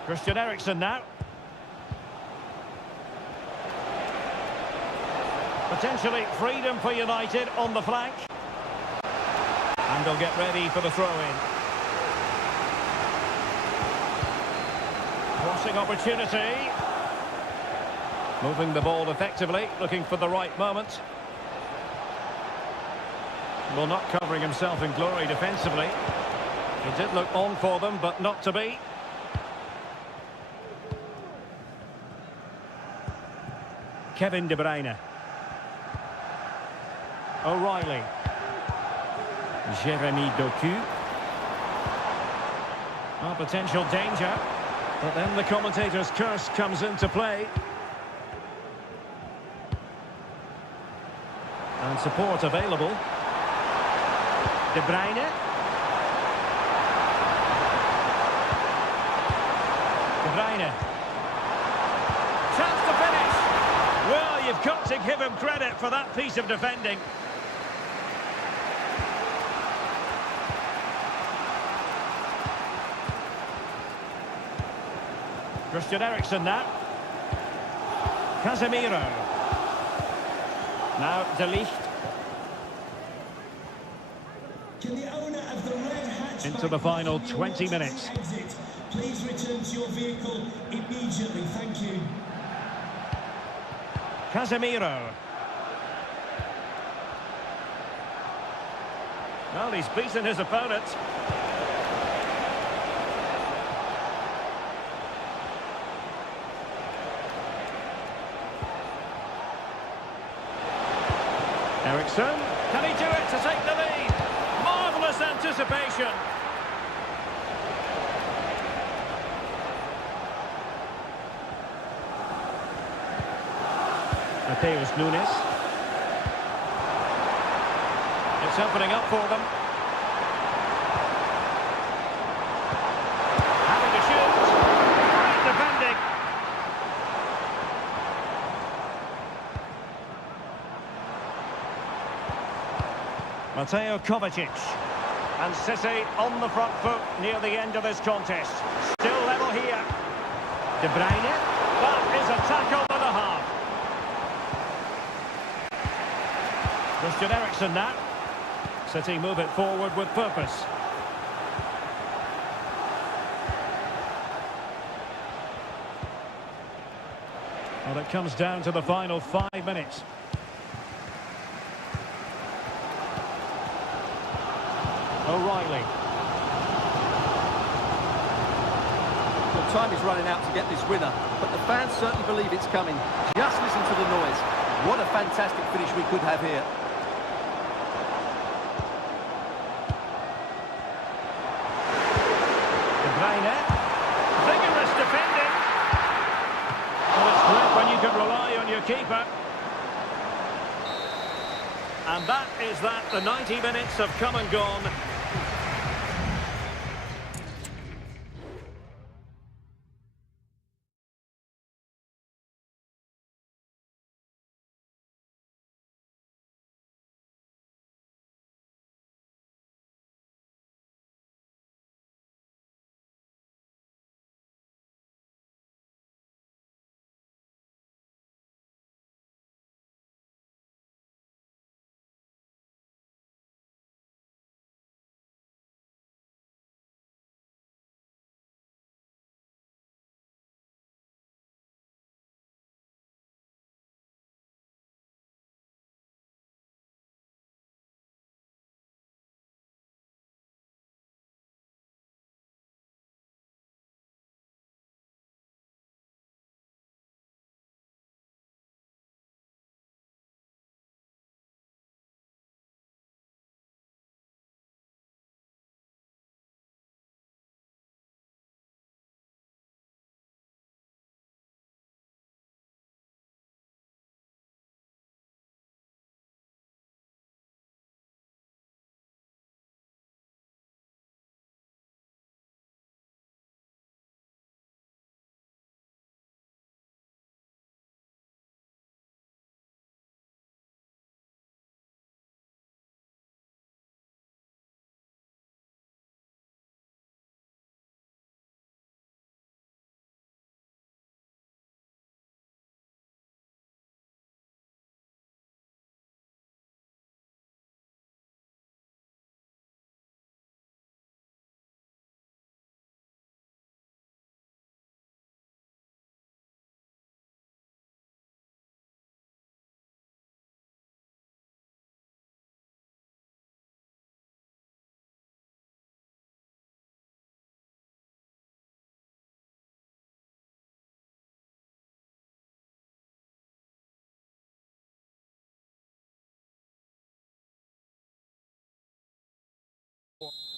Christian Eriksen now. Potentially freedom for United on the flank. And they'll get ready for the throw-in. Crossing opportunity. Moving the ball effectively, looking for the right moment. Well, not covering himself in glory defensively. It did look on for them, but not to be. Kevin De Bruyne. O'Reilly. Jeremy Doku. Oh, potential danger. But then the commentator's curse comes into play. And support available. De Bruyne. De Bruyne. Chance to finish. Well, you've got to give him credit for that piece of defending. Christian Eriksen now. Casemiro. Now De Ligt. Can the owner of the red hatchback Into the final 20 minutes. Exit. Please return to your vehicle immediately. Thank you. Casemiro. Well, he's beaten his opponent. Eriksen, can he do it to take the lead? Marvellous anticipation. Mateus Nunes. It's opening up for them. Having to shoot. Great defending. Mateo Kovacic. And City on the front foot near the end of this contest. Still level here. De Bruyne. That is a tackle and a half. Christian Eriksen now. City move it forward with purpose. Well, it comes down to the final 5 minutes. O'Reilly. Well, time is running out to get this winner, but the fans certainly believe it's coming. Just listen to the noise. What a fantastic finish we could have here. De Bruyne. Vigorous defending. Well, it's great when you can rely on your keeper. And that is that. The 90 minutes have come and gone.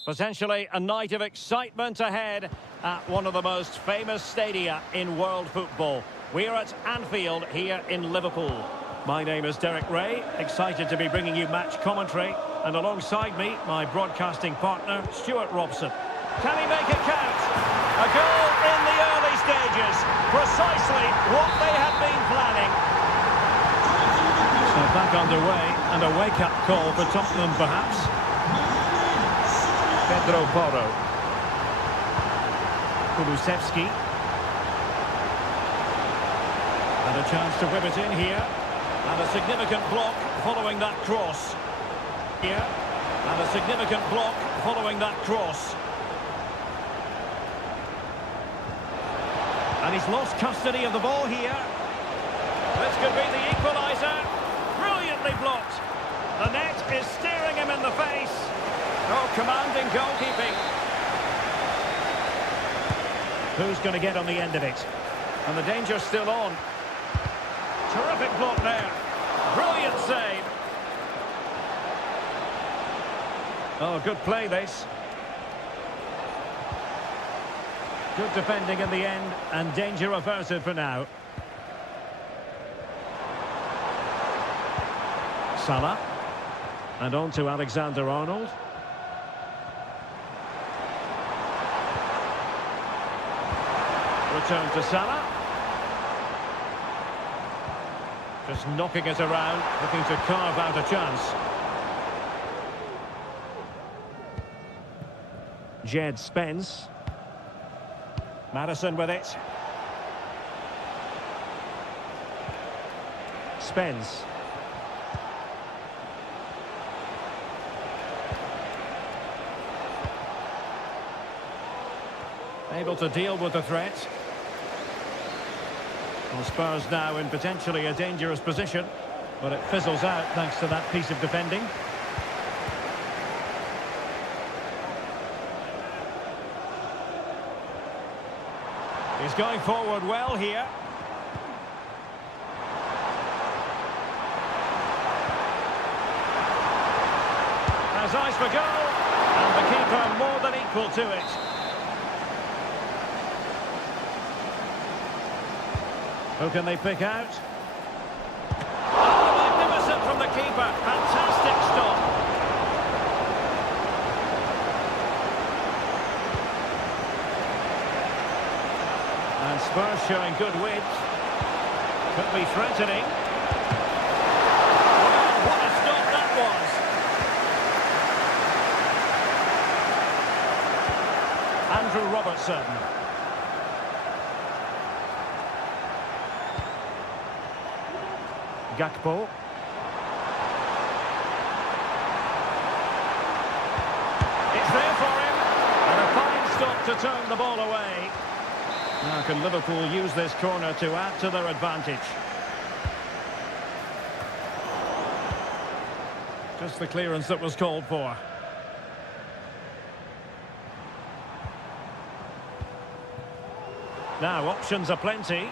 Potentially a night of excitement ahead at one of the most famous stadia in world football. We are at Anfield here in Liverpool. My name is Derek Ray, excited to be bringing you match commentary, and alongside me, my broadcasting partner, Stuart Robson. Can he make it count? A goal in the early stages, precisely what they had been planning. So back underway, and a wake-up call for Tottenham perhaps. Pedro Porro. Kulusevski. And a chance to whip it in here. And a significant block following that cross. Here. And a significant block following that cross. And he's lost custody of the ball here. This could be the equaliser. Brilliantly blocked. The net is staring him in the face. Oh, commanding goalkeeping. Who's going to get on the end of it? And the danger's still on. Terrific block there. Brilliant save. Oh, good play this. Good defending in the end, and danger averted for now. Salah. And on to Alexander-Arnold. Return to Salah. Just knocking it around, looking to carve out a chance. Jed Spence. Madison with it. Spence. Able to deal with the threat. Well, Spurs now in potentially a dangerous position, but it fizzles out thanks to that piece of defending. He's going forward well here. Has eyes for goal, and the keeper more than equal to it. Who can they pick out? Oh, magnificent from the keeper. Fantastic stop. And Spurs showing good width. Could be threatening. Wow, what a stop that was. Andrew Robertson. Gakpo. It's there for him. And a fine stop to turn the ball away. Now can Liverpool use this corner to add to their advantage? Just the clearance that was called for. Now options are plenty.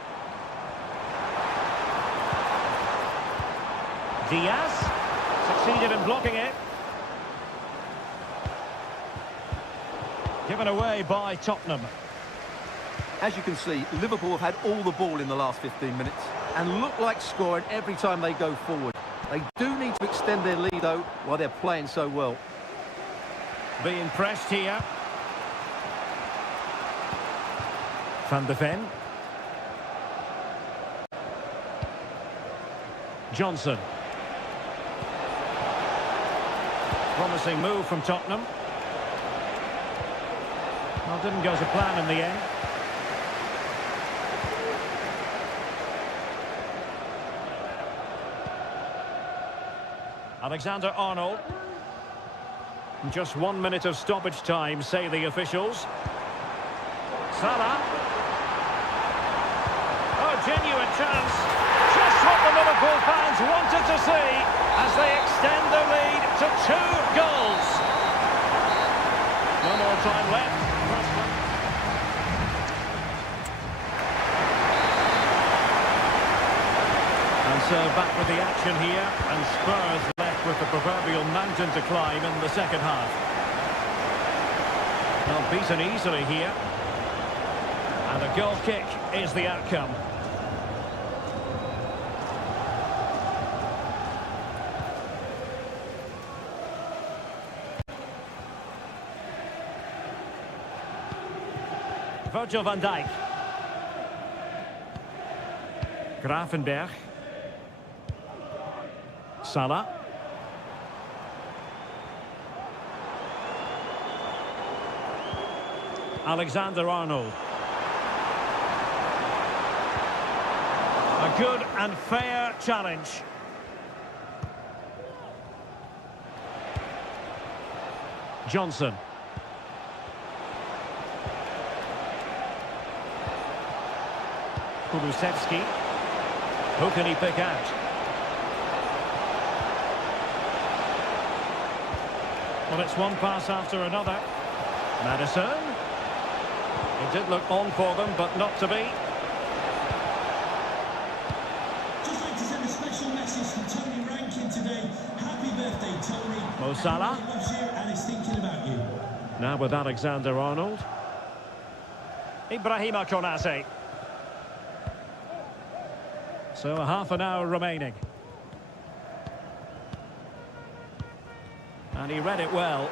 Diaz succeeded in blocking it. Given away by Tottenham. As you can see, Liverpool have had all the ball in the last 15 minutes and look like scoring every time they go forward. They do need to extend their lead, though, while they're playing so well. Being pressed here. Van de Ven. Johnson. Promising move from Tottenham. Well, didn't go to plan in the end. Alexander-Arnold. Just 1 minute of stoppage time, say the officials. Salah. Oh, genuine chance. Just what the Liverpool fans wanted to see as they extend their lead to 2 goals. No more time left. And so back with the action here, and Spurs left with the proverbial mountain to climb in the second half. Well, beaten easily here. And a goal kick is the outcome. Virgil van Dijk. Gravenberg. Salah. Alexander-Arnold. A good and fair challenge. Johnson. Kulusevski. Who can he pick out? Well, it's one pass after another. Madison. It did look on for them, but not to be. Just like to send a special message from Tony Rankin today. Happy birthday, Tony. Mo Salah. Everybody loves you and is thinking about you. Now with Alexander-Arnold. Ibrahima Konate. So a half an hour remaining. And he read it well.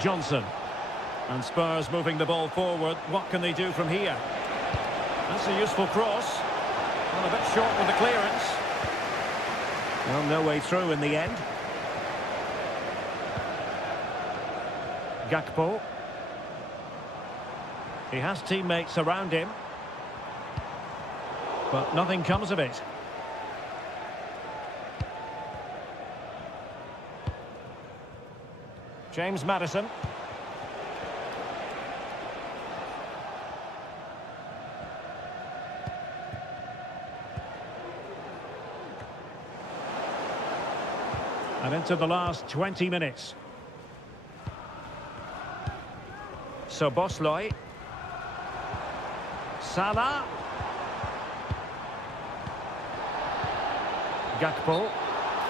Johnson. And Spurs moving the ball forward. What can they do from here? That's a useful cross. Well, a bit short with the clearance. Well, no way through in the end. Gakpo. He has teammates around him. But nothing comes of it. James Maddison. And into the last 20 minutes. So Bosley. Salah. Gakpo.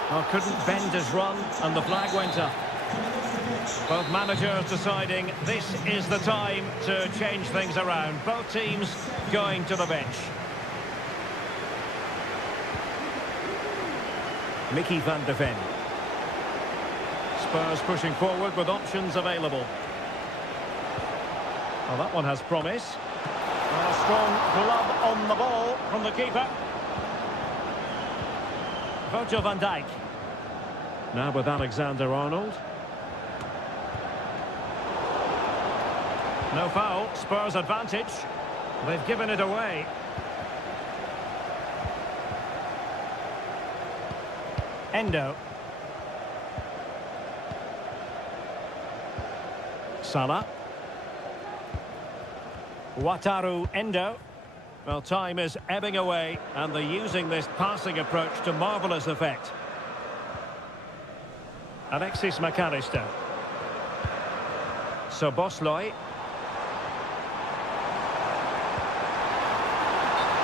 Well, couldn't bend his run and the flag went up. Both managers deciding this is the time to change things around. Both teams going to the bench. Mickey van de Ven. Spurs pushing forward with options available. Well, that one has promise. And a strong glove on the ball from the keeper. Virgil van Dijk. Now with Alexander-Arnold. No foul, Spurs advantage. They've given it away. Endo. Salah. Wataru Endo. Well, time is ebbing away, and they're using this passing approach to marvellous effect. Alexis McAllister. So Bosley.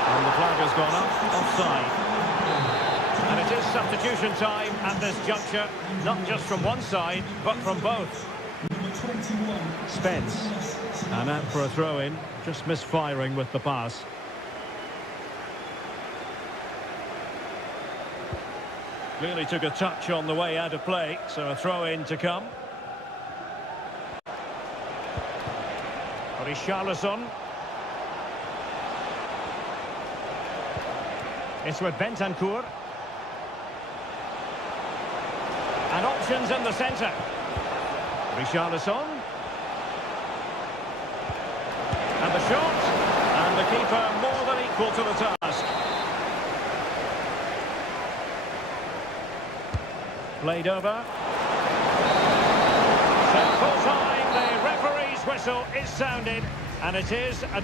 And the flag has gone up, offside. And it is substitution time at this juncture, not just from one side, but from both. Spence. And out for a throw-in, just misfiring with the pass. Really took a touch on the way out of play, so a throw-in to come. Richarlison. It's with Bentancur. And options in the centre. Richarlison. And the shot. And the keeper more than equal to the task. Played over. So full time, the referee's whistle is sounded. And it is a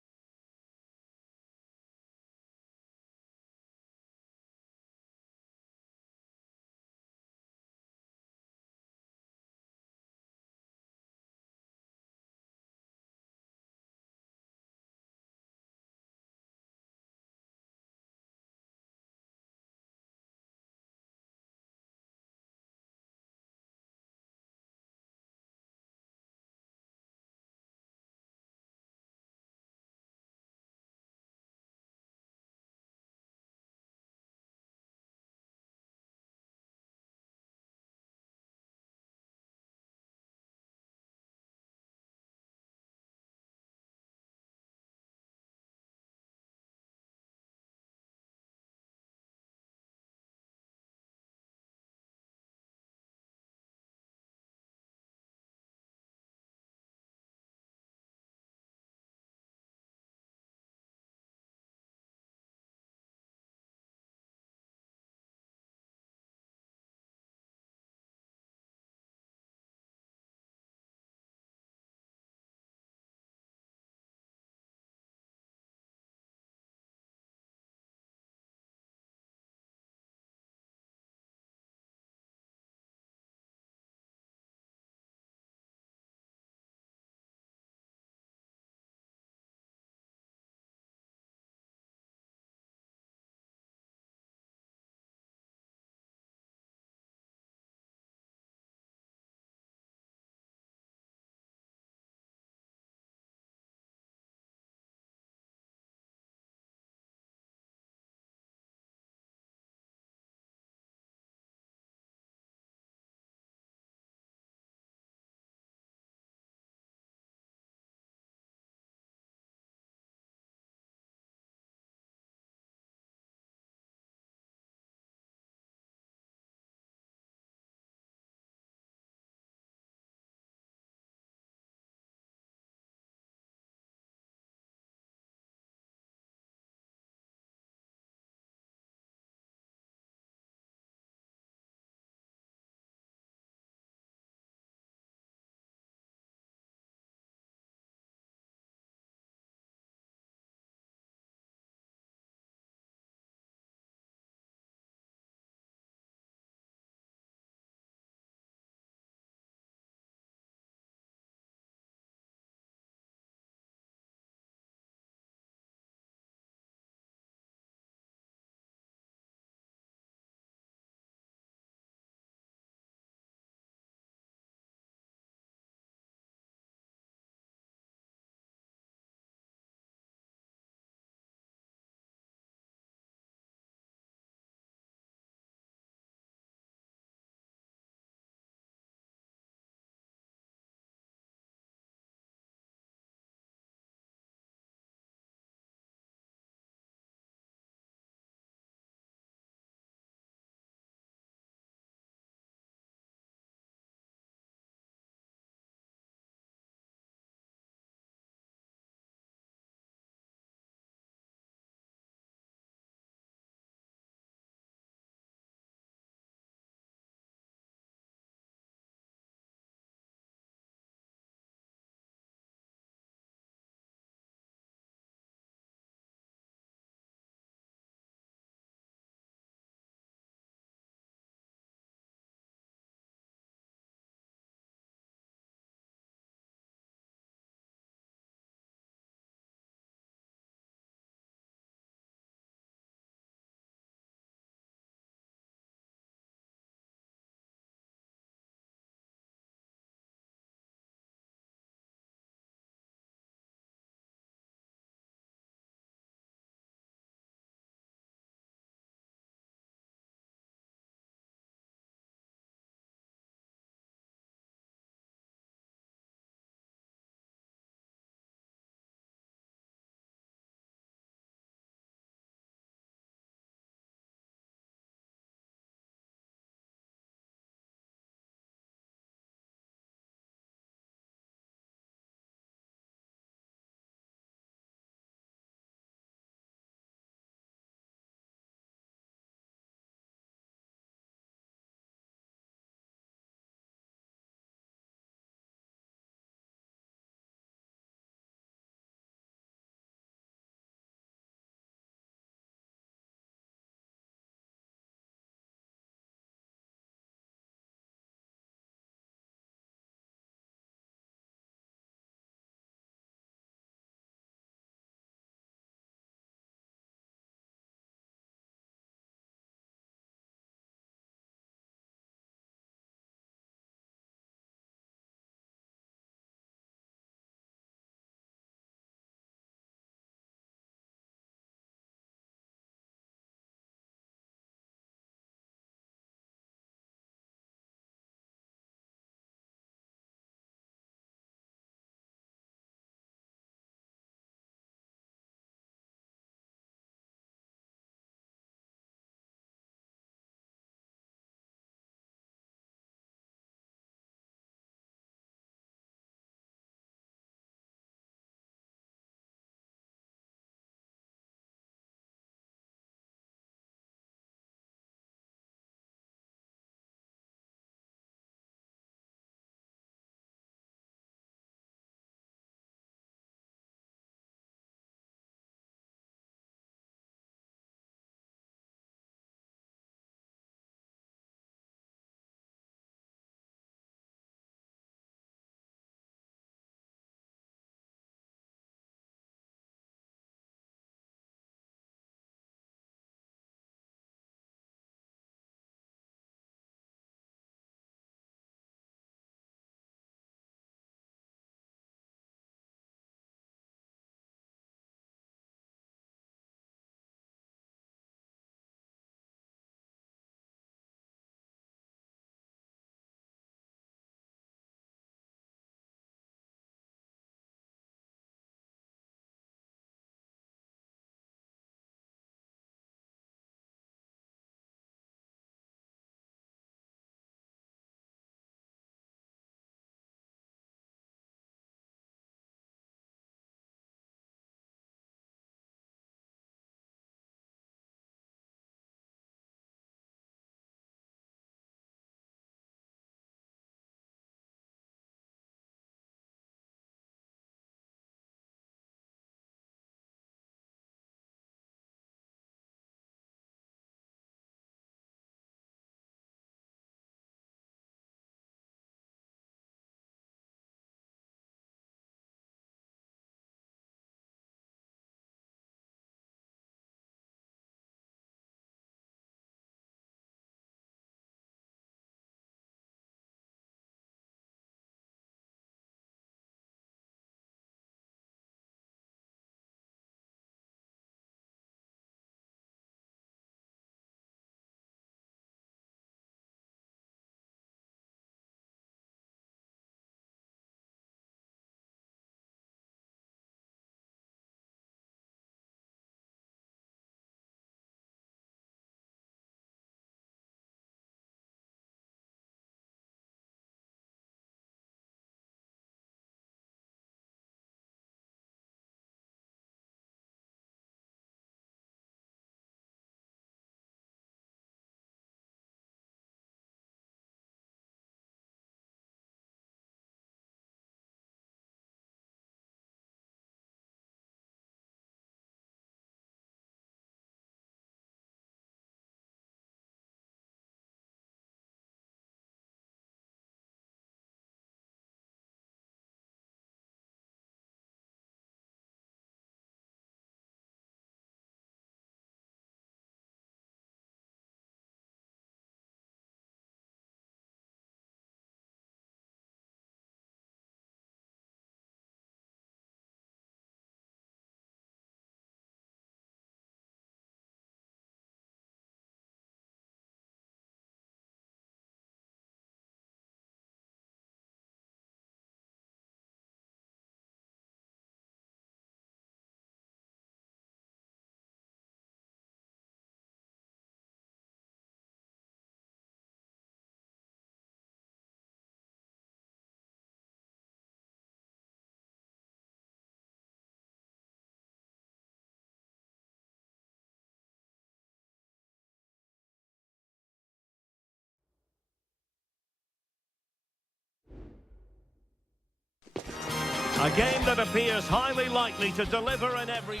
A game that appears highly likely to deliver in every...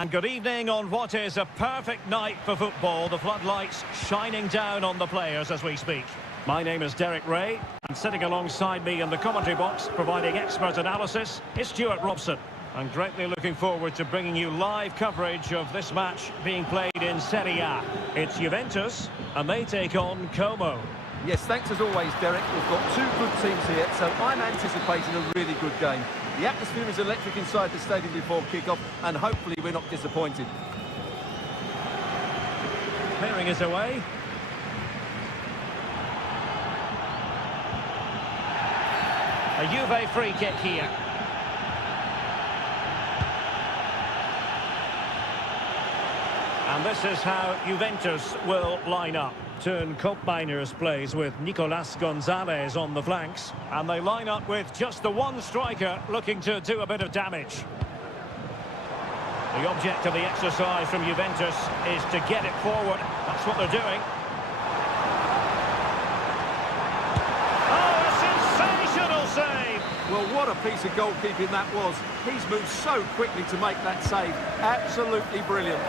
And good evening on what is a perfect night for football. The floodlights shining down on the players as we speak. My name is Derek Ray, and sitting alongside me in the commentary box, providing expert analysis, is Stuart Robson. I'm greatly looking forward to bringing you live coverage of this match being played in Seria. It's Juventus, and they take on Como. Yes, thanks as always, Derek. We've got two good teams here, so I'm anticipating a really good game. The atmosphere is electric inside the stadium before kick-off, and hopefully we're not disappointed. Clearing is away. A Juve free kick here. And this is how Juventus will line up. Turn Koopmeiners plays with Nicolas Gonzalez on the flanks. And they line up with just the one striker looking to do a bit of damage. The object of the exercise from Juventus is to get it forward. That's what they're doing. Oh, a sensational save! Well, what a piece of goalkeeping that was. He's moved so quickly to make that save. Absolutely brilliant.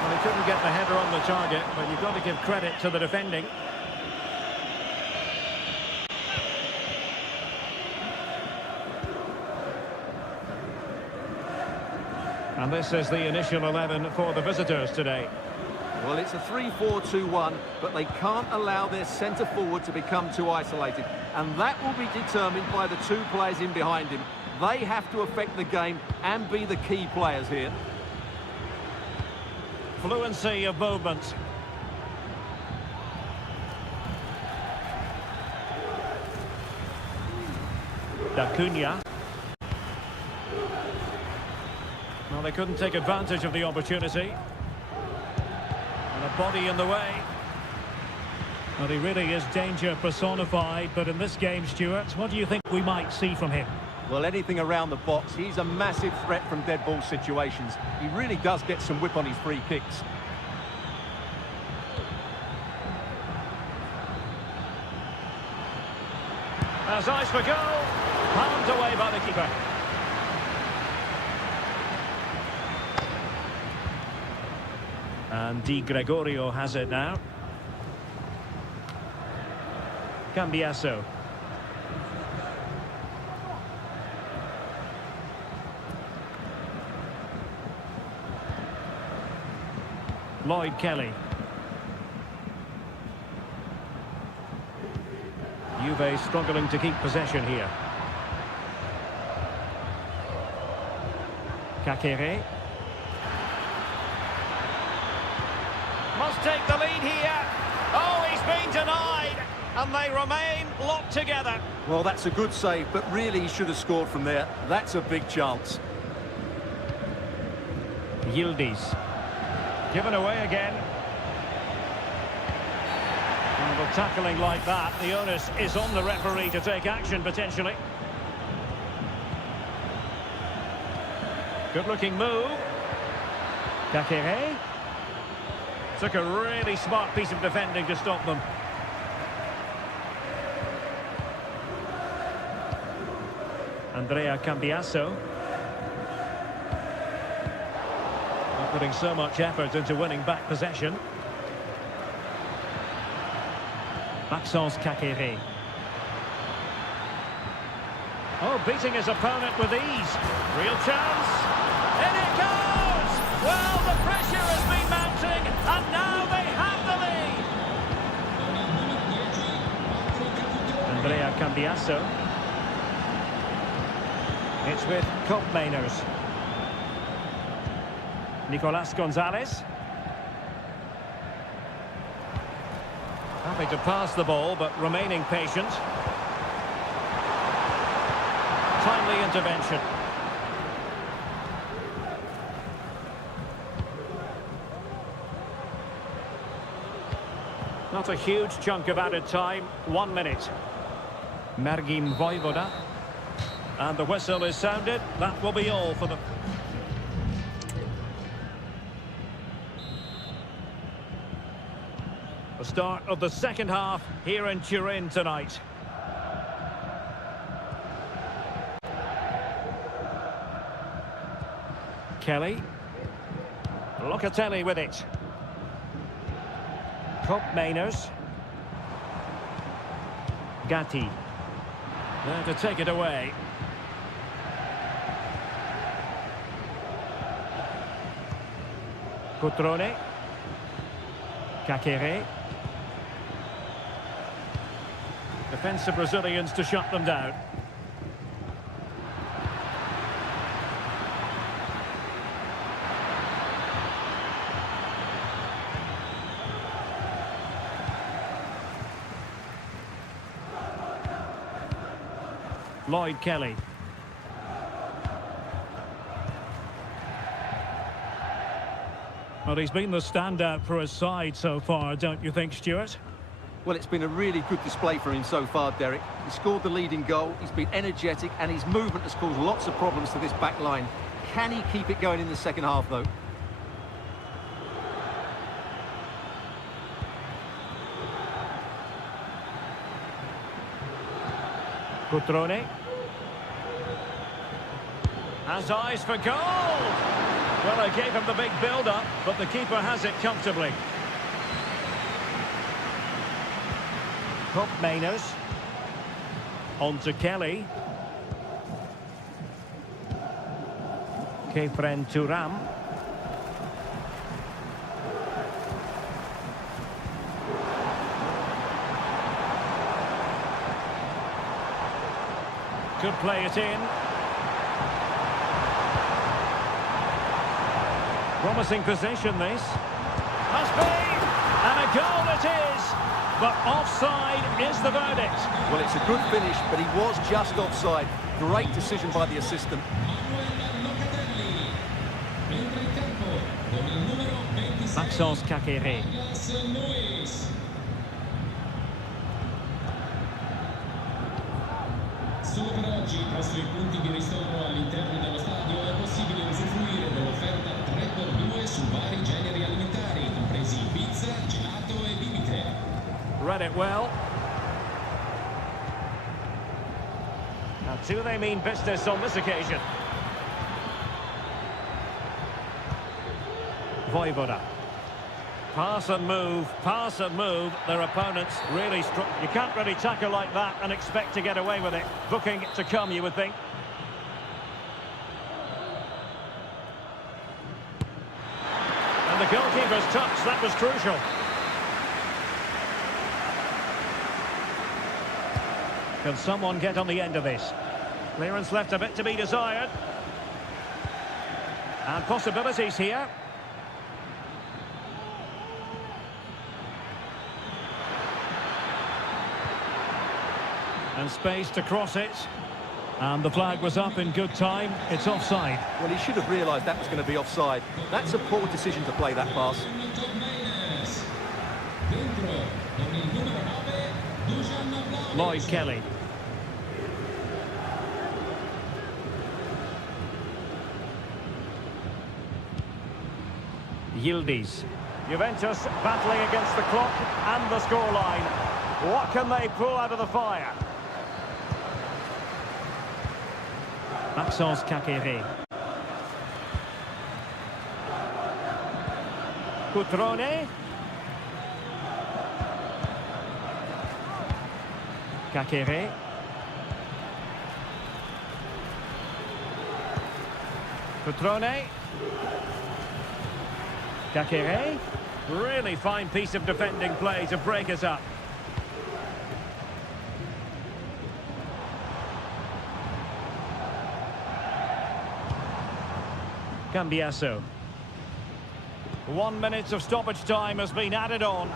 Well, he couldn't get the header on the target, but you've got to give credit to the defending. And this is the initial 11 for the visitors today. Well, it's a 3-4-2-1, but they can't allow their centre-forward to become too isolated. And that will be determined by the two players in behind him. They have to affect the game and be the key players here. Fluency of movement. D'Acuna. Well, they couldn't take advantage of the opportunity. And a body in the way. Well, he really is danger personified, but in this game, Stuart, what do you think we might see from him? Well, anything around the box. He's a massive threat from dead ball situations. He really does get some whip on his free kicks. As eyes for goal. Palmed away by the keeper. And Di Gregorio has it now. Cambiasso. Lloyd Kelly. Juve struggling to keep possession here. Kakere. Must take the lead here. Oh, he's been denied. And they remain locked together. Well, that's a good save, but really he should have scored from there. That's a big chance. Yildiz. Given away again. And with tackling like that, the onus is on the referee to take action, potentially. Good-looking move. Kakere. Took a really smart piece of defending to stop them. Andrea Cambiasso. Not putting so much effort into winning back possession. Maxence Kakere. Oh, beating his opponent with ease. Real chance. In it goes! Well, the pressure has been mounting, and now they have the lead. Andrea Cambiasso. It's with Koopmeiners. Nicolas Gonzalez. Happy to pass the ball, but remaining patient. Timely intervention. Not a huge chunk of added time. 1 minute. Mergim Vojvoda. And the whistle is sounded. That will be all for them. The start of the second half here in Turin tonight. Kelly. Locatelli with it. Top Mainers. Gatti. There to take it away. Cutrone. Kakere. Defensive Brazilians to shut them down. Lloyd Kelly. Well, he's been the standout for his side so far, don't you think, Stuart? Well, it's been a really good display for him so far, Derek. He scored the leading goal, he's been energetic, and his movement has caused lots of problems to this back line. Can he keep it going in the second half, though? Cutrone. Has eyes for goal! Well, they gave him the big build-up, but the keeper has it comfortably. Top Mainers. On to Kelly. Kefren Turam. Could play it in. Promising possession, this. Must be! And a goal it is! But offside is the verdict. Well, it's a good finish, but he was just offside. Great decision by the assistant. Maxence Kakere. Solo per oggi i prossimi punti di ristoro all'interno dello stadio è possibile usufruire dell'offerta 3x2 su vari generi alimentari, compresi pizza, gelato e bibite. Read it well. Now, do they mean business on this occasion? Voivoda. Pass and move. Their opponents really struck. You can't really tackle like that and expect to get away with it. Booking to come, you would think. And the goalkeeper's touch, that was crucial. Can someone get on the end of this? Clearance left a bit to be desired. And possibilities here. And space to cross it. And the flag was up in good time. It's offside. Well, he should have realised that was going to be offside. That's a poor decision to play that pass. Lloyd Kelly. Yildiz. Juventus battling against the clock and the scoreline. What can they pull out of the fire? Maxence Kakere. Cutrone. Kakere. Cutrone. Kakere. Really fine piece of defending play to break us up. Cambiasso. 1 minute of stoppage time has been added on.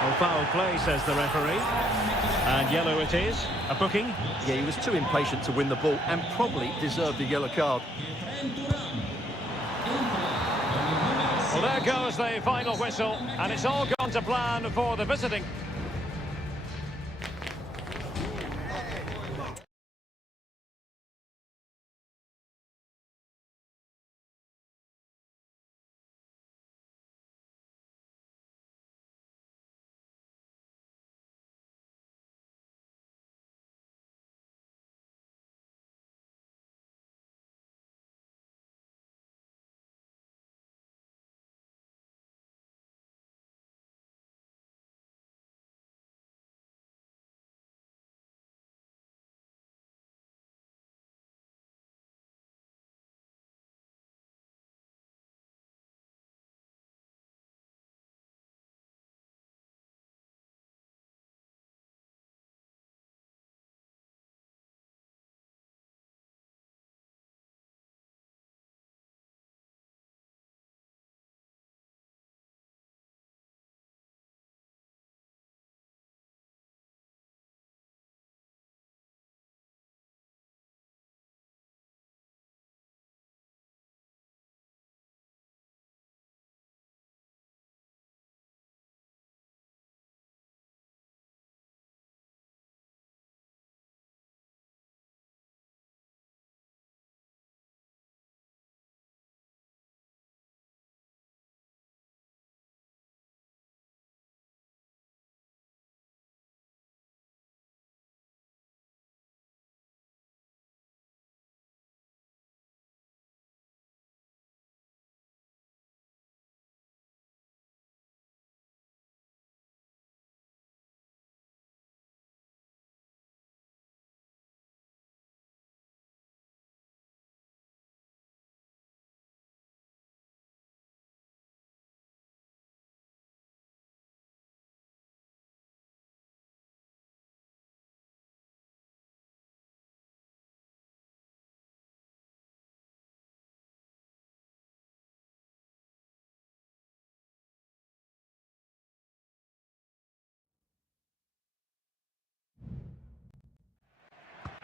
Well, foul play, says the referee. And yellow it is. A booking. Yeah, he was too impatient to win the ball and probably deserved a yellow card. Well, there goes the final whistle, and it's all gone to plan for the visiting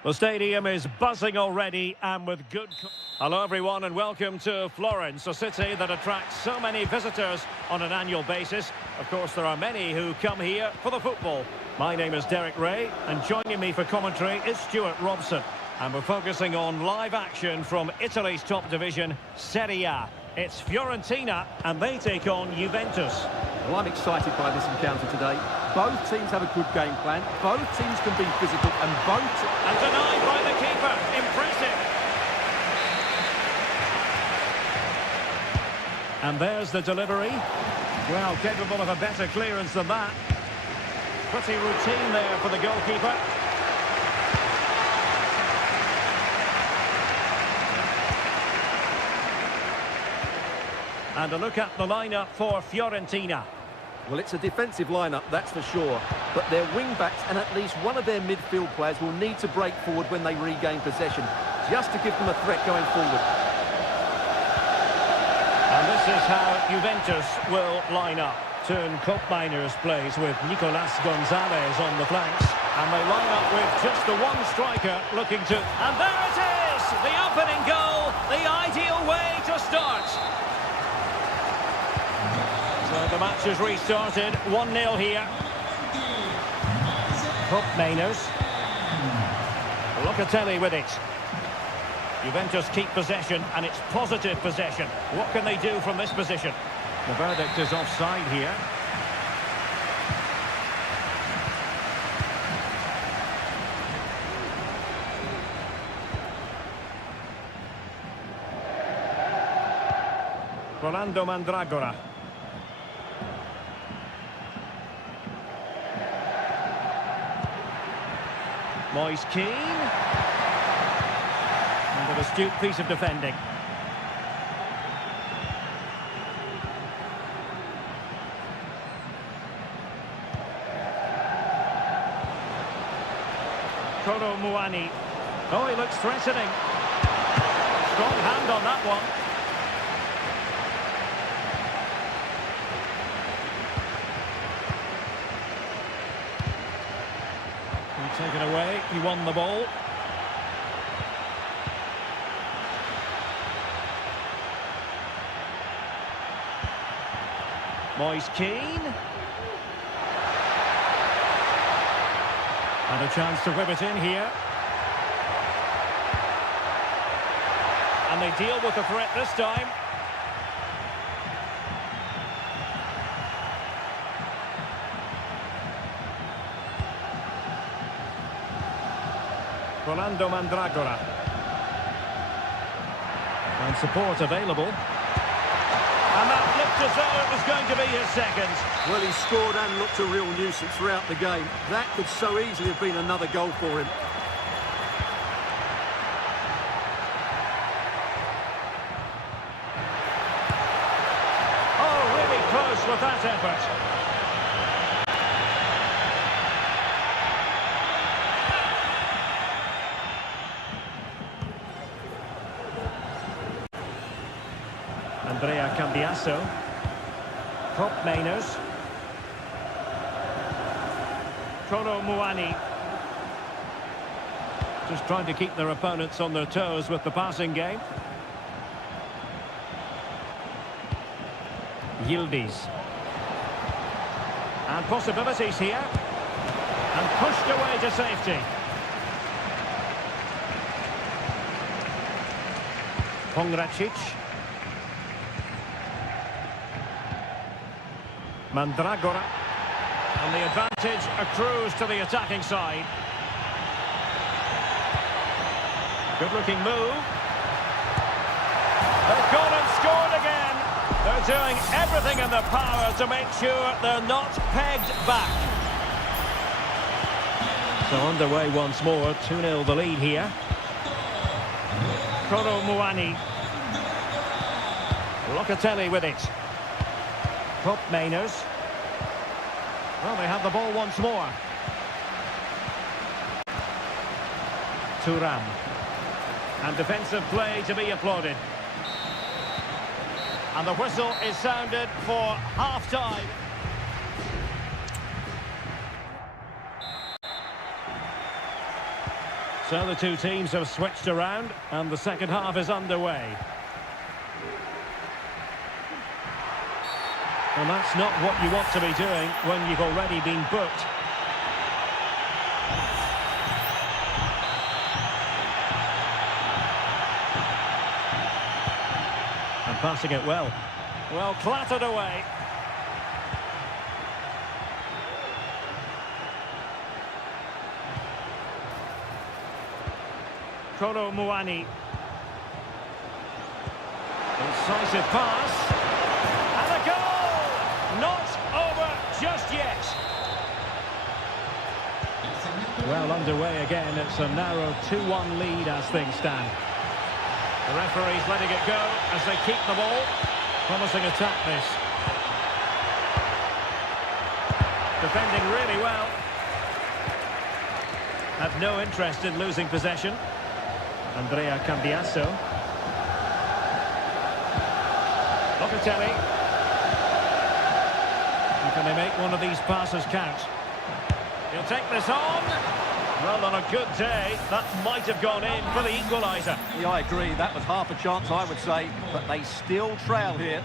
The stadium is buzzing already and with good... Hello everyone and welcome to Florence, a city that attracts so many visitors on an annual basis. Of course, there are many who come here for the football. My name is Derek Ray and joining me for commentary is Stuart Robson. And we're focusing on live action from Italy's top division, Seria. It's Fiorentina and they take on Juventus. Well, I'm excited by this encounter today. Both teams have a good game plan. Both teams can be physical and both... And denied by the keeper. Impressive. And there's the delivery. Well, capable of a better clearance than that. Pretty routine there for the goalkeeper. And a look at the lineup for Fiorentina. Well, it's a defensive lineup, that's for sure. But their wing-backs and at least one of their midfield players will need to break forward when they regain possession, just to give them a threat going forward. And this is how Juventus will line up. Turn Koopmeiners plays with Nicolas Gonzalez on the flanks. And they line up with just the one striker looking to... And there it is! The opening goal, the ideal way to start. So the match has restarted, 1-0 here. Koopmeiners. Locatelli with it. Juventus keep possession, and it's positive possession. What can they do from this position? The verdict is offside here. Rolando Mandragora. Moise Keane. And an astute piece of defending. Kolo Muani. Oh, he looks threatening. Strong hand on that one. Taken away, he won the ball. Moise Keane. And a chance to whip it in here. And they deal with the threat this time. Rolando Mandragora. And support available. And that looked as though it was going to be his second. Well, he scored and looked a real nuisance throughout the game. That could so easily have been another goal for him. Oh, really close with that effort. Andrea Cambiasso. Koopmeiners. Kolo Muani. Just trying to keep their opponents on their toes with the passing game. Yildiz. And possibilities here. And pushed away to safety. Pongracic. Mandragora. And the advantage accrues to the attacking side. Good looking move. They've gone and scored again. They're doing everything in their power to make sure they're not pegged back. So underway once more, 2-0 the lead here. Kolo Muani. Locatelli with it. Koopmeiners. Well, they have the ball once more. Thuram. And defensive play to be applauded. And the whistle is sounded for half-time. So the two teams have switched around and the second half is underway. And that's not what you want to be doing when you've already been booked. And passing it well. Well, clattered away. Koro Muani. Incisive pass. And a goal! Not over just yet. Well underway again. It's a narrow 2-1 lead as things stand. The referee's letting it go as they keep the ball. Promising attack this. Defending really well. Had no interest in losing possession. Andrea Cambiasso. Locatelli. And can they make one of these passes count? He'll take this on. Well, on a good day, that might have gone in for the equaliser. Yeah, I agree. That was half a chance, I would say. But they still trail here.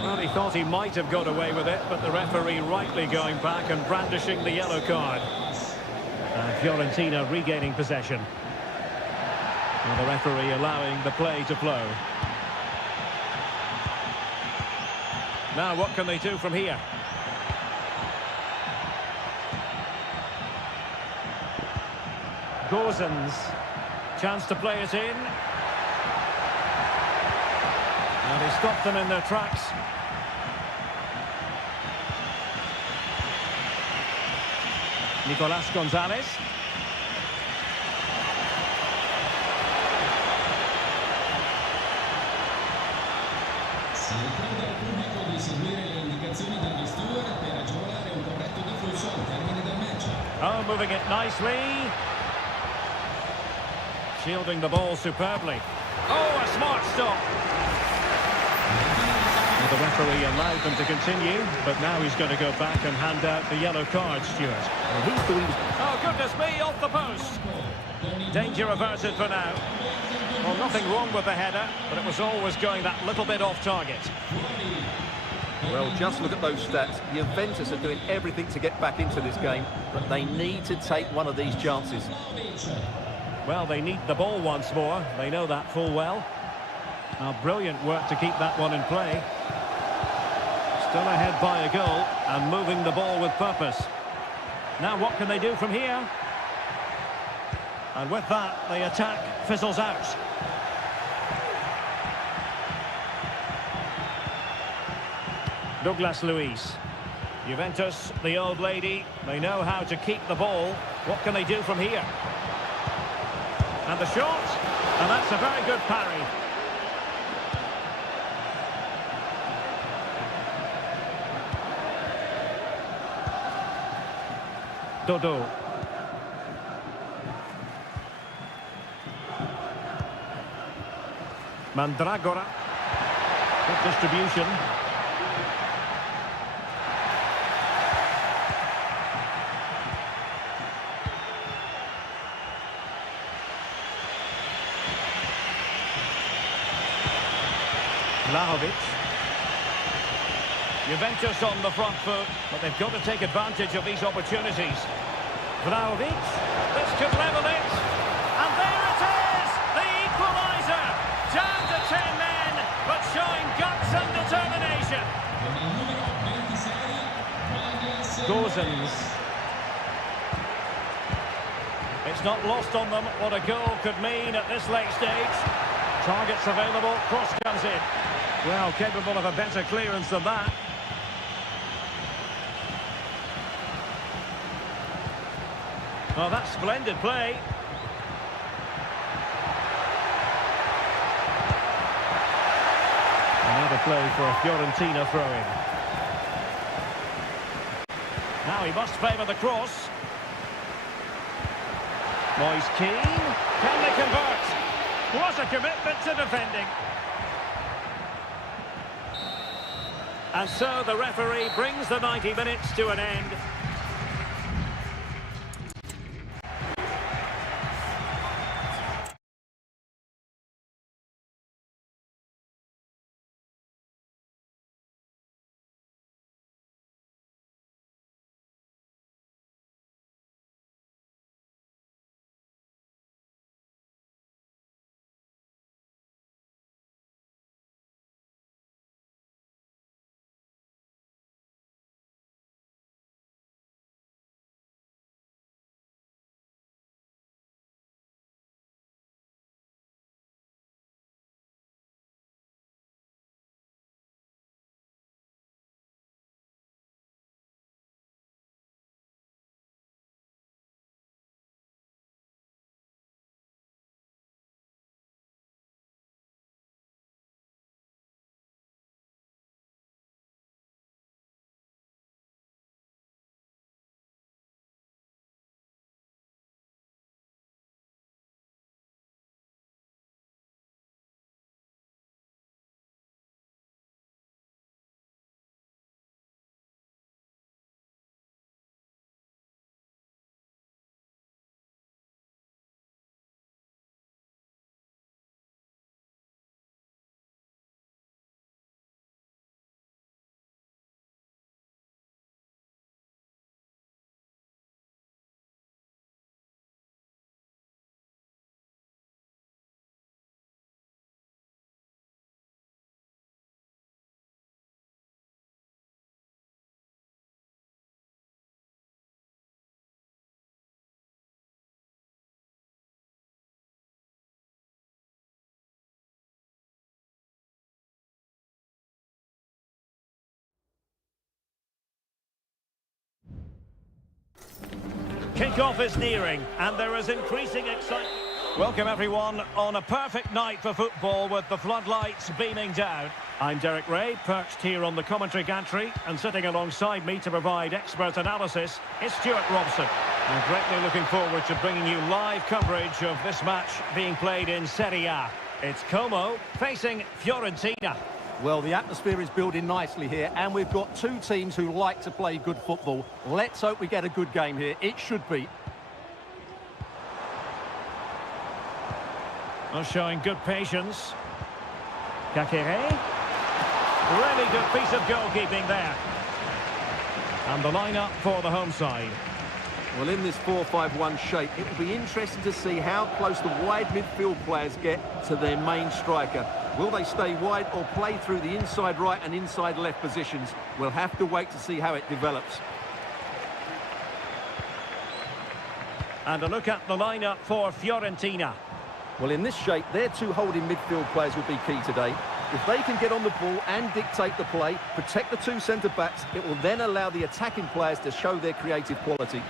Well, he thought he might have got away with it, but the referee rightly going back and brandishing the yellow card. Fiorentina regaining possession. And the referee allowing the play to flow. Now, what can they do from here? Gozens. Chance to play it in. And he stopped them in their tracks. Nicolas Gonzalez. Si ricorda al pubblico di seguire le indicazioni degli steward per agevolare un corretto deflusso al termine del match. Oh, moving it nicely. Shielding the ball superbly. Oh, a smart stop. Well, the referee allowed them to continue, but now he's going to go back and hand out the yellow card, Stuart. Oh, goodness me, off the post. Danger averted for now. Well, nothing wrong with the header, but it was always going that little bit off target. Well, just look at those stats. Juventus are doing everything to get back into this game, but they need to take one of these chances. Well, they need the ball once more. They know that full well. Now, brilliant work to keep that one in play. Still ahead by a goal and moving the ball with purpose. Now, what can they do from here? And with that, the attack fizzles out. Douglas Luiz. Juventus, the old lady, they know how to keep the ball. What can they do from here? And the shot, and that's a very good parry. Dodo. Mandragora. Good distribution. Vlahovic. Juventus on the front foot, but they've got to take advantage of these opportunities. Vlahovic, this could level it, and there it is, the equaliser, down to 10 men, but showing guts and determination. Gozens. It's not lost on them what a goal could mean at this late stage. Targets available, cross comes in. Well, capable of a better clearance than that. Well, that's splendid play. Another play for a Fiorentina throw-in. Now he must favour the cross. Moise Keane. Can they convert? What a commitment to defending. And so the referee brings the 90 minutes to an end. Kick-off is nearing, and there is increasing excitement. Welcome, everyone, on a perfect night for football with the floodlights beaming down. I'm Derek Ray, perched here on the commentary gantry, and sitting alongside me to provide expert analysis is Stuart Robson. I'm greatly looking forward to bringing you live coverage of this match being played in Seria. It's Como facing Fiorentina. Well, the atmosphere is building nicely here, and we've got two teams who like to play good football. Let's hope we get a good game here. It should be. Well, showing good patience. Kakere. Really good piece of goalkeeping there. And the lineup for the home side. Well, in this 4-5-1 shape, it will be interesting to see how close the wide midfield players get to their main striker. Will they stay wide or play through the inside right and inside left positions? We'll have to wait to see how it develops. And a look at the lineup for Fiorentina. Well, in this shape, their two holding midfield players will be key today. If they can get on the ball and dictate the play, protect the two centre-backs, it will then allow the attacking players to show their creative quality.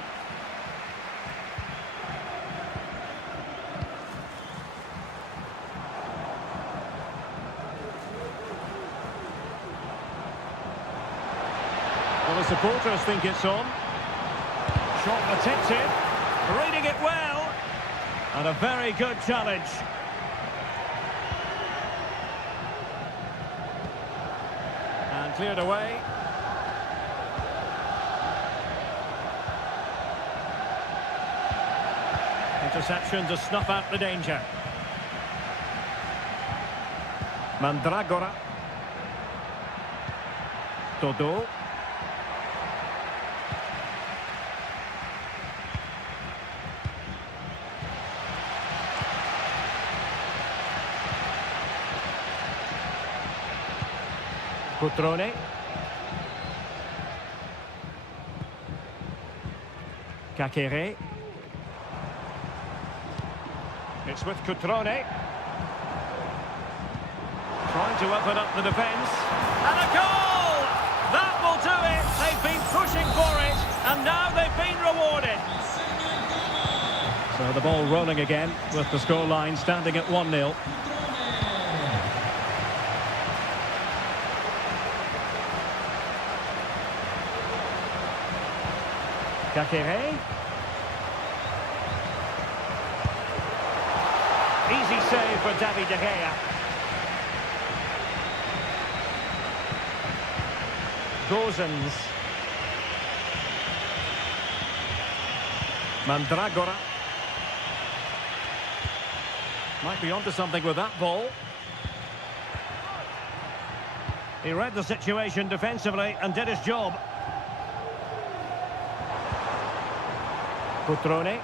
Well, the supporters think it's on. Shot attempted. Reading it well. And a very good challenge. And cleared away. Interception to snuff out the danger. Mandragora. Todo. Cutrone. Kakere. It's with Cutrone. Trying to open up the defence. And a goal! That will do it. They've been pushing for it, and now they've been rewarded. So the ball rolling again, with the scoreline standing at 1-0. Kakere. Easy save for David De Gea. Gozens. Mandragora. Might be onto something with that ball. He read the situation defensively and did his job. Cutrone.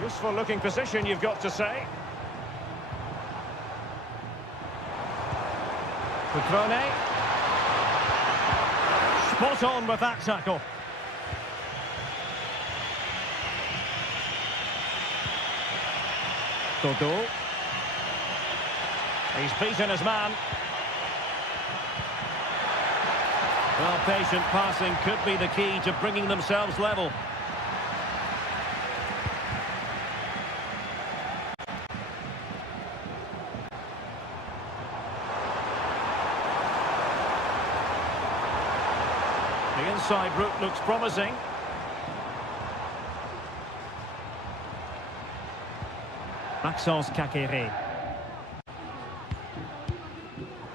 Useful looking position, you've got to say. Cutrone. Spot on with that tackle. Todo. He's beaten his man. Well, patient passing could be the key to bringing themselves level. The inside route looks promising. Maxence Kakere.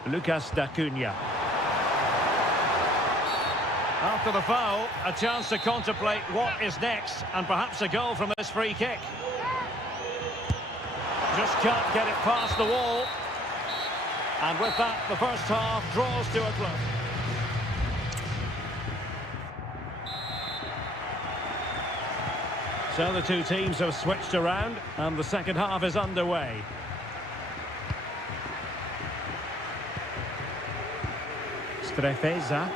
Lucas D'Acunha. After the foul, a chance to contemplate what is next, and perhaps a goal from this free kick. Just can't get it past the wall. And with that, the first half draws to a close. So the two teams have switched around, and the second half is underway. Strefeza.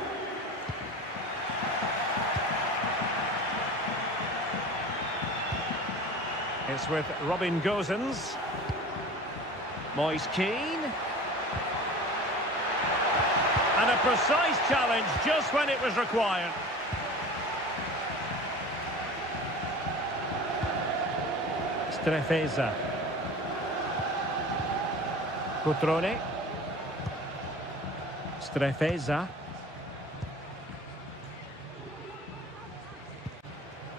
It's with Robin Gozens. Moise Keane. And a precise challenge just when it was required. Strefeza. Cutrone. Strefeza.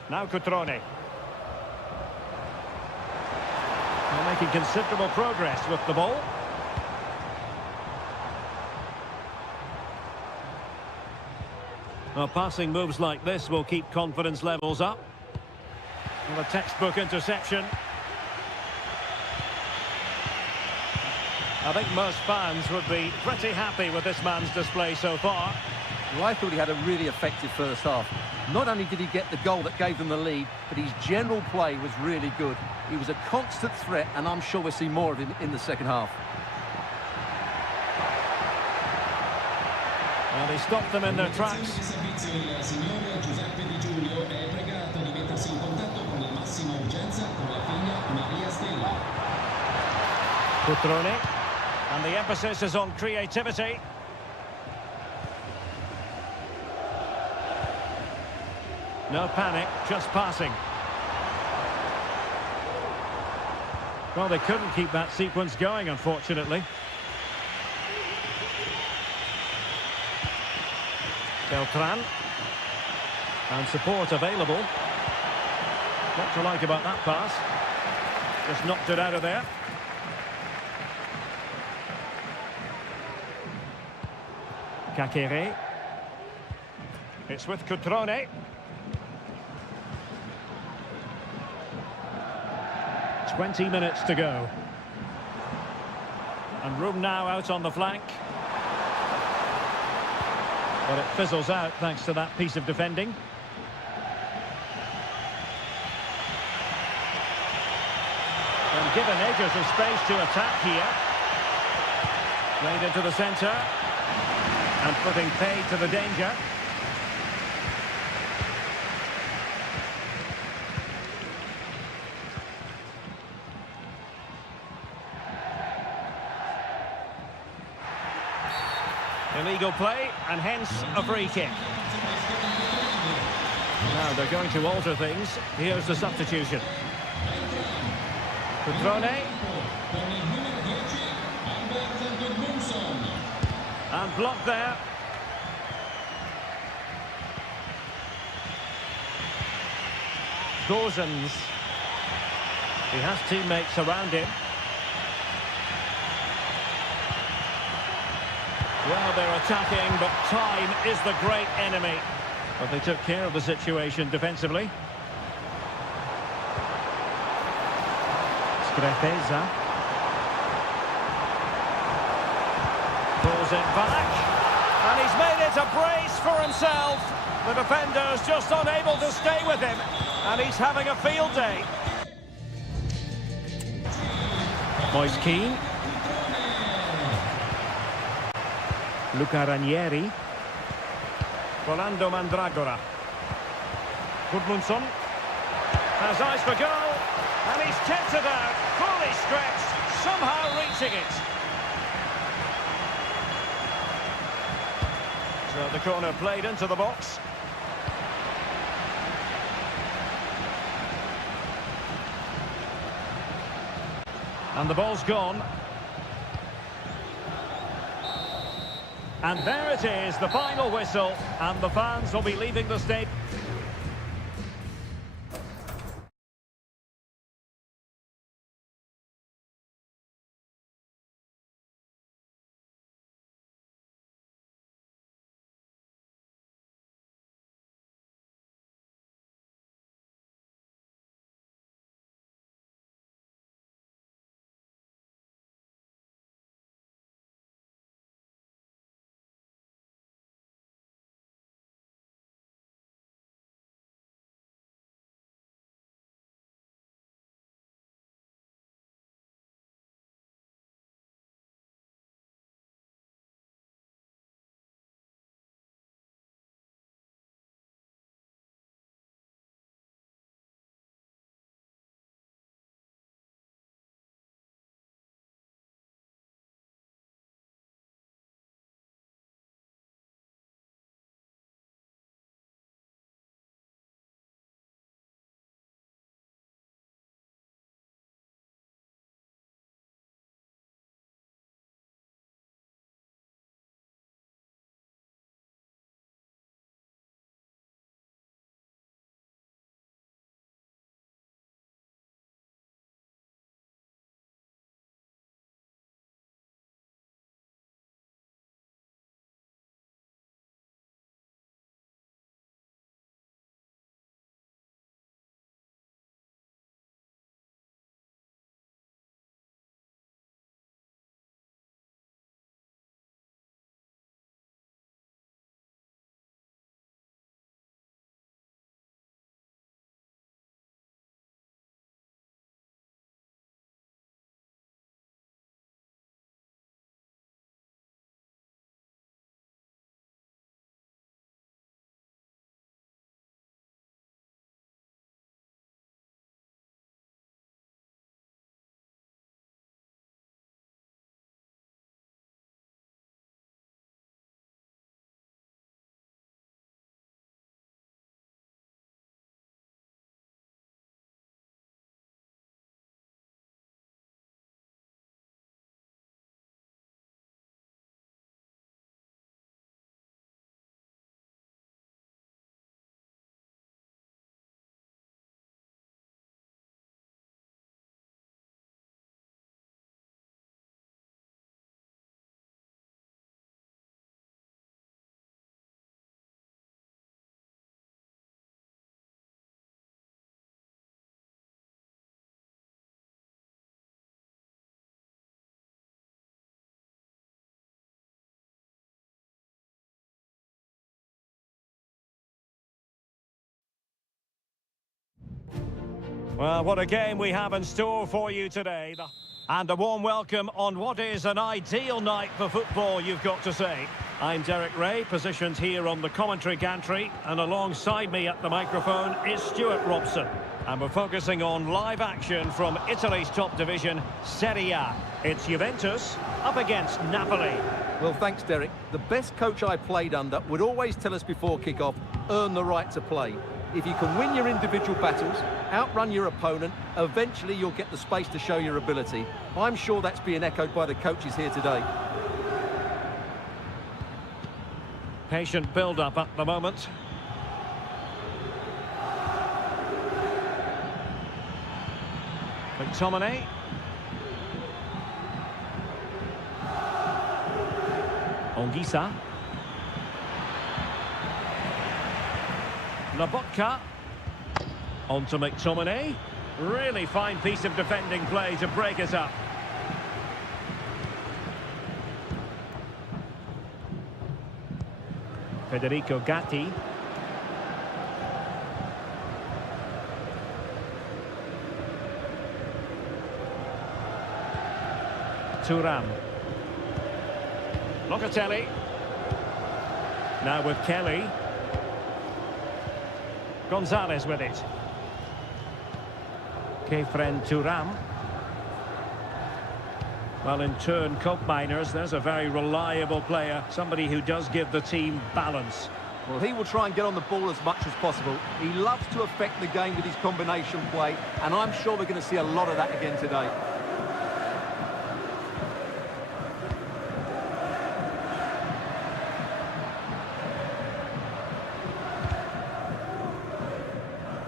Now Cutrone. They're making considerable progress with the ball. Well, passing moves like this will keep confidence levels up. Well, a textbook interception. I think most fans would be pretty happy with this man's display so far. Well, I thought he had a really effective first half. Not only did he get the goal that gave them the lead, but his general play was really good. He was a constant threat, and I'm sure we'll see more of him in the second half. Well, they stopped them in their tracks. Cutrone. And the emphasis is on creativity. No panic, just passing. Well, they couldn't keep that sequence going, unfortunately. Beltran. And support available. What to like about that pass? Just knocked it out of there. Kakere. It's with Cutrone. "20 minutes to go. And room now out on the flank. But it fizzles out thanks to that piece of defending. And given acres of space to attack here. Played into the centre. And putting paid to the danger. Illegal play, and hence a free kick. Now they're going to alter things. Here's the substitution. Cutrone. And blocked there. Gozens. He has teammates around him. Well, they're attacking, but time is the great enemy. But they took care of the situation defensively. Strefeza. Pulls it back. And he's made it a brace for himself. The defender's just unable to stay with him. And he's having a field day. Moise Keane. Luca Ranieri. Rolando Mandragora. Gudmundsson has eyes for goal, and he's kept it out, fully stretched, somehow reaching it. So the corner played into the box. And the ball's gone. And there it is, the final whistle, and the fans will be leaving the stadium. Well, what a game we have in store for you today. And a warm welcome on what is an ideal night for football, you've got to say. I'm Derek Ray, positioned here on the commentary gantry, and alongside me at the microphone is Stuart Robson. And we're focusing on live action from Italy's top division, Seria. It's Juventus up against Napoli. Well, thanks, Derek. The best coach I played under would always tell us before kick-off, earn the right to play. If you can win your individual battles, outrun your opponent, eventually you'll get the space to show your ability. I'm sure that's being echoed by the coaches here today. Patient build-up at the moment. McTominay. Ongisa. Lobotka. On to McTominay. Really fine piece of defending play to break us up. Federico Gatti. Thuram. Locatelli. Now with Kelly. Gonzalez with it. Kefren Thuram. Well, in turn, Koopmeiners, there's a very reliable player, somebody who does give the team balance. Well, he will try and get on the ball as much as possible. He loves to affect the game with his combination play, and I'm sure we're going to see a lot of that again today.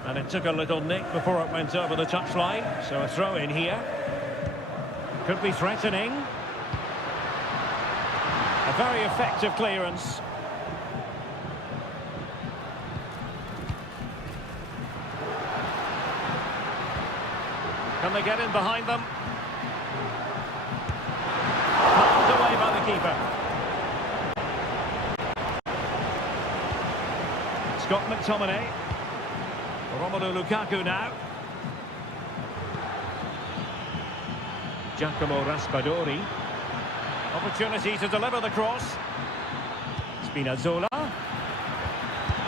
And it took a little nick before it went over the touchline, so a throw in here. Could be threatening. A very effective clearance. Can they get in behind them? Pulled away by the keeper. Scott McTominay. Romelu Lukaku now. Giacomo Raspadori. Opportunity to deliver the cross. Spinazzola.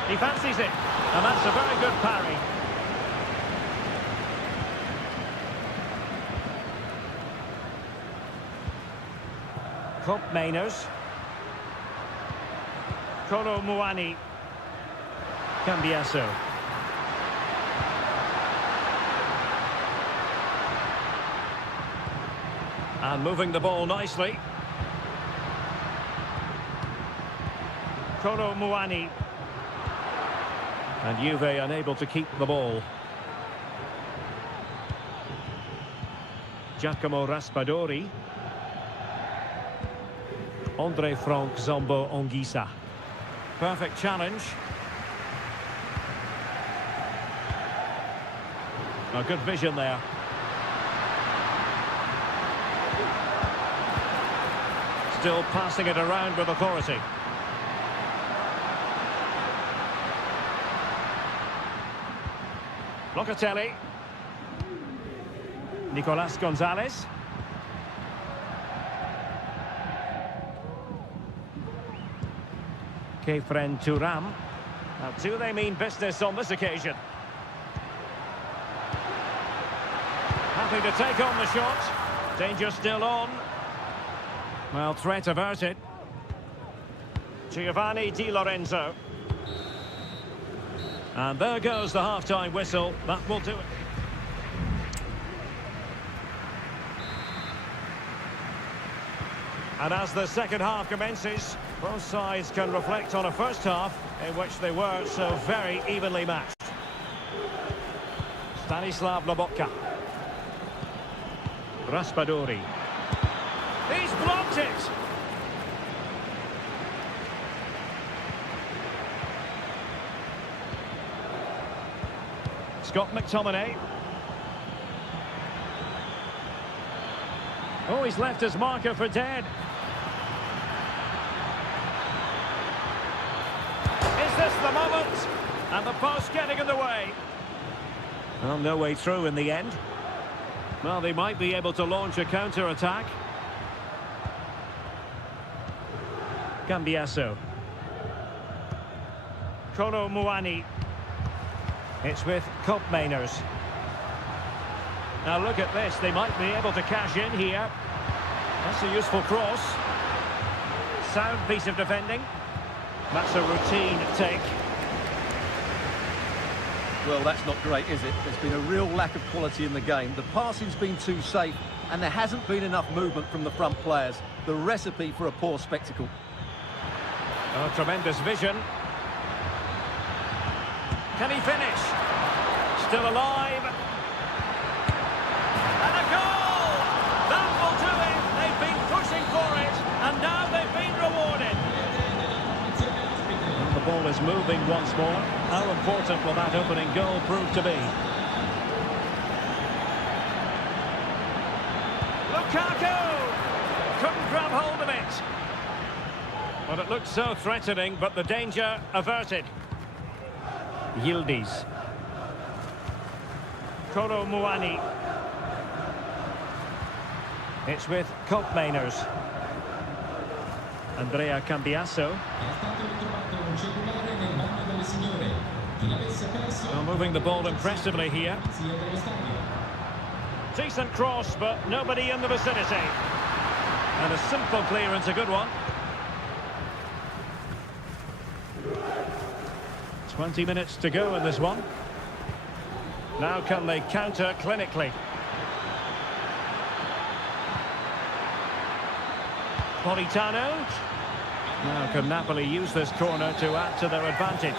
He fancies it. And that's a very good parry. Koopmeiners. Kolo Muani. Cambiaso. And moving the ball nicely. Kolo Muani. And Juve unable to keep the ball. Giacomo Raspadori. Andre Frank Zombo Ongisa. Perfect challenge. A good vision there. Still passing it around with authority. Locatelli. Nicolas Gonzalez. Kefren Thuram. Now, do they mean business on this occasion? Happy to take on the shot. Danger still on. Well, threat averted. Giovanni Di Lorenzo. And there goes the half-time whistle. That will do it. And as the second half commences, both sides can reflect on a first half in which they were so very evenly matched. Stanislav Lobotka. Raspadori. He's blocked it! Scott McTominay. Oh, he's left his marker for dead. Is this the moment? And the post getting in the way. Well, no way through in the end. Well, they might be able to launch a counter-attack. Cambiasso. Kolo Muani. It's with Koopmeiners. Now look at this, they might be able to cash in here. That's a useful cross. Sound piece of defending. That's a routine take. Well, that's not great, is it? There's been a real lack of quality in the game. The passing's been too safe, and there hasn't been enough movement from the front players. The recipe for a poor spectacle. Oh, tremendous vision. Can he finish? Still alive. And a goal! That will do it. They've been pushing for it, and now they've been rewarded. And the ball is moving once more. How important will that opening goal prove to be? Lukaku! Couldn't grab hold of it. Well, it looked so threatening, but the danger averted. Yildiz. Kolo Muani. It's with Koopmeiners. Andrea Cambiasso. Well, moving the ball impressively here. Decent cross, but nobody in the vicinity. And a simple clearance, a good one. 20 minutes to go in this one. Now can they counter clinically? Politano. Now can Napoli use this corner to add to their advantage?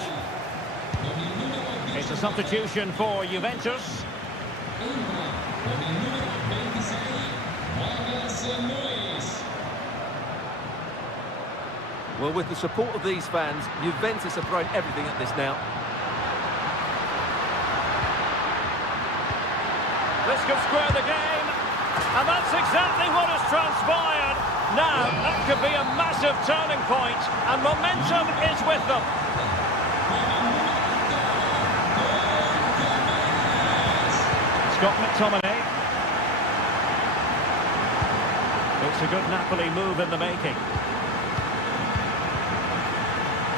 It's a substitution for Juventus. Well, with the support of these fans, Juventus have thrown everything at this now. This could square the game, and that's exactly what has transpired. Now, that could be a massive turning point, and momentum is with them. Scott McTominay. It's a good Napoli move in the making.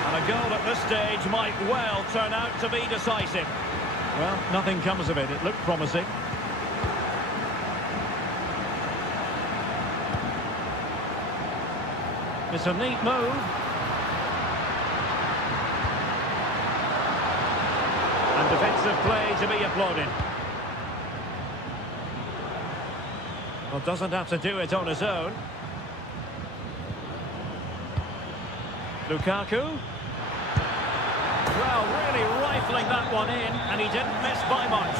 And a goal at this stage might well turn out to be decisive. Well, nothing comes of it. It looked promising. It's a neat move. And defensive play to be applauded. Well, doesn't have to do it on his own. Lukaku. Well, really rifling that one in, and he didn't miss by much.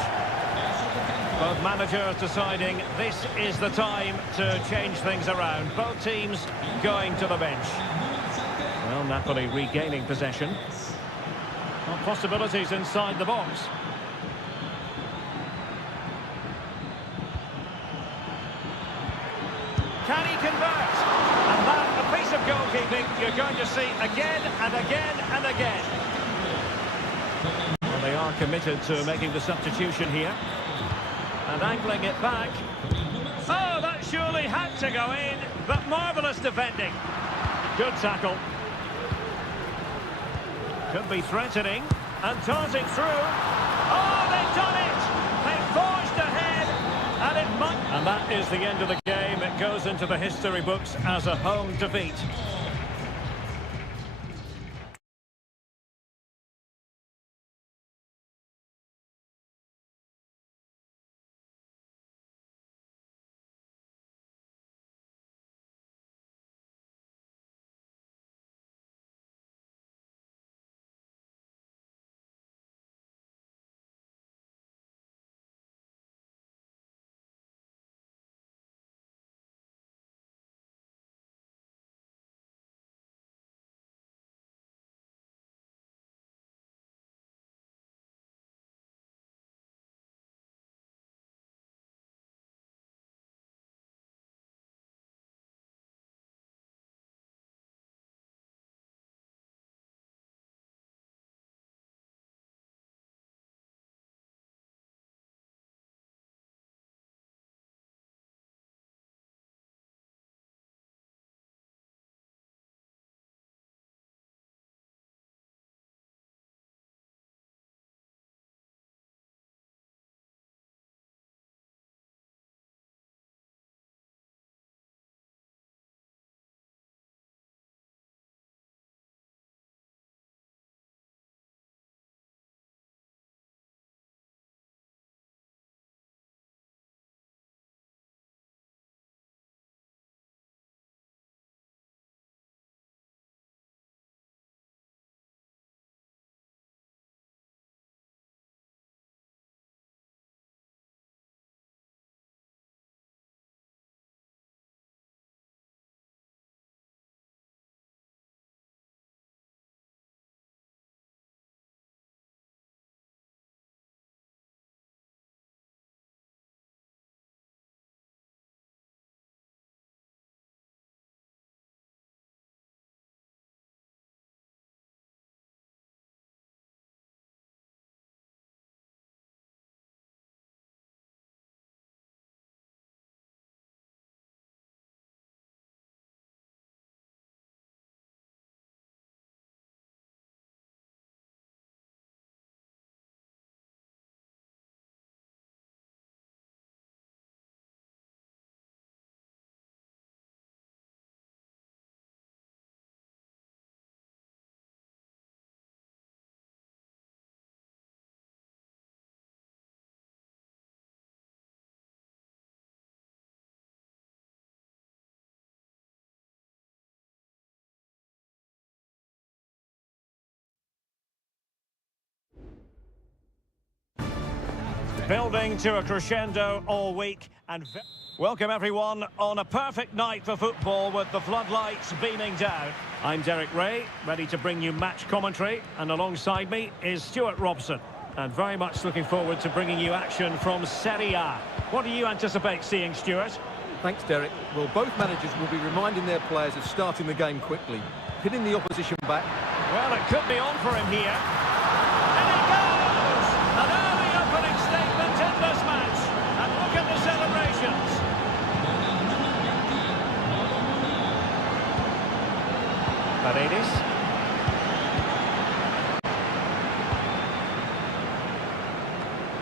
Both managers deciding this is the time to change things around. Both teams going to the bench. Well, Napoli regaining possession. Well, possibilities inside the box. Can he convert? And that, a piece of goalkeeping you're going to see again and again and again. Well, they are committed to making the substitution here. And angling it back. Oh, that surely had to go in, but marvellous defending. Good tackle. Could be threatening, and darting through. Oh, they've done it! They've forged ahead, and it might... And that is the end of the game. It goes into the history books as a home defeat. Building to a crescendo all week and welcome everyone on a perfect night for football with the floodlights beaming down. I'm Derek Ray, ready to bring you match commentary, and alongside me is Stuart Robson, and very much looking forward to bringing you action from Seria. What do you anticipate seeing, Stuart? Thanks, Derek. Well, both managers will be reminding their players of starting the game quickly, hitting the opposition back. Well, it could be on for him here. And it goes! An early opening statement in this match. And look at the celebrations. Paredes.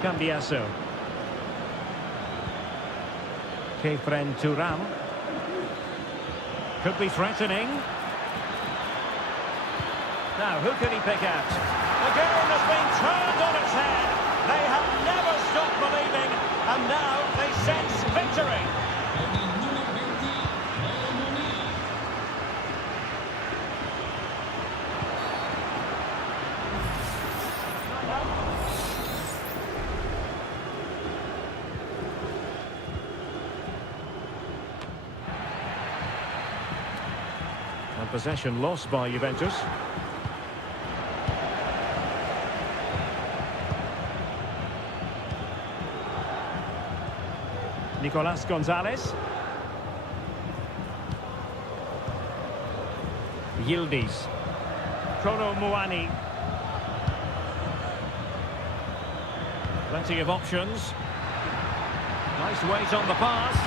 Cambiaso. Kefren Turam. Could be threatening. Now, who can he pick out? The game has been turned on its head. They have never stopped believing, and now they sense victory. And possession lost by Juventus. Nicolas Gonzalez. Yildiz. Kolo Muani. Plenty of options. Nice weight on the pass.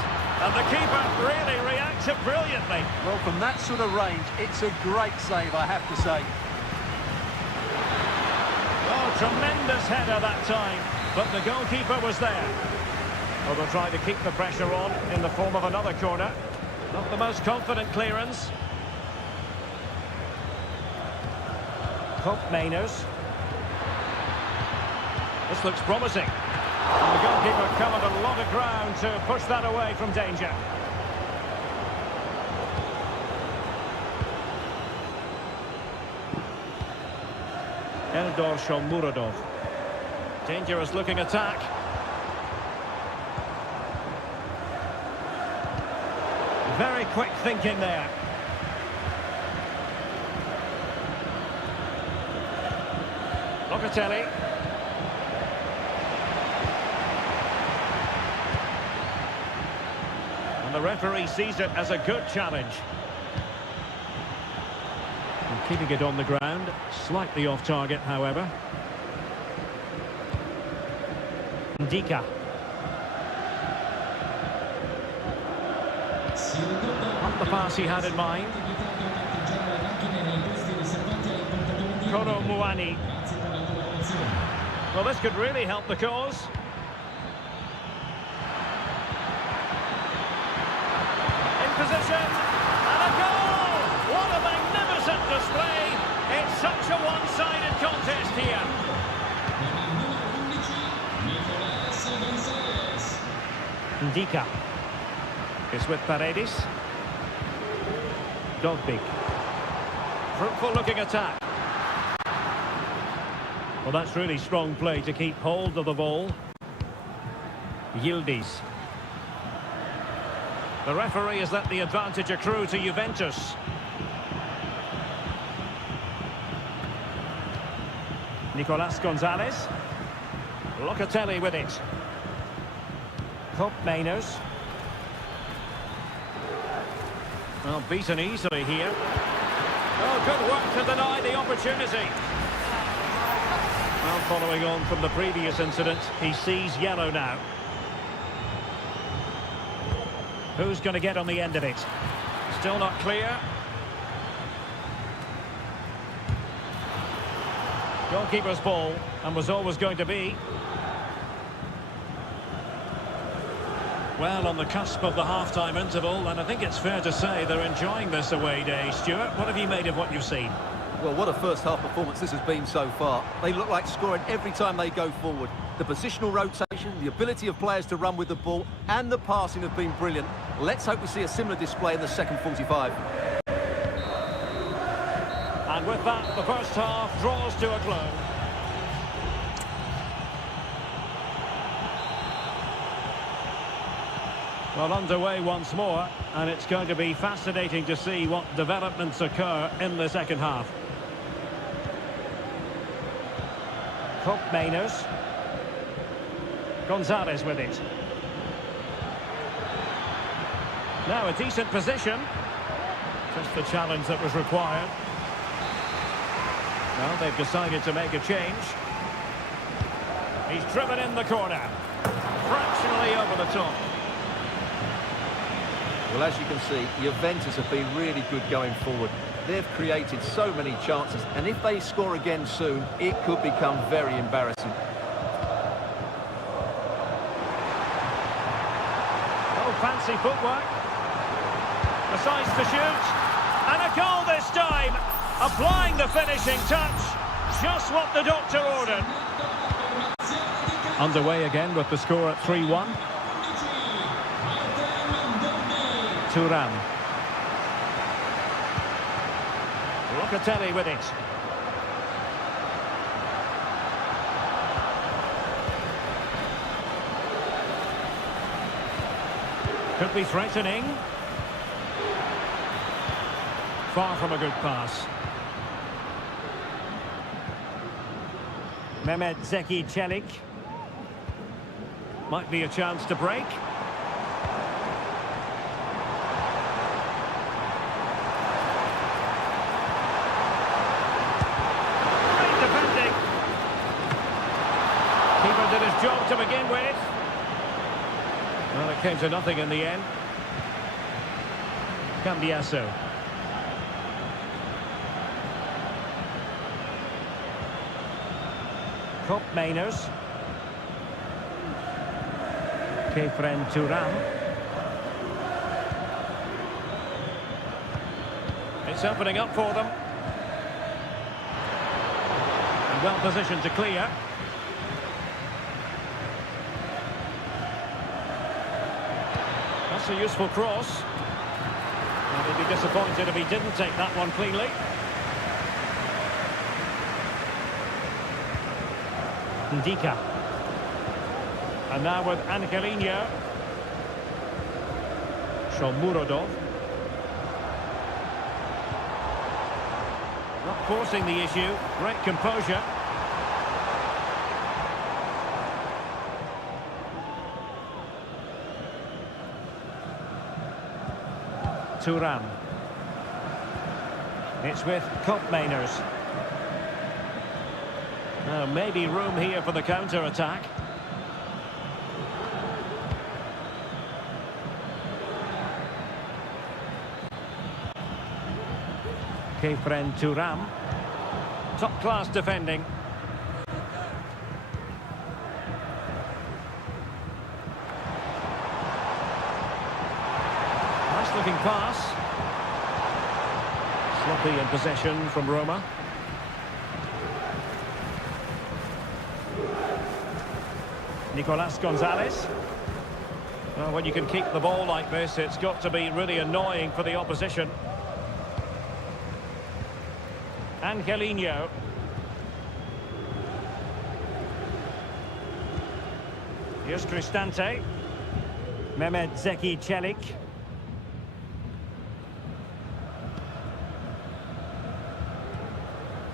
And the keeper really reacted brilliantly. Well, from that sort of range, it's a great save, I have to say. Oh, tremendous header that time. But the goalkeeper was there. Well, they'll try to keep the pressure on in the form of another corner. Not the most confident clearance. Hope Mainers. This looks promising. And the goalkeeper covered a lot of ground to push that away from danger. Eldor Shomurodov. Dangerous looking attack. Very quick thinking there. Locatelli. And the referee sees it as a good challenge. And keeping it on the ground, slightly off target, however. Ndika. Not the pass he had in mind. Kolo Muani. Well, this could really help the cause. In position. And a goal! What a magnificent display. It's such a one-sided contest here. Ndika is with Paredes. Dogbig. Fruitful looking attack. Well, that's really strong play to keep hold of the ball. Yildiz. The referee has let the advantage accrue to Juventus. Nicolas Gonzalez. Locatelli with it. Hope Mainers. Well, beaten easily here. Oh, good work to deny the opportunity. Well, following on from the previous incident, he sees yellow now. Who's going to get on the end of it? Still not clear. Goalkeeper's ball, and was always going to be. Well, on the cusp of the half-time interval, and I think it's fair to say they're enjoying this away day. Stuart, what have you made of what you've seen? Well, what a first-half performance this has been so far. They look like scoring every time they go forward. The positional rotation, the ability of players to run with the ball, and the passing have been brilliant. Let's hope we see a similar display in the second 45. And with that, the first half draws to a close. Well, underway once more, and it's going to be fascinating to see what developments occur in the second half. Mainers. Gonzalez with it. Now a decent position. Just the challenge that was required. Well, they've decided to make a change. He's driven in the corner. Fractionally over the top. Well, as you can see, Juventus have been really good going forward. They've created so many chances, and if they score again soon, it could become very embarrassing. Oh, fancy footwork. Decides to shoot. And a goal this time. Applying the finishing touch. Just what the doctor ordered. Underway again with the score at 3-1. Thuram. Locatelli with it. Could be threatening. Far from a good pass. Mehmet Zeki Çelik. Might be a chance to break. Great defending. Keeper did his job to begin with. Well, it came to nothing in the end. Cambiasso. Mainers. Kefren Thuram. It's opening up for them. And well positioned to clear. That's a useful cross. And he'd be disappointed if he didn't take that one cleanly. Ndika. And now with Angelino. Shomurodov. Not forcing the issue. Great composure. Thuram. It's with Mainers. Now, maybe room here for the counter-attack. Kefren Thuram. Top-class defending. Nice-looking pass. Sloppy in possession from Roma. Nicolas Gonzalez. Well, when you can keep the ball like this, it's got to be really annoying for the opposition. Angelino. Here's Cristante. Mehmet Zeki Çelik.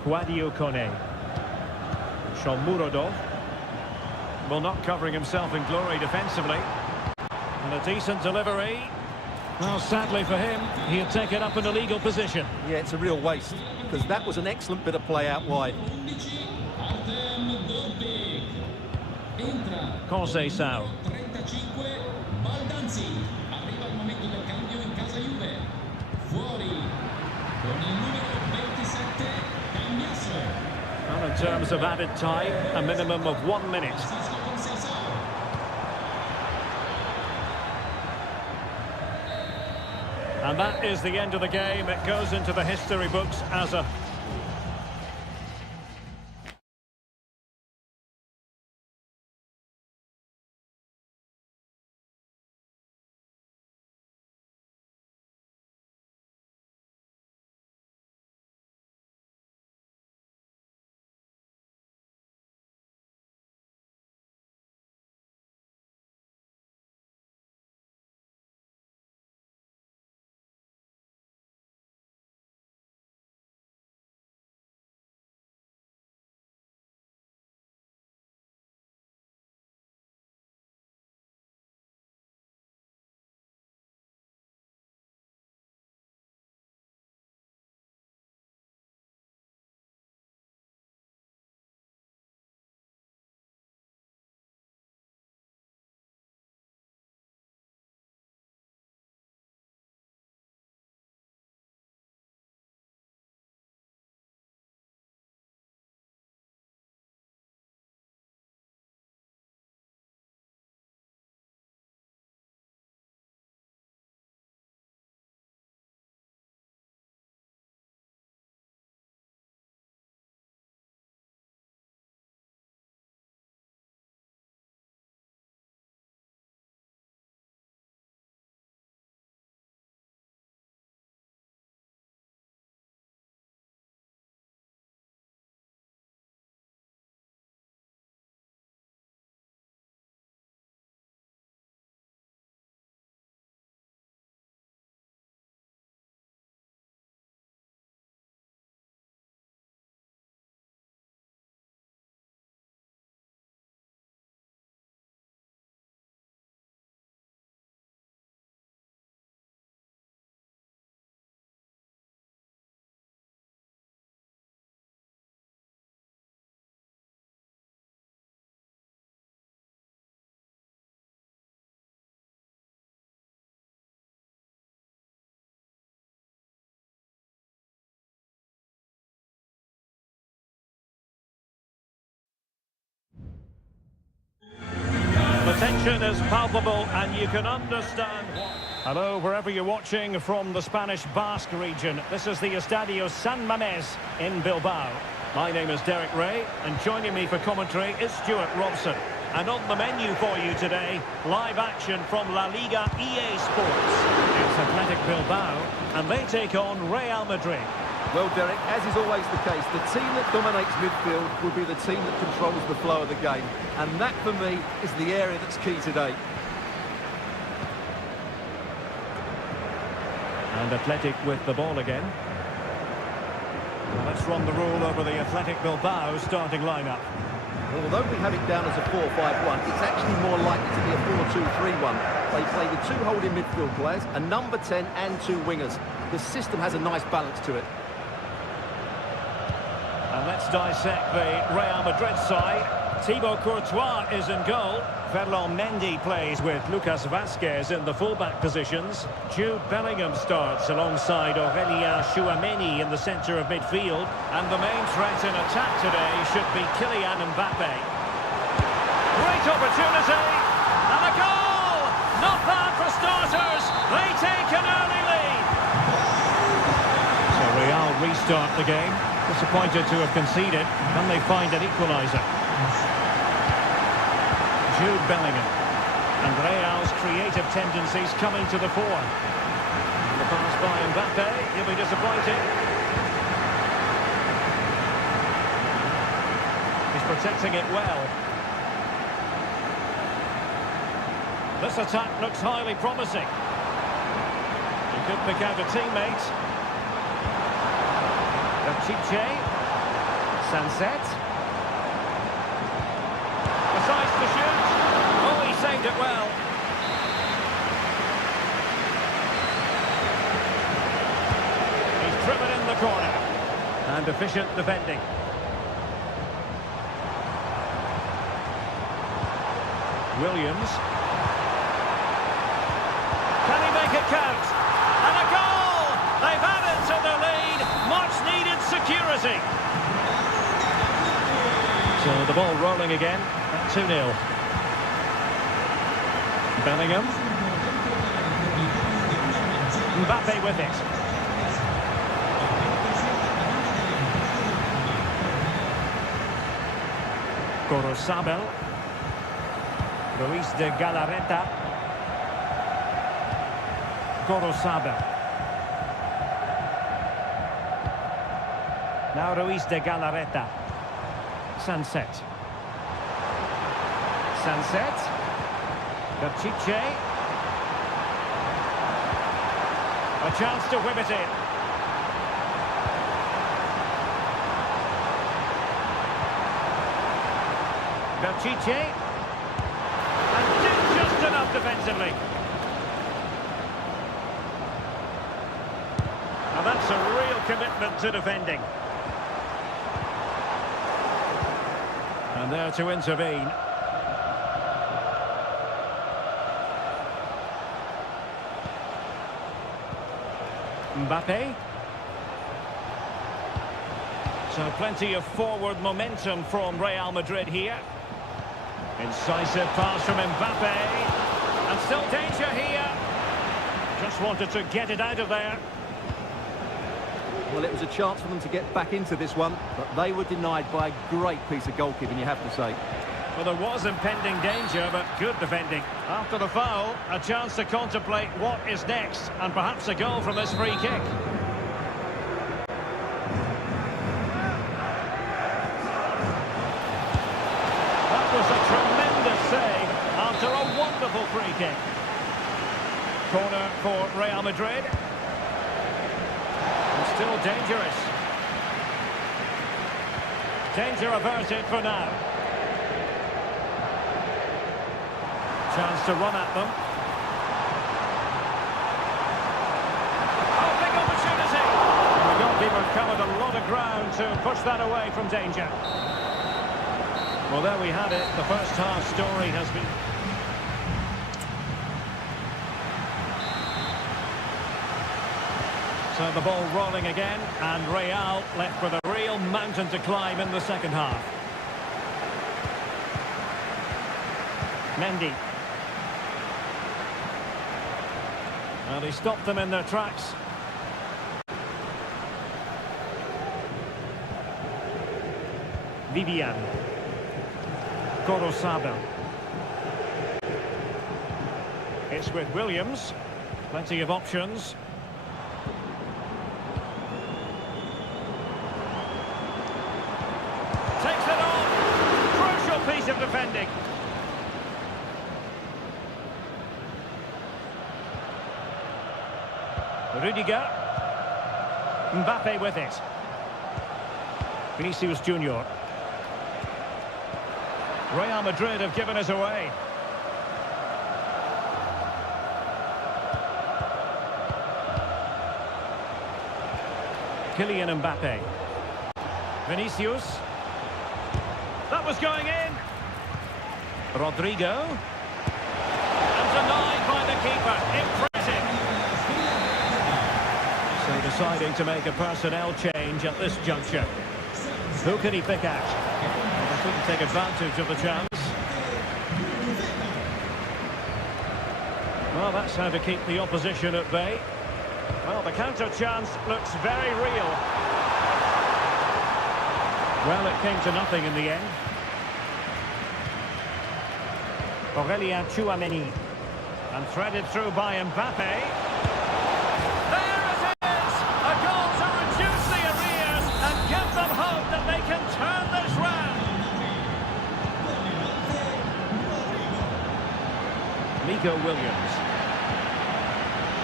Guadio Kone. Shomurodov. Well, not covering himself in glory defensively. And a decent delivery. Well, sadly for him, he had taken up an illegal position. Yeah, it's a real waste, because that was an excellent bit of play out wide. Conceição. Well, in terms of added time, a minimum of 1 minute. And that is the end of the game. It goes into the history books as a tension is palpable and you can understand what... Hello, wherever you're watching from the Spanish Basque region. This is the Estadio San Mamés in Bilbao. My name is Derek Ray, and joining me for commentary is Stuart Robson. And on the menu for you today, live action from La Liga EA Sports. It's Athletic Bilbao, and they take on Real Madrid. Well, Derek, as is always the case, the team that dominates midfield will be the team that controls the flow of the game. And that, for me, is the area that's key today. And Athletic with the ball again. Well, let's run the rule over the Athletic Bilbao starting lineup. Although we have it down as a 4-5-1, it's actually more likely to be a 4-2-3-1. They play with two holding midfield players, a number 10 and two wingers. The system has a nice balance to it. And let's dissect the Real Madrid side. Thibaut Courtois is in goal. Ferland Mendy plays with Lucas Vazquez in the fullback positions. Jude Bellingham starts alongside Aurélien Tchouaméni in the centre of midfield. And the main threat in attack today should be Kylian Mbappe. Great opportunity! And a goal! Not bad for starters. They take an early lead. So Real restart the game. Disappointed to have conceded. Can they find an equaliser? Jude Bellingham. And Real's creative tendencies coming to the fore. The pass by Mbappe. He'll be disappointed. He's protecting it well. This attack looks highly promising. He could pick out a teammate. Pichet, Sunset, decides to shoot. Oh, he saved it well. He's driven in the corner. And efficient defending. Williams. Can he make it count? And a goal! They've added to the lead. Much needed security. So the ball rolling again at 2-0. Bellingham. Mbappe with it. Gorosabel. Ruiz de Galarreta. Gorosabel. Now Ruiz de Galarreta. Sunset. Sunset. Pichet. A chance to whip it in. Pichet. And did just enough defensively. Now that's a real commitment to defending. And there to intervene. Mbappe. So plenty of forward momentum from Real Madrid here. Incisive pass from Mbappe. And still danger here. Just wanted to get it out of there. Well, it was a chance for them to get back into this one, but they were denied by a great piece of goalkeeping, you have to say. Well, there was impending danger, but good defending. After the foul, a chance to contemplate what is next, and perhaps a goal from this free kick. That was a tremendous save after a wonderful free kick. Corner for Real Madrid. Still dangerous. Danger averted for now. Chance to run at them. Oh, big opportunity! And the goalkeeper covered a lot of ground to push that away from danger. Well, there we had it. The first half story has been... So the ball rolling again, and Real left with a real mountain to climb in the second half. Mendy. And he stopped them in their tracks. Vivian. Corosado. It's with Williams. Plenty of options. Takes it on. Crucial piece of defending. Rudiger. Mbappe with it. Vinicius Junior. Real Madrid have given us away. Kylian Mbappe. Vinicius. That was going in. Rodrigo. And denied by the keeper. Impressive. So deciding to make a personnel change at this juncture. Who can he pick out? They couldn't take advantage of the chance. Well, that's how to keep the opposition at bay. Well, the counter chance looks very real. Well, it came to nothing in the end. Aurelien Tchouameni. And threaded through by Mbappe. There it is! A goal to reduce the arrears and give them hope that they can turn this round. Nico Williams.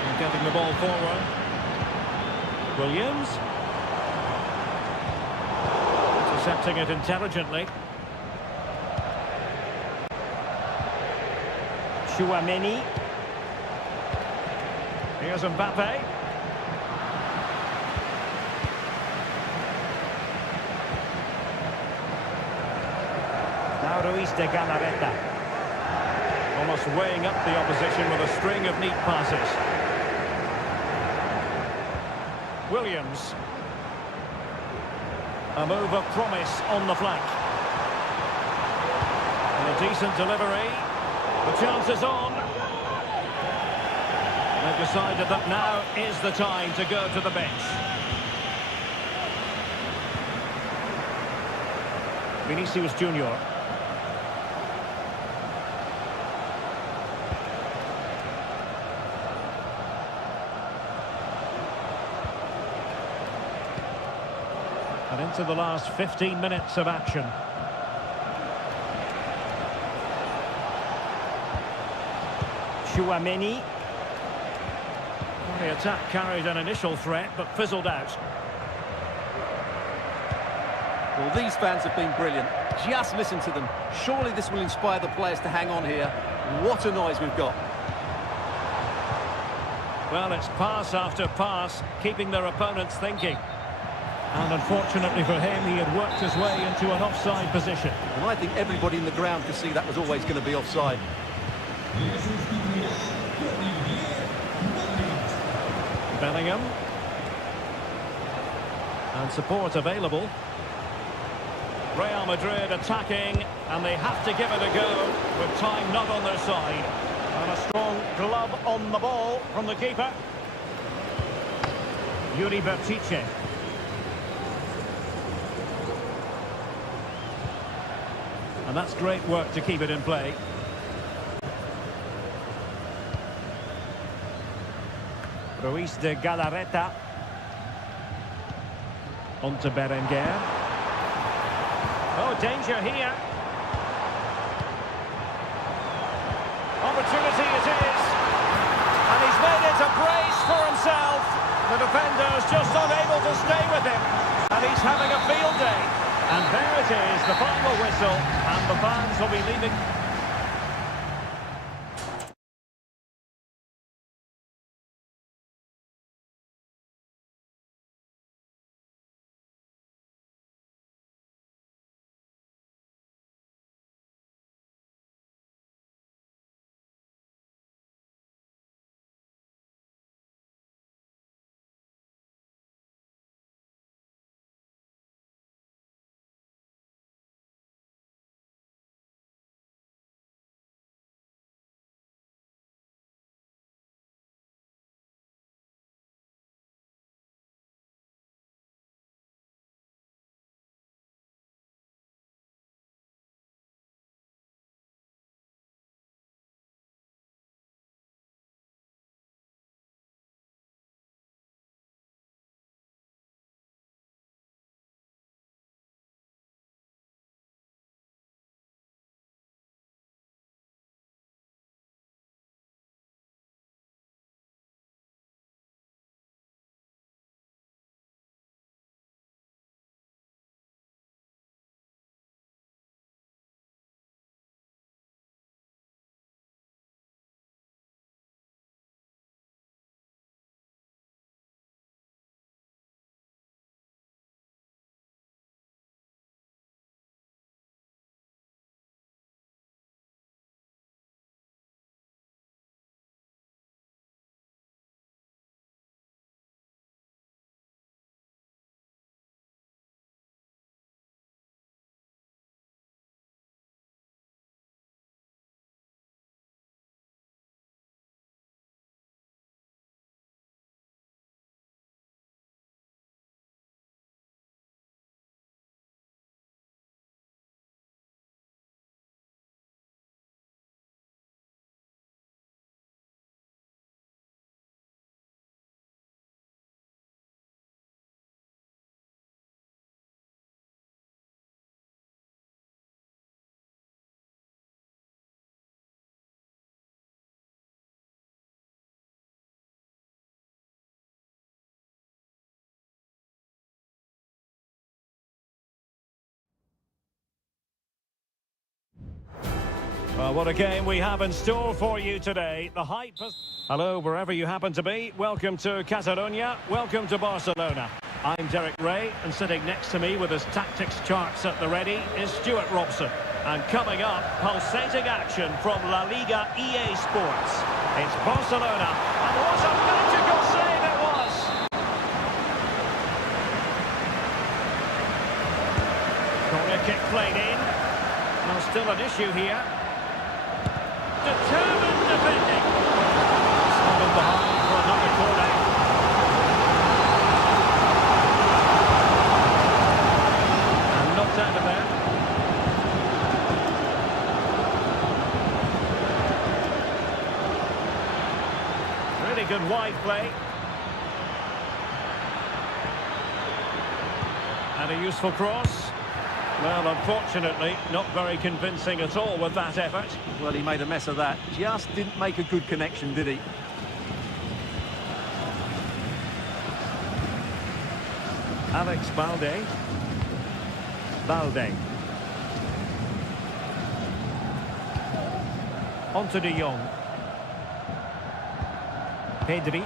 And getting the ball forward. Williams. Intercepting it intelligently. Tchouameni. Here's Mbappe. Now Ruiz de Galarreta. Almost weighing up the opposition with a string of neat passes. Williams. A move of promise on the flank. And a decent delivery. The chance is on. They've decided that now is the time to go to the bench. Vinicius Junior. And into the last 15 minutes of action. Tchouameni. The attack carried an initial threat, but fizzled out. Well, these fans have been brilliant. Just listen to them. Surely this will inspire the players to hang on here. What a noise we've got. Well, it's pass after pass, keeping their opponents thinking. And unfortunately for him, he had worked his way into an offside position. And I think everybody in the ground could see that was always going to be offside. Bellingham. And support available. Real Madrid attacking, and they have to give it a go with time not on their side. And a strong glove on the ball from the keeper. Yuri Bertice. And that's great work to keep it in play. Ruiz de Galarreta. On to Berenguer. Oh, danger here. Opportunity it is. And he's made it a brace for himself. The defender's just unable to stay with him. And he's having a field day. And there it is, the final whistle. And the fans will be leaving. Well, what a game we have in store for you today. The hype has... Hello, wherever you happen to be. Welcome to Catalonia. Welcome to Barcelona. I'm Derek Ray, and sitting next to me with his tactics charts at the ready is Stuart Robson. And coming up, pulsating action from La Liga EA Sports. It's Barcelona, and what a magical save it was! Corner kick played in. Well, still an issue here. Determined defending. Stopping behind for another corner. And knocked out of there. Really good wide play. And a useful cross. Well, unfortunately, not very convincing at all with that effort. Well, he made a mess of that. Just didn't make a good connection, did he? Alex Balde. Balde. On to De Jong. Pedri.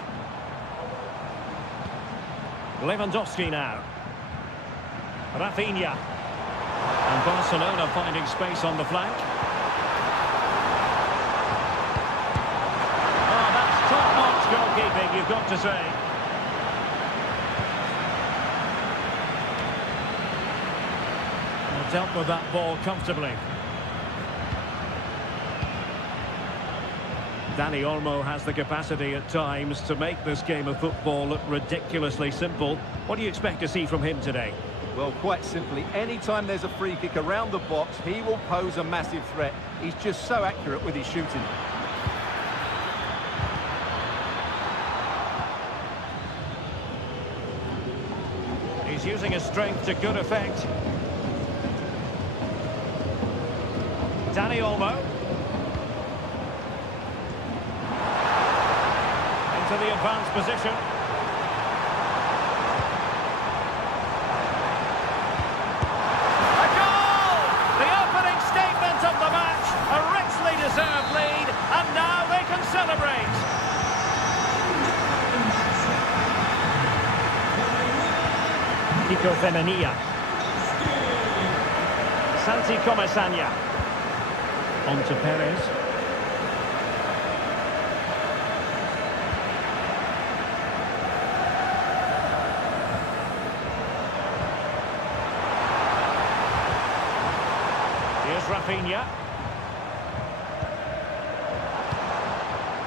Lewandowski now. Rafinha. And Barcelona finding space on the flank. Oh, that's top-notch goalkeeping, you've got to say. Well, dealt with that ball comfortably. Dani Olmo has the capacity at times to make this game of football look ridiculously simple. What do you expect to see from him today? Well, quite simply, anytime there's a free kick around the box, he will pose a massive threat. He's just so accurate with his shooting. He's using his strength to good effect. Dani Olmo. Into the advanced position. Deserved lead, and now they can celebrate. Kiko Femenia. Santi Comesaña. On to Perez. Here's Rafinha.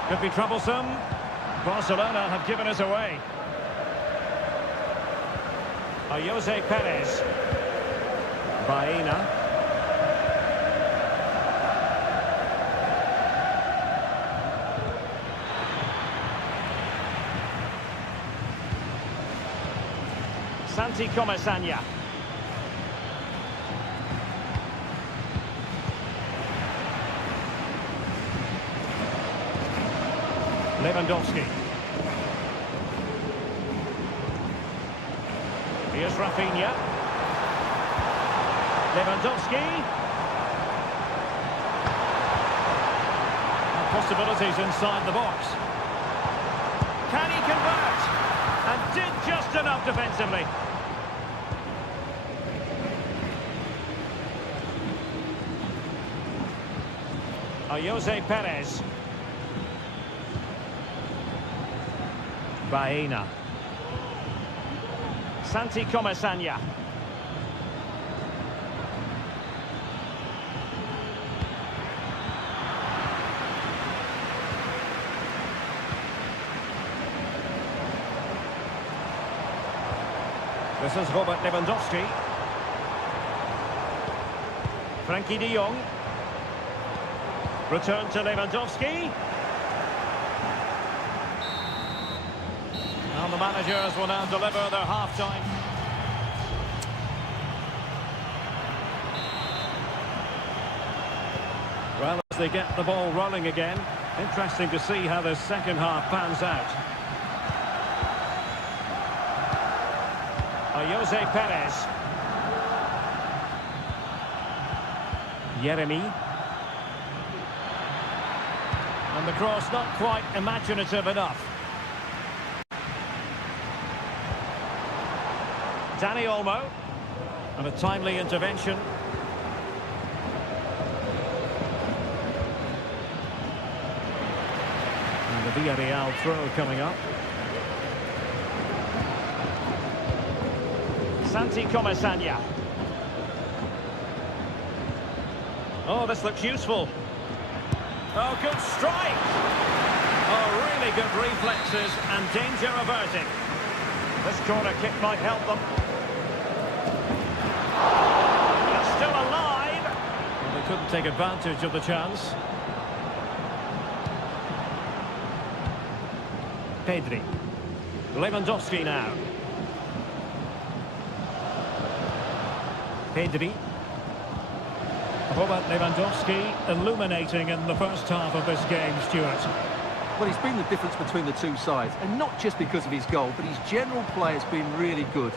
Could be troublesome. Barcelona have given us away. Jose Perez. Baena. Santi Comesaña. Lewandowski. Here's Rafinha. Lewandowski. And possibilities inside the box. Can he convert? And did just enough defensively. Jose Perez. Baena. Santi Comesaña. This is Robert Lewandowski. Frankie de Jong. Return to Lewandowski. And the managers will now deliver their half-time. Well, as they get the ball rolling again, interesting to see how the second half pans out. Jose Perez. Yeremy. And the cross not quite imaginative enough. Danny Olmo. And a timely intervention. And the Villarreal throw coming up. Santi Comesaña. Oh, this looks useful. Oh, good strike. Oh, really good reflexes and danger averted. This corner kick might help them. It's still alive. Well, they couldn't take advantage of the chance. Pedri. Lewandowski now. Pedri. Robert Lewandowski illuminating in the first half of this game, Stuart. Well, he's been the difference between the two sides, and not just because of his goal, but his general play has been really good.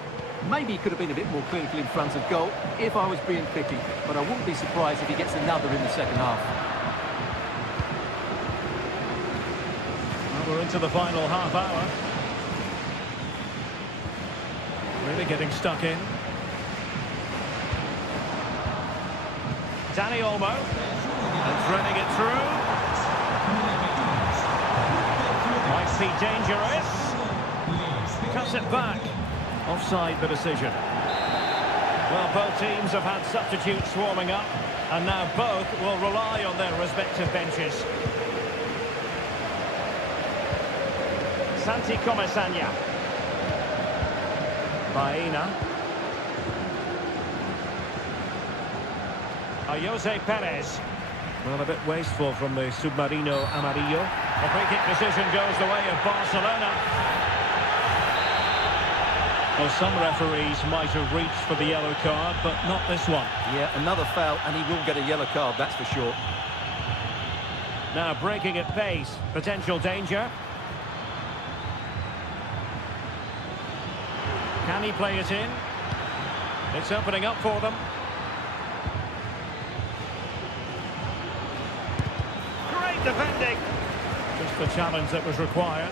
Maybe he could have been a bit more clinical in front of goal, if I was being picky, but I wouldn't be surprised if he gets another in the second half. Well, we're into the final half hour. Really getting stuck in. Danny Olmo, and threading it through. Might be dangerous. Cuts it back. Offside the decision. Well, both teams have had substitutes warming up, and now both will rely on their respective benches. Santi Comesaña. Baena. Jose Perez. Well, a bit wasteful from the Submarino Amarillo. The free kick decision goes the way of Barcelona. Well, some referees might have reached for the yellow card, but not this one. Yeah, another foul, and he will get a yellow card, that's for sure. Now breaking at pace. Potential danger. Can he play it in? It's opening up for them. Defending. Just the challenge that was required.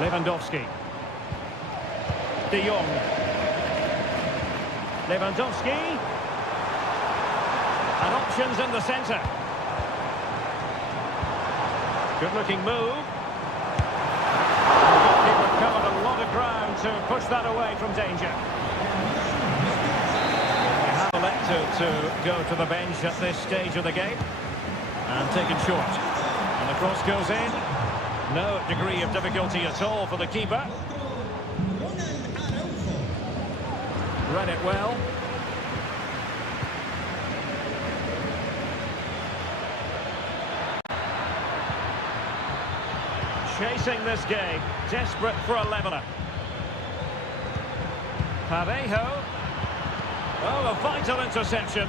Lewandowski. De Jong. Lewandowski. And options in the centre. Good looking move. The goalkeeper covered a lot of ground to push that away from danger. Elected to go to the bench at this stage of the game and taken short, and the cross goes in. No degree of difficulty at all for the keeper. Read it well. Chasing this game, desperate for a leveller. Parejo. Oh, a vital interception.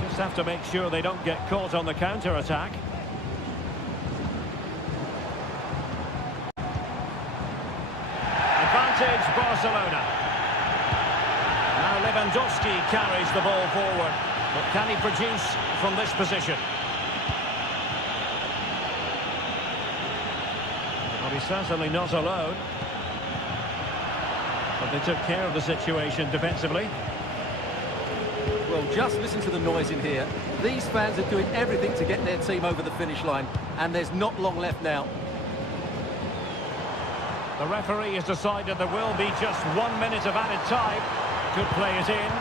Just have to make sure they don't get caught on the counter-attack. Advantage Barcelona. Now Lewandowski carries the ball forward. But can he produce from this position? Well, he's certainly not alone. But they took care of the situation defensively. Well, just listen to the noise in here. These fans are doing everything to get their team over the finish line, and there's not long left now. The referee has decided there will be just 1 minute of added time. Could play it in.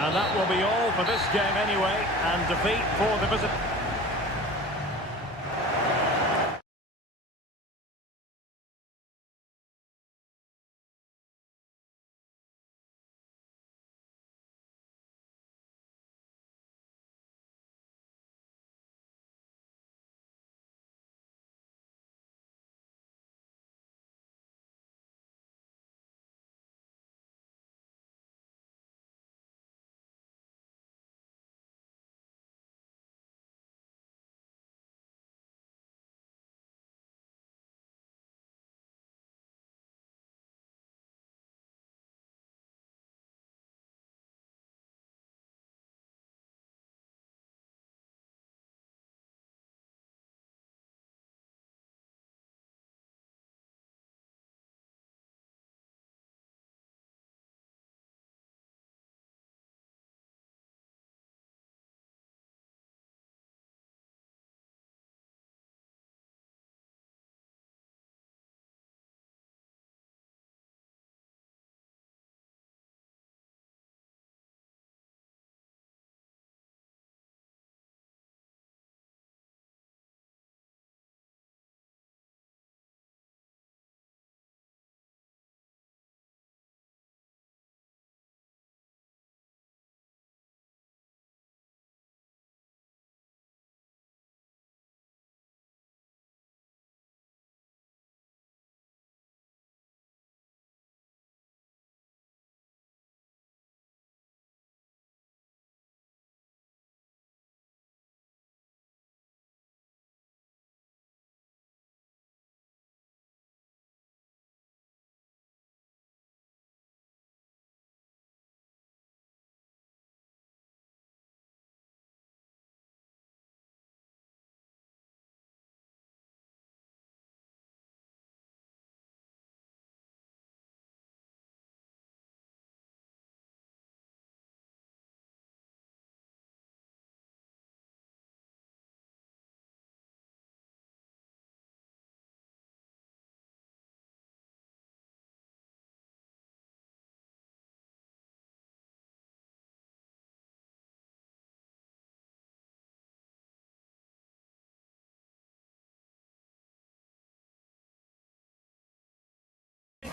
And that will be all for this game anyway, and defeat for the visitor.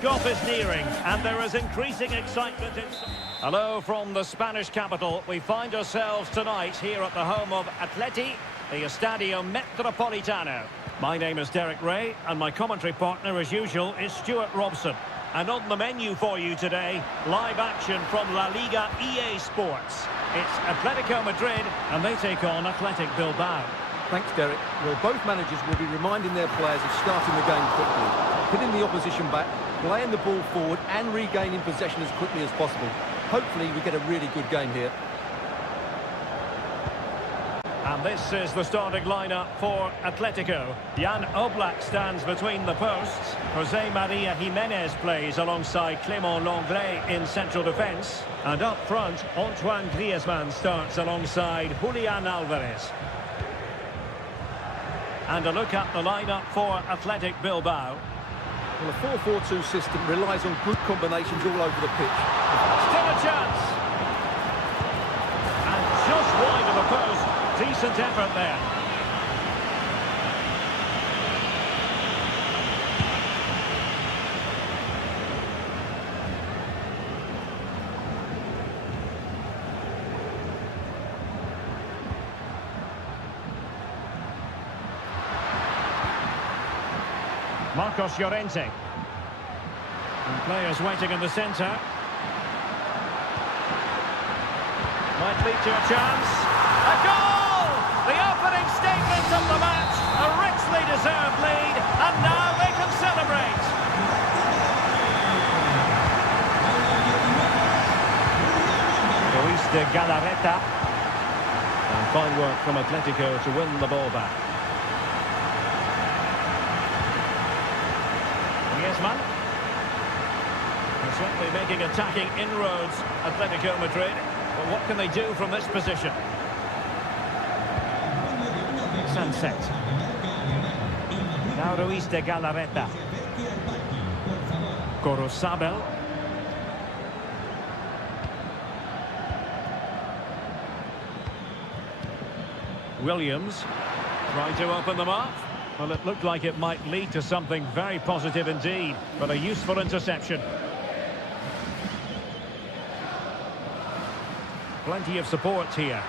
Kickoff is nearing, and there is increasing excitement in... Hello from the Spanish capital. We find ourselves tonight here at the home of Atleti, the Estadio Metropolitano. My name is Derek Ray, and my commentary partner, as usual, is Stuart Robson. And on the menu for you today, live action from La Liga EA Sports. It's Atletico Madrid, and they take on Athletic Bilbao. Thanks, Derek. Well, both managers will be reminding their players of starting the game quickly, hitting the opposition back, playing the ball forward and regaining possession as quickly as possible. Hopefully we get a really good game here. And this is the starting lineup for Atletico. Jan Oblak stands between the posts. Jose Maria Jimenez plays alongside Clément Lenglet in central defence. And up front, Antoine Griezmann starts alongside Julian Alvarez. And a look at the lineup for Athletic Bilbao. Well, the 4-4-2 system relies on good combinations all over the pitch. Still a chance. And just wide of the post. Decent effort there. Marcos Llorente. And players waiting in the centre. Might lead to a chance. A goal! The opening statement of the match. A richly deserved lead. And now they can celebrate. Luis de Galarreta. And fine work from Atletico to win the ball back. Griezmann. They're certainly making attacking inroads, Atletico Madrid. But what can they do from this position? Sunset. Now Luis de Galarreta. Corosabel. Williams. Trying to open them up. Well, it looked like it might lead to something very positive indeed, but a useful interception. Plenty of support here.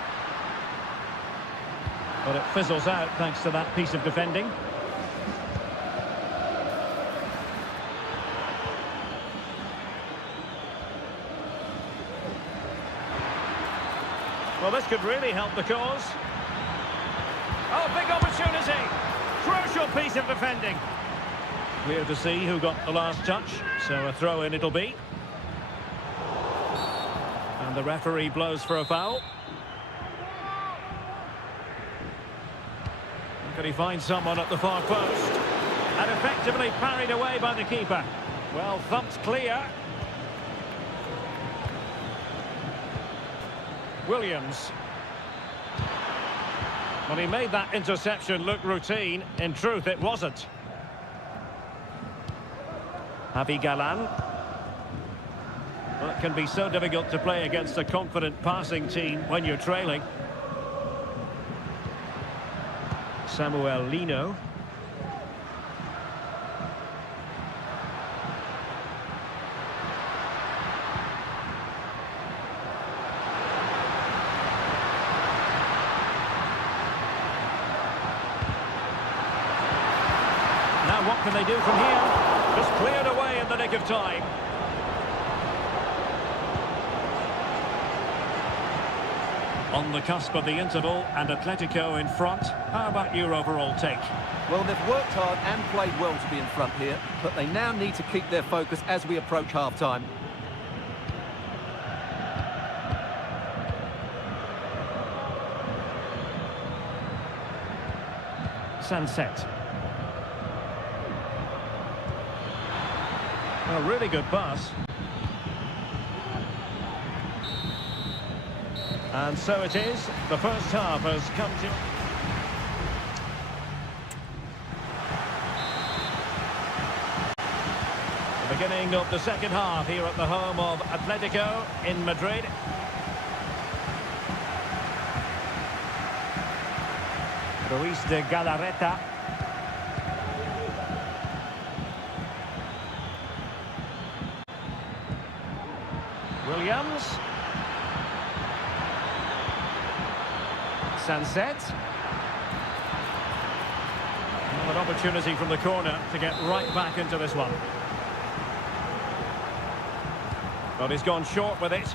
But it fizzles out thanks to that piece of defending. Well, this could really help the cause. Oh, big opportunity. Crucial piece of defending. Clear to see who got the last touch, so a throw-in it'll be. And the referee blows for a foul. Could he find someone at the far post? And effectively parried away by the keeper. Well, thumped clear. Williams. Well, he made that interception look routine. In truth, it wasn't. Javi Galan. Well, it can be so difficult to play against a confident passing team when you're trailing. Samuel Lino. Now what can they do from here? Just cleared away in the nick of time. On the cusp of the interval and Atletico in front. How about your overall take? Well, they've worked hard and played well to be in front here, but they now need to keep their focus as we approach half-time. Sunset. A really good pass. And so it is. The first half has come to... The beginning of the second half here at the home of Atletico in Madrid. Luis de Galarreta. Williams. Sunset. An opportunity from the corner to get right back into this one. But he's gone short with it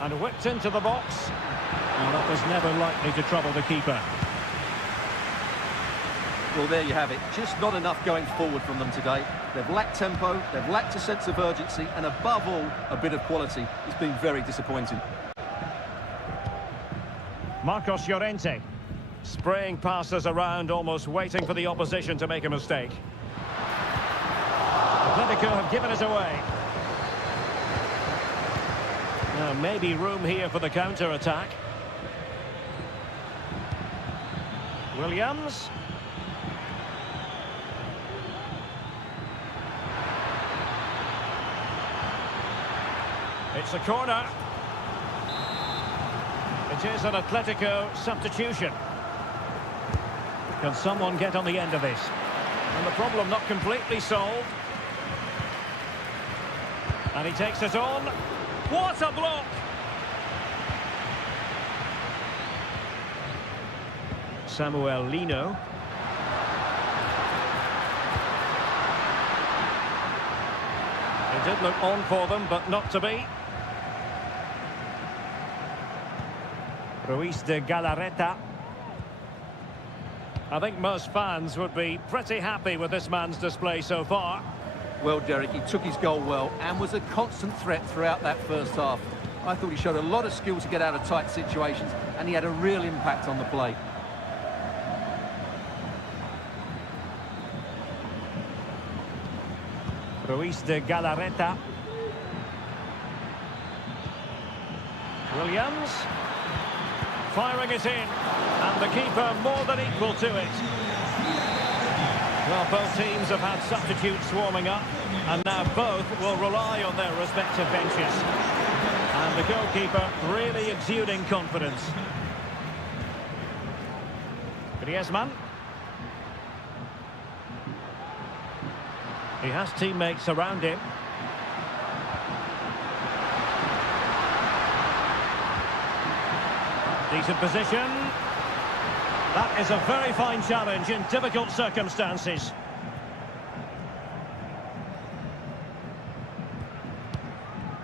and whipped into the box. And that was never likely to trouble the keeper. Well, there you have it. Just not enough going forward from them today. They've lacked tempo, they've lacked a sense of urgency, and above all, a bit of quality. It's been very disappointing. Marcos Llorente. Spraying passes around, almost waiting for the opposition to make a mistake. Atletico have given it away. Now, maybe room here for the counter-attack. Williams. It's a corner. It is an Atletico substitution. Can someone get on the end of this? And the problem not completely solved. And he takes it on. What a block! Samuel Lino. It did look on for them, but not to be. Ruiz de Galarreta. I think most fans would be pretty happy with this man's display so far. Well, Derek, he took his goal well and was a constant threat throughout that first half. I thought he showed a lot of skill to get out of tight situations, and he had a real impact on the play. Ruiz de Galarreta. Williams. Firing it in. And the keeper more than equal to it. Well, both teams have had substitutes warming up, and now both will rely on their respective benches. And the goalkeeper really exuding confidence. Griezmann. He has teammates around him. Decent position. That is a very fine challenge in difficult circumstances.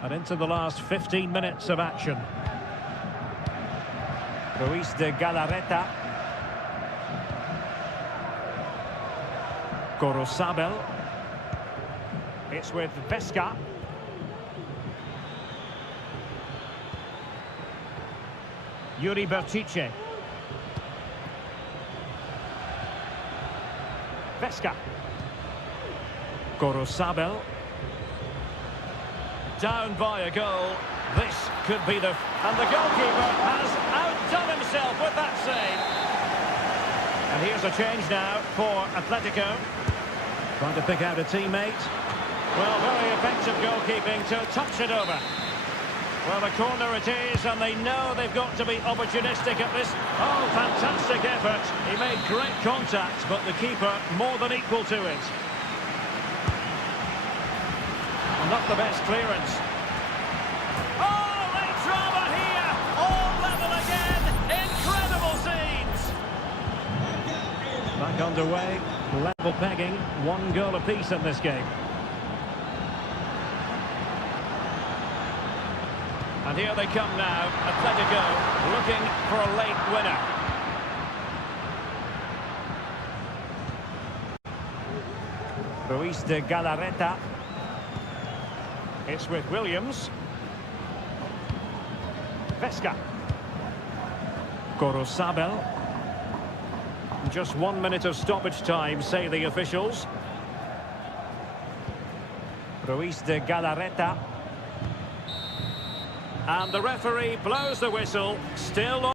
And into the last 15 minutes of action. Ruiz de Galarreta. Gorosabel. It's with Vesca. Yuri Bertice. Vesca. Gorosabel. Down by a goal. This could be the... And the goalkeeper has outdone himself with that save. And here's a change now for Atletico. Trying to pick out a teammate. Well, very effective goalkeeping to touch it over. Well, the corner it is, and they know they've got to be opportunistic at this. Oh, fantastic effort. He made great contact, but the keeper more than equal to it. And not the best clearance. Oh, late drama here. All level again. Incredible scenes. Back underway. Level pegging. 1 goal apiece in this game. And here they come now, Atletico looking for a late winner. Ruiz de Galarreta. It's with Williams. Vesca. Gorosabel. Just 1 minute of stoppage time, say the officials. Ruiz de Galarreta. And the referee blows the whistle. Still all...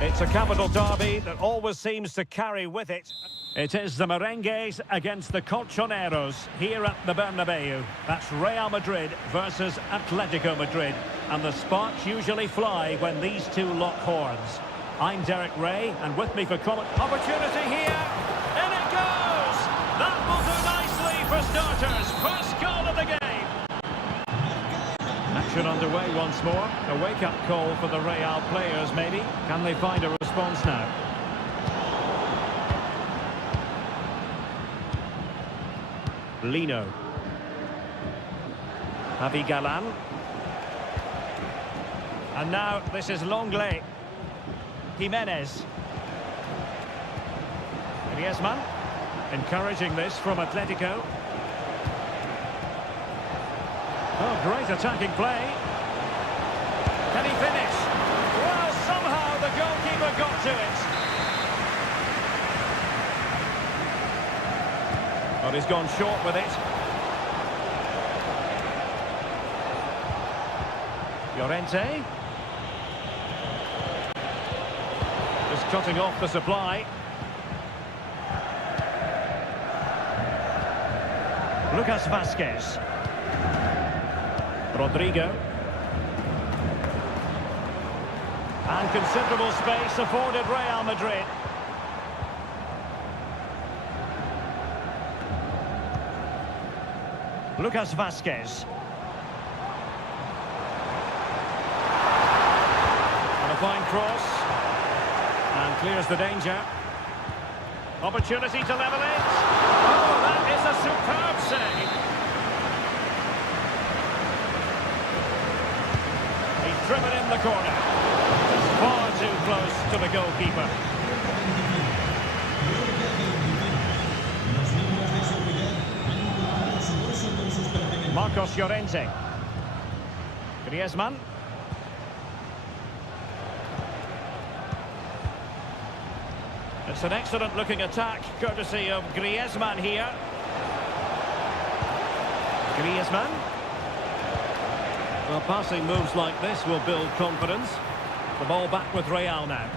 It's a capital derby that always seems to carry with it. It is the Merengues against the Colchoneros here at the Bernabeu. That's Real Madrid versus Atletico Madrid. And the sparks usually fly when these two lock horns. I'm Derek Ray, and with me for comment... Opportunity here, and it goes! That will do nicely for starters. First goal of the game. Action underway once more. A wake-up call for the Real players, maybe. Can they find a response now? Lino. Javi Galan. And now this is Longley. Jimenez. Griezmann. Encouraging this from Atletico. Oh, great attacking play. Can he finish? Well, somehow the goalkeeper got to it. But he's gone short with it. Llorente. Just cutting off the supply. Lucas Vázquez. Rodrigo. And considerable space afforded Real Madrid. Lucas Vázquez. And a fine cross. And clears the danger. Opportunity to level it. Oh, that is a superb save. He's driven in the corner. Just far too close to the goalkeeper. Marcos Llorente. Griezmann. It's an excellent looking attack, courtesy of Griezmann here. Griezmann. Well, passing moves like this will build confidence. The ball back with Real now.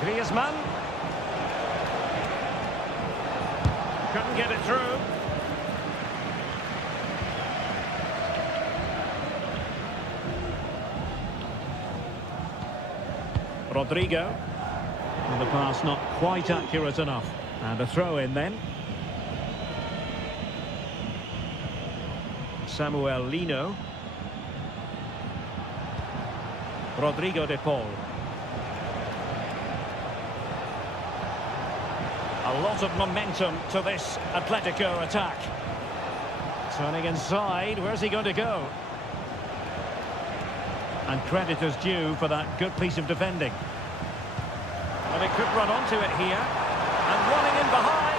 Griezmann. Couldn't get it through. Rodrigo. And the pass not quite accurate enough. And a throw in then. Samuel Lino. Rodrigo de Paul. A lot of momentum to this Atletico attack. Turning inside, where's he going to go? And credit is due for that good piece of defending. And it could run onto it here. And running in behind.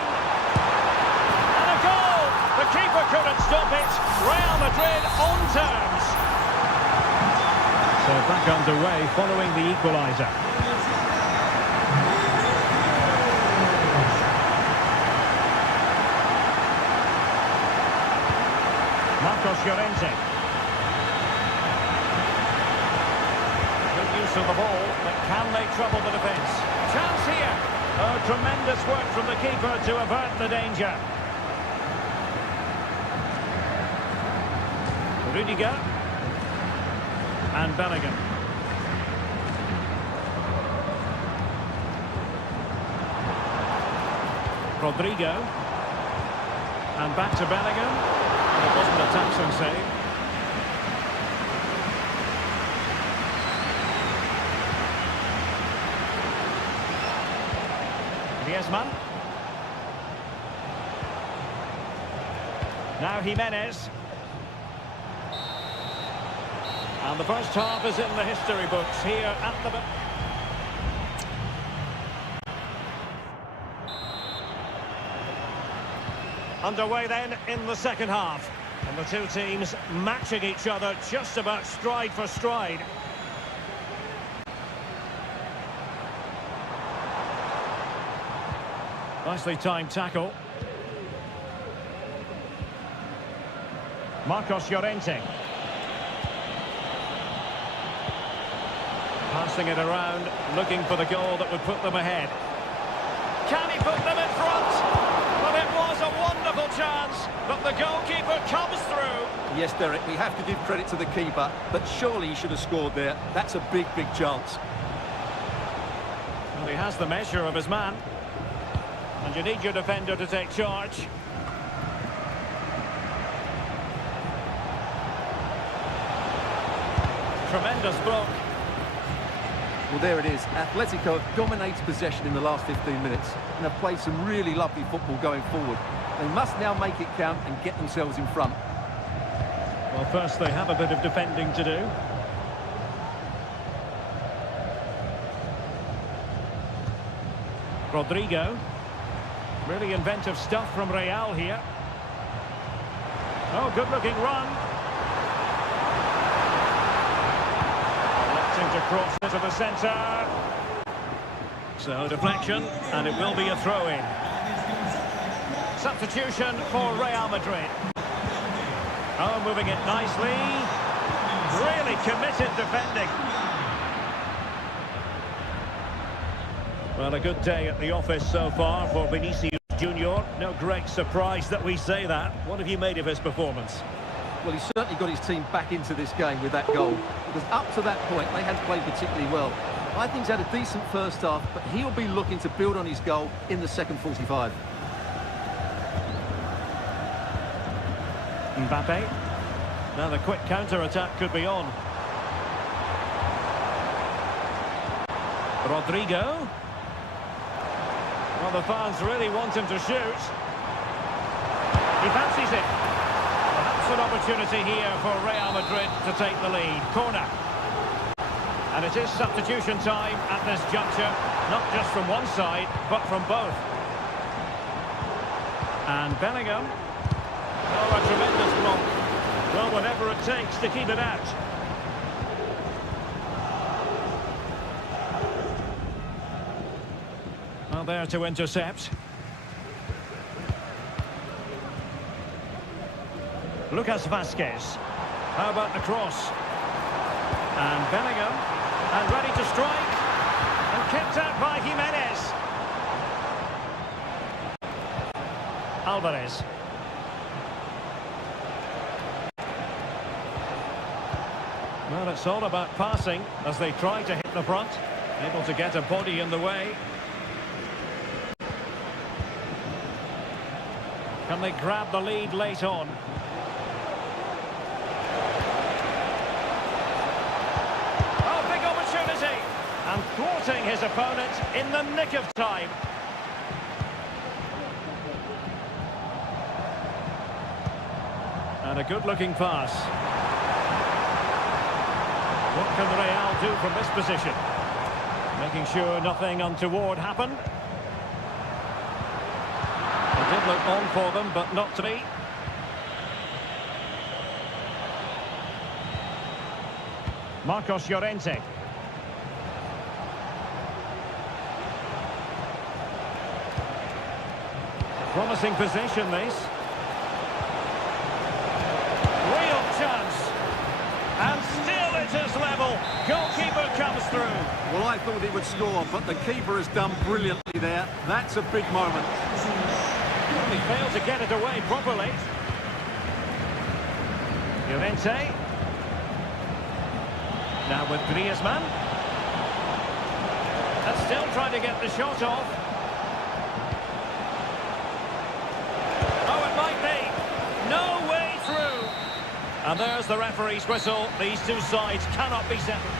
And a goal! The keeper couldn't stop it. Real Madrid on terms. So back underway following the equaliser. Marcos Llorente. Good use of the ball, but can they trouble the defence? Chance here. Oh, tremendous work from the keeper to avert the danger. Rudiger. And Bellingham. Rodrigo. And back to Bellingham. It wasn't a taxing save. Griezmann. Now Jimenez. And the first half is in the history books here at the... Underway then in the second half. And the two teams matching each other just about stride for stride. Nicely timed tackle. Marcos Llorente. Passing it around, looking for the goal that would put them ahead. Can he put them in front? Well, it was a wonderful chance, but the goalkeeper comes through. Yes, Derek, we have to give credit to the keeper, but surely he should have scored there. That's a big, big chance. Well, he has the measure of his man. And you need your defender to take charge. Tremendous block. Well, there it is. Atletico have dominated possession in the last 15 minutes and have played some really lovely football going forward. They must now make it count and get themselves in front. Well, first they have a bit of defending to do. Rodrigo. Really inventive stuff from Real here. Oh, good-looking run. Electing to cross into the centre. So, deflection, and it will be a throw-in. Substitution for Real Madrid. Oh, moving it nicely. Really committed defending. Well, a good day at the office so far for Vinicius Junior. No great surprise that we say that. What have you made of his performance? Well, he's certainly got his team back into this game with that goal, because up to that point they hadn't played particularly well. I think he's had a decent first half, but he'll be looking to build on his goal in the second 45. Mbappe. Now the quick counter-attack could be on. Rodrigo. Well, the fans really want him to shoot. He fancies it. Perhaps an opportunity here for Real Madrid to take the lead. Corner. And it is substitution time at this juncture, not just from one side, but from both. And Bellingham. Oh, a tremendous block. Well, whatever it takes to keep it out. Well, there to intercept. Lucas Vazquez. How about the cross? And Bellingham. And ready to strike. And kept out by Jimenez. Alvarez. Well, it's all about passing as they try to hit the front. Able to get a body in the way. Can they grab the lead late on? Oh, big opportunity! And thwarting his opponent in the nick of time. And a good-looking pass. What can Real do from this position? Making sure nothing untoward happened. It did look on for them, but not to be. Marcos Llorente. Promising possession, this. Real chance. And still it is level. Goalkeeper comes through. Well, I thought he would score, but the keeper has done brilliantly there. That's a big moment. He failed to get it away properly. Llorente. Now with Griezmann. And still trying to get the shot off. Oh, it might be. No way through. And there's the referee's whistle. These two sides cannot be settled.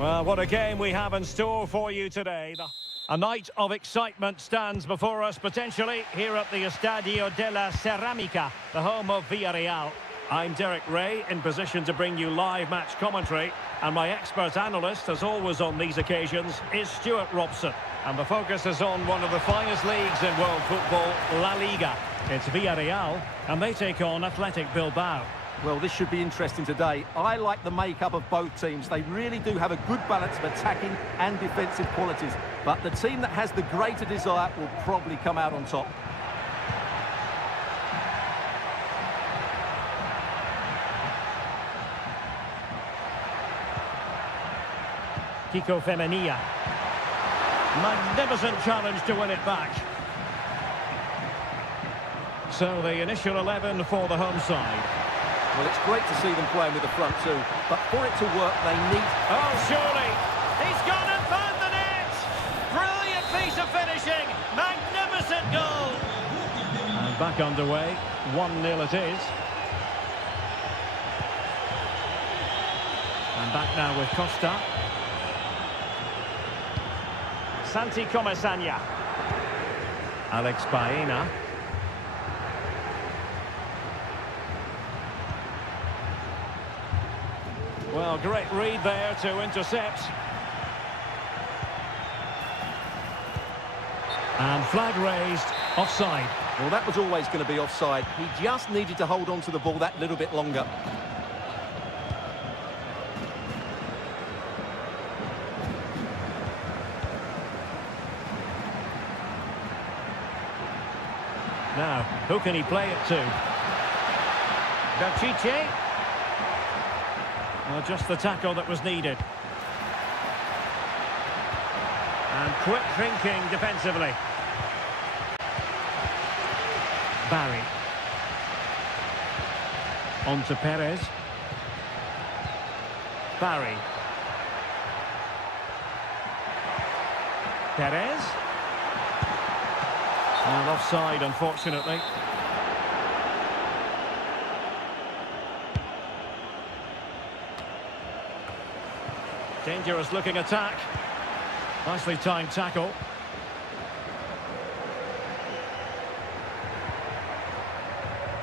Well, what a game we have in store for you today. A night of excitement stands before us, potentially, here at the Estadio de la Ceramica, the home of Villarreal. I'm Derek Ray, in position to bring you live match commentary, and my expert analyst, as always on these occasions, is Stuart Robson. And the focus is on one of the finest leagues in world football, La Liga. It's Villarreal, and they take on Athletic Bilbao. Well, this should be interesting today. I like the makeup of both teams. They really do have a good balance of attacking and defensive qualities. But the team that has the greater desire will probably come out on top. Kiko Femenia. Magnificent challenge to win it back. So the initial 11 for the home side. Well, it's great to see them playing with the front two, but for it to work, they need... Oh, surely! He's gone and found the net! Brilliant piece of finishing! Magnificent goal! And back underway, 1-0 it is. And back now with Costa. Santi Comesaña. Alex Baena. Well, great read there to intercept. And flag raised, offside. Well, that was always going to be offside. He just needed to hold on to the ball that little bit longer. Now, who can he play it to? Pichet. Well, just the tackle that was needed. And quick thinking defensively. Barry. On to Perez. Barry. Perez. Well, offside, unfortunately. Dangerous looking attack. Nicely timed tackle.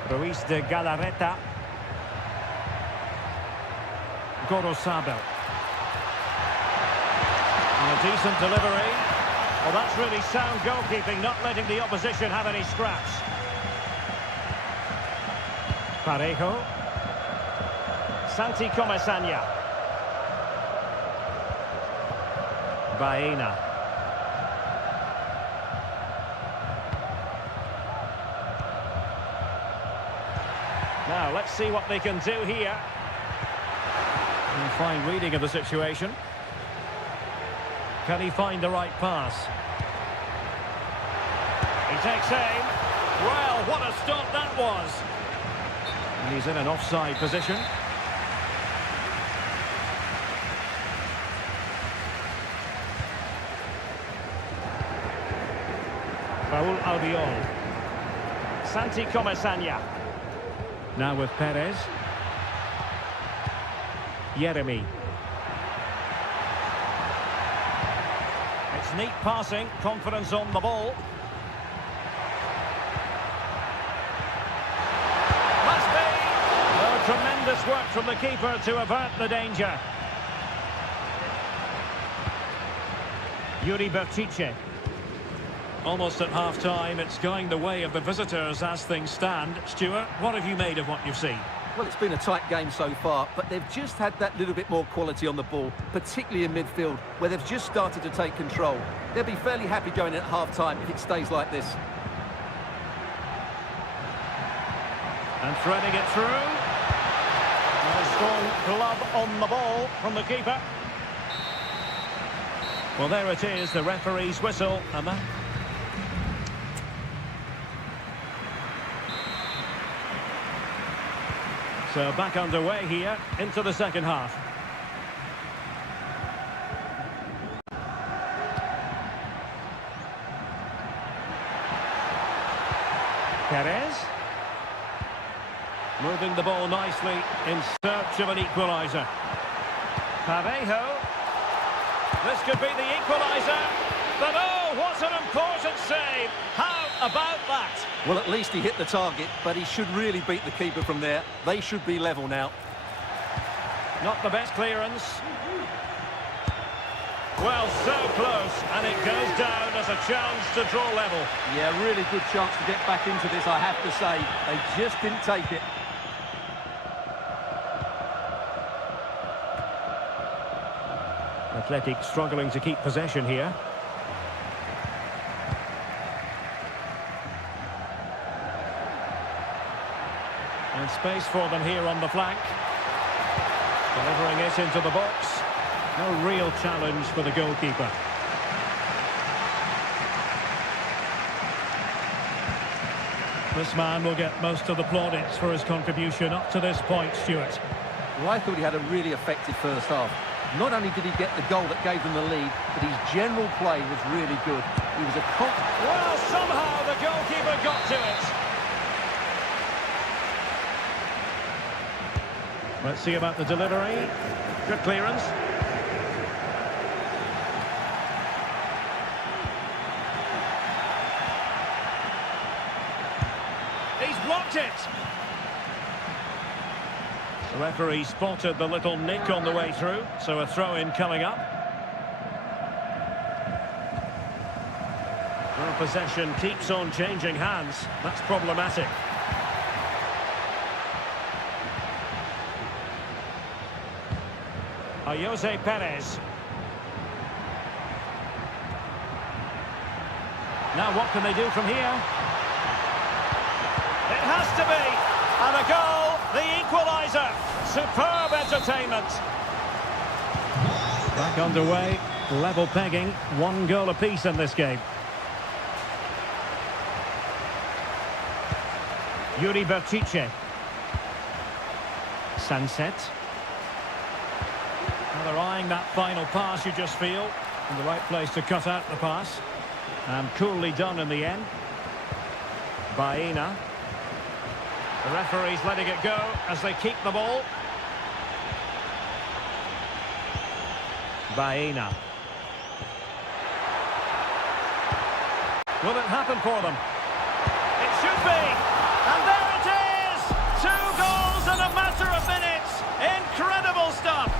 Ruiz de Galarreta. Gorosabel. And a decent delivery. Well, that's really sound goalkeeping, not letting the opposition have any scraps. Parejo. Santi Comesaña. Baena. Now, let's see what they can do here. And fine reading of the situation. Can he find the right pass? He takes aim. Well, what a stop that was. And he's in an offside position. Raúl Albiol. Santi Comesaña. Now with Perez. Jeremy. It's neat passing, confidence on the ball. Must be! Well, tremendous work from the keeper to avert the danger. Yuri Bertice. Almost at half-time, it's going the way of the visitors as things stand. Stuart, what have you made of what you've seen? Well, it's been a tight game so far, but they've just had that little bit more quality on the ball, particularly in midfield, where they've just started to take control. They'll be fairly happy going in at half-time if it stays like this. And threading it through. And a strong glove on the ball from the keeper. Well, there it is, the referee's whistle, and that... So back underway here into the second half. Perez. Moving the ball nicely in search of an equaliser. Parejo. This could be the equaliser. But oh, what an important save. How about that? Well, at least he hit the target, but he should really beat the keeper from there. They should be level now. Not the best clearance. Well, so close, and it goes down as a chance to draw level. Yeah, really good chance to get back into this, I have to say. They just didn't take it. Athletic struggling to keep possession here. And space for them here on the flank. Delivering it into the box. No real challenge for the goalkeeper. This man will get most of the plaudits for his contribution up to this point, Stuart. Well, I thought he had a really effective first half. Not only did he get the goal that gave them the lead, but his general play was really good. He was a well, somehow the goalkeeper got to it. Let's see about the delivery. Good clearance. He's blocked it. The referee spotted the little nick on the way through, so a throw-in coming up. Well, possession keeps on changing hands. That's problematic. Jose Perez. Now what can they do from here? It has to be! And a goal, the equaliser. Superb entertainment. Back underway, level pegging, 1 goal apiece in this game. Yuri Berchiche. Sunset. Well, they're eyeing that final pass, you just feel. In the right place to cut out the pass. And coolly done in the end. Baena. The referee's letting it go as they keep the ball. Baena. Will it happen for them? It should be! And there it is! 2 goals in a matter of minutes! Incredible stuff!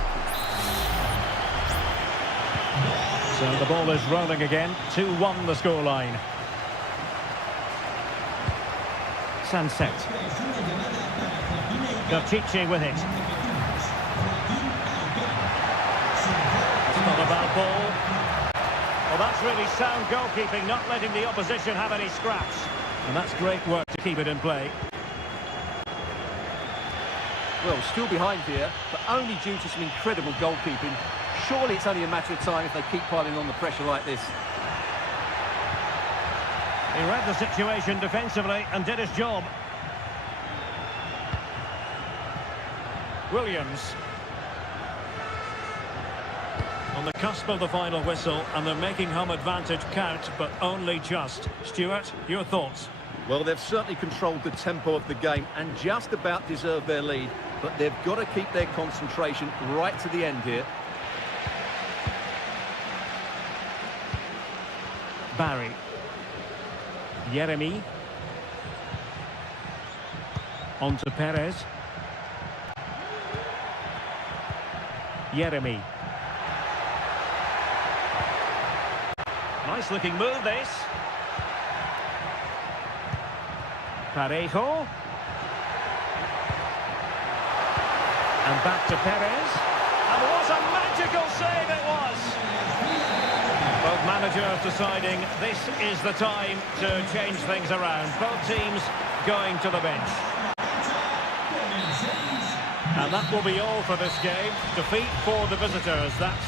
So the ball is rolling again. 2-1 the scoreline. Sunset. Berchiche with it. It's not a bad ball. Well, that's really sound goalkeeping, not letting the opposition have any scraps. And that's great work to keep it in play. Well, still behind here, but only due to some incredible goalkeeping. Surely it's only a matter of time if they keep piling on the pressure like this. He read the situation defensively and did his job. Williams. On the cusp of the final whistle, and they're making home advantage count, but only just. Stuart, your thoughts? Well, they've certainly controlled the tempo of the game and just about deserved their lead, but they've got to keep their concentration right to the end here. Barry. Jeremy. On to Perez. Jeremy. Nice looking move, this. Parejo. And back to Perez. And what a magical save it was! Both managers deciding this is the time to change things around. Both teams going to the bench. And that will be all for this game. Defeat for the visitors. That's